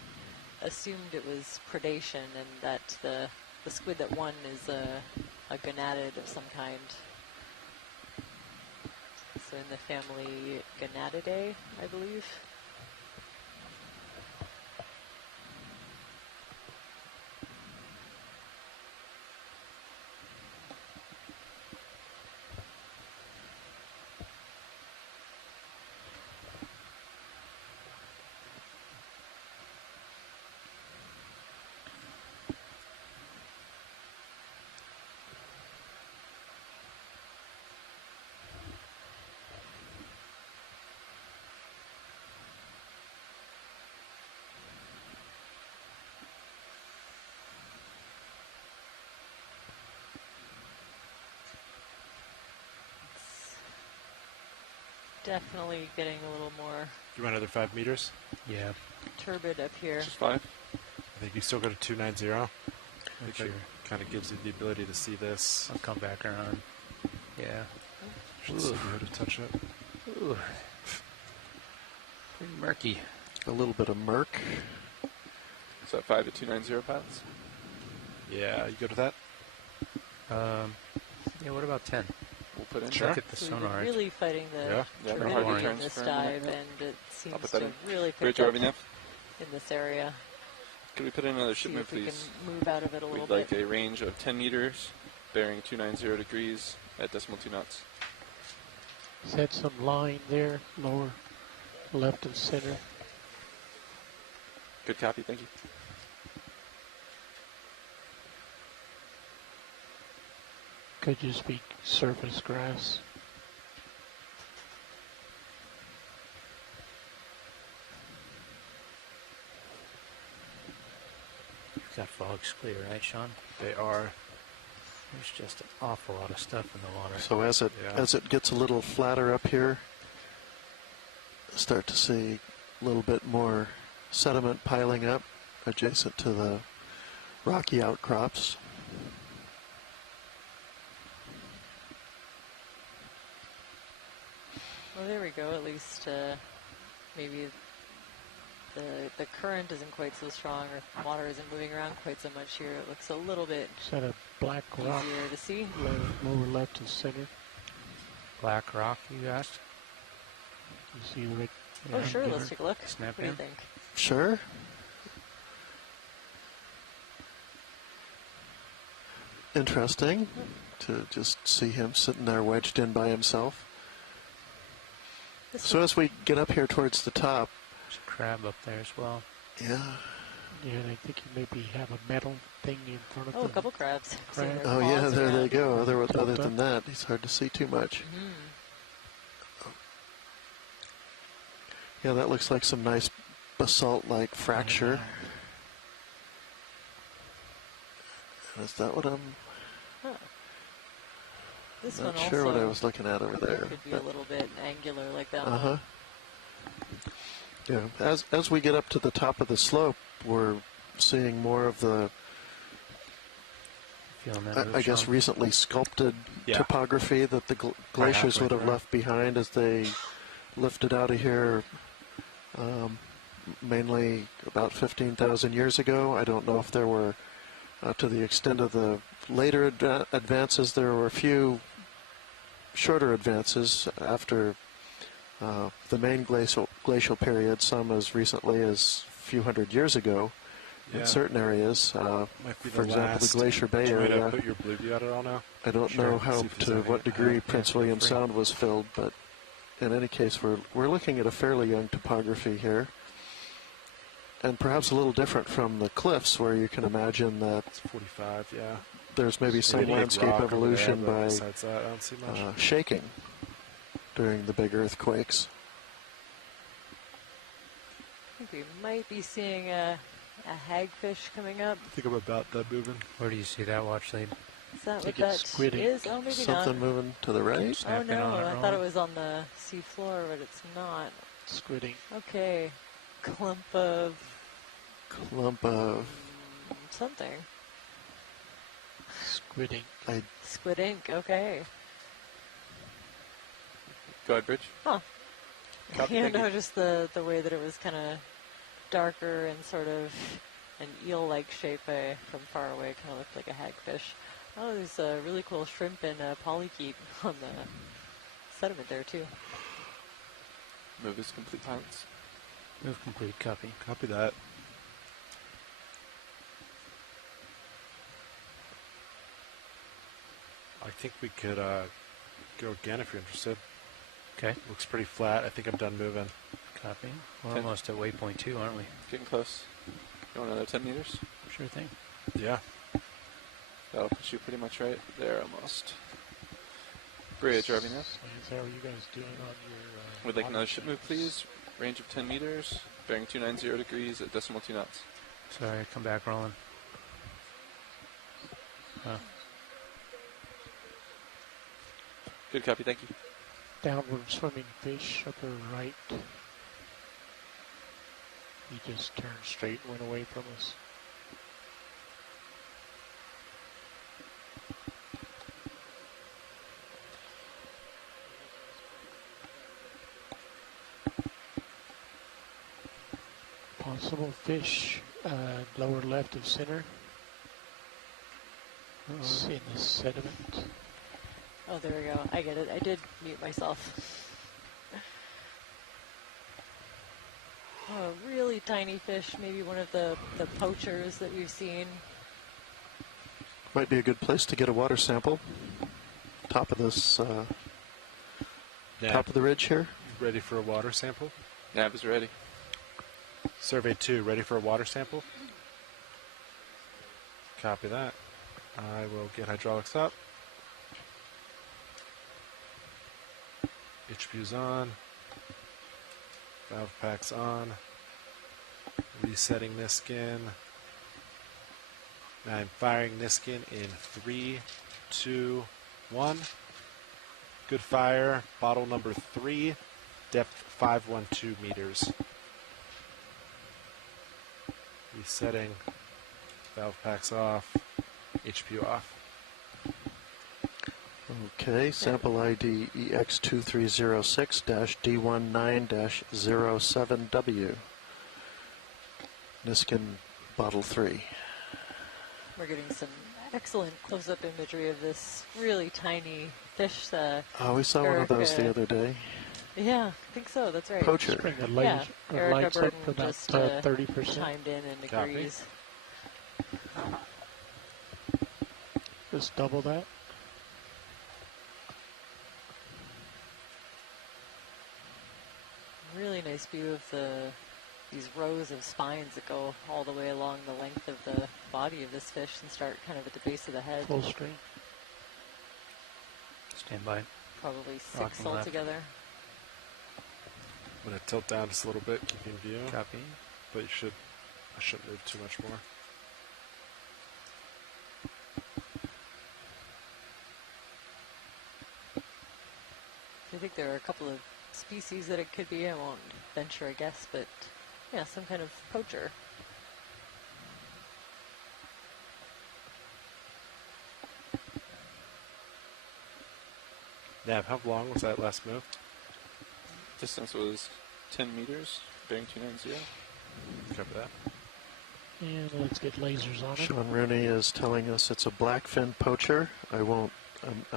assumed it was predation and that the squid that won is a gonadid of some kind. So in the family Gonadidae, I believe. Definitely getting a little more You want another 5 meters? Yeah. turbid up here. Just 5. I think you still go to 290. I think Sure. that kind of gives you the ability to see this. I'll come back around. Yeah. Should see how to touch it. Ooh. Pretty murky. A little bit of murk. Is that 5 to 290 paths? Yeah, you good with that? Yeah, what about 10? We'll put in. Sure. Look at the So we've sonar. been really fighting the Yeah, we're turbidity hardly in turns this for a minute, dive, yeah. and it seems put to that have in. really Great picked job, up Enough. in this area. Could we put in another ship See move, if we can please? move out of it a little We'd like bit. a range of 10 meters, bearing 290 degrees at decimal 2 knots. Set some line there, lower left and center. Good copy, thank you. Could just be surface grass. That fog's clear, right, Sean? They are. There's just an awful lot of stuff in the water. So as it gets a little flatter up here, start to see a little bit more sediment piling up adjacent to the rocky outcrops. Well, there we go. At least maybe the current isn't quite so strong, or water isn't moving around quite so much here. It looks a little bit Is that a black rock? easier to see. Lower left of center. Black rock, you asked? You see right? Oh, sure. Let's take a look. Snap What do you in? think? Sure. Interesting to just see him sitting there wedged in by himself. So as we get up here towards the top, there's a crab up there as well. Yeah. Yeah, and I think you maybe have a metal thing in front of Oh, them. a couple crabs. Seeing their Oh yeah, claws there they around. go. Other than that, it's hard to see too much. Yeah, that looks like some nice basalt-like fracture. Is that what I'm? Huh. This Not one sure also what I was looking at over there. could be a little bit angular like that. Uh-huh. Yeah, as we get up to the top of the slope, we're seeing more of the, I guess, recently sculpted topography that the glaciers would have left behind as they lifted out of here mainly about 15,000 years ago. I don't know if there were, to the extent of the later advances, there were a few shorter advances after the main glacial period, some as recently as a few hundred years ago in certain areas. For example, the Glacier Bay area. Put your blue view out at all now? I don't know how to what degree Prince William Sound was filled, but in any case, we're looking at a fairly young topography here, and perhaps a little different from the cliffs, where you can imagine that it's 45. Yeah. There's maybe some landscape evolution there, by besides that, I don't see much. shaking during the big earthquakes. I think we might be seeing a hagfish coming up. I think I'm about done moving. Where do you see that watch lead? Is that what that is? Oh, maybe Something not. moving to the right? Oh, no. I thought it was on the seafloor, but it's not. Squidding. Okay. Clump of something. Squid ink. Squid ink, okay. Go ahead, Bridge. Huh. Copy, Yeah, thank you. no, just the way that it was kind of darker and sort of an eel-like shape from far away. Kind of looked like a hagfish. Oh, there's a really cool shrimp and polychaete on the sediment there, too. Move is complete silence. Move complete, copy. Copy that. I think we could go again if you're interested. Okay. Looks pretty flat. I think I'm done moving. Copy. We're almost at waypoint 2, aren't we? Getting close. You want another 10 meters? Sure thing. Yeah. That'll put you pretty much right there almost. Bridge, RV now. So is that what you guys doing on your... Would like another ship move, please. Range of 10 meters. Bearing 290 degrees at decimal 2 knots. Sorry, come back, Roland. Good copy, thank you. Downward swimming fish, upper right. He just turned straight and went away from us. Possible fish, lower left of center. It's in the sediment. Oh, there we go. I get it. I did mute myself. Oh, a really tiny fish. Maybe one of the poachers that we've seen. Might be a good place to get a water sample. Top of this, top of the ridge here. Ready for a water sample? Nav is ready. Survey 2, ready for a water sample? Copy that. I will get hydraulics up. HPU's on. Valve pack's on. Resetting this skin. I'm firing this skin in 3, 2, 1. Good fire. Bottle number 3. Depth 512 meters. Resetting. Valve packs off. HPU off. Okay, sample ID EX2306-D19-07W. Niskin Bottle 3. We're getting some excellent close-up imagery of this really tiny fish. We saw one of those the other day. Yeah, I think so. That's right. Poacher. Bring the Yeah, Erica lights up Burton to about just 30%. chimed in and Copy. agrees. Just double that. Really nice view of these rows of spines that go all the way along the length of the body of this fish and start kind of at the base of the head. Full screen. Stand by. Probably 6 Rocking left. altogether. I'm going to tilt down just a little bit, keeping view. Copy. But I shouldn't move too much more. I think there are a couple of species that it could be. I won't venture a guess, but yeah, some kind of poacher. Nav, how long was that last move? Distance was 10 meters, bearing 290. Cover that. And let's get lasers on it. Sean Rooney is telling us it's a blackfin poacher. I'm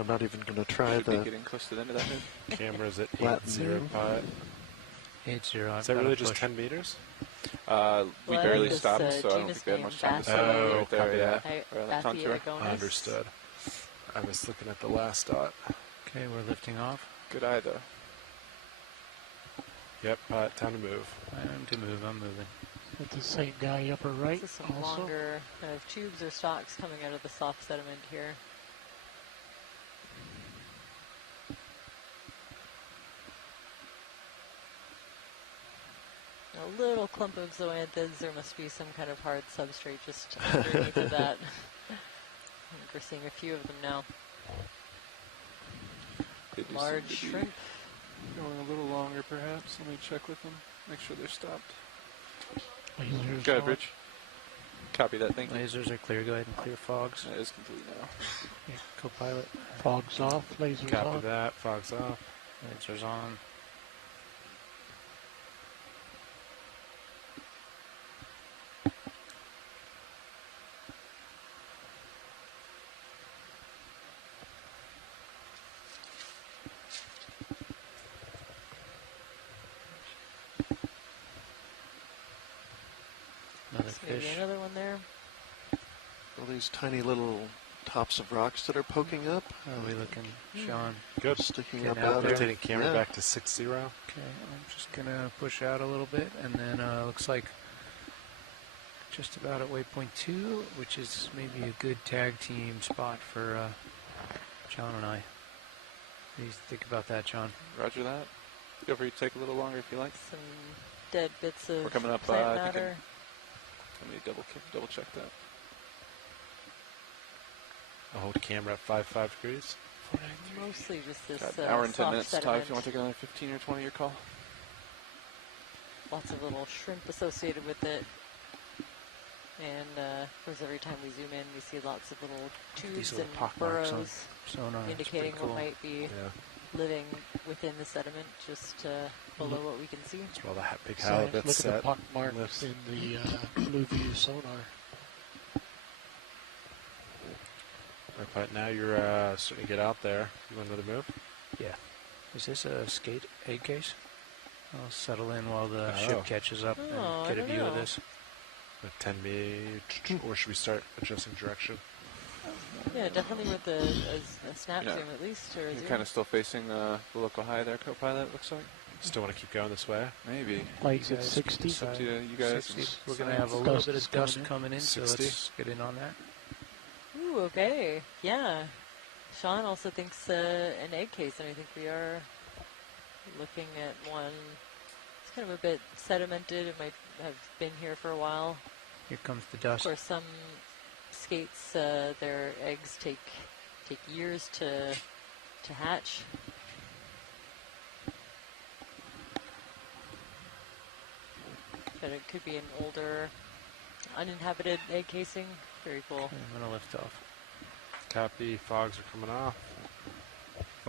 not even going to try Should the be getting close to the end of that move. Camera's at Latin 80 name. pot. 80. Is that really just 10 meters? We Well, I barely like this, stopped, so I don't genus think we had name, much time to Bathia. stop. Oh, Right there, copy yeah. that. Right on that contour. Bathia Understood. I was looking at the last dot. Okay, we're lifting off. Good eye, though. Yep, pot, time to move. Time to move. I'm moving. With the same guy upper right. This is some also. longer kind of tubes or stalks coming out of the soft sediment here. A little clump of zoanthids. There must be some kind of hard substrate just underneath of that. I think we're seeing a few of them now. They do Large seem to be shrimp. Going a little longer, perhaps. Let me check with them. Make sure they're stopped. Lasers Go ahead, on. Rich. Copy that, thank you. Lasers are clear. Go ahead and clear fogs. That is complete now. Okay, co-pilot. Fogs off. Lasers Copy on. that, fog's off. Lasers on. Another Maybe fish. another one there. all these tiny little tops of rocks that are poking up. How are we looking, Sean? Good. Sticking Getting up out out there. of Rotating camera yeah. back to 6-0. Okay, I'm just gonna push out a little bit, and then looks like just about at waypoint 2, which is maybe a good tag team spot for John and I. What do you think about that, John? Roger that. Feel free to take a little longer if you like. Some dead bits of We're coming up, plant I think matter. Let me double check that. I'll hold camera at 5 degrees. Mostly just this Got an hour and 10 soft minutes, Ty, sediment. if you want to take another 15 or 20 your call. Lots of little shrimp associated with it. And of course, every time we zoom in, we see lots of little tubes These little and pock marks on burrows sonar. It's indicating pretty cool. what might be living within the sediment just below what we can see. That's where all the big So halibut look at the set. pock marks lifts. in the blue view sonar. Right, but now you're starting to get out there. You want another move? Yeah. Is this a skate egg case? I'll settle in while the Oh. ship catches up Oh, and get I a don't view of know. this. With 10 me, or should we start adjusting direction? Yeah, definitely with a snap Yeah. zoom at least. Or a You're zoom. kind of still facing the local high there, co-pilot, looks like. Still want to keep going this way? Maybe. Lights You at guys 60. It's up to you guys. 60. We're going to have a little bit of dust coming in, so 60. let's get in on that. Ooh, okay. Yeah. Sean also thinks an egg case, and I think we are looking at one. It's kind of a bit sedimented. It might have been here for a while. Here comes the Of dust. course, some skates, their eggs take years to hatch. But it could be an older, uninhabited egg casing. Very cool. Okay, I'm going to lift off. Copy, fogs are coming off.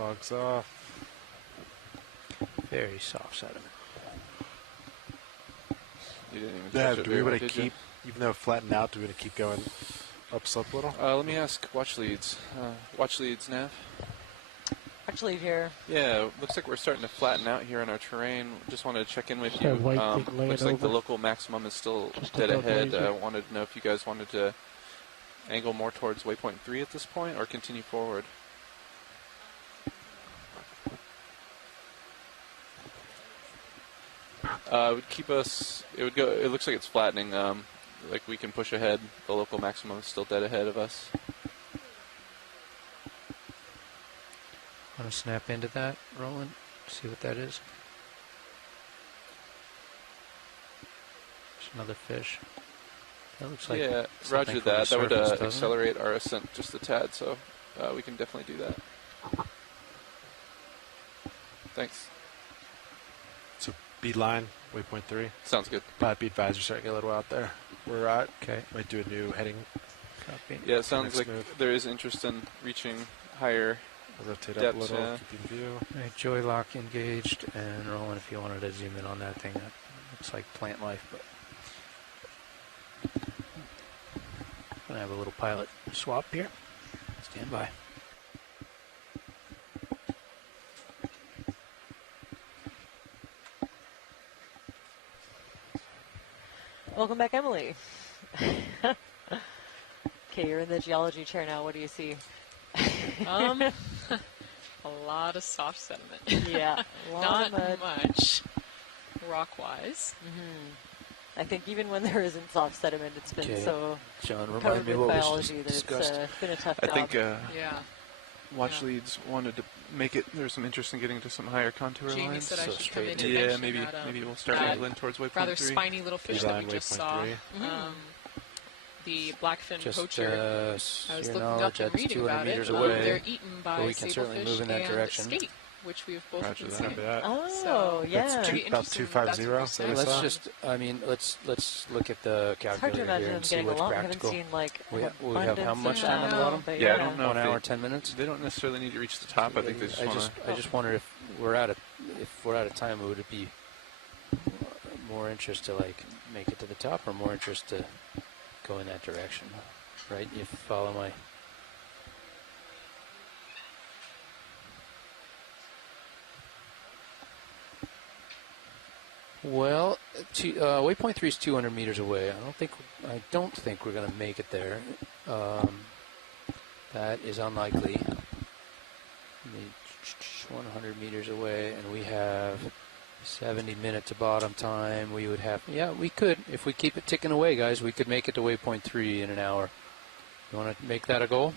Fogs off. Very soft sediment. You didn't even Yeah, touch it do we very want well, to did you? keep, even though it flattened out, do we want to keep going upslope a little? Let me ask watch leads. Watch leads, Nav. Actually, here. Yeah, looks like we're starting to flatten out here in our terrain. Just wanted to check in with Is you. that white thing laying Looks like the over? local maximum is still Just dead above ahead. laser. I wanted to know if you guys wanted to angle more towards Waypoint 3 at this point or continue forward. It would keep us, it would go, it looks like it's flattening. Like we can push ahead. The local maximum is still dead ahead of us. Want to snap into that, Roland? See what that is? There's another fish. That looks like yeah, something roger from the that. That would surface, doesn't it? accelerate our ascent just a tad, so we can definitely do that. Thanks. So beeline, Waypoint 3. Sounds good. But be advised, you're starting to get a little out there. We're at. Okay. Might do a new heading. Copy. Yeah, it sounds Next like move. there is interest in reaching higher I'll rotate depths. up a little, Yeah. keeping view. Right, joy lock engaged, and Roland, if you wanted to zoom in on that thing, that looks like plant life, but gonna have a little pilot swap here. Stand by. Welcome back, Emily. Okay, you're in the geology chair now. What do you see? A lot of soft sediment. Yeah, a lot Not of mud. much rock-wise. I think even when there isn't soft sediment, it's been Okay. so John, remind covered me with what was biology that discussed. it's been a tough I job. think Yeah. watch leads wanted to make it. There's some interest in getting to some higher contour Jamie lines. said I So should come straight in to and Yeah, mention maybe that, maybe we'll start that angling towards Waypoint rather 3. spiny little fish that we Beeline, just Waypoint saw. 3. The blackfin Just poacher. I was your looking up knowledge, and that's reading 200 about it. meters away. They're eaten by but we can certainly sablefish move in that and direction. skate, which we've both Roger been that. seeing. Copy that. Oh, So yeah. That's pretty about interesting. 250, That's so what we Let's saw. just, I mean, let's look at the It's hard to calculator imagine here them and see getting what's along. I haven't practical. seen like We have how abundance much of time on the that, bottom? but Yeah, I don't know 1 if hour, they- 10 minutes. They don't necessarily need to reach the top. I think they just I want just, to. I just wondered if we're out of time, would it be more interest to like make it to the top, or more interest to go in that direction? Right? You follow my. Well, Waypoint 3 is 200 meters away. I don't think we're going to make it there. That is unlikely. 100 meters away, and we have 70 minutes to bottom time. We would have, we could, if we keep it ticking away, guys, we could make it to Waypoint 3 in an hour. You want to make that a goal?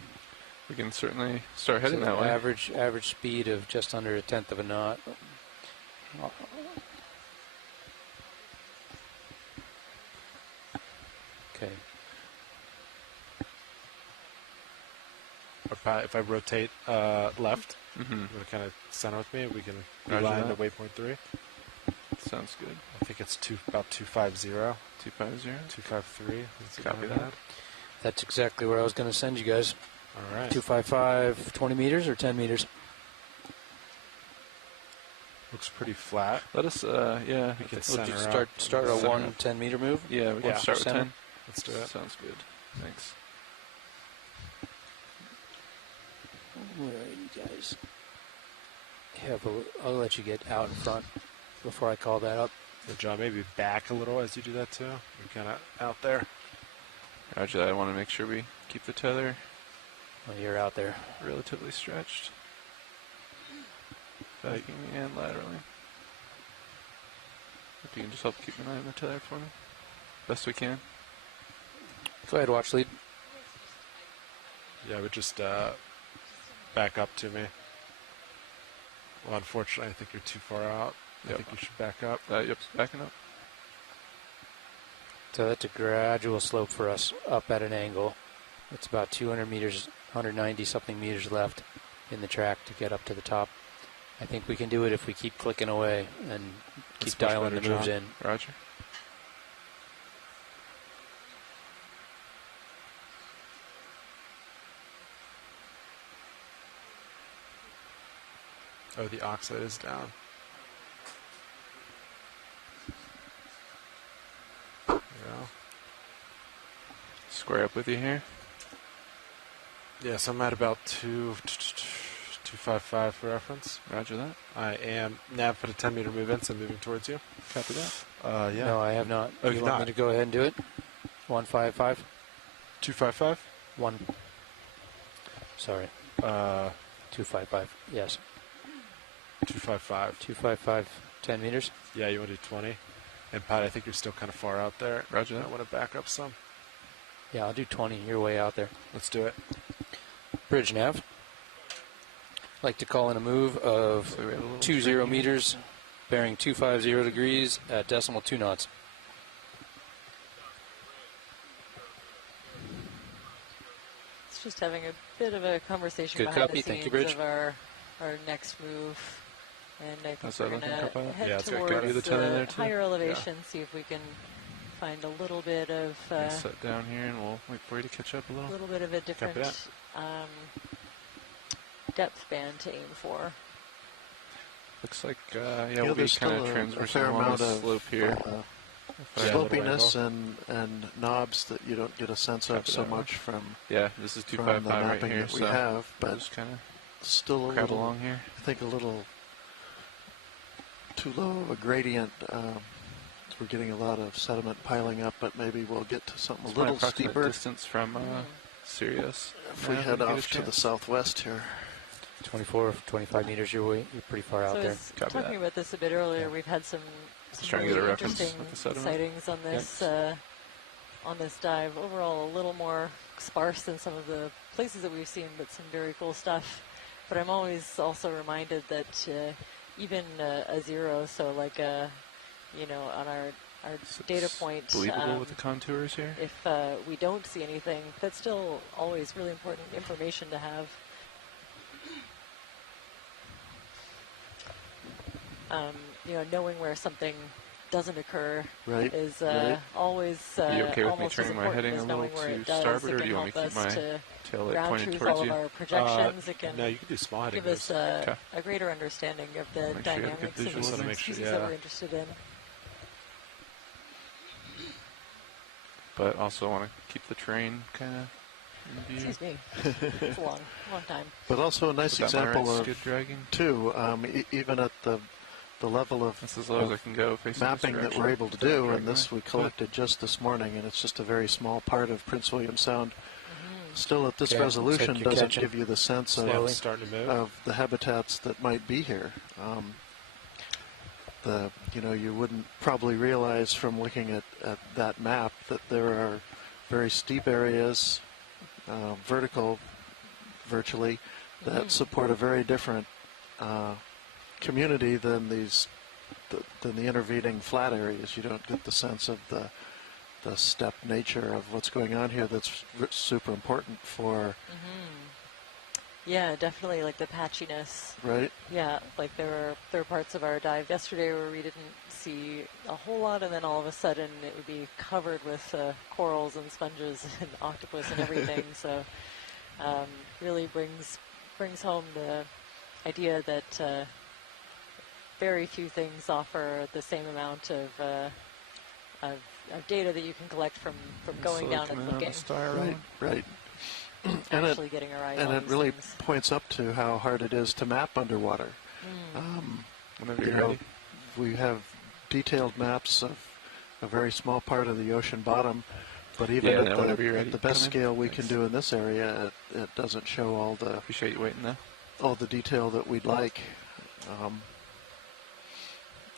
We can certainly start heading So that way. average speed of just under 1/10 of a knot. Okay. If I rotate left, Mm-hmm. you want to kind of center with me, we can Roger beeline to that. Waypoint 3. Sounds good. I think it's about 250. 250. 253. Let's Copy go that. with That's exactly where I was going to send you guys. All right. 255, 20 meters or 10 meters? Looks pretty flat. Let us, yeah. We can We'll center just up. start a Center 1 up. 10 meter move. Yeah, we can Yeah. start with Center. 10. Let's do it. Sounds good. Thanks. Where are you guys? Yeah, but I'll let you get out in front before I call that up. So John, maybe back a little as you do that too. You're kind of out there. Roger that. I want to make sure we keep the tether Well, you're out there. relatively stretched. Backing and laterally. If you can just help keep an eye on the tether for me. Best we can. Go ahead, watch lead. Yeah, would just back up to me. Well, unfortunately, I think you're too far out. I Yep. think you should back up. Yep, backing up. So that's a gradual slope for us up at an angle. It's about 200 meters, 190 something meters left in the track to get up to the top. I think we can do it if we keep clicking away and keep That's much dialing the better, moves John. in. Roger. Oh, the oxide is down. There we go. Square up with you here. Yeah, so I'm at about 255 for reference. Roger that. I am nav put a 10-meter move in, so I'm moving towards you. Copy that. Yeah. No, I have not. Oh, you you've want not? me to go ahead and do it? 155. 255. Sorry. 255. Yes. 255. 255. 10 meters. Yeah, you want to do 20. And Pat, I think you're still kind of far out there. Roger that. I want to back up some. Yeah, I'll do 20. You're way out there. Let's do it. Bridge nav. Like to call in a move of 20 meters, bearing 250 degrees at decimal 2 knots. It's just having a bit of a conversation Good behind copy. the Thank you, scenes Bridge. of our next move. And I think How's we're that going looking, to Copilot? head Yeah, it's got towards good. The 10 in there, too? higher elevation, see if we can find a little bit of Set down here, and we'll wait for you to catch up a little. little bit of a different depth band to aim for. Looks like, yeah, we'll be there's kind still of a transversing fair along amount the of slope here. slopiness and knobs that you don't get a sense of Copy so that one. much from Yeah, this is from the 255 right mapping here, that we so have, but just kind of still a crab little, along here. I think a little too low of a gradient. We're getting a lot of sediment piling up, but maybe we'll get to something It's a little my approximate steeper distance from Sirius. if we head off to the southwest here. 24, 25 meters your way. You're pretty far out So I there. was talking about this a bit earlier. We've had some trying to get a really reference interesting with the sediment. sightings on this dive. Overall, a little more sparse than some of the places that we've seen, but some very cool stuff. But I'm always also reminded that even a zero, so like a, on our data point, Believable with the contours here. if we don't see anything, that's still always really important information to have. Knowing where something doesn't occur is always Are you okay with me almost as turning my important heading as a little knowing where to it does. starboard, It or can do you want me help to keep us my to tail light ground pointed truth towards all you? of our projections. It can No, you can do small heading give us Okay. a greater understanding of the Make sure you have dynamics good of the visuals. So to make species sure, that yeah. we're interested in. But also want to keep the terrain kind of in view. Excuse me. It's a long time. But also a nice Is that my example right of, skid dragging? too, even at the level of, That's as low as I can go facing mapping this that direction. we're able to Is that do, right and this way? we collected just this morning, and it's just a very small part of Prince William Sound. Still, at this Yeah, looks resolution, like you're doesn't catching give you the sense slowly. Starting to move. of the habitats that might be here. You wouldn't probably realize from looking at that map that there are very steep areas, vertical, virtually, that support a very different community than the intervening flat areas. You don't get the sense of the step nature of what's going on here. That's super important for. Yeah, definitely, like the patchiness. Right. Yeah, like there were parts of our dive yesterday where we didn't see a whole lot, and then all of a sudden it would be covered with corals and sponges and octopus and everything. So really brings home the idea that very few things offer the same amount of data that you can collect from going down and looking. Right. Actually getting our eyes on it these really things. points up to how hard it is to map underwater. Whenever you're ready. We have detailed maps of a very small part of the ocean bottom, but even whenever you're at ready, the best come in. scale we can do in this area, it doesn't show all the Appreciate you waiting there. all the detail that we'd like.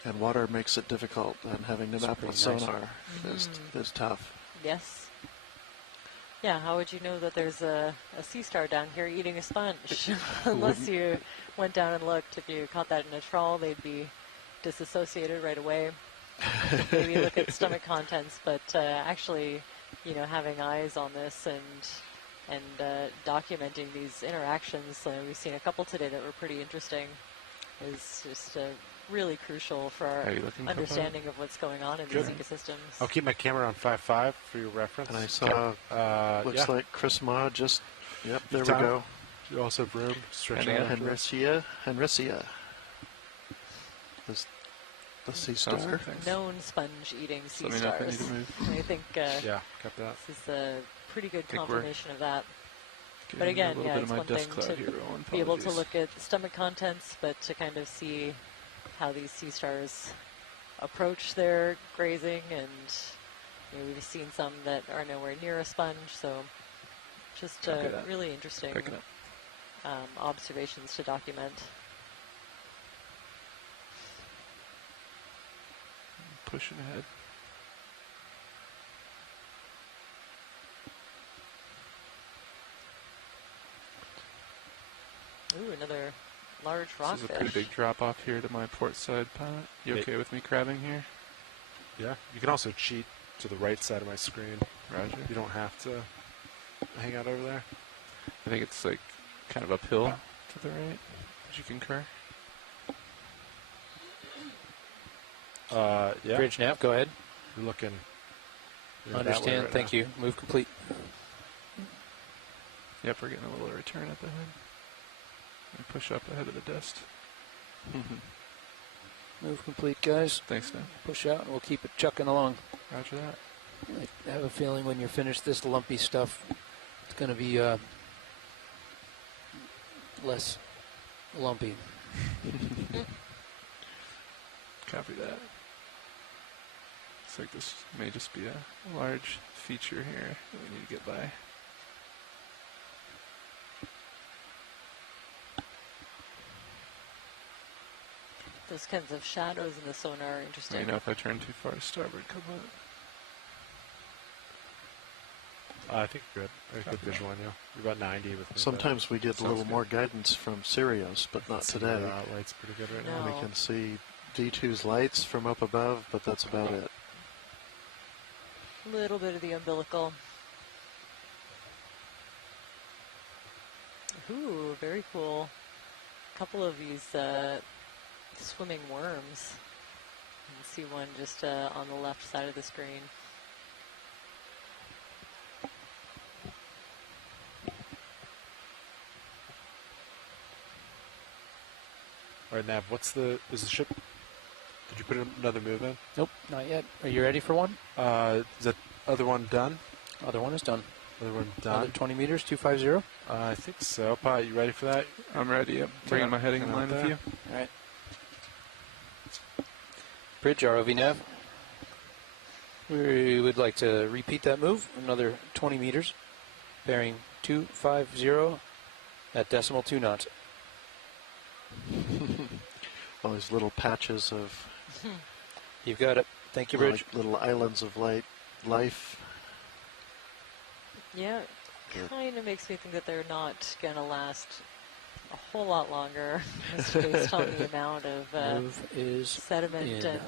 And water makes it difficult, and having to map with sonar is tough. Yes. Yeah, how would you know that there's a sea star down here eating a sponge? Unless you went down and looked. If you caught that in a trawl, they'd be disassociated right away. Maybe look at stomach contents, but actually, having eyes on this and documenting these interactions, we've seen a couple today that were pretty interesting, is just really crucial for our understanding of what's going on in these ecosystems. I'll keep my camera on 5.5 for your reference. And I saw, looks like Chris Ma just, there we go. You also have room. Stretching out. Henricia. The sea star. Known sponge-eating sea Let me know if I need stars. to move. I think Yeah, got that. this is a pretty good Think we're confirmation of that. Getting But again, a little yeah, bit it's of my one dust thing cloud to here, Rowan. be able to Apologies. look at stomach contents, but to kind of see how these sea stars approach their grazing, and we've seen some that are nowhere near a sponge, so just really interesting observations to document. Pushing ahead. Ooh, another large This is a pretty rockfish. big drop off here to my port side pilot. You okay with me crabbing here? Yeah. You can also cheat to the right side of my screen. Roger. You don't have to hang out over there. I think it's like kind of uphill to the right. Would you concur? Yeah. Bridge nav, go ahead. You're looking. Understand, right thank now. you. Move complete. Yep, we're getting a little return up ahead. And push up ahead of the dust. Move complete, guys. Thanks, Dan. Push out, and we'll keep it chucking along. Roger that. I have a feeling when you're finished this lumpy stuff, it's going to be less lumpy. Copy that. Looks like this may just be a large feature here that we need to get by. Those kinds of shadows in the sonar are interesting. Let me know if I turn too far to starboard. Come on. I think you're good. Very good visual on you. You're about 90 with me. Sometimes we get a little more guidance from Sirius, but not today. Light's pretty good right now. We can see D2's lights from up above, but that's about it. A little bit of the umbilical. Ooh, very cool. A couple of these swimming worms. You can see one just on the left side of the screen. All right, Nav, is the ship, did you put another move in? Nope, not yet. Are you ready for one? Is that other one done? Other one is done. Other one done? Another 20 meters, 250. I think so. Pilot, you ready for that? I'm ready, yep. Bringing my heading in line with you. All right. Bridge, ROV nav. We would like to repeat that move, another 20 meters, bearing 250 at decimal 2 knots. All these little patches of... You've got it. Thank you, Bridge. Like little islands of life. Yeah, kind of makes me think that they're not going to last a whole lot longer, just based on the amount of sediment and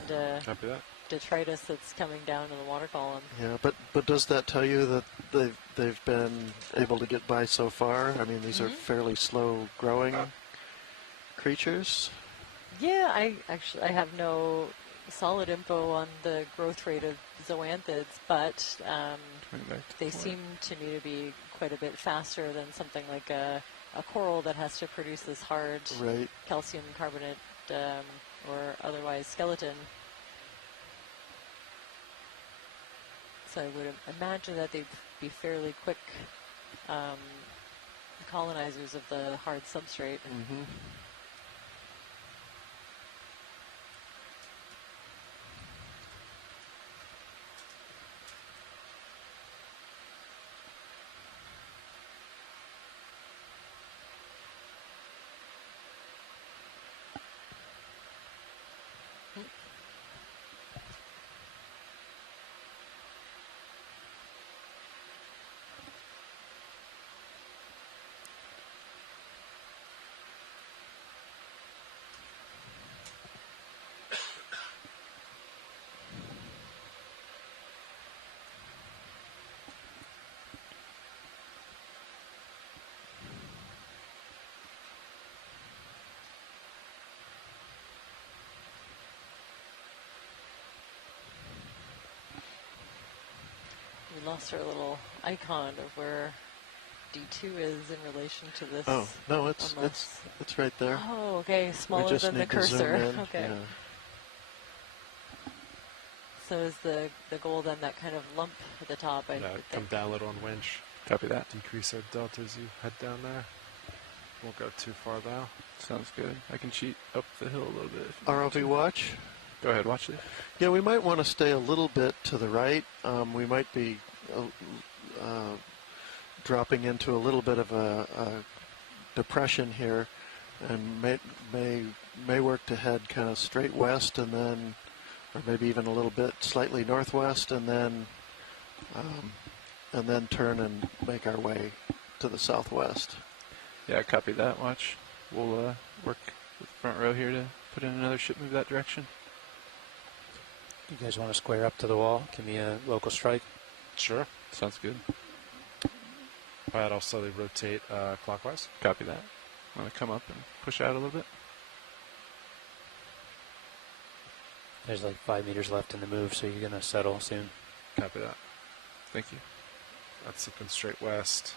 detritus that's coming down in the water column. Yeah, but does that tell you that they've been able to get by so far? I mean, these are fairly slow growing creatures. Yeah, I have no solid info on the growth rate of zoanthids, but they seem to me to be quite a bit faster than something like a coral that has to produce this hard calcium carbonate or otherwise skeleton. So I would imagine that they'd be fairly quick colonizers of the hard substrate. We lost our little icon of where D2 is in relation to this. Oh, no, it's right there. Oh, okay, We smaller just than the need to zoom cursor. in. Okay. Yeah. So is the goal then that kind of lump at the top? I would Come think. down a little on winch. Copy that. Decrease our delta as you head down there. Won't go too far though. Sounds good. I can cheat up the hill a little bit. ROV watch. Go ahead, watch it. Yeah, we might want to stay a little bit to the right. We might be dropping into a little bit of a depression here, and may work to head kind of straight west, and then, or maybe even a little bit slightly northwest, and then turn and make our way to the southwest. Yeah, copy that. Watch. We'll work with the front row here to put in another ship move that direction. You guys want to square up to the wall? Give me a local strike. Sure. Sounds good. Pilot, I'll slowly rotate clockwise. Copy that. Want to come up and push out a little bit? There's like 5 meters left in the move, so you're going to settle soon. Copy that. Thank you. That's looking straight west.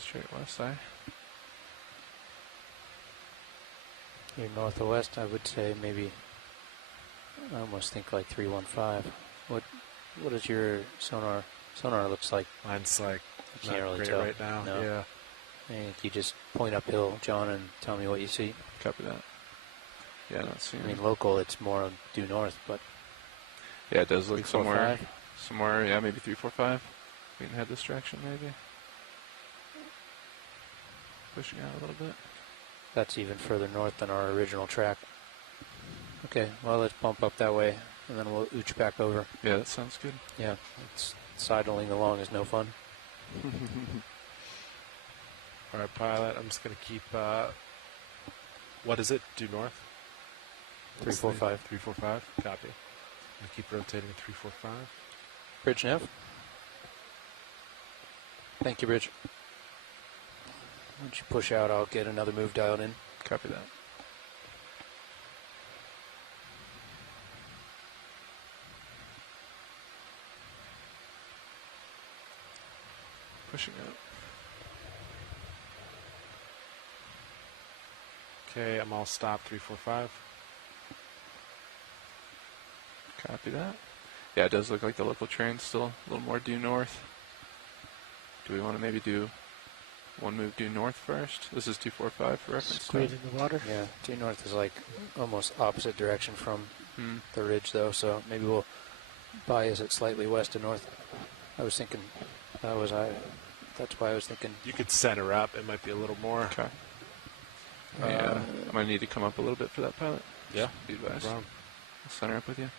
Straight west side. You're north or west, I would say maybe, I almost think like 315. What is your sonar? Sonar looks like. Mine's like you can't not really great tell right now. No. Yeah. I think you just point uphill, John, and tell me what you see. Copy that. Yeah, not seeing. I mean, local, it's more due north, but. Yeah, it does look 345. somewhere. Yeah, maybe 345. We can head this direction, maybe. Pushing out a little bit. That's even further north than our original track. Okay, well, let's bump up that way, and then we'll ooch back over. Yeah, that sounds good. Yeah, it's sidling along is no fun. All right, pilot, I'm just going to keep, what is it, due north? 345. 345, copy. I'm going to keep rotating 345. Bridge nav. Thank you, Bridge. Once you push out, I'll get another move dialed in. Copy that. Pushing out. Okay, I'm all stopped, 345. Copy that. Yeah, it does look like the local train's still a little more due north. Do we want to maybe do one move due north first? This is 245 for reference. Squid in the water? Yeah, due north is like almost opposite direction from the ridge, though, so maybe we'll bias it slightly west to north. I was thinking, that's why I was thinking. You could center up, it might be a little more. Okay. I might need to come up a little bit for that, pilot. Yeah, be advised. No problem. I'll center up with you.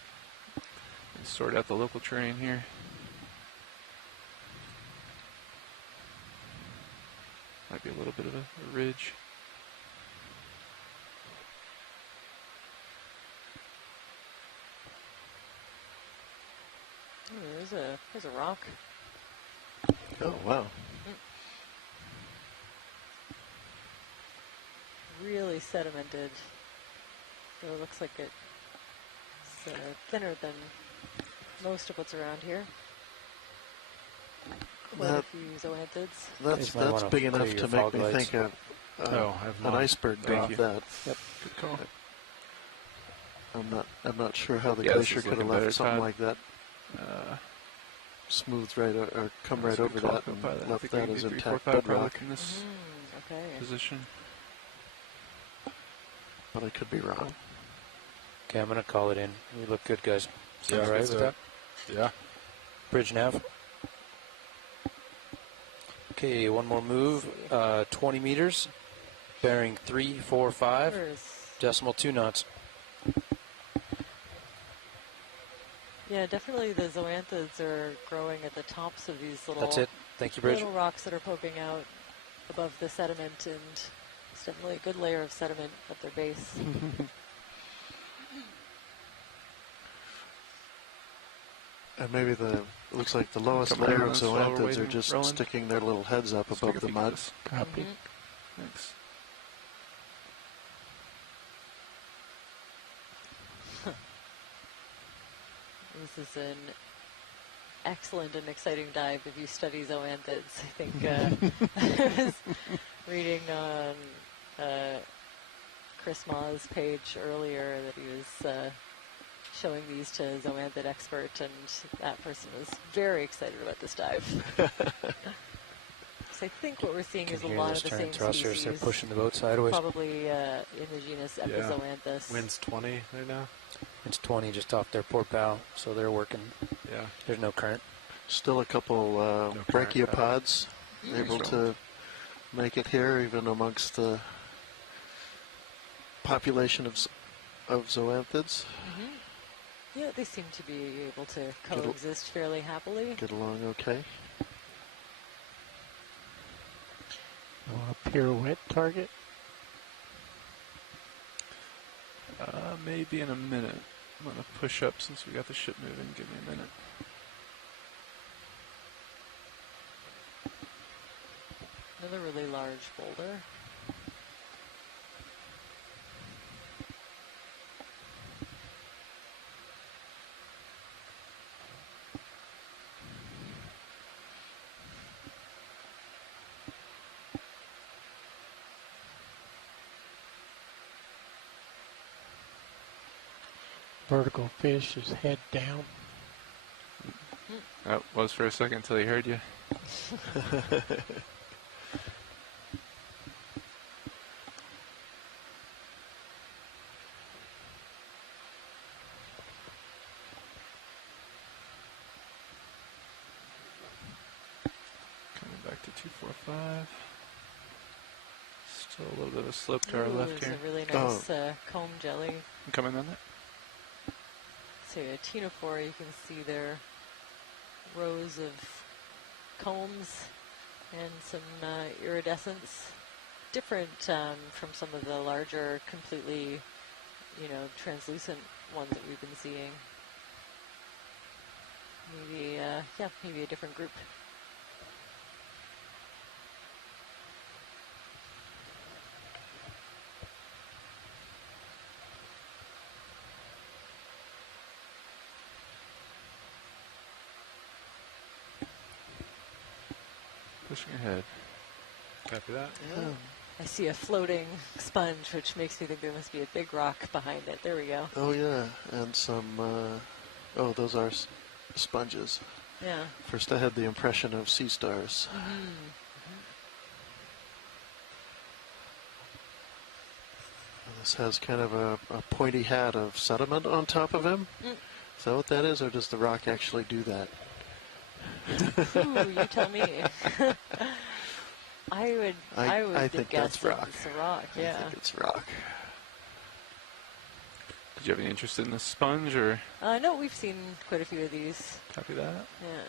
And sort out the local terrain here. Might be a little bit of a ridge. Oh, there's a rock. Oh, wow. Really sedimented. So it looks like it's thinner than most of what's around here. Quite a few zoanthids. That's big enough to make me think of an iceberg drop that. Yep. Good call. I'm not sure how the glacier could have left something like that. Smoothed right or come right over that and left that as intact bedrock. In this position. But I could be wrong. Okay, I'm going to call it in. We look good, guys. Yeah, all right with that? Yeah. Bridge nav. Okay, one more move. 20 meters. Bearing 345. Decimal 2 knots. Yeah, definitely the zoanthids are growing at the tops of these little. That's it. Thank you, Bridge. Little rocks that are poking out above the sediment, and it's definitely a good layer of sediment at their base. And maybe it looks like the lowest layer of zoanthids are just sticking their little heads up above the mud. Copy. Thanks. This is an excellent and exciting dive if you study zoanthids. I think I was reading on Chris Ma's page earlier that he was showing these to a zoanthid expert, and that person was very excited about this dive. So I think what we're seeing is a lot of the same thrusters. species. They're pushing the boat sideways. Probably in the genus Epizoanthus. Wind's 20 right now. It's 20 just off their port bow, so they're working. Yeah. There's no current. Still a couple brachiopods able to make it here, even amongst the population of zoanthids. Yeah, they seem to be able to coexist fairly happily. Get along okay. A pirouette target? Maybe in a minute. I'm going to push up since we got the ship moving. Give me a minute. Another really large boulder. Vertical fish is head down. That was for a second until he heard you. Coming back to 245. Still a little bit of a slope to our left There's here. a really nice comb jelly. I'm coming on that. So a ctenophore, you can see their rows of combs and some iridescence, different from some of the larger, completely, translucent ones that we've been seeing. Maybe, maybe a different group. Pushing ahead. Copy that. Yeah. I see a floating sponge, which makes me think there must be a big rock behind it. There we go. Oh yeah, and some. Those are sponges. Yeah. First, I had the impression of sea stars. This has kind of a pointy hat of sediment on top of him. Is that what that is, or does the rock actually do that? Ooh, you tell me. I would think guess that's rock. It's a rock, yeah. I think it's rock. Did you have any interest in the sponge, or? No, we've seen quite a few of these. Copy that. Yeah.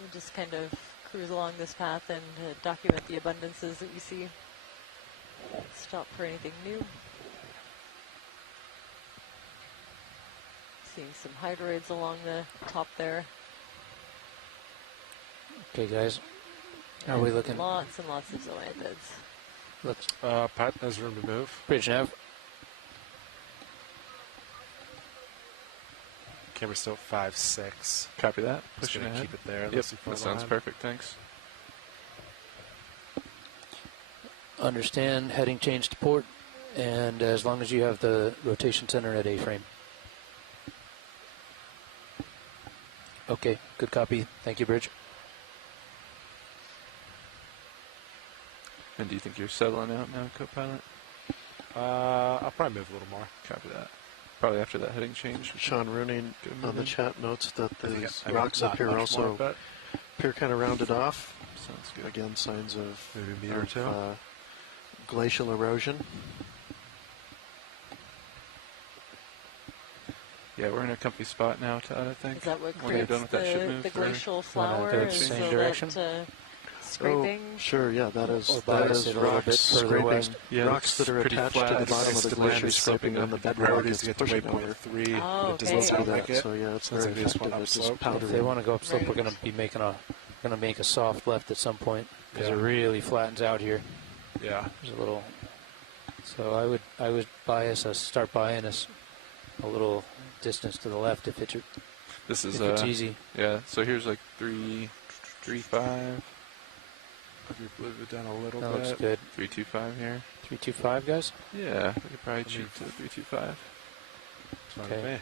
We'll just kind of cruise along this path and document the abundances that we see. Stop for anything new. Seeing some hydroids along the top there. Okay, guys. How are we looking? Lots and lots of zoanthids. Looks. Pat, there's room to move. Bridge nav. Okay, we're still 5-6. Copy that. Just Pushing gonna ahead. keep it there. Yep, that sounds perfect. Thanks. Understand heading change to port, and as long as you have the rotation center at A-frame. Okay, good copy. Thank you, Bridge. And do you think you're settling out now, co-pilot? I'll probably move a little more. Copy that. Probably after that heading change. Sean Rooney on the chat notes that these I rocks up here also more, appear kind of rounded off. Sounds good. Again, signs of maybe a meter or two. Glacial erosion. Yeah, we're in a comfy spot now, Todd, I think. Is that what When you're creates done with that ship move the for- glacial flower? go the Is same so direction? that, scraping? Oh, sure, yeah, that is Or bias it a little rocks bit further scraping. west. Yeah, Rocks that are pretty attached flat. to the bottom of the glacier scraping on the bedrock. Priorities It's to get to pushing waypoint over. 3. Oh, It does okay. not sound That, like it. so yeah, it's Sounds very like they just effective. went It's just upslope. If powdery. they want to go upslope, we're Right. going to be making a soft left at some point because Yeah. it really flattens out here. Yeah. There's a little. So I would start buying us a little distance to the left if it's This is easy. Yeah, so here's like 3.5. move it down a little That bit. looks good. 325 here. 325, guys? Yeah, we could probably shoot to 325. Okay.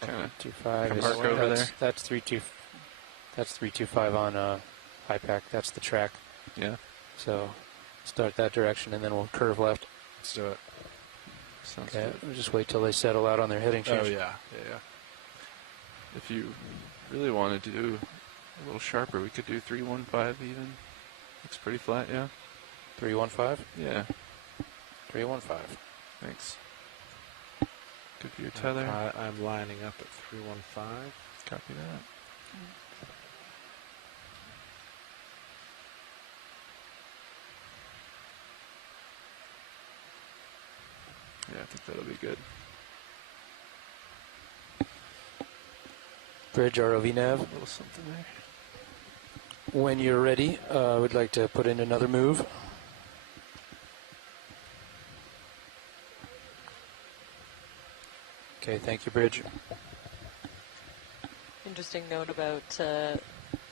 Kind of 325 park over there. That's 325 on high pack. That's the track. Yeah. So start that direction, and then we'll curve left. Let's do it. Sounds Okay. good. We'll just wait till they settle out on their heading change. Oh, yeah. Yeah. If you really wanted to do a little sharper, we could do 315 even. Looks pretty flat, yeah. 315? Yeah. 315. Thanks. Good view tether. I'm lining up at 315. Copy that. Yeah, I think that'll be good. Bridge ROV nav. A little something there. When you're ready, I would like to put in another move. Okay, thank you, Bridge. Interesting note about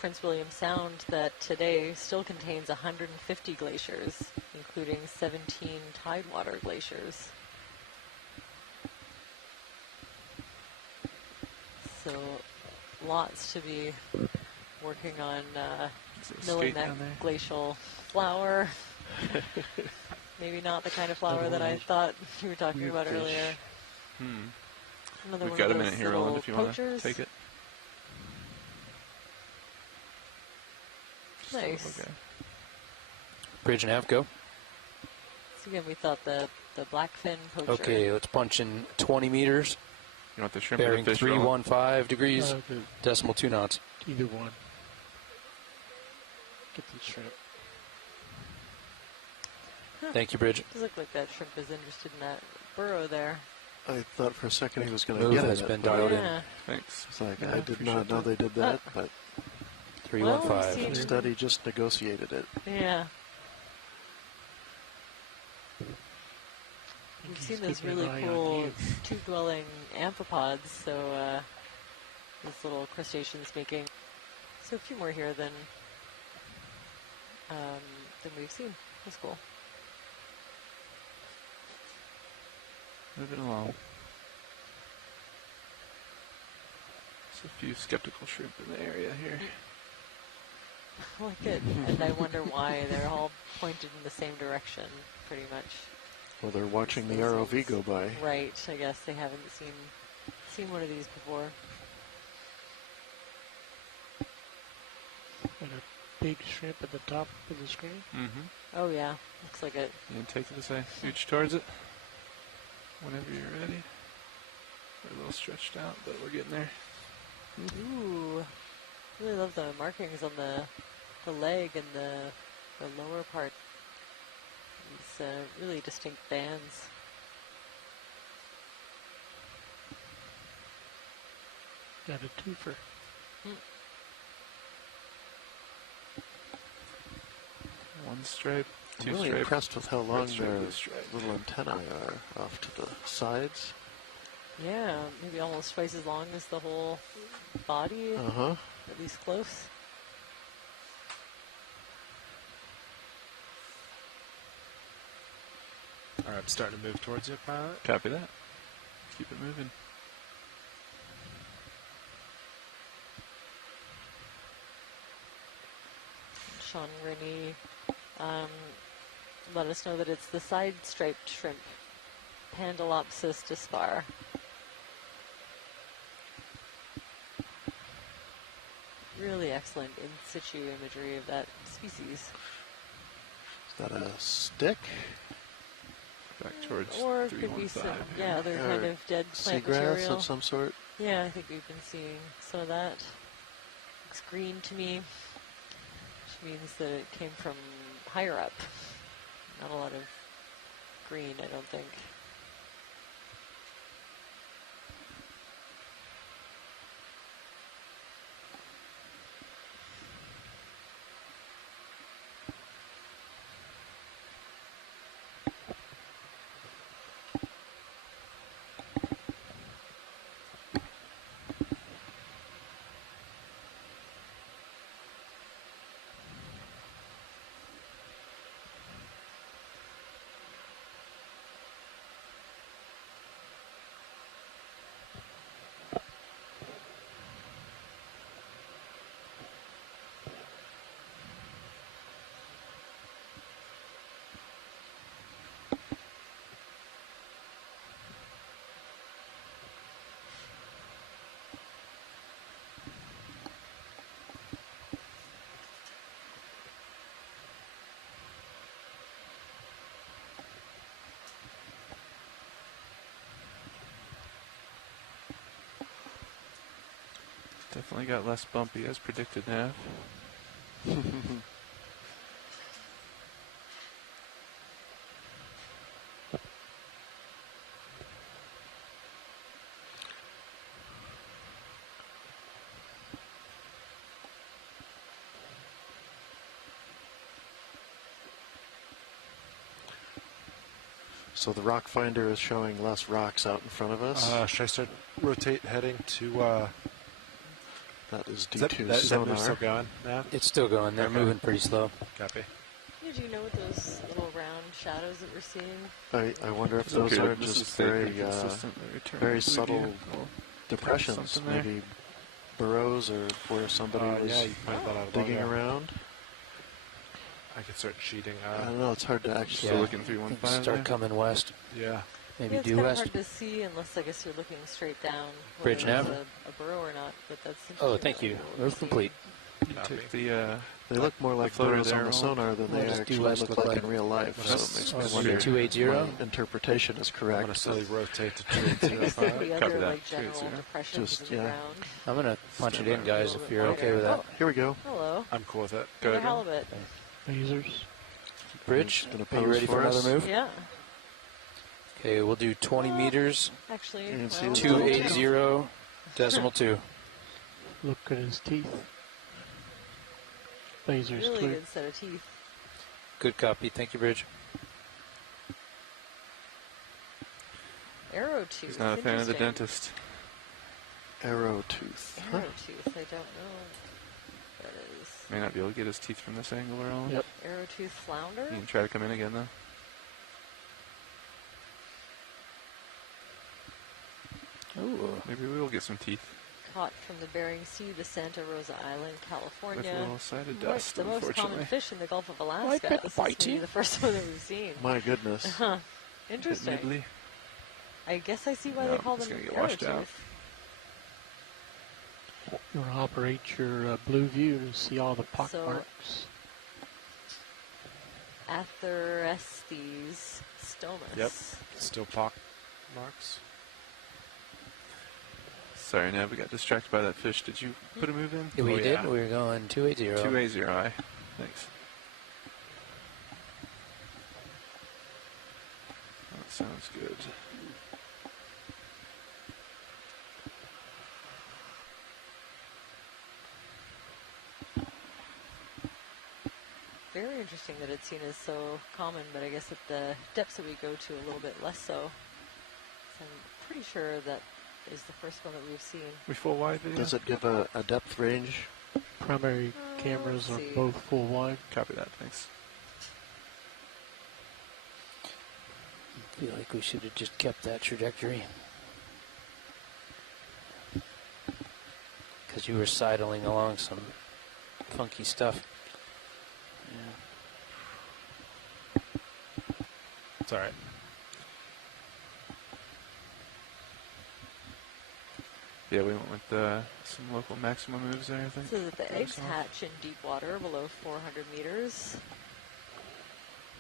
Prince William Sound that today still contains 150 glaciers, including 17 tidewater glaciers. So lots to be working on milling that glacial flour. Maybe not the kind of flour that I thought you were talking about earlier. Another We've one got of a minute those here, Roland, little if you want to poachers. take it. Nice. Okay. Bridge and nav, go. So again, we thought the blackfin poacher. Okay, let's punch in 20 meters. You want the shrimp or Bearing the fish? 315 degrees, decimal 2 knots. Either one. Get the shrimp. Thank you, Bridge. Does look like that shrimp is interested in that burrow there. I thought for a second he was going to Move get has it. been but dialed in. Yeah. Thanks. It's like, Yeah, I did not know they did that, but 315. instead he just negotiated it. Yeah. We've seen those really cool tube-dwelling amphipods, so these little crustaceans making so a few more here than we've seen. That's cool. Moving along. There's a few skeptical shrimp in the area here. I like it, and I wonder why they're all pointed in the same direction, pretty much. Well, they're watching the ROV go by. Right. I guess they haven't seen one of these before. And a big shrimp at the top of the screen. Mm-hmm. Oh yeah, looks like it. And take it as I scooch towards it. Whenever you're ready. We're a little stretched out, but we're getting there. Ooh, really love the markings on the leg and the lower part. These really distinct bands. Got a twofer. One stripe, I'm two really stripe. impressed with how long stripe, their blue stripe. little antennae are off to the sides. Yeah, maybe almost twice as long as the whole body. Uh-huh. At least close. All right, I'm starting to move towards you, pilot. Copy that. Keep it moving. Sean Rennie let us know that it's the side-striped shrimp, Pandalopsis dispar. Really excellent in situ imagery of that species. Is that a stick? Back towards Or it could be some, 315. yeah, other kind of dead plant Seagrass material. of some sort? Yeah, I think we've been seeing some of that. Looks green to me, which means that it came from higher up. Not a lot of green, I don't think. Definitely got less bumpy as predicted, Nav. So the rock finder is showing less rocks out in front of us. Should I start rotate heading to? That is Is that D2 sonar. move still going now? It's still going. They're moving pretty slow. Copy. Yeah, do you know what those little round shadows that we're seeing? I wonder if It's those okay, are this just is very, consistently returning very to the subtle vehicle. depressions, Something there. maybe burrows or where somebody was Yeah, you pointed that out. digging around. I could start cheating. I don't know, it's hard to actually... Still looking 315 Start there? coming west. Yeah. Maybe Yeah, it's due kind of west. hard to see unless I guess you're looking straight down. Bridge whether nav? it's a burrow or not, but that's Oh, interesting thank that you. we're Move complete. You took the, They look more like floater burrows on there, the Roland? sonar than they What does actually due west look look like like? in real life. So it makes me wonder if 280? my interpretation is I'm correct. going to slowly rotate to I guess there could 280. be Copy other that. like general 280. depressions Just, in the yeah. ground. I'm going to punch it in, guys, if you're wider. okay with that. Oh, Here we go. hello. I'm cool with it. Another Good. halibut. Lasers. Bridge, Gonna are you pose ready for for another us? move? Yeah. Okay, we'll do 20 meters, Actually, You can see well, the 280.2. Look at his teeth. Lasers really clear. good set of teeth. Good copy. Thank you, Bridge. Arrow tooth. He's not a fan of the Interesting. dentist. Arrow tooth. Arrow tooth. I don't know what that is. May not be able to get his teeth from this angle or all. Yep. Arrow tooth flounder. You can try to come in again, though. Ooh. Maybe we will get some teeth. Caught from the Bering Sea, the Santa Rosa Island, With California. a little side of What's dust, the most common unfortunately. fish in the Gulf of Alaska? bet This is bitey. maybe the first one that we've seen. My goodness. Huh. Bit Interesting. nibbly. I guess I see why No, they call it's them gonna get arrow washed out. tooth. You want to operate your blue view to see all the pock So- marks. Atherestes stomus. Yep. Still pock marks. Sorry, Nav, we got distracted by that fish. Did you put a move in? Yeah, we Oh, did. yeah. We were going 280. 280I. Thanks. That sounds good. Very interesting that it's seen as so common, but I guess at the depths that we go to, a little bit less so. So I'm pretty sure that is the first one that we've seen. We full wide video? Does it give a depth range? Primary cameras are let's see. both full wide. Copy that, thanks. I feel like we should have just kept that trajectory. Because you were sidling along some funky stuff. It's all right. Yeah, we went with some local maximum moves there, I think. So that the Got eggs us off. hatch in deep water below 400 meters.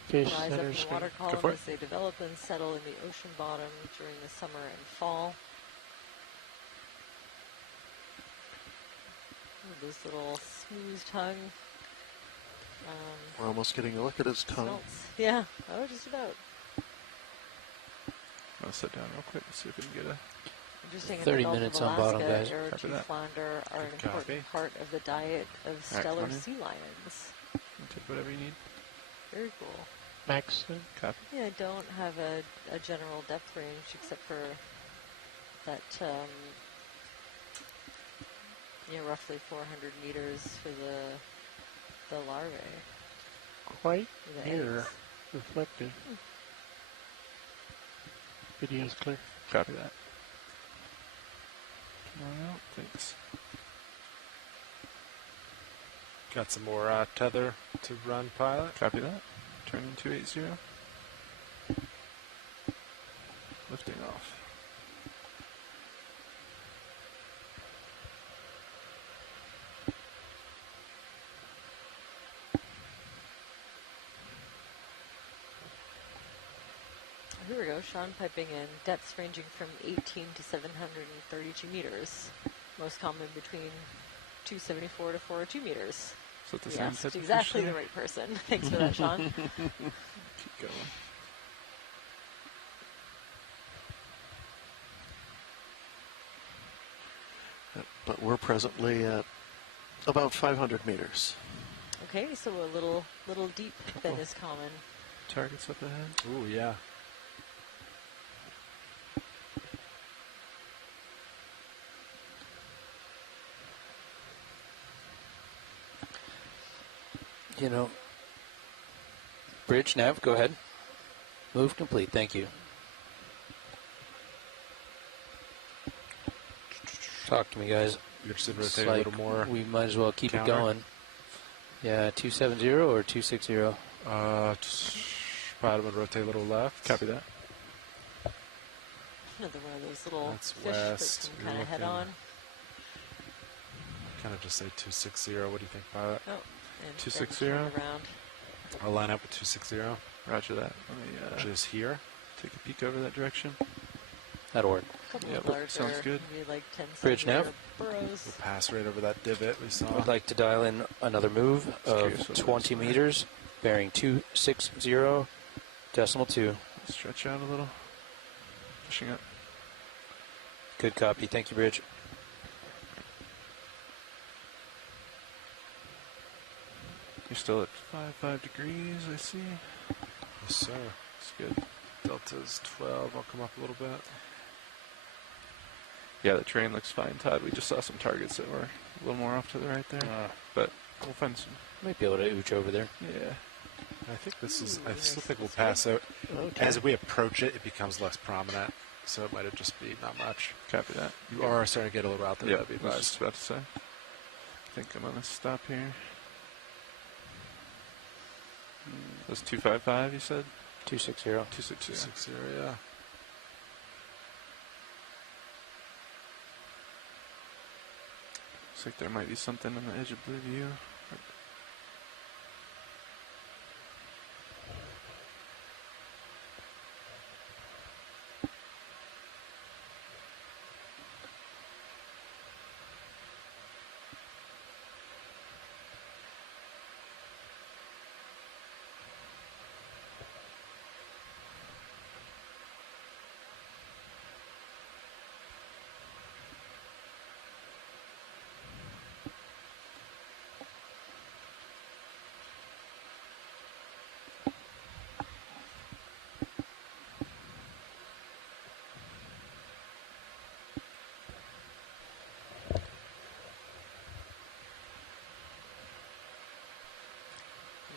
Fish Rise up center in the water screen. column for it. as they develop and settle in the ocean bottom during the summer and fall. Ooh, this little smooth tongue. We're almost getting a look at his tongue. Smelts. Yeah, oh, just about. I'm going to sit down real quick and see if we can get a... Interesting. In 30 the Gulf minutes of on bottom, Alaska, guys. arrow Copy tooth that. flounder are an Good important copy. part of the diet of Alright, stellar come on in. sea lions. You take whatever you need. Very cool. Max. Copy. Yeah, I don't have a general depth range except for that, roughly 400 meters for the larvae. Quite The near. eggs. Reflective. Video's clear. Copy that. Come on out, thanks. Got some more tether to run, pilot. Copy that. Turning 280. Lifting off. Here we go, Sean piping in, depths ranging from 18 to 732 meters. most common between 274 to 402 meters. So the We same asked type of exactly fish the there? right person. Thanks for that, Sean. Keep going. But we're presently at about 500 meters. Okay, so a little deep than is common. Targets up ahead. Ooh, yeah. You know, bridge nav, go ahead. Move complete, thank you. Talk to me, guys. You're just It's rotate a little more. We might as well keep counter. it going. Yeah, 270 or 260? Just probably would rotate a little left. Copy that. Another one of those little That's fish west. that can You're kind of head looking- on. Kind of just say 260. What do you think, pilot? Oh, and then 260? turn around. I'll line up with 260. Roger that. Let me Just here. take a peek over that direction. That'll work. A couple Yep, of larger, sounds good. maybe like 10 Bridge nav. centimeter burrows. We'll pass right over that divot we saw. I'd like to dial in another move curious of what 20 it is. meters, bearing 260.2. Stretch out a little. Pushing up. Good copy. Thank you, Bridge. You're still at 5 degrees, I see. Yes, sir. That's good. Delta's 12. I'll come up a little bit. Yeah, the terrain looks fine, Todd. We just saw some targets that were a little more off to the right there. But we'll find some. Might be able to ooch over there. Yeah. I think this is. I nice. still think we'll pass out. Okay. As we approach it, it becomes less prominent. So it might have just be not much. Copy that. You are starting to get a little out there. Yeah, That'd be I was nice. just about to say. I think I'm going to stop here. That's 255, you said? 260. 260. 260, yeah. Looks like there might be something on the edge of Blue View.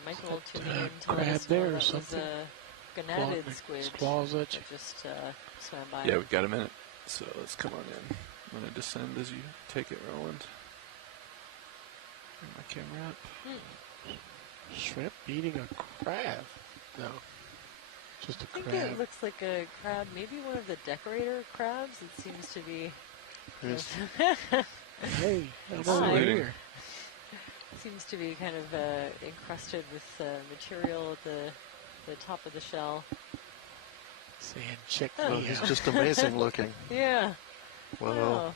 Might be able to tune in to let crab us know there or that was something? a gonadid Clawing squid claws at you. that just swam by. Yeah, we've got a minute. So let's come on in. I'm going to descend as you take it, Roland. Bring my camera up. Shrimp eating a crab. No. Just a I think crab. it looks like a crab, maybe one of the decorator crabs. It seems to be. Yes. Hey, Hi. over here. Seems to be kind of encrusted with material at the top of the shell. Saying check Oh, me He's out. just amazing looking. Yeah. Wow. Oh.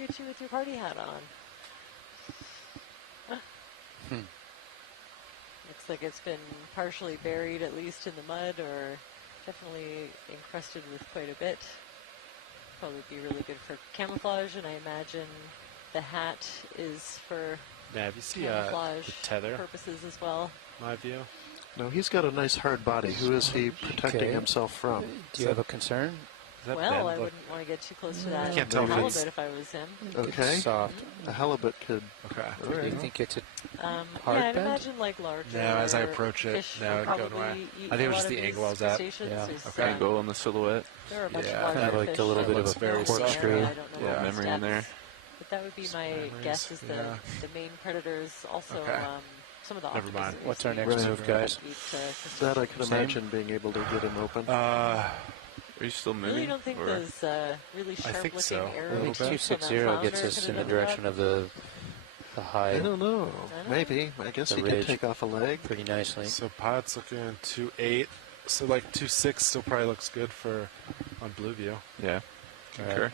Look at you with your party hat on. Looks like it's been partially buried, at least in the mud, or definitely encrusted with quite a bit. Probably be really good for camouflage, and I imagine the hat is for Yeah, if you see camouflage the tether, purposes as well. my view. No, he's got a nice hard body. Who is he protecting Okay. himself from? Do you have a concern? Is that Well, Ben? I Look, wouldn't want to get too close to that Can't tell if halibut it's- if I was him. Okay. It's soft. A halibut could. Okay. Do you think it's a Yeah, hard I'd bend? imagine like larger. No, as I approach it, fish no, will it'd go probably away. eat I think a it was lot just of the these angle I was at. crustaceans. Yeah. There's, Okay. Angle on the silhouette. There are a bunch Yeah. of larger Kind of like fish a little that bit of looks a very corkscrew. similar. I don't know Yeah, the memory in depths, there. But that would be my memories, guess is yeah. the main predators also Okay. Some of the Never mind. octopuses What's our eat- next Right. move, guys? eat, That I can Same. imagine being able to get him open. Are you still moving? Really don't think or- those really think sharp-looking so. I arrows. think from that 260 gets flounder us could in the have direction of the high I don't know. I don't Maybe. I guess The he could ridge. take off a leg. pretty nicely. So pilot's looking 2.8. So like 2.6 still probably looks good for on Blue View. Yeah. Concur. Right.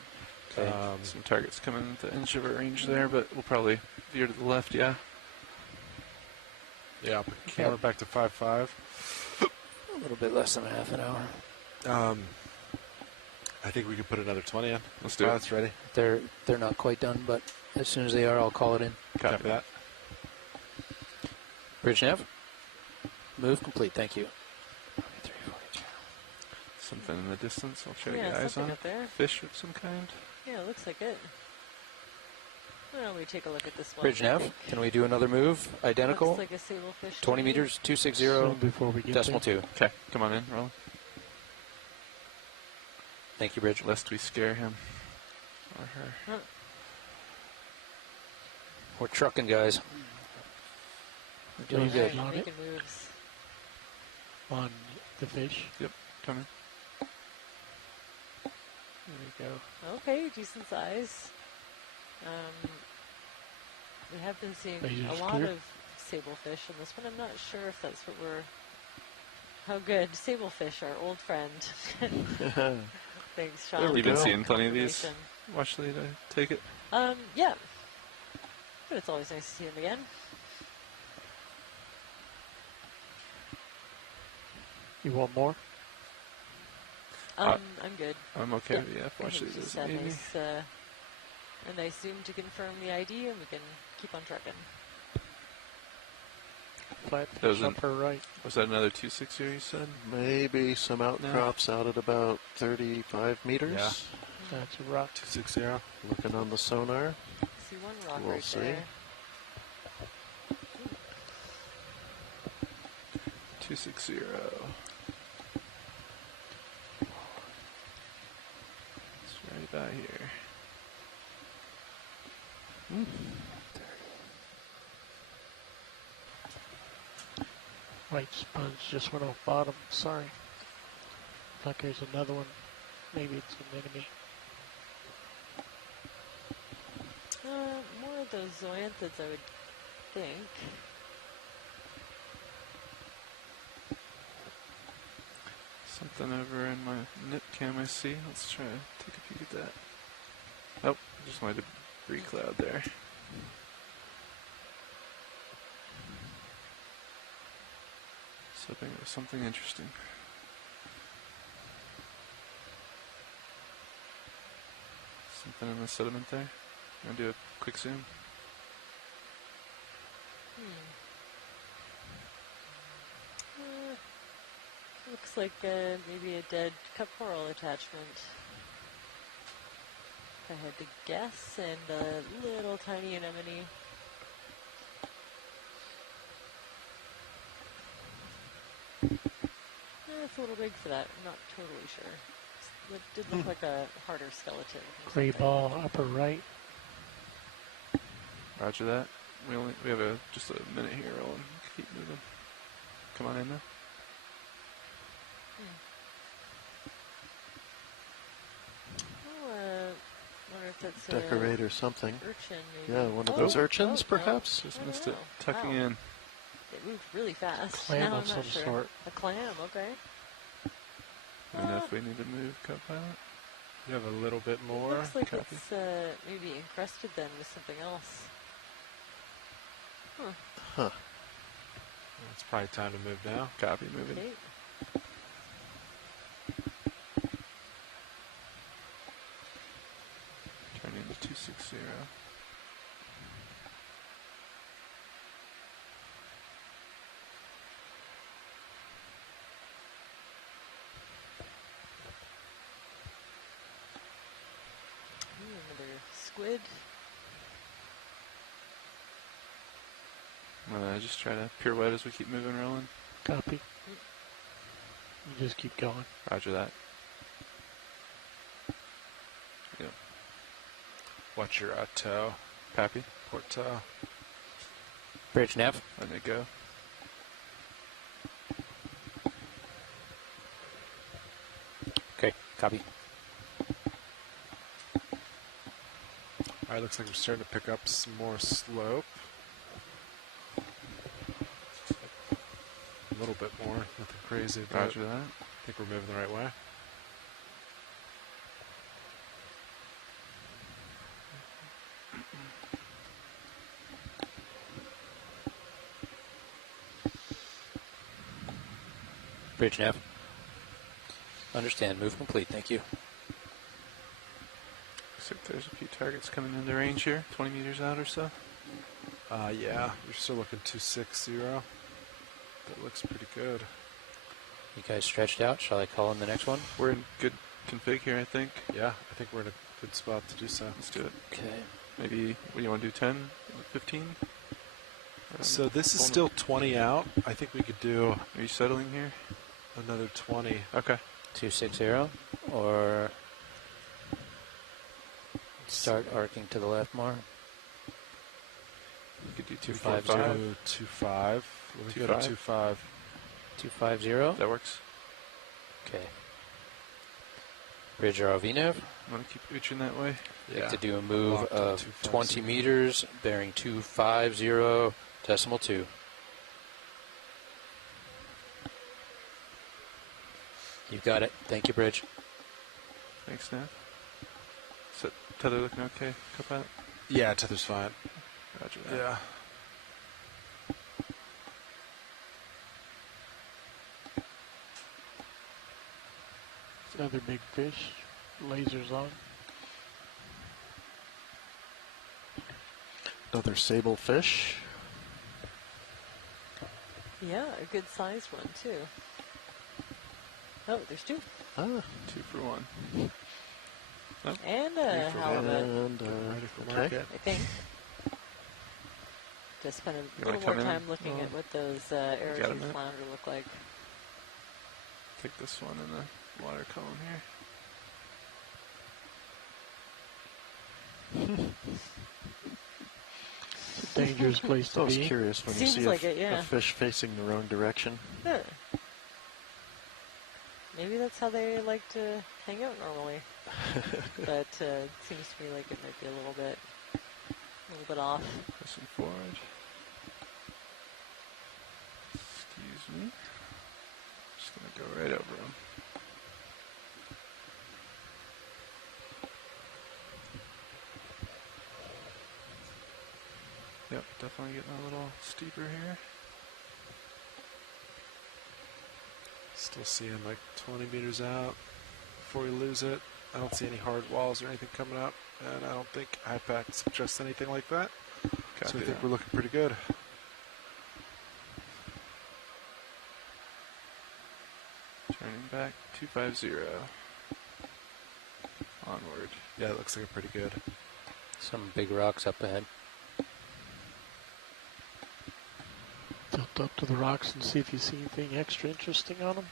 Okay. Some targets coming at the edge of our range there, but we'll probably veer to the left, yeah. Yeah, put the camera back to 5.5. A little bit less than a half an hour. I think we could put another 20 in. Let's do it. It's ready. They're not quite done, but as soon as they are, I'll call it in. Copy that. Bridge nav. Move complete. Thank you. Something in the distance. I'll try to Yeah, get eyes something on up there. Fish of some kind. Yeah, it looks like it. Well, we take a look at this one. Bridge nav. Can we do another move? Identical. Looks like a sablefish. 20 meters, 260, before we get decimal there. 2. Okay, come on in, Roland. Thank you, Bridge. Lest we scare him or her. Huh. We're trucking, guys. We're doing good. Alright, making moves. On the fish. Yep, coming. There we go. Okay, decent size. We have been seeing Are a lot clear? of sablefish, and this one I'm not sure if that's what we're. How good sablefish, our old friend. Thanks, Sean. You've been seeing plenty of these. Confirmation. Watch lead, I take it. Yeah. But it's always nice to see him again. You want more? I'm good. I'm okay with I Watch think lead just doesn't a need me. nice, a nice zoom to confirm the ID, and we can keep on trucking. Flat That was fish upper right. Was that another 260 you said? Maybe some outcrops out at about 35 meters. Yeah. That's a rock. 260. Looking on the sonar. See one rock We'll right see. there. 260. It's right about here. White sponge just went off bottom. Sorry. Like there's another one. Maybe it's an enemy. More of those zoanthids, I would think. Something over in my nip cam I see. Let's try to take a peek at that. Oh, just my debris cloud there. So I think it was something interesting. Something in the sediment there. I'm gonna do a quick zoom. Looks like maybe a dead cup coral attachment. If I had to guess, and a little tiny anemone. It's a little big for that. I'm not totally sure. It did look like a harder skeleton. Gray ball upper right. Roger that. We have just a minute here, Roland. Keep moving. Come on in there. Wonder if that's Decorate or something. Urchin, maybe. Yeah, one of those urchins, perhaps? Just missed it. Tucking in. It moved really fast. Clam now of I'm some not sure. sort. A clam, okay. I don't know if we need to move co-pilot. You have a little bit more. Looks like Copy. it's maybe encrusted then with something else. Huh. It's probably time to move now. Copy, moving. Okay. Turning to 260. Another squid. Just try to pirouette as we keep moving, rolling. Copy. You just keep going. Roger that. Yep. Watch your toe. Copy. Port toe. Bridge nav. Letting it go. Okay, copy. Alright, looks like we're starting to pick up some more slope. A little bit more. Nothing crazy about Roger it. that. I think we're moving the right way. Bridge nav. Understand. Move complete. Thank you. Looks like there's a few targets coming into range here, 20 meters out or so. Yeah, we're still looking 260. That looks pretty good. You guys stretched out. Shall I call in the next one? We're in good config here, I think. Yeah, I think we're in a good spot to do so. Let's do it. Okay. Maybe, what do you want to do, 10, 15? So this is still 20 out. I think we could do... Are you settling here? Another 20. Okay. 260 or start arcing to the left more. We could do 250. 2.5. Let me go to 2.5. 250. That works. Okay. Bridge ROV nav. Want to keep reaching that way? Like to do a move Locked of at 20 meters, bearing 250.2. You got it. Thank you, Bridge. Thanks, Nav. Is that tether looking okay, Copilot? Yeah, tether's fine. Roger that. Yeah. Another big fish. Lasers on. Another sable fish. Yeah, a good sized one too. Oh, there's two. Ah. 2 for 1. Oh. And a halibut, And okay. I think. Just spent a You little wanna more come in? time looking at what those got a Aratus minute? flounder look like. Take this one in the water column here. It's a dangerous place I to was be. curious when you Seems see like it, yeah. a fish facing the wrong direction. Huh. Maybe that's how they like to hang out normally. But it seems to me like it might be a little bit off. Pushing forward. Excuse me. Just gonna go right over him. Yep, definitely getting a little steeper here. Still seeing like 20 meters out before we lose it. I don't see any hard walls or anything coming up, and I don't think IPAC suggests anything like that. So I think we're looking pretty good. Turning back, 250. Onward. Yeah, it looks like a pretty good. Some big rocks up ahead. Tilt up to the rocks and see if you see anything extra interesting on them.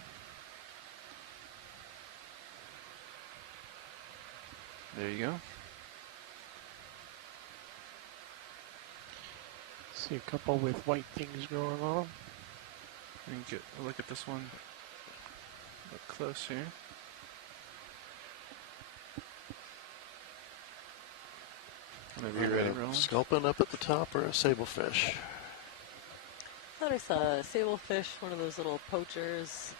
There you go. See a couple with white things growing on them. We can get a look at this one up close here. Whenever you're ready, Roland. Sculpin up at the top or a sablefish? Thought I saw a sablefish, one of those little poachers.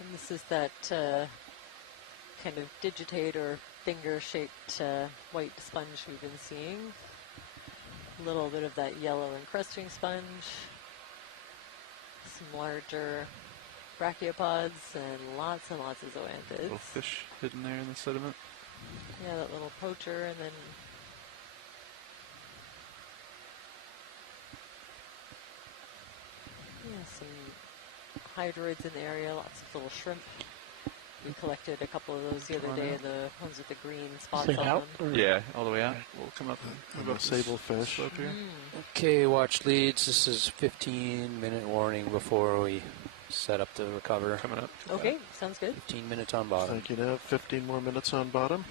And this is that kind of digitate or finger-shaped white sponge we've been seeing. A little bit of that yellow encrusting sponge. Some larger brachiopods and lots of zoanthids. Little fish hidden there in the sediment. Yeah, that little poacher, and then some hydroids in the area, lots of little shrimp. We collected a couple of those the other day, the ones with the green spots on them. Yeah, all the way out. We'll come up and move up sablefish. Slope here. Okay, watch leads. This is 15-minute warning before we set up to recover. Coming up. Okay, sounds good. 15 minutes on bottom. Thank you, Nev. 15 more minutes on bottom.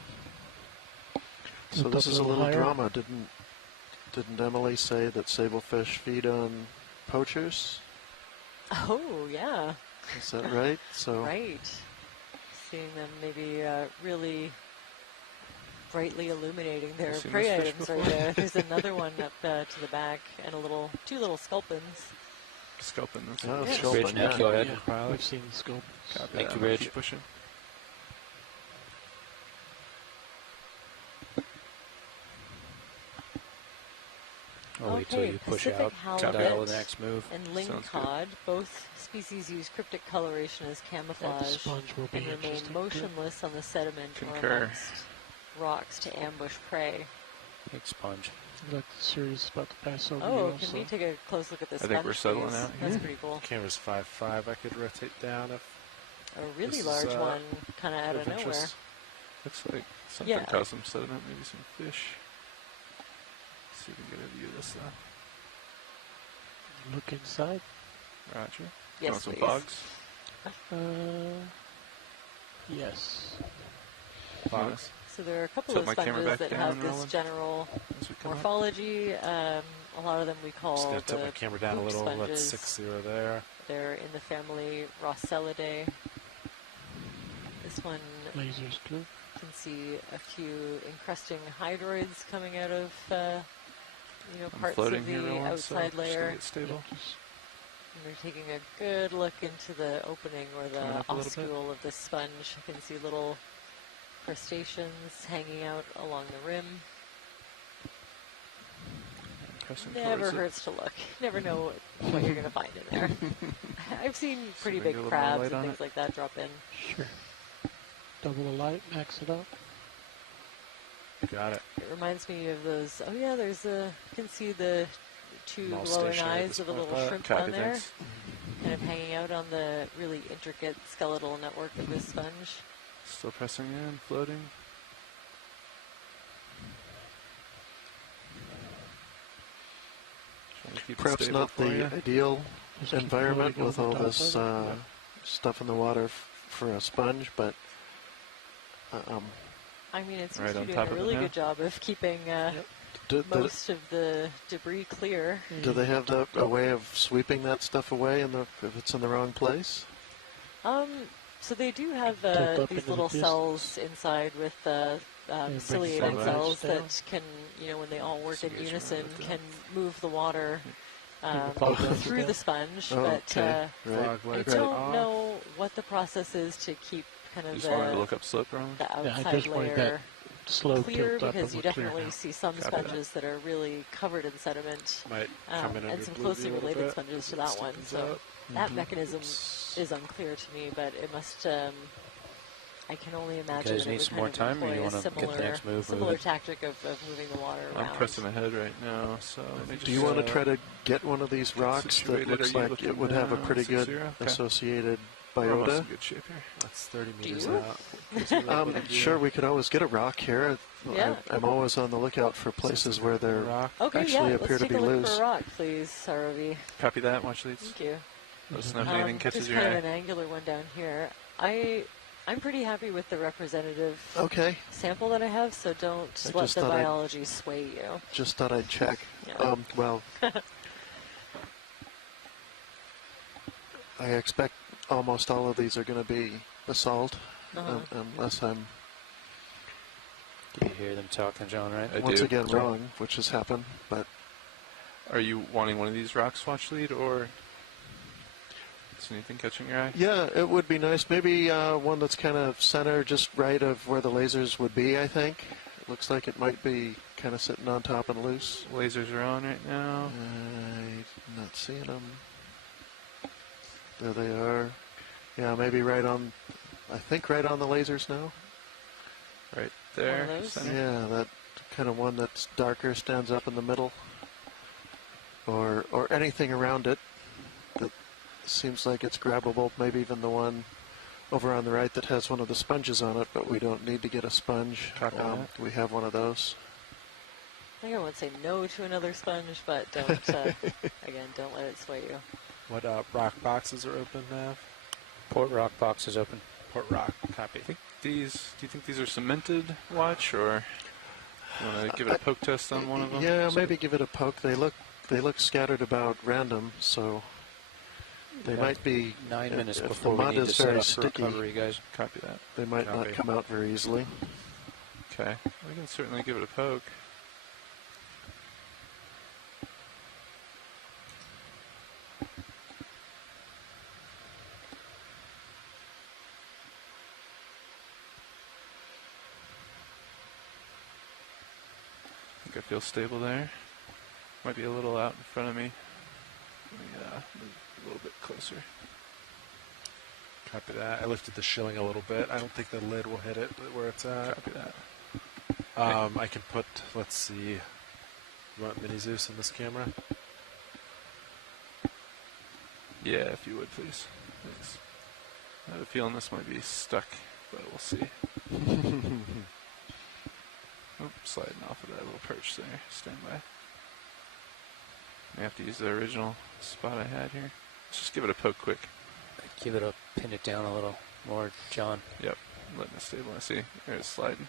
So Tilt this up is a a little little higher. drama. Didn't Emily say that sablefish feed on poachers? Oh, yeah. Is that right? So Right. Seeing them maybe really brightly illuminating their seen prey this fish items right before? there. There's another one up to the back and two little sculpins. Sculpin. That's Oh, Yeah. sculpin, Bridge, yeah. go ahead. Yeah, we've seen the scope. Copy Thank that. you, Bridge. Keep pushing. Oh, wait. until you push Pacific out. halibut Dial the next move. and Sounds good. lingcod, both species use cryptic coloration as camouflage sponge will be and remain interesting, too. motionless on the sediment or Concur. amongst rocks to ambush prey. Big sponge. Like the series about to pass over you Oh, also. can we take a close look at the I sponge, think we're settling please? out That's here. pretty cool. Camera's 5.5. I could rotate down if A really This is, large one, kind of out of of nowhere. interest. Looks like something Yeah. caused some sediment, maybe some fish. Let's see if we can get a view of this though. Look inside. Roger. Yes, Want some please. fogs? Yes. Fogs. So there are a couple Tilt of my camera sponges back that down, have this Roland, general as we come up. morphology. A lot of them we Just call gonna the tilt my camera down a poop little. sponges. That's 6-0 there. They're in the family Rosselidae. This one Lasers too. can see a few encrusting hydroids coming out of I'm parts floating of the here, Roland, so outside just gonna layer. get stable. And we're taking a good look into the opening or the Coming up a little bit. oscule of the sponge. You can see little crustaceans hanging out along the rim. Pressing Never towards it. hurts to look. Never know what you're going to find in there. I've seen pretty we can big get a little more crabs light and on things it. like that drop in. Sure. Double the light, max it up. Got it. It reminds me of those. Oh yeah, there's a. You can see the two I'm all glowing stationary at eyes this of a point, little but shrimp copy, on there, thanks. kind of hanging out on the really intricate skeletal network of this sponge. Still pressing in, floating. Trying to keep it Perhaps stable not for the you. ideal Just keep environment floating with over all top this of it. stuff in the water for a sponge, but I mean, it seems Right to on be doing top a of it really now. good job of keeping most of the debris clear. do they have a way of sweeping that stuff away if it's in the wrong place? So they do have Tilt up these into little the cells inside with bring ciliated some cells down. that can, when they all work in Ciliation unison, around it, can move the water pop down through down. the sponge. Oh, But okay. Right. Fog I lights don't off. know what the process is to keep kind You of just wanted to look up slope, Roland? the Yeah, I outside just wanted that layer slow clear, tilt up because and you we're clear definitely now. see some Copy that. sponges that are really covered in sediment, Might come in and under some blue closely a little related bit. sponges to that one. Stiffens So up. that mechanism is unclear to me, but it must. I can only imagine guys that it need would some kind more of time, or you employ a wanna get the similar, next move similar moving? tactic of moving the water around. I'm pressing ahead right now, so let me just, Do you want to try to get one of these rocks that situated. looks Are you like looking it would have a down? pretty good 6-0? Okay. associated We're almost in biota? good shape here. That's 30 Do meters you? out. Gives me a little bit of view. Sure, we could always get a rock here. Yeah. I'm always on the lookout for places where they're Rock. Okay, actually yeah, appear let's to take be a look loose. for a rock, please, Sarovi. Copy that. Watch leads. Thank you. Let us know if anything catches Just your kind eye. of an angular one down here. I'm pretty happy with the representative Okay. sample that I have, so don't I let just the thought I'd- biology sway you. Just thought I'd check. Yeah. Well, I expect almost all of these are going to be basalt, unless I'm Do you hear them talking, John, right? I once do. again wrong, which has happened. But Are you wanting one of these rocks, watch lead, or is anything catching your eye? yeah, it would be nice. Maybe one that's kind of center, just right of where the lasers would be, I think. It looks like it might be kind of sitting on top and loose. Lasers are on right now. I'm not seeing them. There they are. Yeah, maybe right on, I think right on the lasers now. Right there. One of those? Center. Yeah, that kind of one that's darker stands up in the middle. Or anything around it that seems like it's grabbable. Maybe even the one over on the right that has one of the sponges on it, but we don't need to get a sponge. Copy that. We have one of those. I think I won't say no to another sponge, but don't, again, don't let it sway you. What rock boxes are open now? Port rock box is open. Port rock. Copy. Do you think these are cemented, watch, or you want to give it a poke test on one of them? Yeah, maybe give it a poke. They look scattered about random, so they Yeah. might be. 9 minutes if before the we mud need is to set very up for sticky, recovery, guys. Copy that. they might not Copy. come out very easily. Okay. We can certainly give it a poke. I think I feel stable there. Might be a little out in front of me. Let me move a little bit closer. Copy that. I lifted the shilling a little bit. I don't think the lid will hit it where it's at. Copy that. I can put, let's see, you want Mini Zeus in this camera? Yeah, if you would, please. Thanks. I have a feeling this might be stuck, but we'll see. Oh, sliding off of that little perch there. Stand by. I have to use the original spot I had here. Let's just give it a poke quick. Give it a pin it down a little more, John. Yep, letting it stabilize. See, there it's sliding.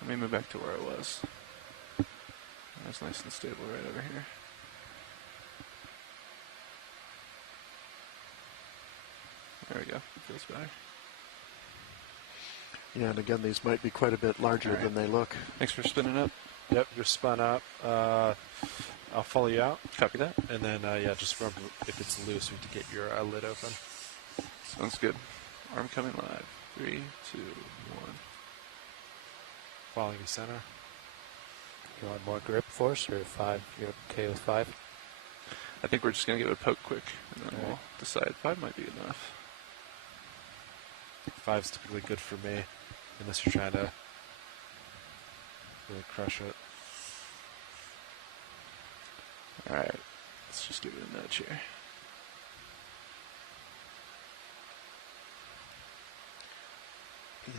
Let me move back to where I was. That's nice and stable right over here. There we go. It feels better. Yeah, and again, these might be quite a bit larger than they look. Thanks for spinning up. Yep, you're spun up. I'll follow you out. Copy that. And then, yeah, just remember if it's loose, we have to get your lid open. Sounds good. Arm coming live. 3, 2, 1. Following you center. You want more grip force or 5? You're okay with 5? I think we're just going to give it a poke quick, and then we'll decide. 5 might be enough. 5's typically good for me, unless you're trying to really crush it. Alright, let's just give it a nudge here.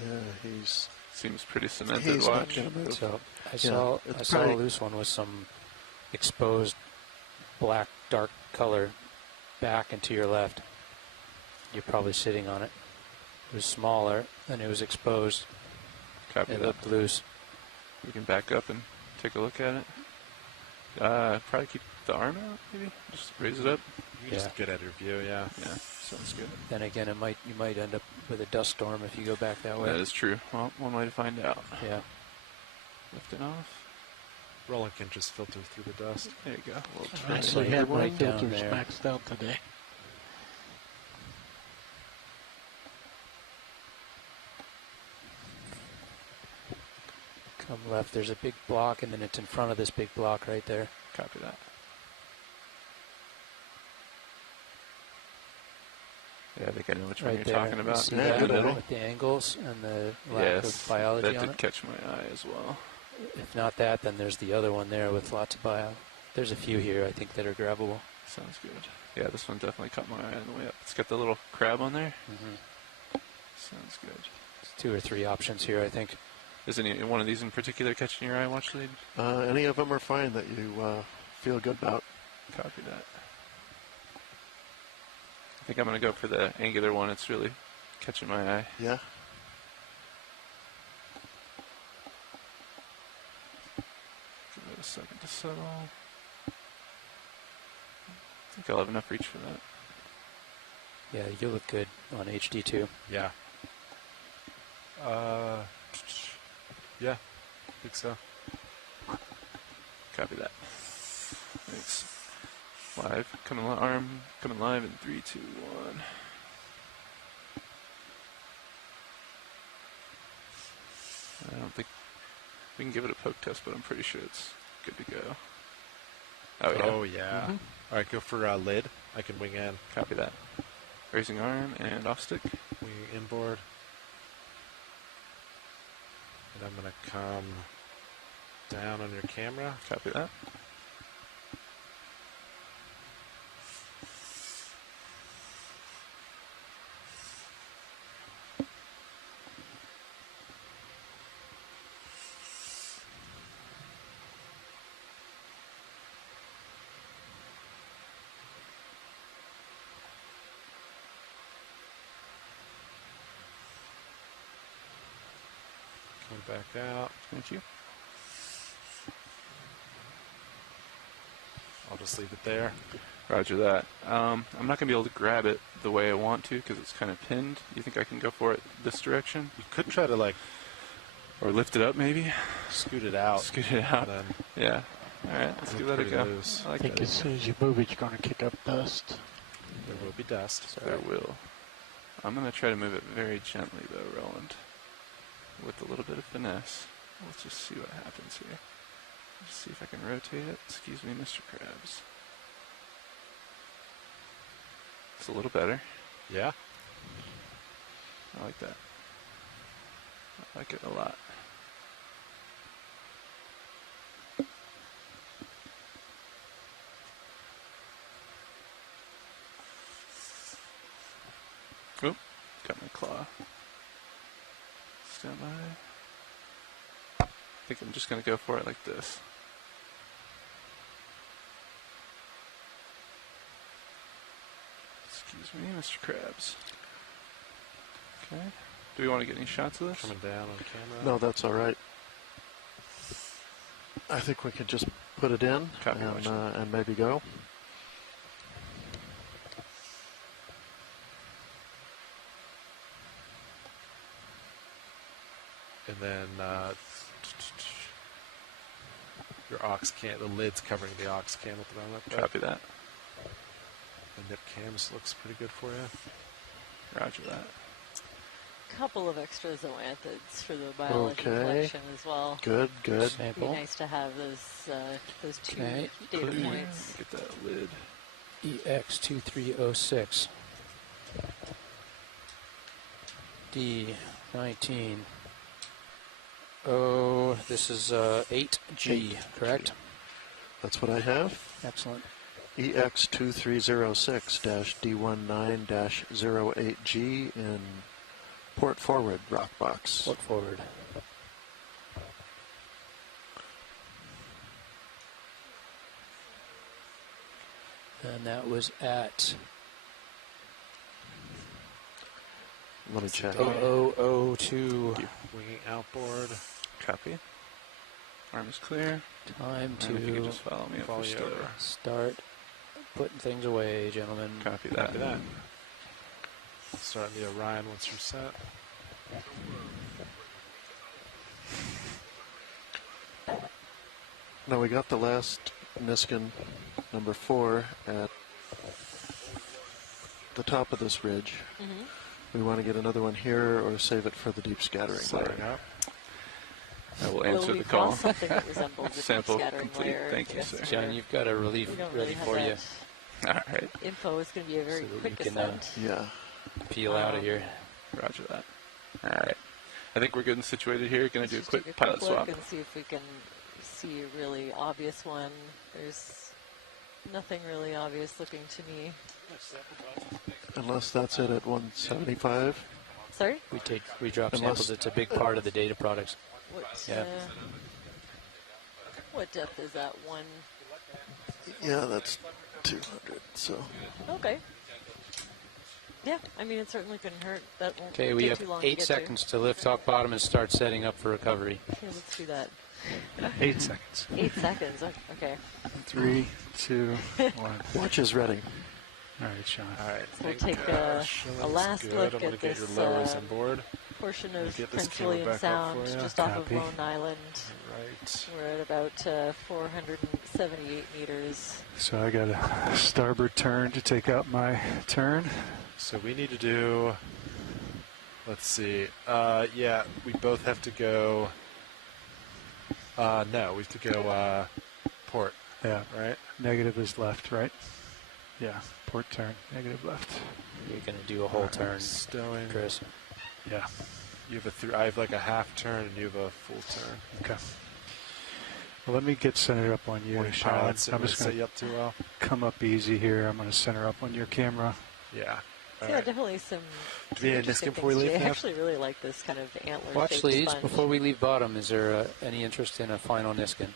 Yeah, he's... Seems pretty cemented. He's Watch. not gonna move. So I saw a loose one with some exposed black, dark color back and to your left. You're probably sitting on it. It was smaller and it was exposed. Copy it that. looked loose. We can back up and take a look at it. Probably keep the arm out, maybe? Just raise it up. You can just get out of your view, yeah. Yeah, sounds good. Then again, you might end up with a dust storm if you go back that way. That is true. Well, one way to find out. Yeah. Lift it off. Roland can just filter through the dust. There you go. I actually had my filters maxed out today. Come left, there's a big block, and then it's in front of this big block right there. Copy that. Yeah, I think I know which one Right you're there. talking about. See that with the angles and the lack of biology that on did it? catch my eye as well. If not that, then there's the other one there with lots of bio. There's a few here, I think, that are grabbable. Sounds good. Yeah, this one definitely caught my eye on the way up. It's got the little crab on there. Sounds good. There's 2 or 3 options here, I think. Is any one of these in particular catching your eye, Watch Lead? Any of them are fine that you feel good about. Copy that. I think I'm going to go for the angular one. It's really catching my eye. Yeah. Give it a second to settle. I think I'll have enough reach for that. Yeah, you look good on HD too. Yeah. Yeah, I think so. Copy that. Thanks. Live, arm coming live in 3, 2, 1. I don't think we can give it a poke test, but I'm pretty sure it's good to go. Oh yeah. Oh yeah. All right, go for lid. I can wing in. Copy that. Raising arm and off stick. Winging inboard. And I'm going to come down on your camera. Copy that. Back out. Thank you. I'll just leave it there. Roger that. I'm not going to be able to grab it the way I want to because it's kind of pinned. You think I can go for it this direction? You could try to or lift it up maybe? Scoot it out. Scoot it out. Then yeah. All right, let's give that a go. I think as soon as you move it, you're going to kick up dust. There will be dust. There will. I'm going to try to move it very gently though, Roland. With a little bit of finesse. Let's just see what happens here. Let's see if I can rotate it. Excuse me, Mr. Krabs. It's a little better. Yeah? I like that. I like it a lot. Oop, got my claw. Stand by. I think I'm just going to go for it like this. Excuse me, Mr. Krabs. Okay. Do we want to get any shots of this? Coming down on camera. No, that's all right. I think we could just put it in and maybe go. And then your aux cam, the lid's covering the aux cam at the moment. Copy that. The nip cams looks pretty good for you. Roger that. Couple of extra zoanthids for the biology collection as well. Good, good. It'd be nice to have those two data points. Get that lid. EX2306. D19. Oh, this is 8G, correct? That's what I have. Excellent. EX2306-D19-08G in port forward rock box. Port forward. And that was at Let me check. 0002. Winging outboard. Copy. Arm is clear. Time And if you could to just follow me up for stow. start putting things away, gentlemen. Copy that. Copy that. Starting the Orion once you're set. Now we got the last Niskin number 4 at the top of this ridge. Mm-hmm. We want to get another one here or save it for the deep scattering layer. I will answer the call. Something that resembles the Sample deep scattering complete. layer. Thank you, sir. John, you've got a relief ready for you. All right. Info is going to be a very So that quick we can, ascent. Yeah. Peel out of here. Roger that. All right. I think we're good and situated here. Going to do a Just quick take pilot swap. look and see if we can see a really obvious one. There's nothing really obvious looking to me. Unless that's it at 175. Sorry? We drop samples. It's a big part of the data products. What depth is that one? Yeah, that's 200. So. Okay. Yeah, I mean, it certainly couldn't hurt. That won't Okay, we take have too long 8 to seconds to lift off bottom and start setting up for recovery. Okay, let's do that. 8 seconds. 8 seconds. Okay. 3, 2, 1. Watch is ready. All right, Sean. All right. So we'll take a last look at this portion of Prince William Sound, just off of Lone Island. Right. We're at about 478 meters. So I got a starboard turn to take out my turn. So we need to do, let's see, yeah, we both have to go, no, we have to go port. Yeah. Right? Negative is left, right? Yeah, port turn, negative left. You're going to do a whole turn, Stowing. Chris. Yeah. You have I have like a half turn and you have a full turn. Okay. Well, let me get centered up on you, Sean. I'm just going to set you up too well. Come up easy here. I'm going to center up on your camera. Yeah. Yeah, definitely some Niskin interesting before we things. leave I now? actually really like this kind of antler Well, actually, sponge. before we leave bottom, is there any interest in a final Niskin?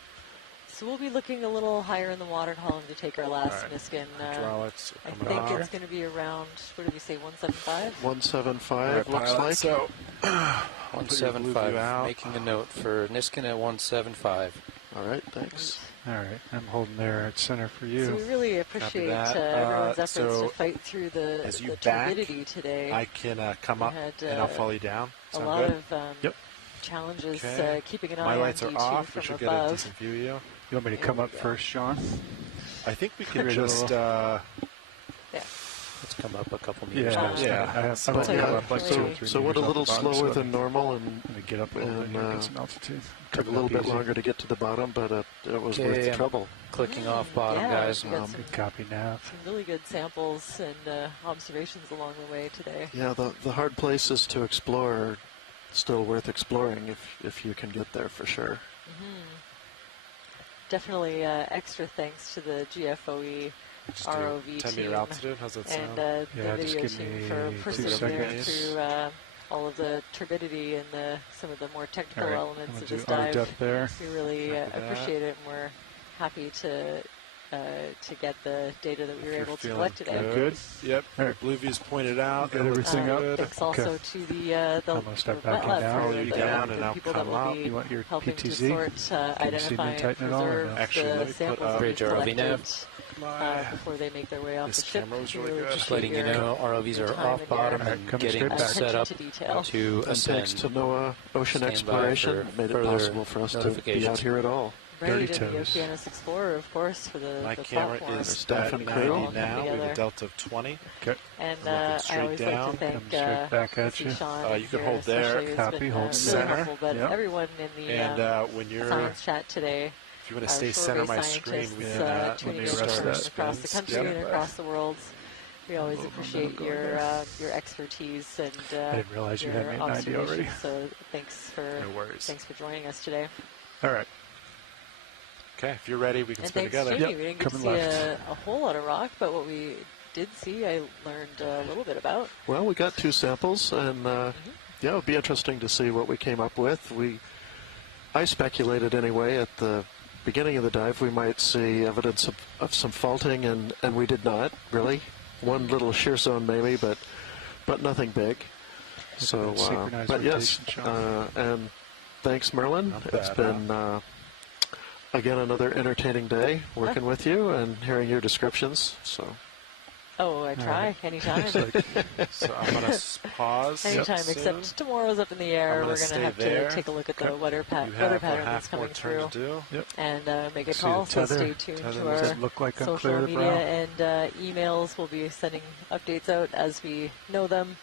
So we'll be looking a little higher in the water column to take our last Niskin. Hydraulics I coming think on. it's going to be around, what did we say, 175? 175 looks like. So 175. Making a note for Niskin at 175. All right, thanks. All right, I'm holding there at center for you. So we really appreciate everyone's efforts to fight through the turbidity today. I can come up had, and I'll follow you down. A Sound lot good? of challenges keeping an My eye lights on are D2 off. from We should above. get a decent view of you. You want me to come up first, Sean? I think we Get can rid of just... Yeah. Let's come up a couple meters. Yeah. I have to go up like 2 or 3 So we're a meters little off the bottom, slower so than normal, and get up a little bit here, get some altitude. took a little bit longer to get to the bottom, but it was worth the trouble. Clicking off bottom, yeah, guys. we got some, Copy nav. some really good samples and observations along the way today. Yeah, the hard places to explore are still worth exploring if you can get there for sure. Definitely extra thanks to the GFOE Just do ROV 10 team meter altitude. How's that sound? and Yeah, the just video give team me for 2 persevering seconds. through all of the turbidity and some of the more technical All right, elements I'm of gonna this do auto dive. depth there. We really Copy that. appreciate it, and we're happy to get the data that we were If you're able to feeling collect today. Good. Yep. All right. Blue view's pointed out. Got That looks everything up? good. Thanks also Okay. to the I'm gonna start the backing wet lab down. for You the, down the and I'll people come that will up. be You want your helping PTZ? to sort, Can you see me identify and tighten it all or preserve no? Actually, let the me put samples up that Bridge we've ROV collected nav. before they make their way off This the ship. camera was We really good. appreciate Letting you your know ROVs are time off and bottom your and coming getting straight back. set up attention to detail. to And thanks ascend. to NOAA Ocean Stand by Exploration, for made it further possible for us to be notifications. out here at all. Right, Dirty and the toes. Okeanos Explorer, of course, for the My the camera platform. is staff at and 90 crew. All come now. We have together. a delta of 20. Okay. And Looking I straight always down. like to thank Come straight back at you. Sean You can here hold there. especially has Copy, been, hold really center. helpful, but Yep. everyone in the And when you're, science chat today, if you want to our stay center of my shore-based screen, we scientists, can let tuning me in start from our across the spins. country Yep. and across the world. We always Little appreciate momentum going your expertise and I didn't realize you your had me at 90 already. observations. So No worries. thanks for joining us today. All right. Okay, if you're ready, we can And spin thanks, together. Jamie. We didn't get to coming see left. a whole lot of rock, but what we did see, I learned a little bit about. Well, we got 2 samples, and yeah, it would be interesting to see what we came up with. I speculated anyway at the beginning of the dive we might see evidence of some faulting, and we did not really. One little shear zone maybe, but nothing big. So, synchronized but yes, rotation, Sean. and thanks, Merlin. Not It's bad, been again another entertaining day working with you and hearing your descriptions. So. Oh, I try anytime. So I'm going to pause. Anytime, soon. except tomorrow's up in the air. I'm We're gonna going to stay have there. to take a look at the weather, You weather have pattern that's half more coming turn through to do. and make a See call. the So tether. stay tuned Tether to does our it look like I'm social clear of the media brow? and emails. We'll be sending updates out as we know them.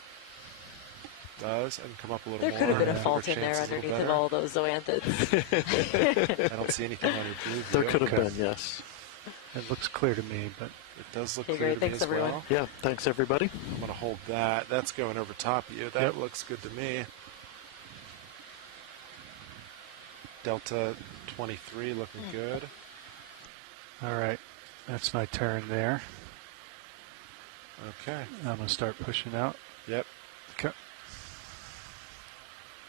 Does and come up a little There more. could have been a Give our fault in there chances a little underneath of better. all those zoanthids. I don't see anything on your blue view. There could have Okay. been, yes. It looks clear to me, but It does look Okay, clear great. to Thanks, me as everyone. well. Yeah, thanks everybody. I'm going to hold that. That's going over top of you. That Yep. looks good to me. Delta 23 looking good. all right. That's my turn there. Okay. I'm going to start pushing out. Yep. Okay.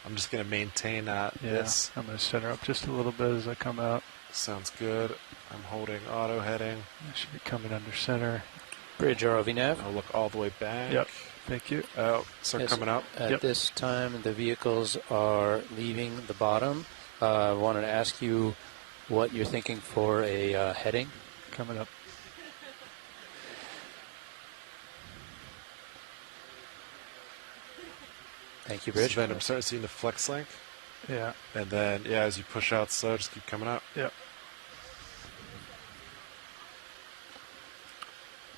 I'm just going to maintain Yeah. this. I'm going to center up just a little bit as I come out. Sounds good. I'm holding auto heading. I should be coming under center. Bridge ROV nav. I'll look all the way back. Yep. Thank you. Oh, start Yes, coming up. At Yep. this time, the vehicles are leaving the bottom. I wanted to ask you what you're thinking for a heading. Coming up. Thank you, Bridge. So then I'm starting to see the flex link. Yeah. And then, yeah, as you push out slow, just keep coming up. Yep.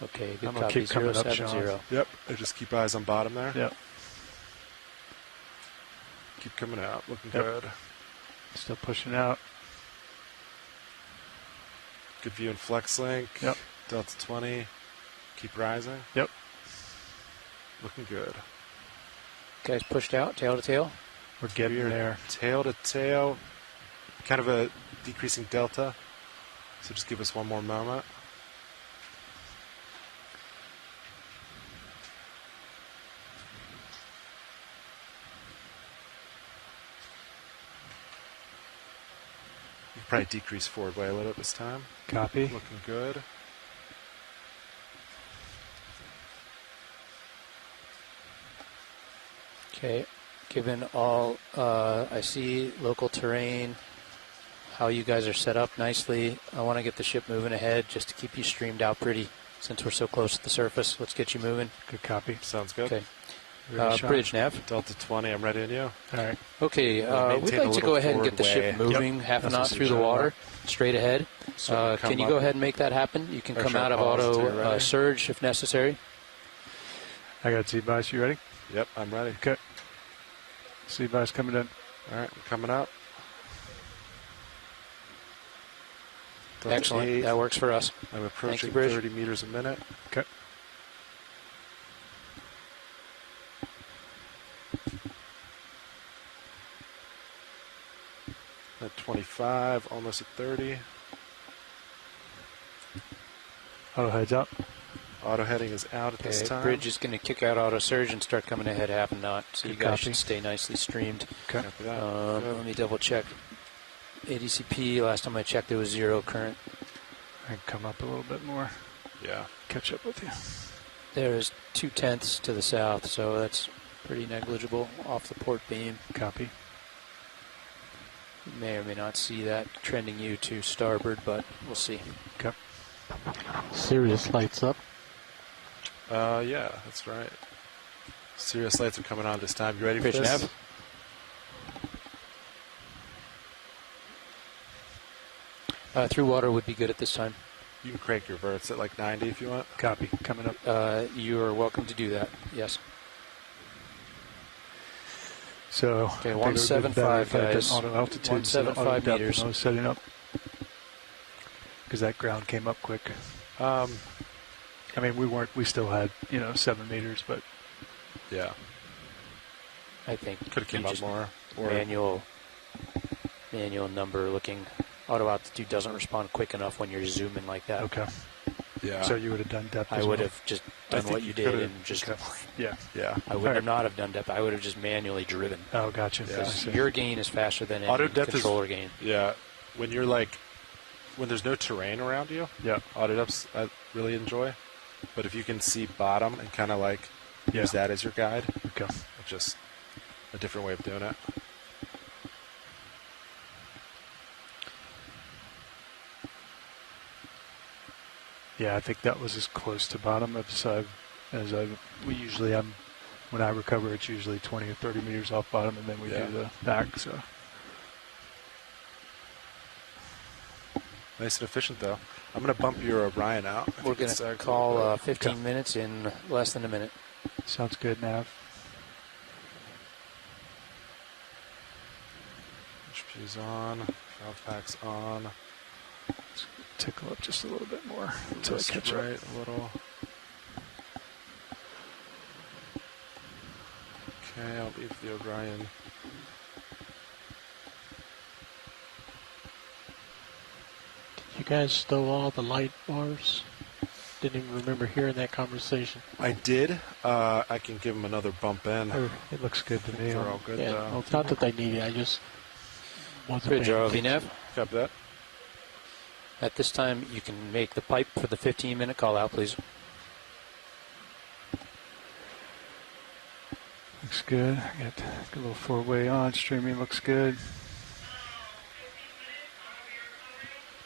Okay, good I'm gonna copy. keep coming up, 070. Sean. Yep. And just keep eyes on bottom there. Yep. Keep coming out. Looking Yep. good. Still pushing out. Good view in flex link. Yep. Delta 20. Keep rising. Yep. Looking good. Guys pushed out, tail to tail. We're getting We're there. tail to tail. Kind of a decreasing delta. So just give us one more moment. You can probably decrease forward way a little bit this time. Copy. Looking good. Okay, given all I see, local terrain, how you guys are set up nicely, I want to get the ship moving ahead just to keep you streamed out pretty since we're so close to the surface. Let's get you moving. Good copy. Sounds good. Okay. Ready, Sean? Bridge nav. Delta 20, I'm ready on you. All right. Okay, Maintain we'd a like to little go ahead and get forward the ship way. moving half a knot through the water, straight ahead. So Can you come go up. ahead and make that happen? You can Or come should I out of pause auto till you're ready? surge if necessary. I got Z-Bice. You ready? Yep, I'm ready. Okay. Z-Bice coming in. All right, I'm coming up. Go up to Excellent. 8. That works for us. I'm approaching Bridge. 30 meters a minute. Okay. At 25, almost at 30. Auto heads up. Auto heading is out at this time. Bridge is going to kick out auto surge and start coming ahead half a knot. So Good you guys copy. should stay nicely streamed. Okay. Copy that. Let me double check. ADCP, last time I checked, there was 0 current. I can come up a little bit more. Yeah. Catch up with you. There's 0.2 to the south, so that's pretty negligible off the port beam. Copy. You may or may not see that trending you to starboard, but we'll see. Okay. Sirius lights up. Yeah, that's right. Sirius lights are coming on this time. You ready for Pitch this? nav. Through water would be good at this time. You can crank your verts at like 90 if you want. Copy. Coming up. You are welcome to do that. Yes. So Okay, I think it would be 175, better if I did guys. auto altitude, 175 auto depth meters. when I was setting up because that ground came up quick. I mean, we still had 7 meters, but Yeah. I think Could have came you up just more. manual number looking. Auto altitude doesn't respond quick enough when you're zooming like that. okay. Yeah. So you would have done depth. I as would well? have just I done think what you you did could've- and just. Okay. Yeah. Yeah. I would not have done depth. I would have just manually driven. Oh, gotcha. Yeah. I see. Your gain is faster than any Auto depth controller gain. Yeah. When there's no terrain around you, Yeah. auto depths I really enjoy. But if you can see bottom and kind of like use that as your guide, Okay. it's just a different way of doing it. Yeah, I think that was as close to bottom as we usually am. When I recover, it's usually 20 or 30 meters off bottom, and then we do the back. So Nice and efficient, though. I'm going to bump your Orion out. We're going to call 15 minutes in less than a minute. sounds good, Nav. HP's on. Valve pack's on. Tickle up just a little bit more until I Just catch right up. a little. Okay, I'll leave the Orion. You guys stow all the light bars? Didn't even remember hearing that conversation. I did. I can give them another bump in. It looks good to me. They're all good, Yeah, though. well, it's not that they need it. I just wasn't Good paying job, attention. VNAV. Copy that. At this time, you can make the pipe for the 15-minute call out, please. Looks good. I got a little 4-way on. Streaming looks good.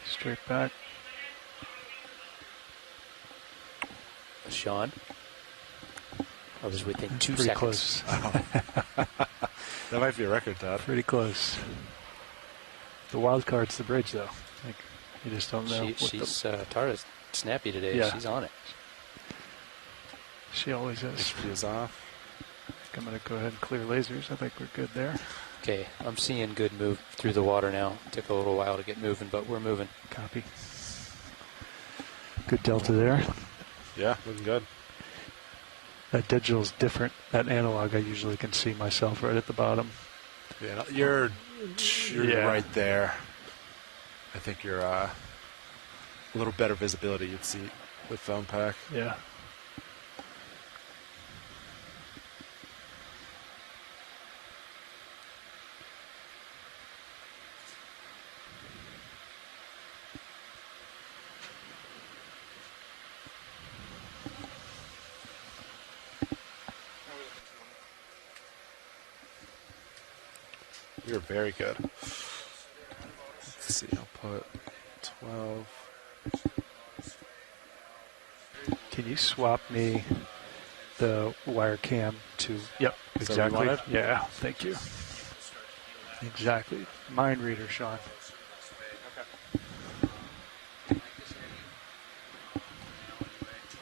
Straight back. Sean. I was within 2 Pretty seconds. close. That might be a record, Todd. Pretty close. The wild card's the bridge, though. Like, you just don't know. Tara's snappy today. Yeah. She's on it. She always is. HP is off. I'm going to go ahead and clear lasers. I think we're good there. Okay, I'm seeing good move through the water now. Took a little while to get moving, but we're moving. Copy. Good delta there. Yeah, looking good. That digital's different. That analog, I usually can see myself right at the bottom. Yeah, no, you're Yeah. right there. I think you're a little better visibility you'd see with phone pack. Yeah. You're very good. Let's see, I'll put 12. Can you swap me the wire cam to... Yep, Is that what you exactly. wanted? Yeah, thank you. Exactly. Mind reader, Sean.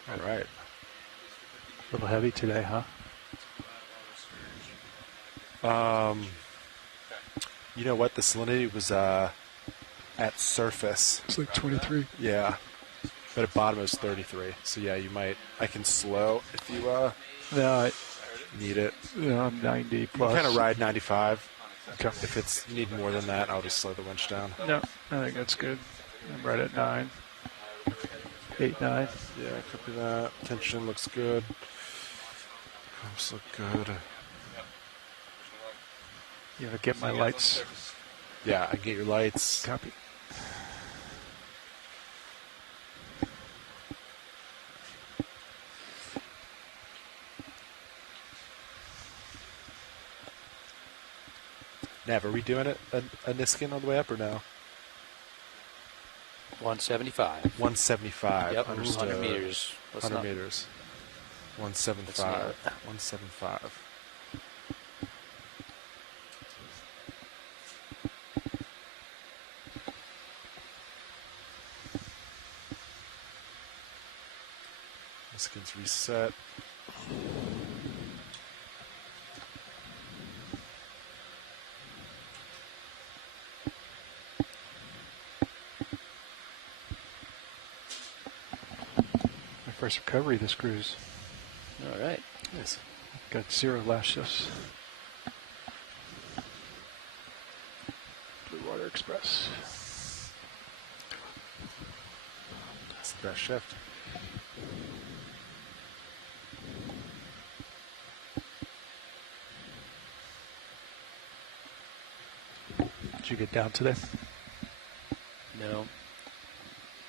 All right. A little heavy today, huh? You know what? The salinity was at surface. It's like 23. Yeah. But at bottom it was 33. So yeah, you might. I can slow if you No, need it. I'm 90 You plus. kind of ride 95. Okay. If you need more than that, I'll just slow the winch down. No, I think that's good. I'm right at 9. 8, 9. Yeah, copy that. Tension looks good. Pumps look good. You ever get my lights? Yeah, I get your lights. Copy. Nav, are we doing it a Niskin all the way up or no? 175. 175. Yep, Understood. 100 meters. 100 meters. 175. 175. Niskin's reset. My first recovery this cruise. All right. Nice. Got 0 last shifts. Blue Water Express. That's the best shift. Did you get down today? No.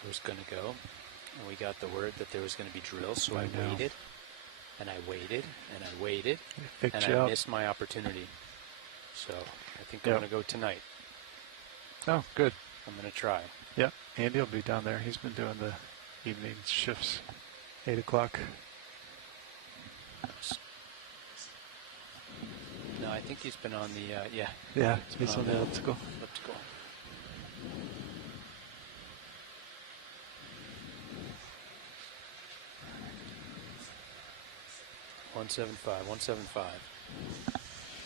I was going to go, and we got the word that there was going to be drills, so I waited, and I waited, and I waited, and I missed my opportunity. So I think I'm going to go tonight. Oh, good. I'm going to try. Yeah, Andy will be down there. He's been doing the evening shifts, 8 o'clock. No, I think he's been on the, Yeah, he's on the elliptical. Elliptical. $175. $175.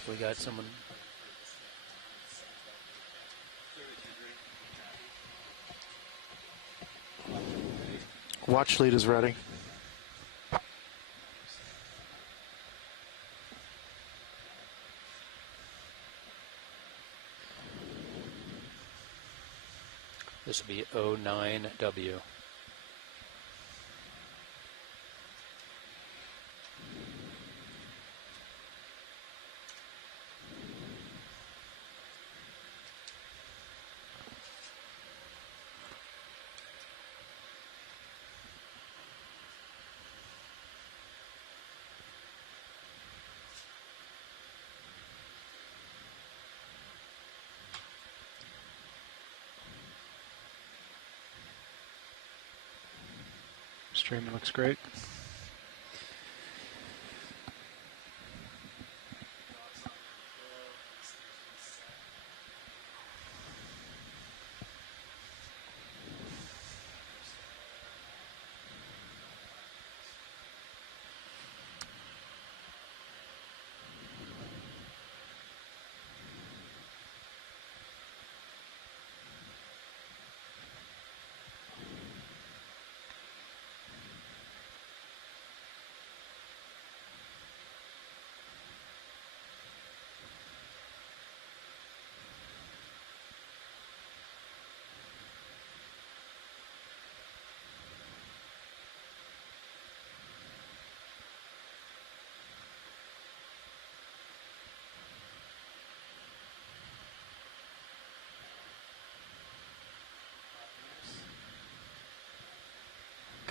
We got someone. Watch lead is ready. This will be 09W. Streaming looks great.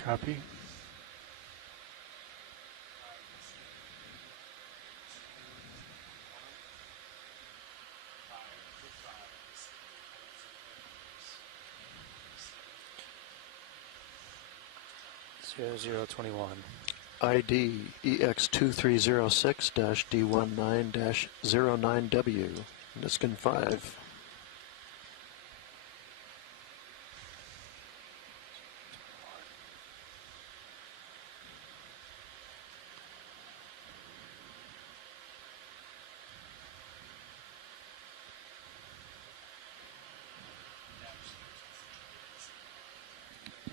Copy. Zero 21. ID EX2306-D19-09W. Niskin 5.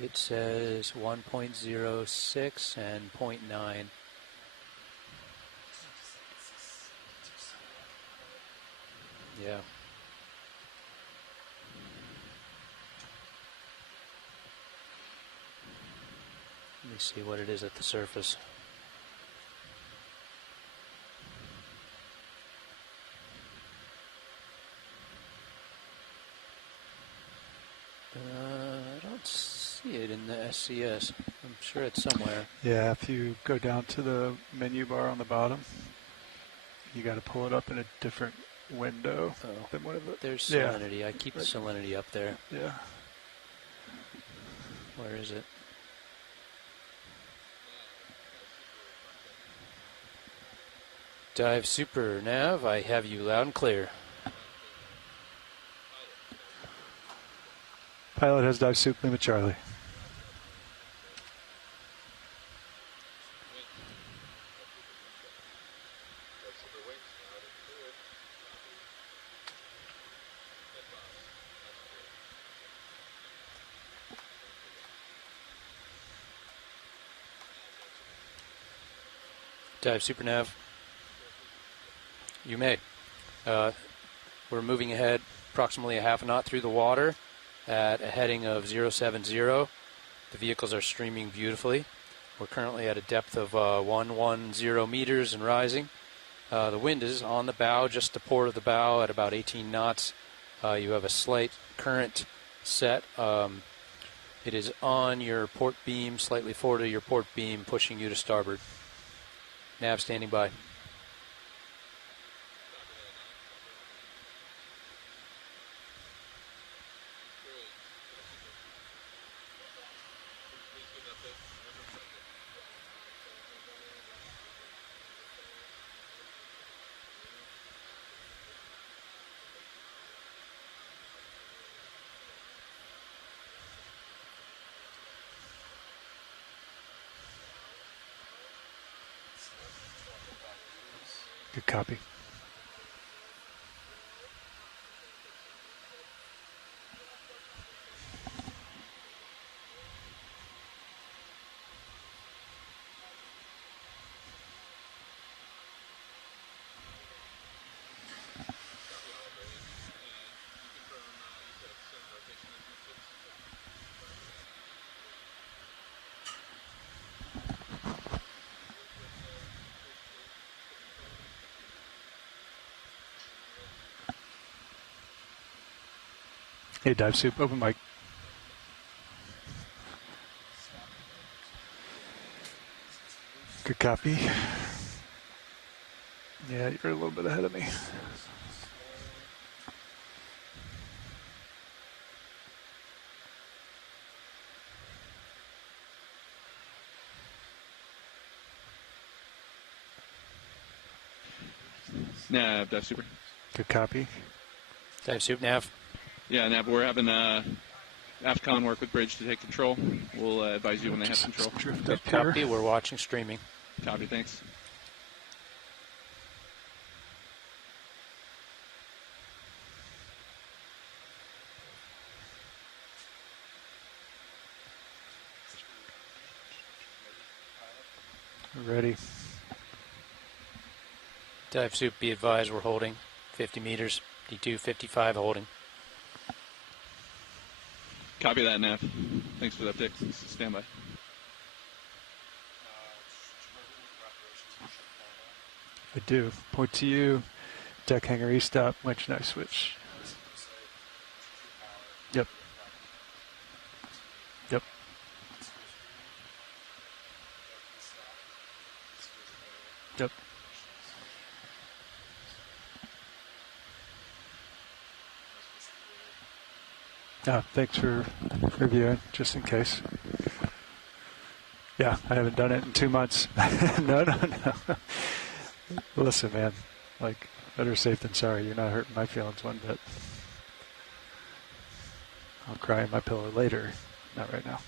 It says 1.06 and 0.9. Yeah. Let me see what it is at the surface. I don't see it in the SCS. I'm sure it's somewhere. Yeah, if you go down to the menu bar on the bottom, you got to pull it up in a different window than one of the. There's salinity. I keep the salinity up there. Yeah. Where is it? Dive Super Nav, I have you loud and clear. Pilot has dive soup, Lima Charlie. Dive Super Nav. You may. We're moving ahead approximately a half a knot through the water at a heading of 070. The vehicles are streaming beautifully. We're currently at a depth of 110 meters and rising. The wind is on the bow, just to port of the bow at about 18 knots. You have a slight current set. It is on your port beam, slightly forward of your port beam, pushing you to starboard. Nav standing by. Good copy. Hey, dive soup, open mic. Good copy. Yeah, you're a little bit ahead of me. Nav, Dive Super. Good copy. Dive Soup Nav. Yeah, Nav, we're having AFCON work with Bridge to take control. We'll advise you when they have control. Good copy. We're watching streaming. Copy, thanks. Ready. Dive Soup, be advised, we're holding 50 meters. D2, 55 holding. Copy that, Nav. Thanks for the update. Stand by. I do. Point to you. Deck hanger E-stop. Winch knife switch. Yep. Yep. Yep. Thanks for reviewing, just in case. Yeah, I haven't done it in 2 months. No. Listen, man, like, better safe than sorry. You're not hurting my feelings one bit. I'll cry in my pillow later, not right now.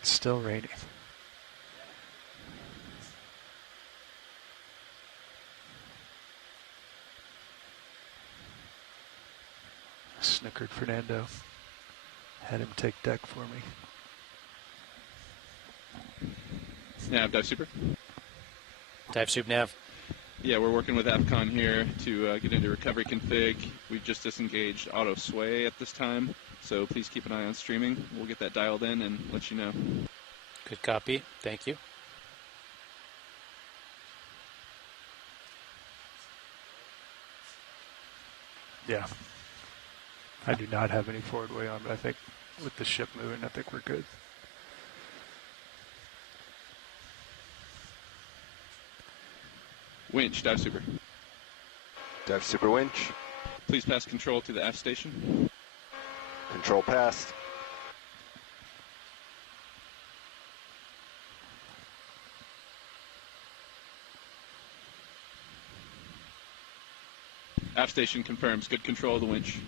It's still raining. Snickered Fernando. Had him take deck for me. Nav, dive super. Dive soup nav. Yeah, we're working with AFCON here to get into recovery config. We've just disengaged auto sway at this time, so please keep an eye on streaming. We'll get that dialed in and let you know. Good copy. Thank you. Yeah. I do not have any forward way on, but I think with the ship moving, I think we're good. Winch, dive super. Dive super winch. Please pass control to the aft station. Control passed. Aft station confirms good control of the winch.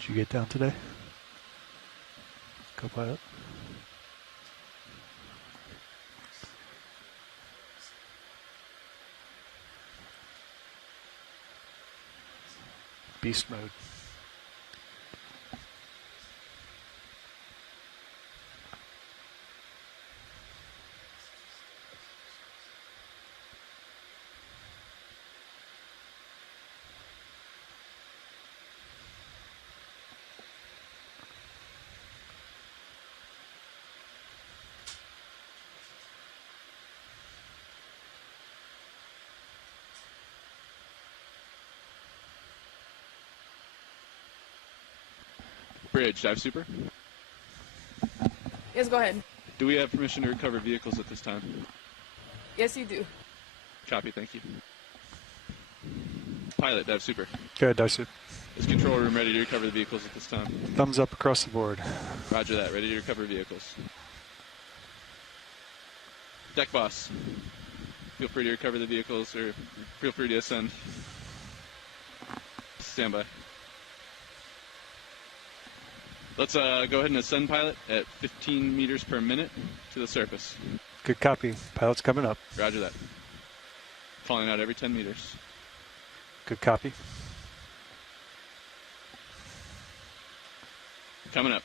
Did you get down today? Co-pilot? Beast mode. Bridge, dive super. Yes, go ahead. Do we have permission to recover vehicles at this time? Yes, you do. Copy, thank you. Pilot, dive super. Good, dive super. Is control room ready to recover the vehicles at this time? Thumbs up across the board. Roger that, ready to recover vehicles. Deck boss, feel free to recover the vehicles or feel free to ascend. Stand by. Let's go ahead and ascend, pilot, at 15 meters per minute to the surface. Good copy. Pilot's coming up. Roger that. Falling out every 10 meters. Good copy. Coming up.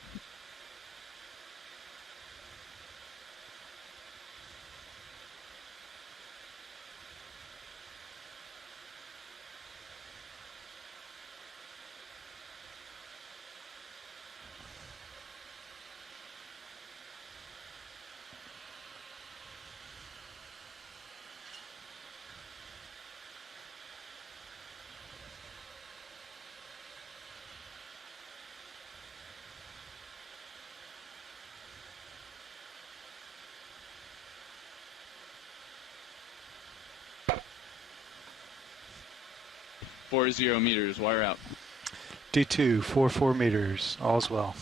Four 0 meters, wire out. D2, 4 meters, all's well.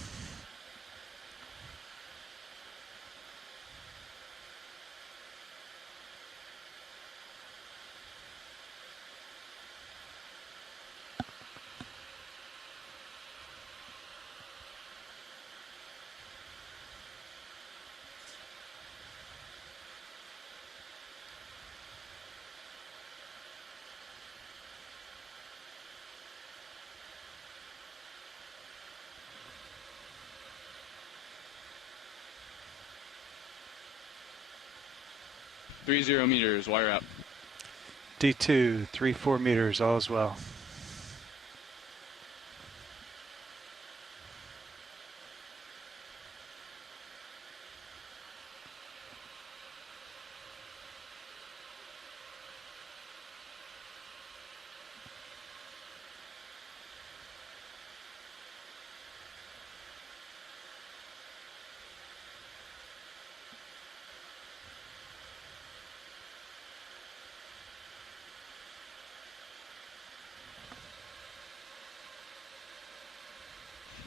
Three 0 meters, wire out. D2, 3 meters, all's well.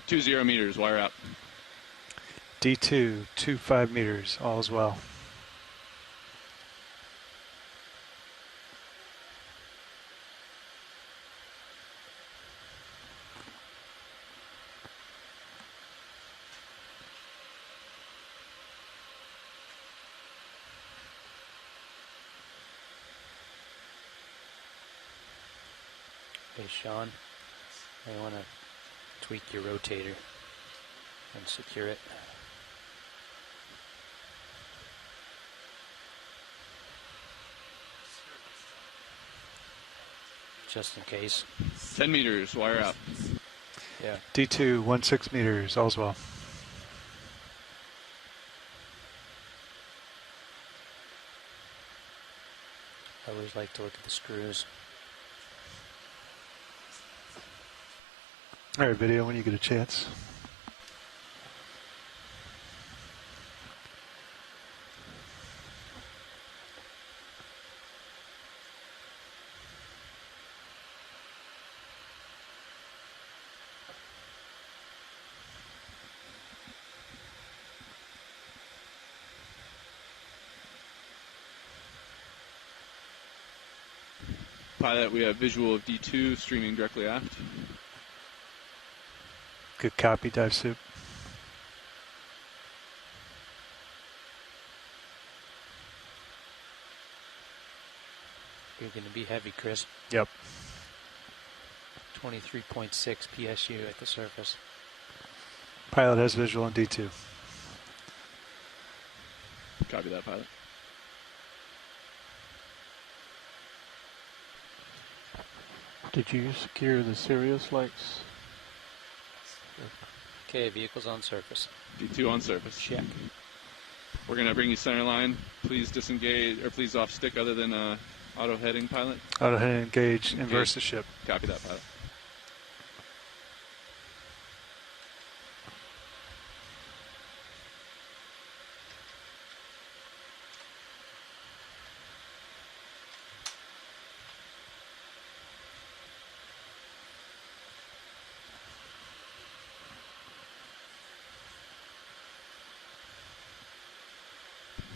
20 meters, wire up. D2, 25 meters, all is well. Hey Sean, I want to tweak your rotator and secure it. Just in case. 10 meters, wire up. Yeah. D2, 16 meters, all's well. I always like to look at the screws. All right, video when you get a chance. Pilot, we have visual of D2 streaming directly aft. Good copy, dive soup. You're going to be heavy, Chris. Yep. 23.6 PSU at the surface. Pilot has visual on D2. Copy that, pilot. Did you secure the Sirius lights? Okay, vehicle's on surface. D2 on surface. Check. We're going to bring you center line. Please disengage, or please off stick other than auto heading, pilot. Auto heading engage, inverse the ship. Copy that, pilot.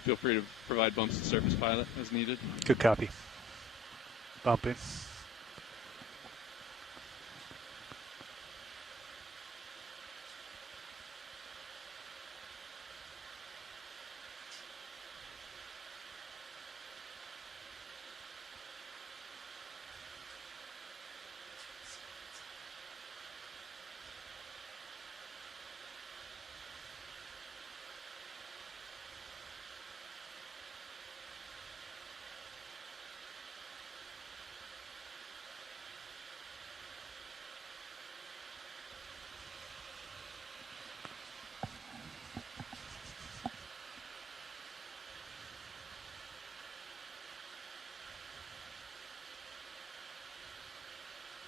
Feel free to provide bumps to surface, pilot, as needed. Good copy. Bumping.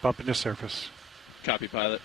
Bumping to surface. Copy, pilot.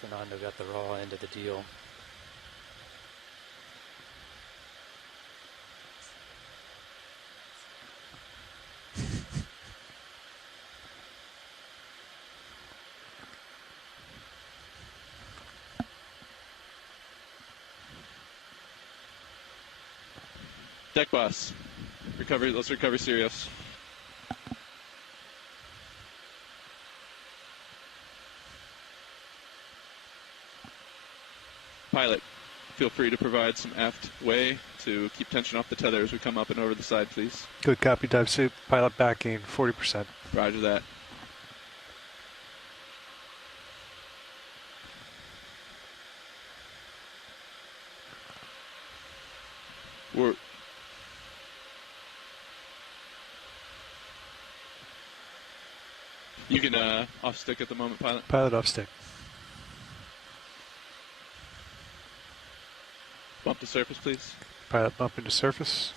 Fernando got the raw end of the deal. Deck boss. Recover. Let's recover Sirius. Pilot. feel free to provide some aft way to keep tension off the tether as we come up and over the side, please. Good copy, dive suit. Pilot backing 40%. Roger that. You can off stick at the moment, pilot. Pilot off stick. Bump to surface, please. Pilot bump into surface.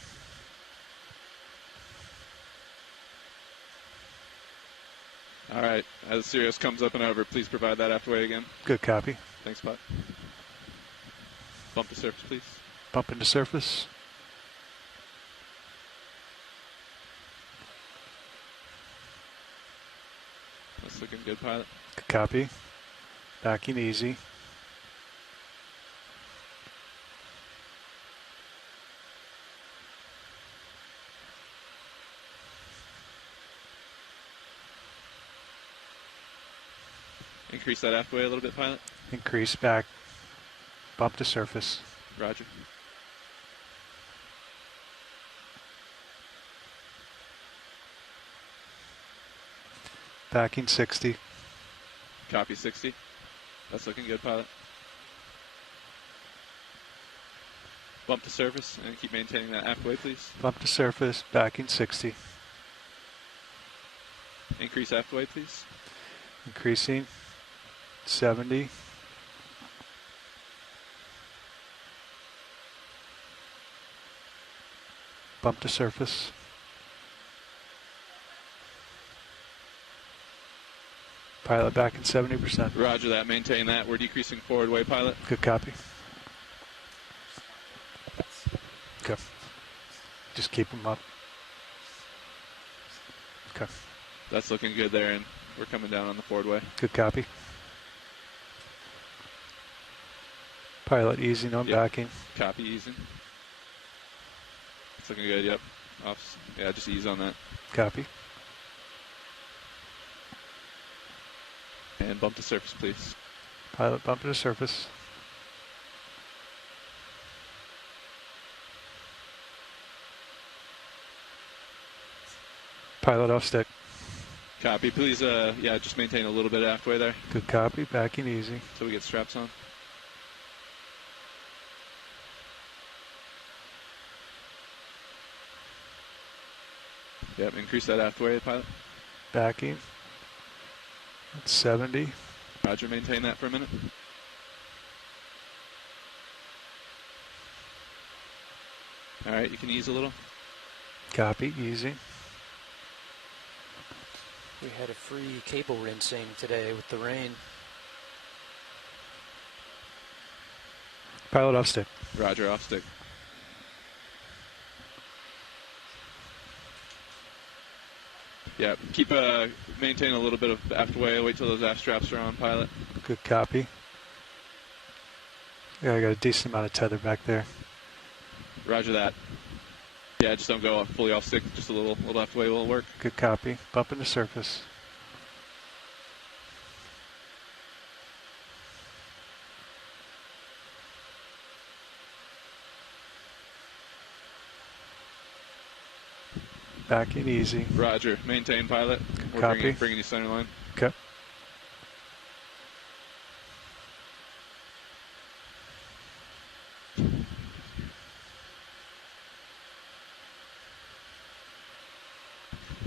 All right. As Sirius comes up and over, please provide that aft way again. Good copy. Thanks, Pot. Bump to surface, please. Bump into surface. That's looking good, pilot. Good copy. Backing easy. Increase that aft way a little bit, pilot. Increase back. Bump to surface. Roger. Backing 60. Copy 60. That's looking good, pilot. Bump to surface and keep maintaining that aft way, please. Bump to surface, backing 60. Increase aft way, please. Increasing 70. Bump to surface. Pilot back in 70%. Roger that. Maintain that. We're decreasing forward way, pilot. Good copy. Okay. Just keep them up. Okay. That's looking good there, and we're coming down on the forward way. Good copy. Pilot easing on backing. Copy easing. It's looking good, yep. Off. Yeah, just ease on that. Copy. And bump to surface, please. Pilot bump to surface. Pilot off stick. Copy. Please, yeah, just maintain a little bit aft way there. Good copy. Backing easy. So we get straps on. Yep, increase that aft way, pilot. Backing. That's 70. Roger, maintain that for a minute. All right, you can ease a little. Copy, easy. We had a free cable rinsing today with the rain. Pilot off stick. Roger, off stick. Yeah, keep maintain a little bit of aft way. Wait till those aft straps are on, pilot. Good copy. Yeah, I got a decent amount of tether back there. Roger that. Yeah, just don't go fully off stick. Just a little aft way will work. Good copy. Bump into surface. Backing easy. Roger. Maintain, pilot. We're Copy. bringing you center line. Okay.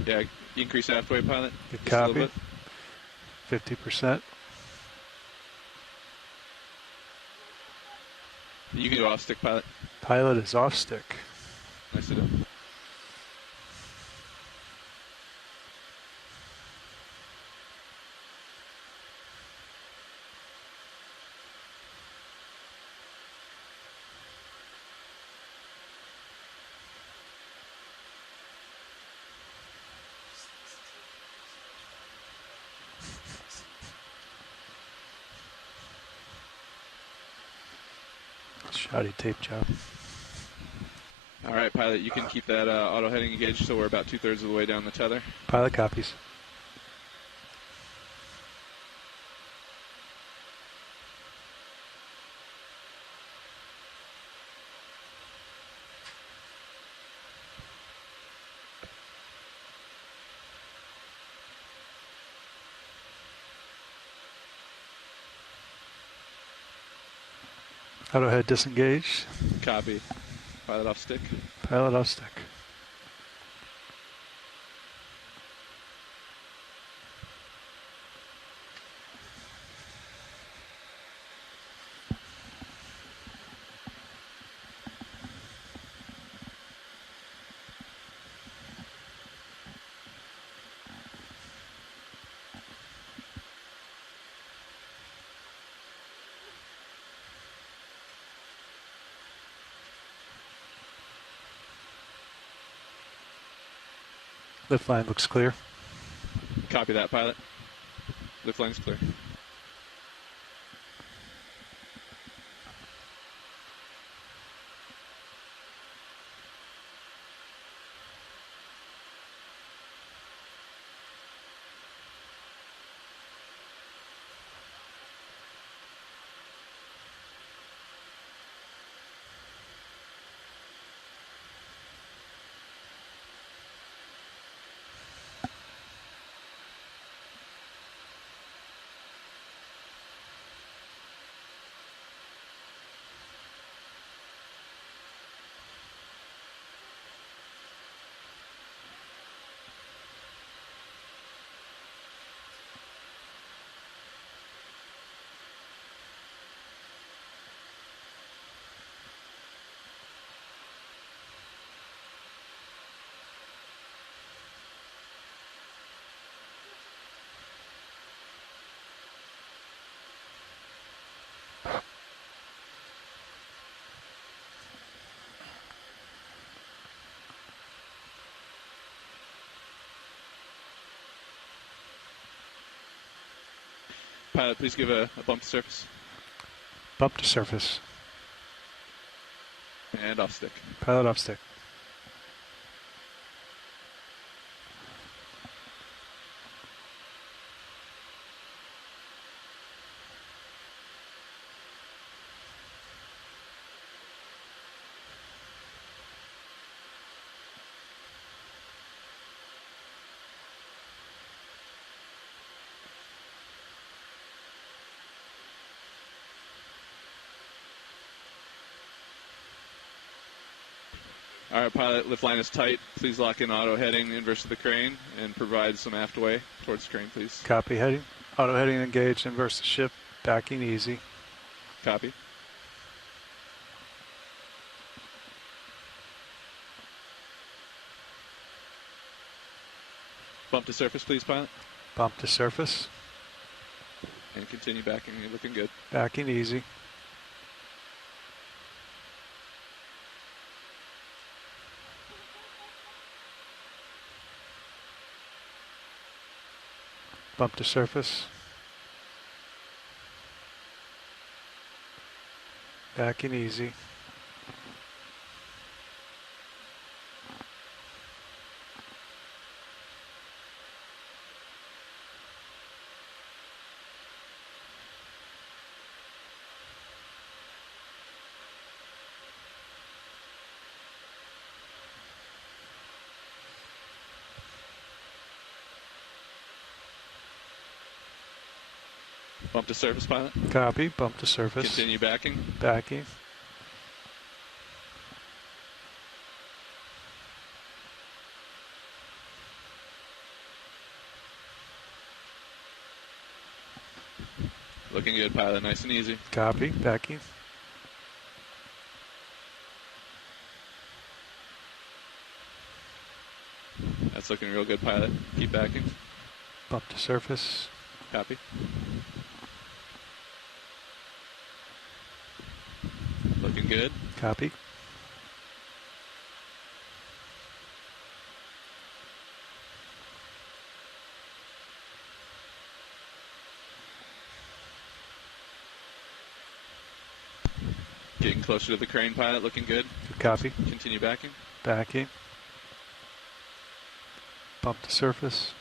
Yeah, increase aft way, pilot. Good Just a little copy. bit. 50%. You can go off stick, pilot. Pilot is off stick. Nice to do. Shoddy tape job. All right, pilot, you can keep that auto heading engaged, so we're about 2/3 of the way down the tether. Pilot copies. Auto head disengaged. Copy. Pilot off stick. Pilot off stick. Lift line looks clear. Copy that, pilot. Lift line's clear. Pilot, please give a bump to surface. Bump to surface. And off stick. Pilot off stick. All right, pilot, lift line is tight. Please lock in auto heading inverse of the crane and provide some aft way towards the crane, please. Copy heading. Auto heading engaged, inverse the ship, backing easy. Copy. Bump to surface, please, pilot. Bump to surface. And continue backing. You're looking good. Backing easy. Bump to surface. Backing easy. Bump to surface, pilot. Copy. Bump to surface. Continue backing. Backing. Looking good, pilot. Nice and easy. Copy. Backing. That's looking real good, pilot. Keep backing. Bump to surface. Copy. Looking good. Copy. Getting closer to the crane, pilot. Looking good. Copy. Continue backing. Backing. Bump to surface.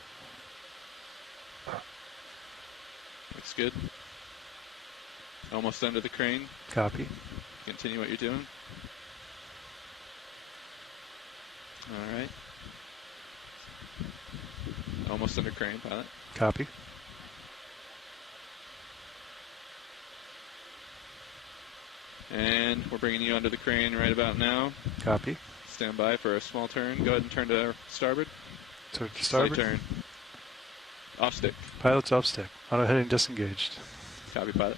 Looks good. Almost under the crane. Copy. Continue what you're doing. All right. Almost under crane, pilot. Copy. And we're bringing you under the crane right about now. Copy. Stand by for a small turn. Go ahead and turn to starboard. Turn to starboard. Slight turn. Off stick. Pilot's off stick. Auto heading disengaged. Copy, pilot.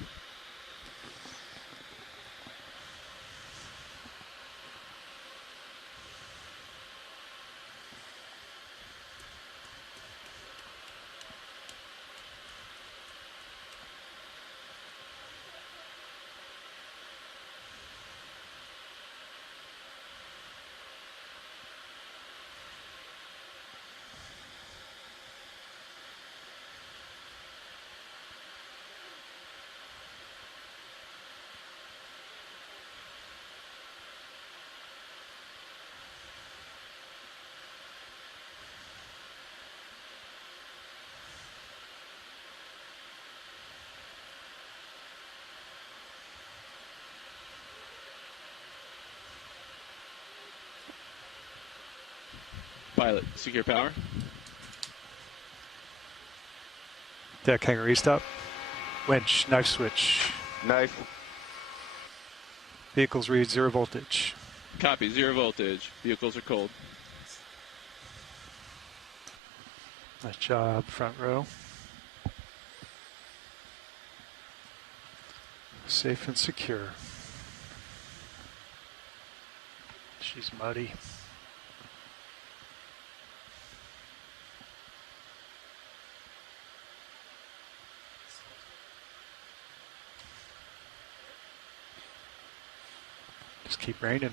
Pilot, secure power. Deck hanger restop. Winch, knife switch. Knife. Vehicles read 0 voltage. Copy, 0 voltage. Vehicles are cold. Nice job, front row. Safe and secure. She's muddy. Just keep raining.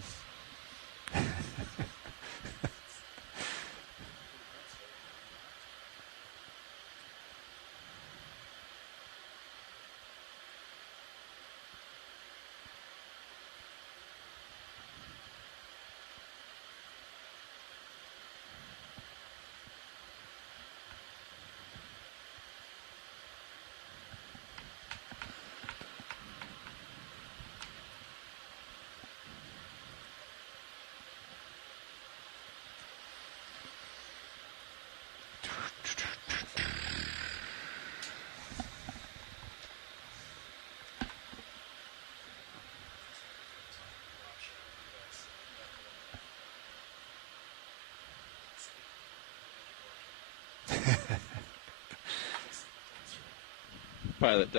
Pilot,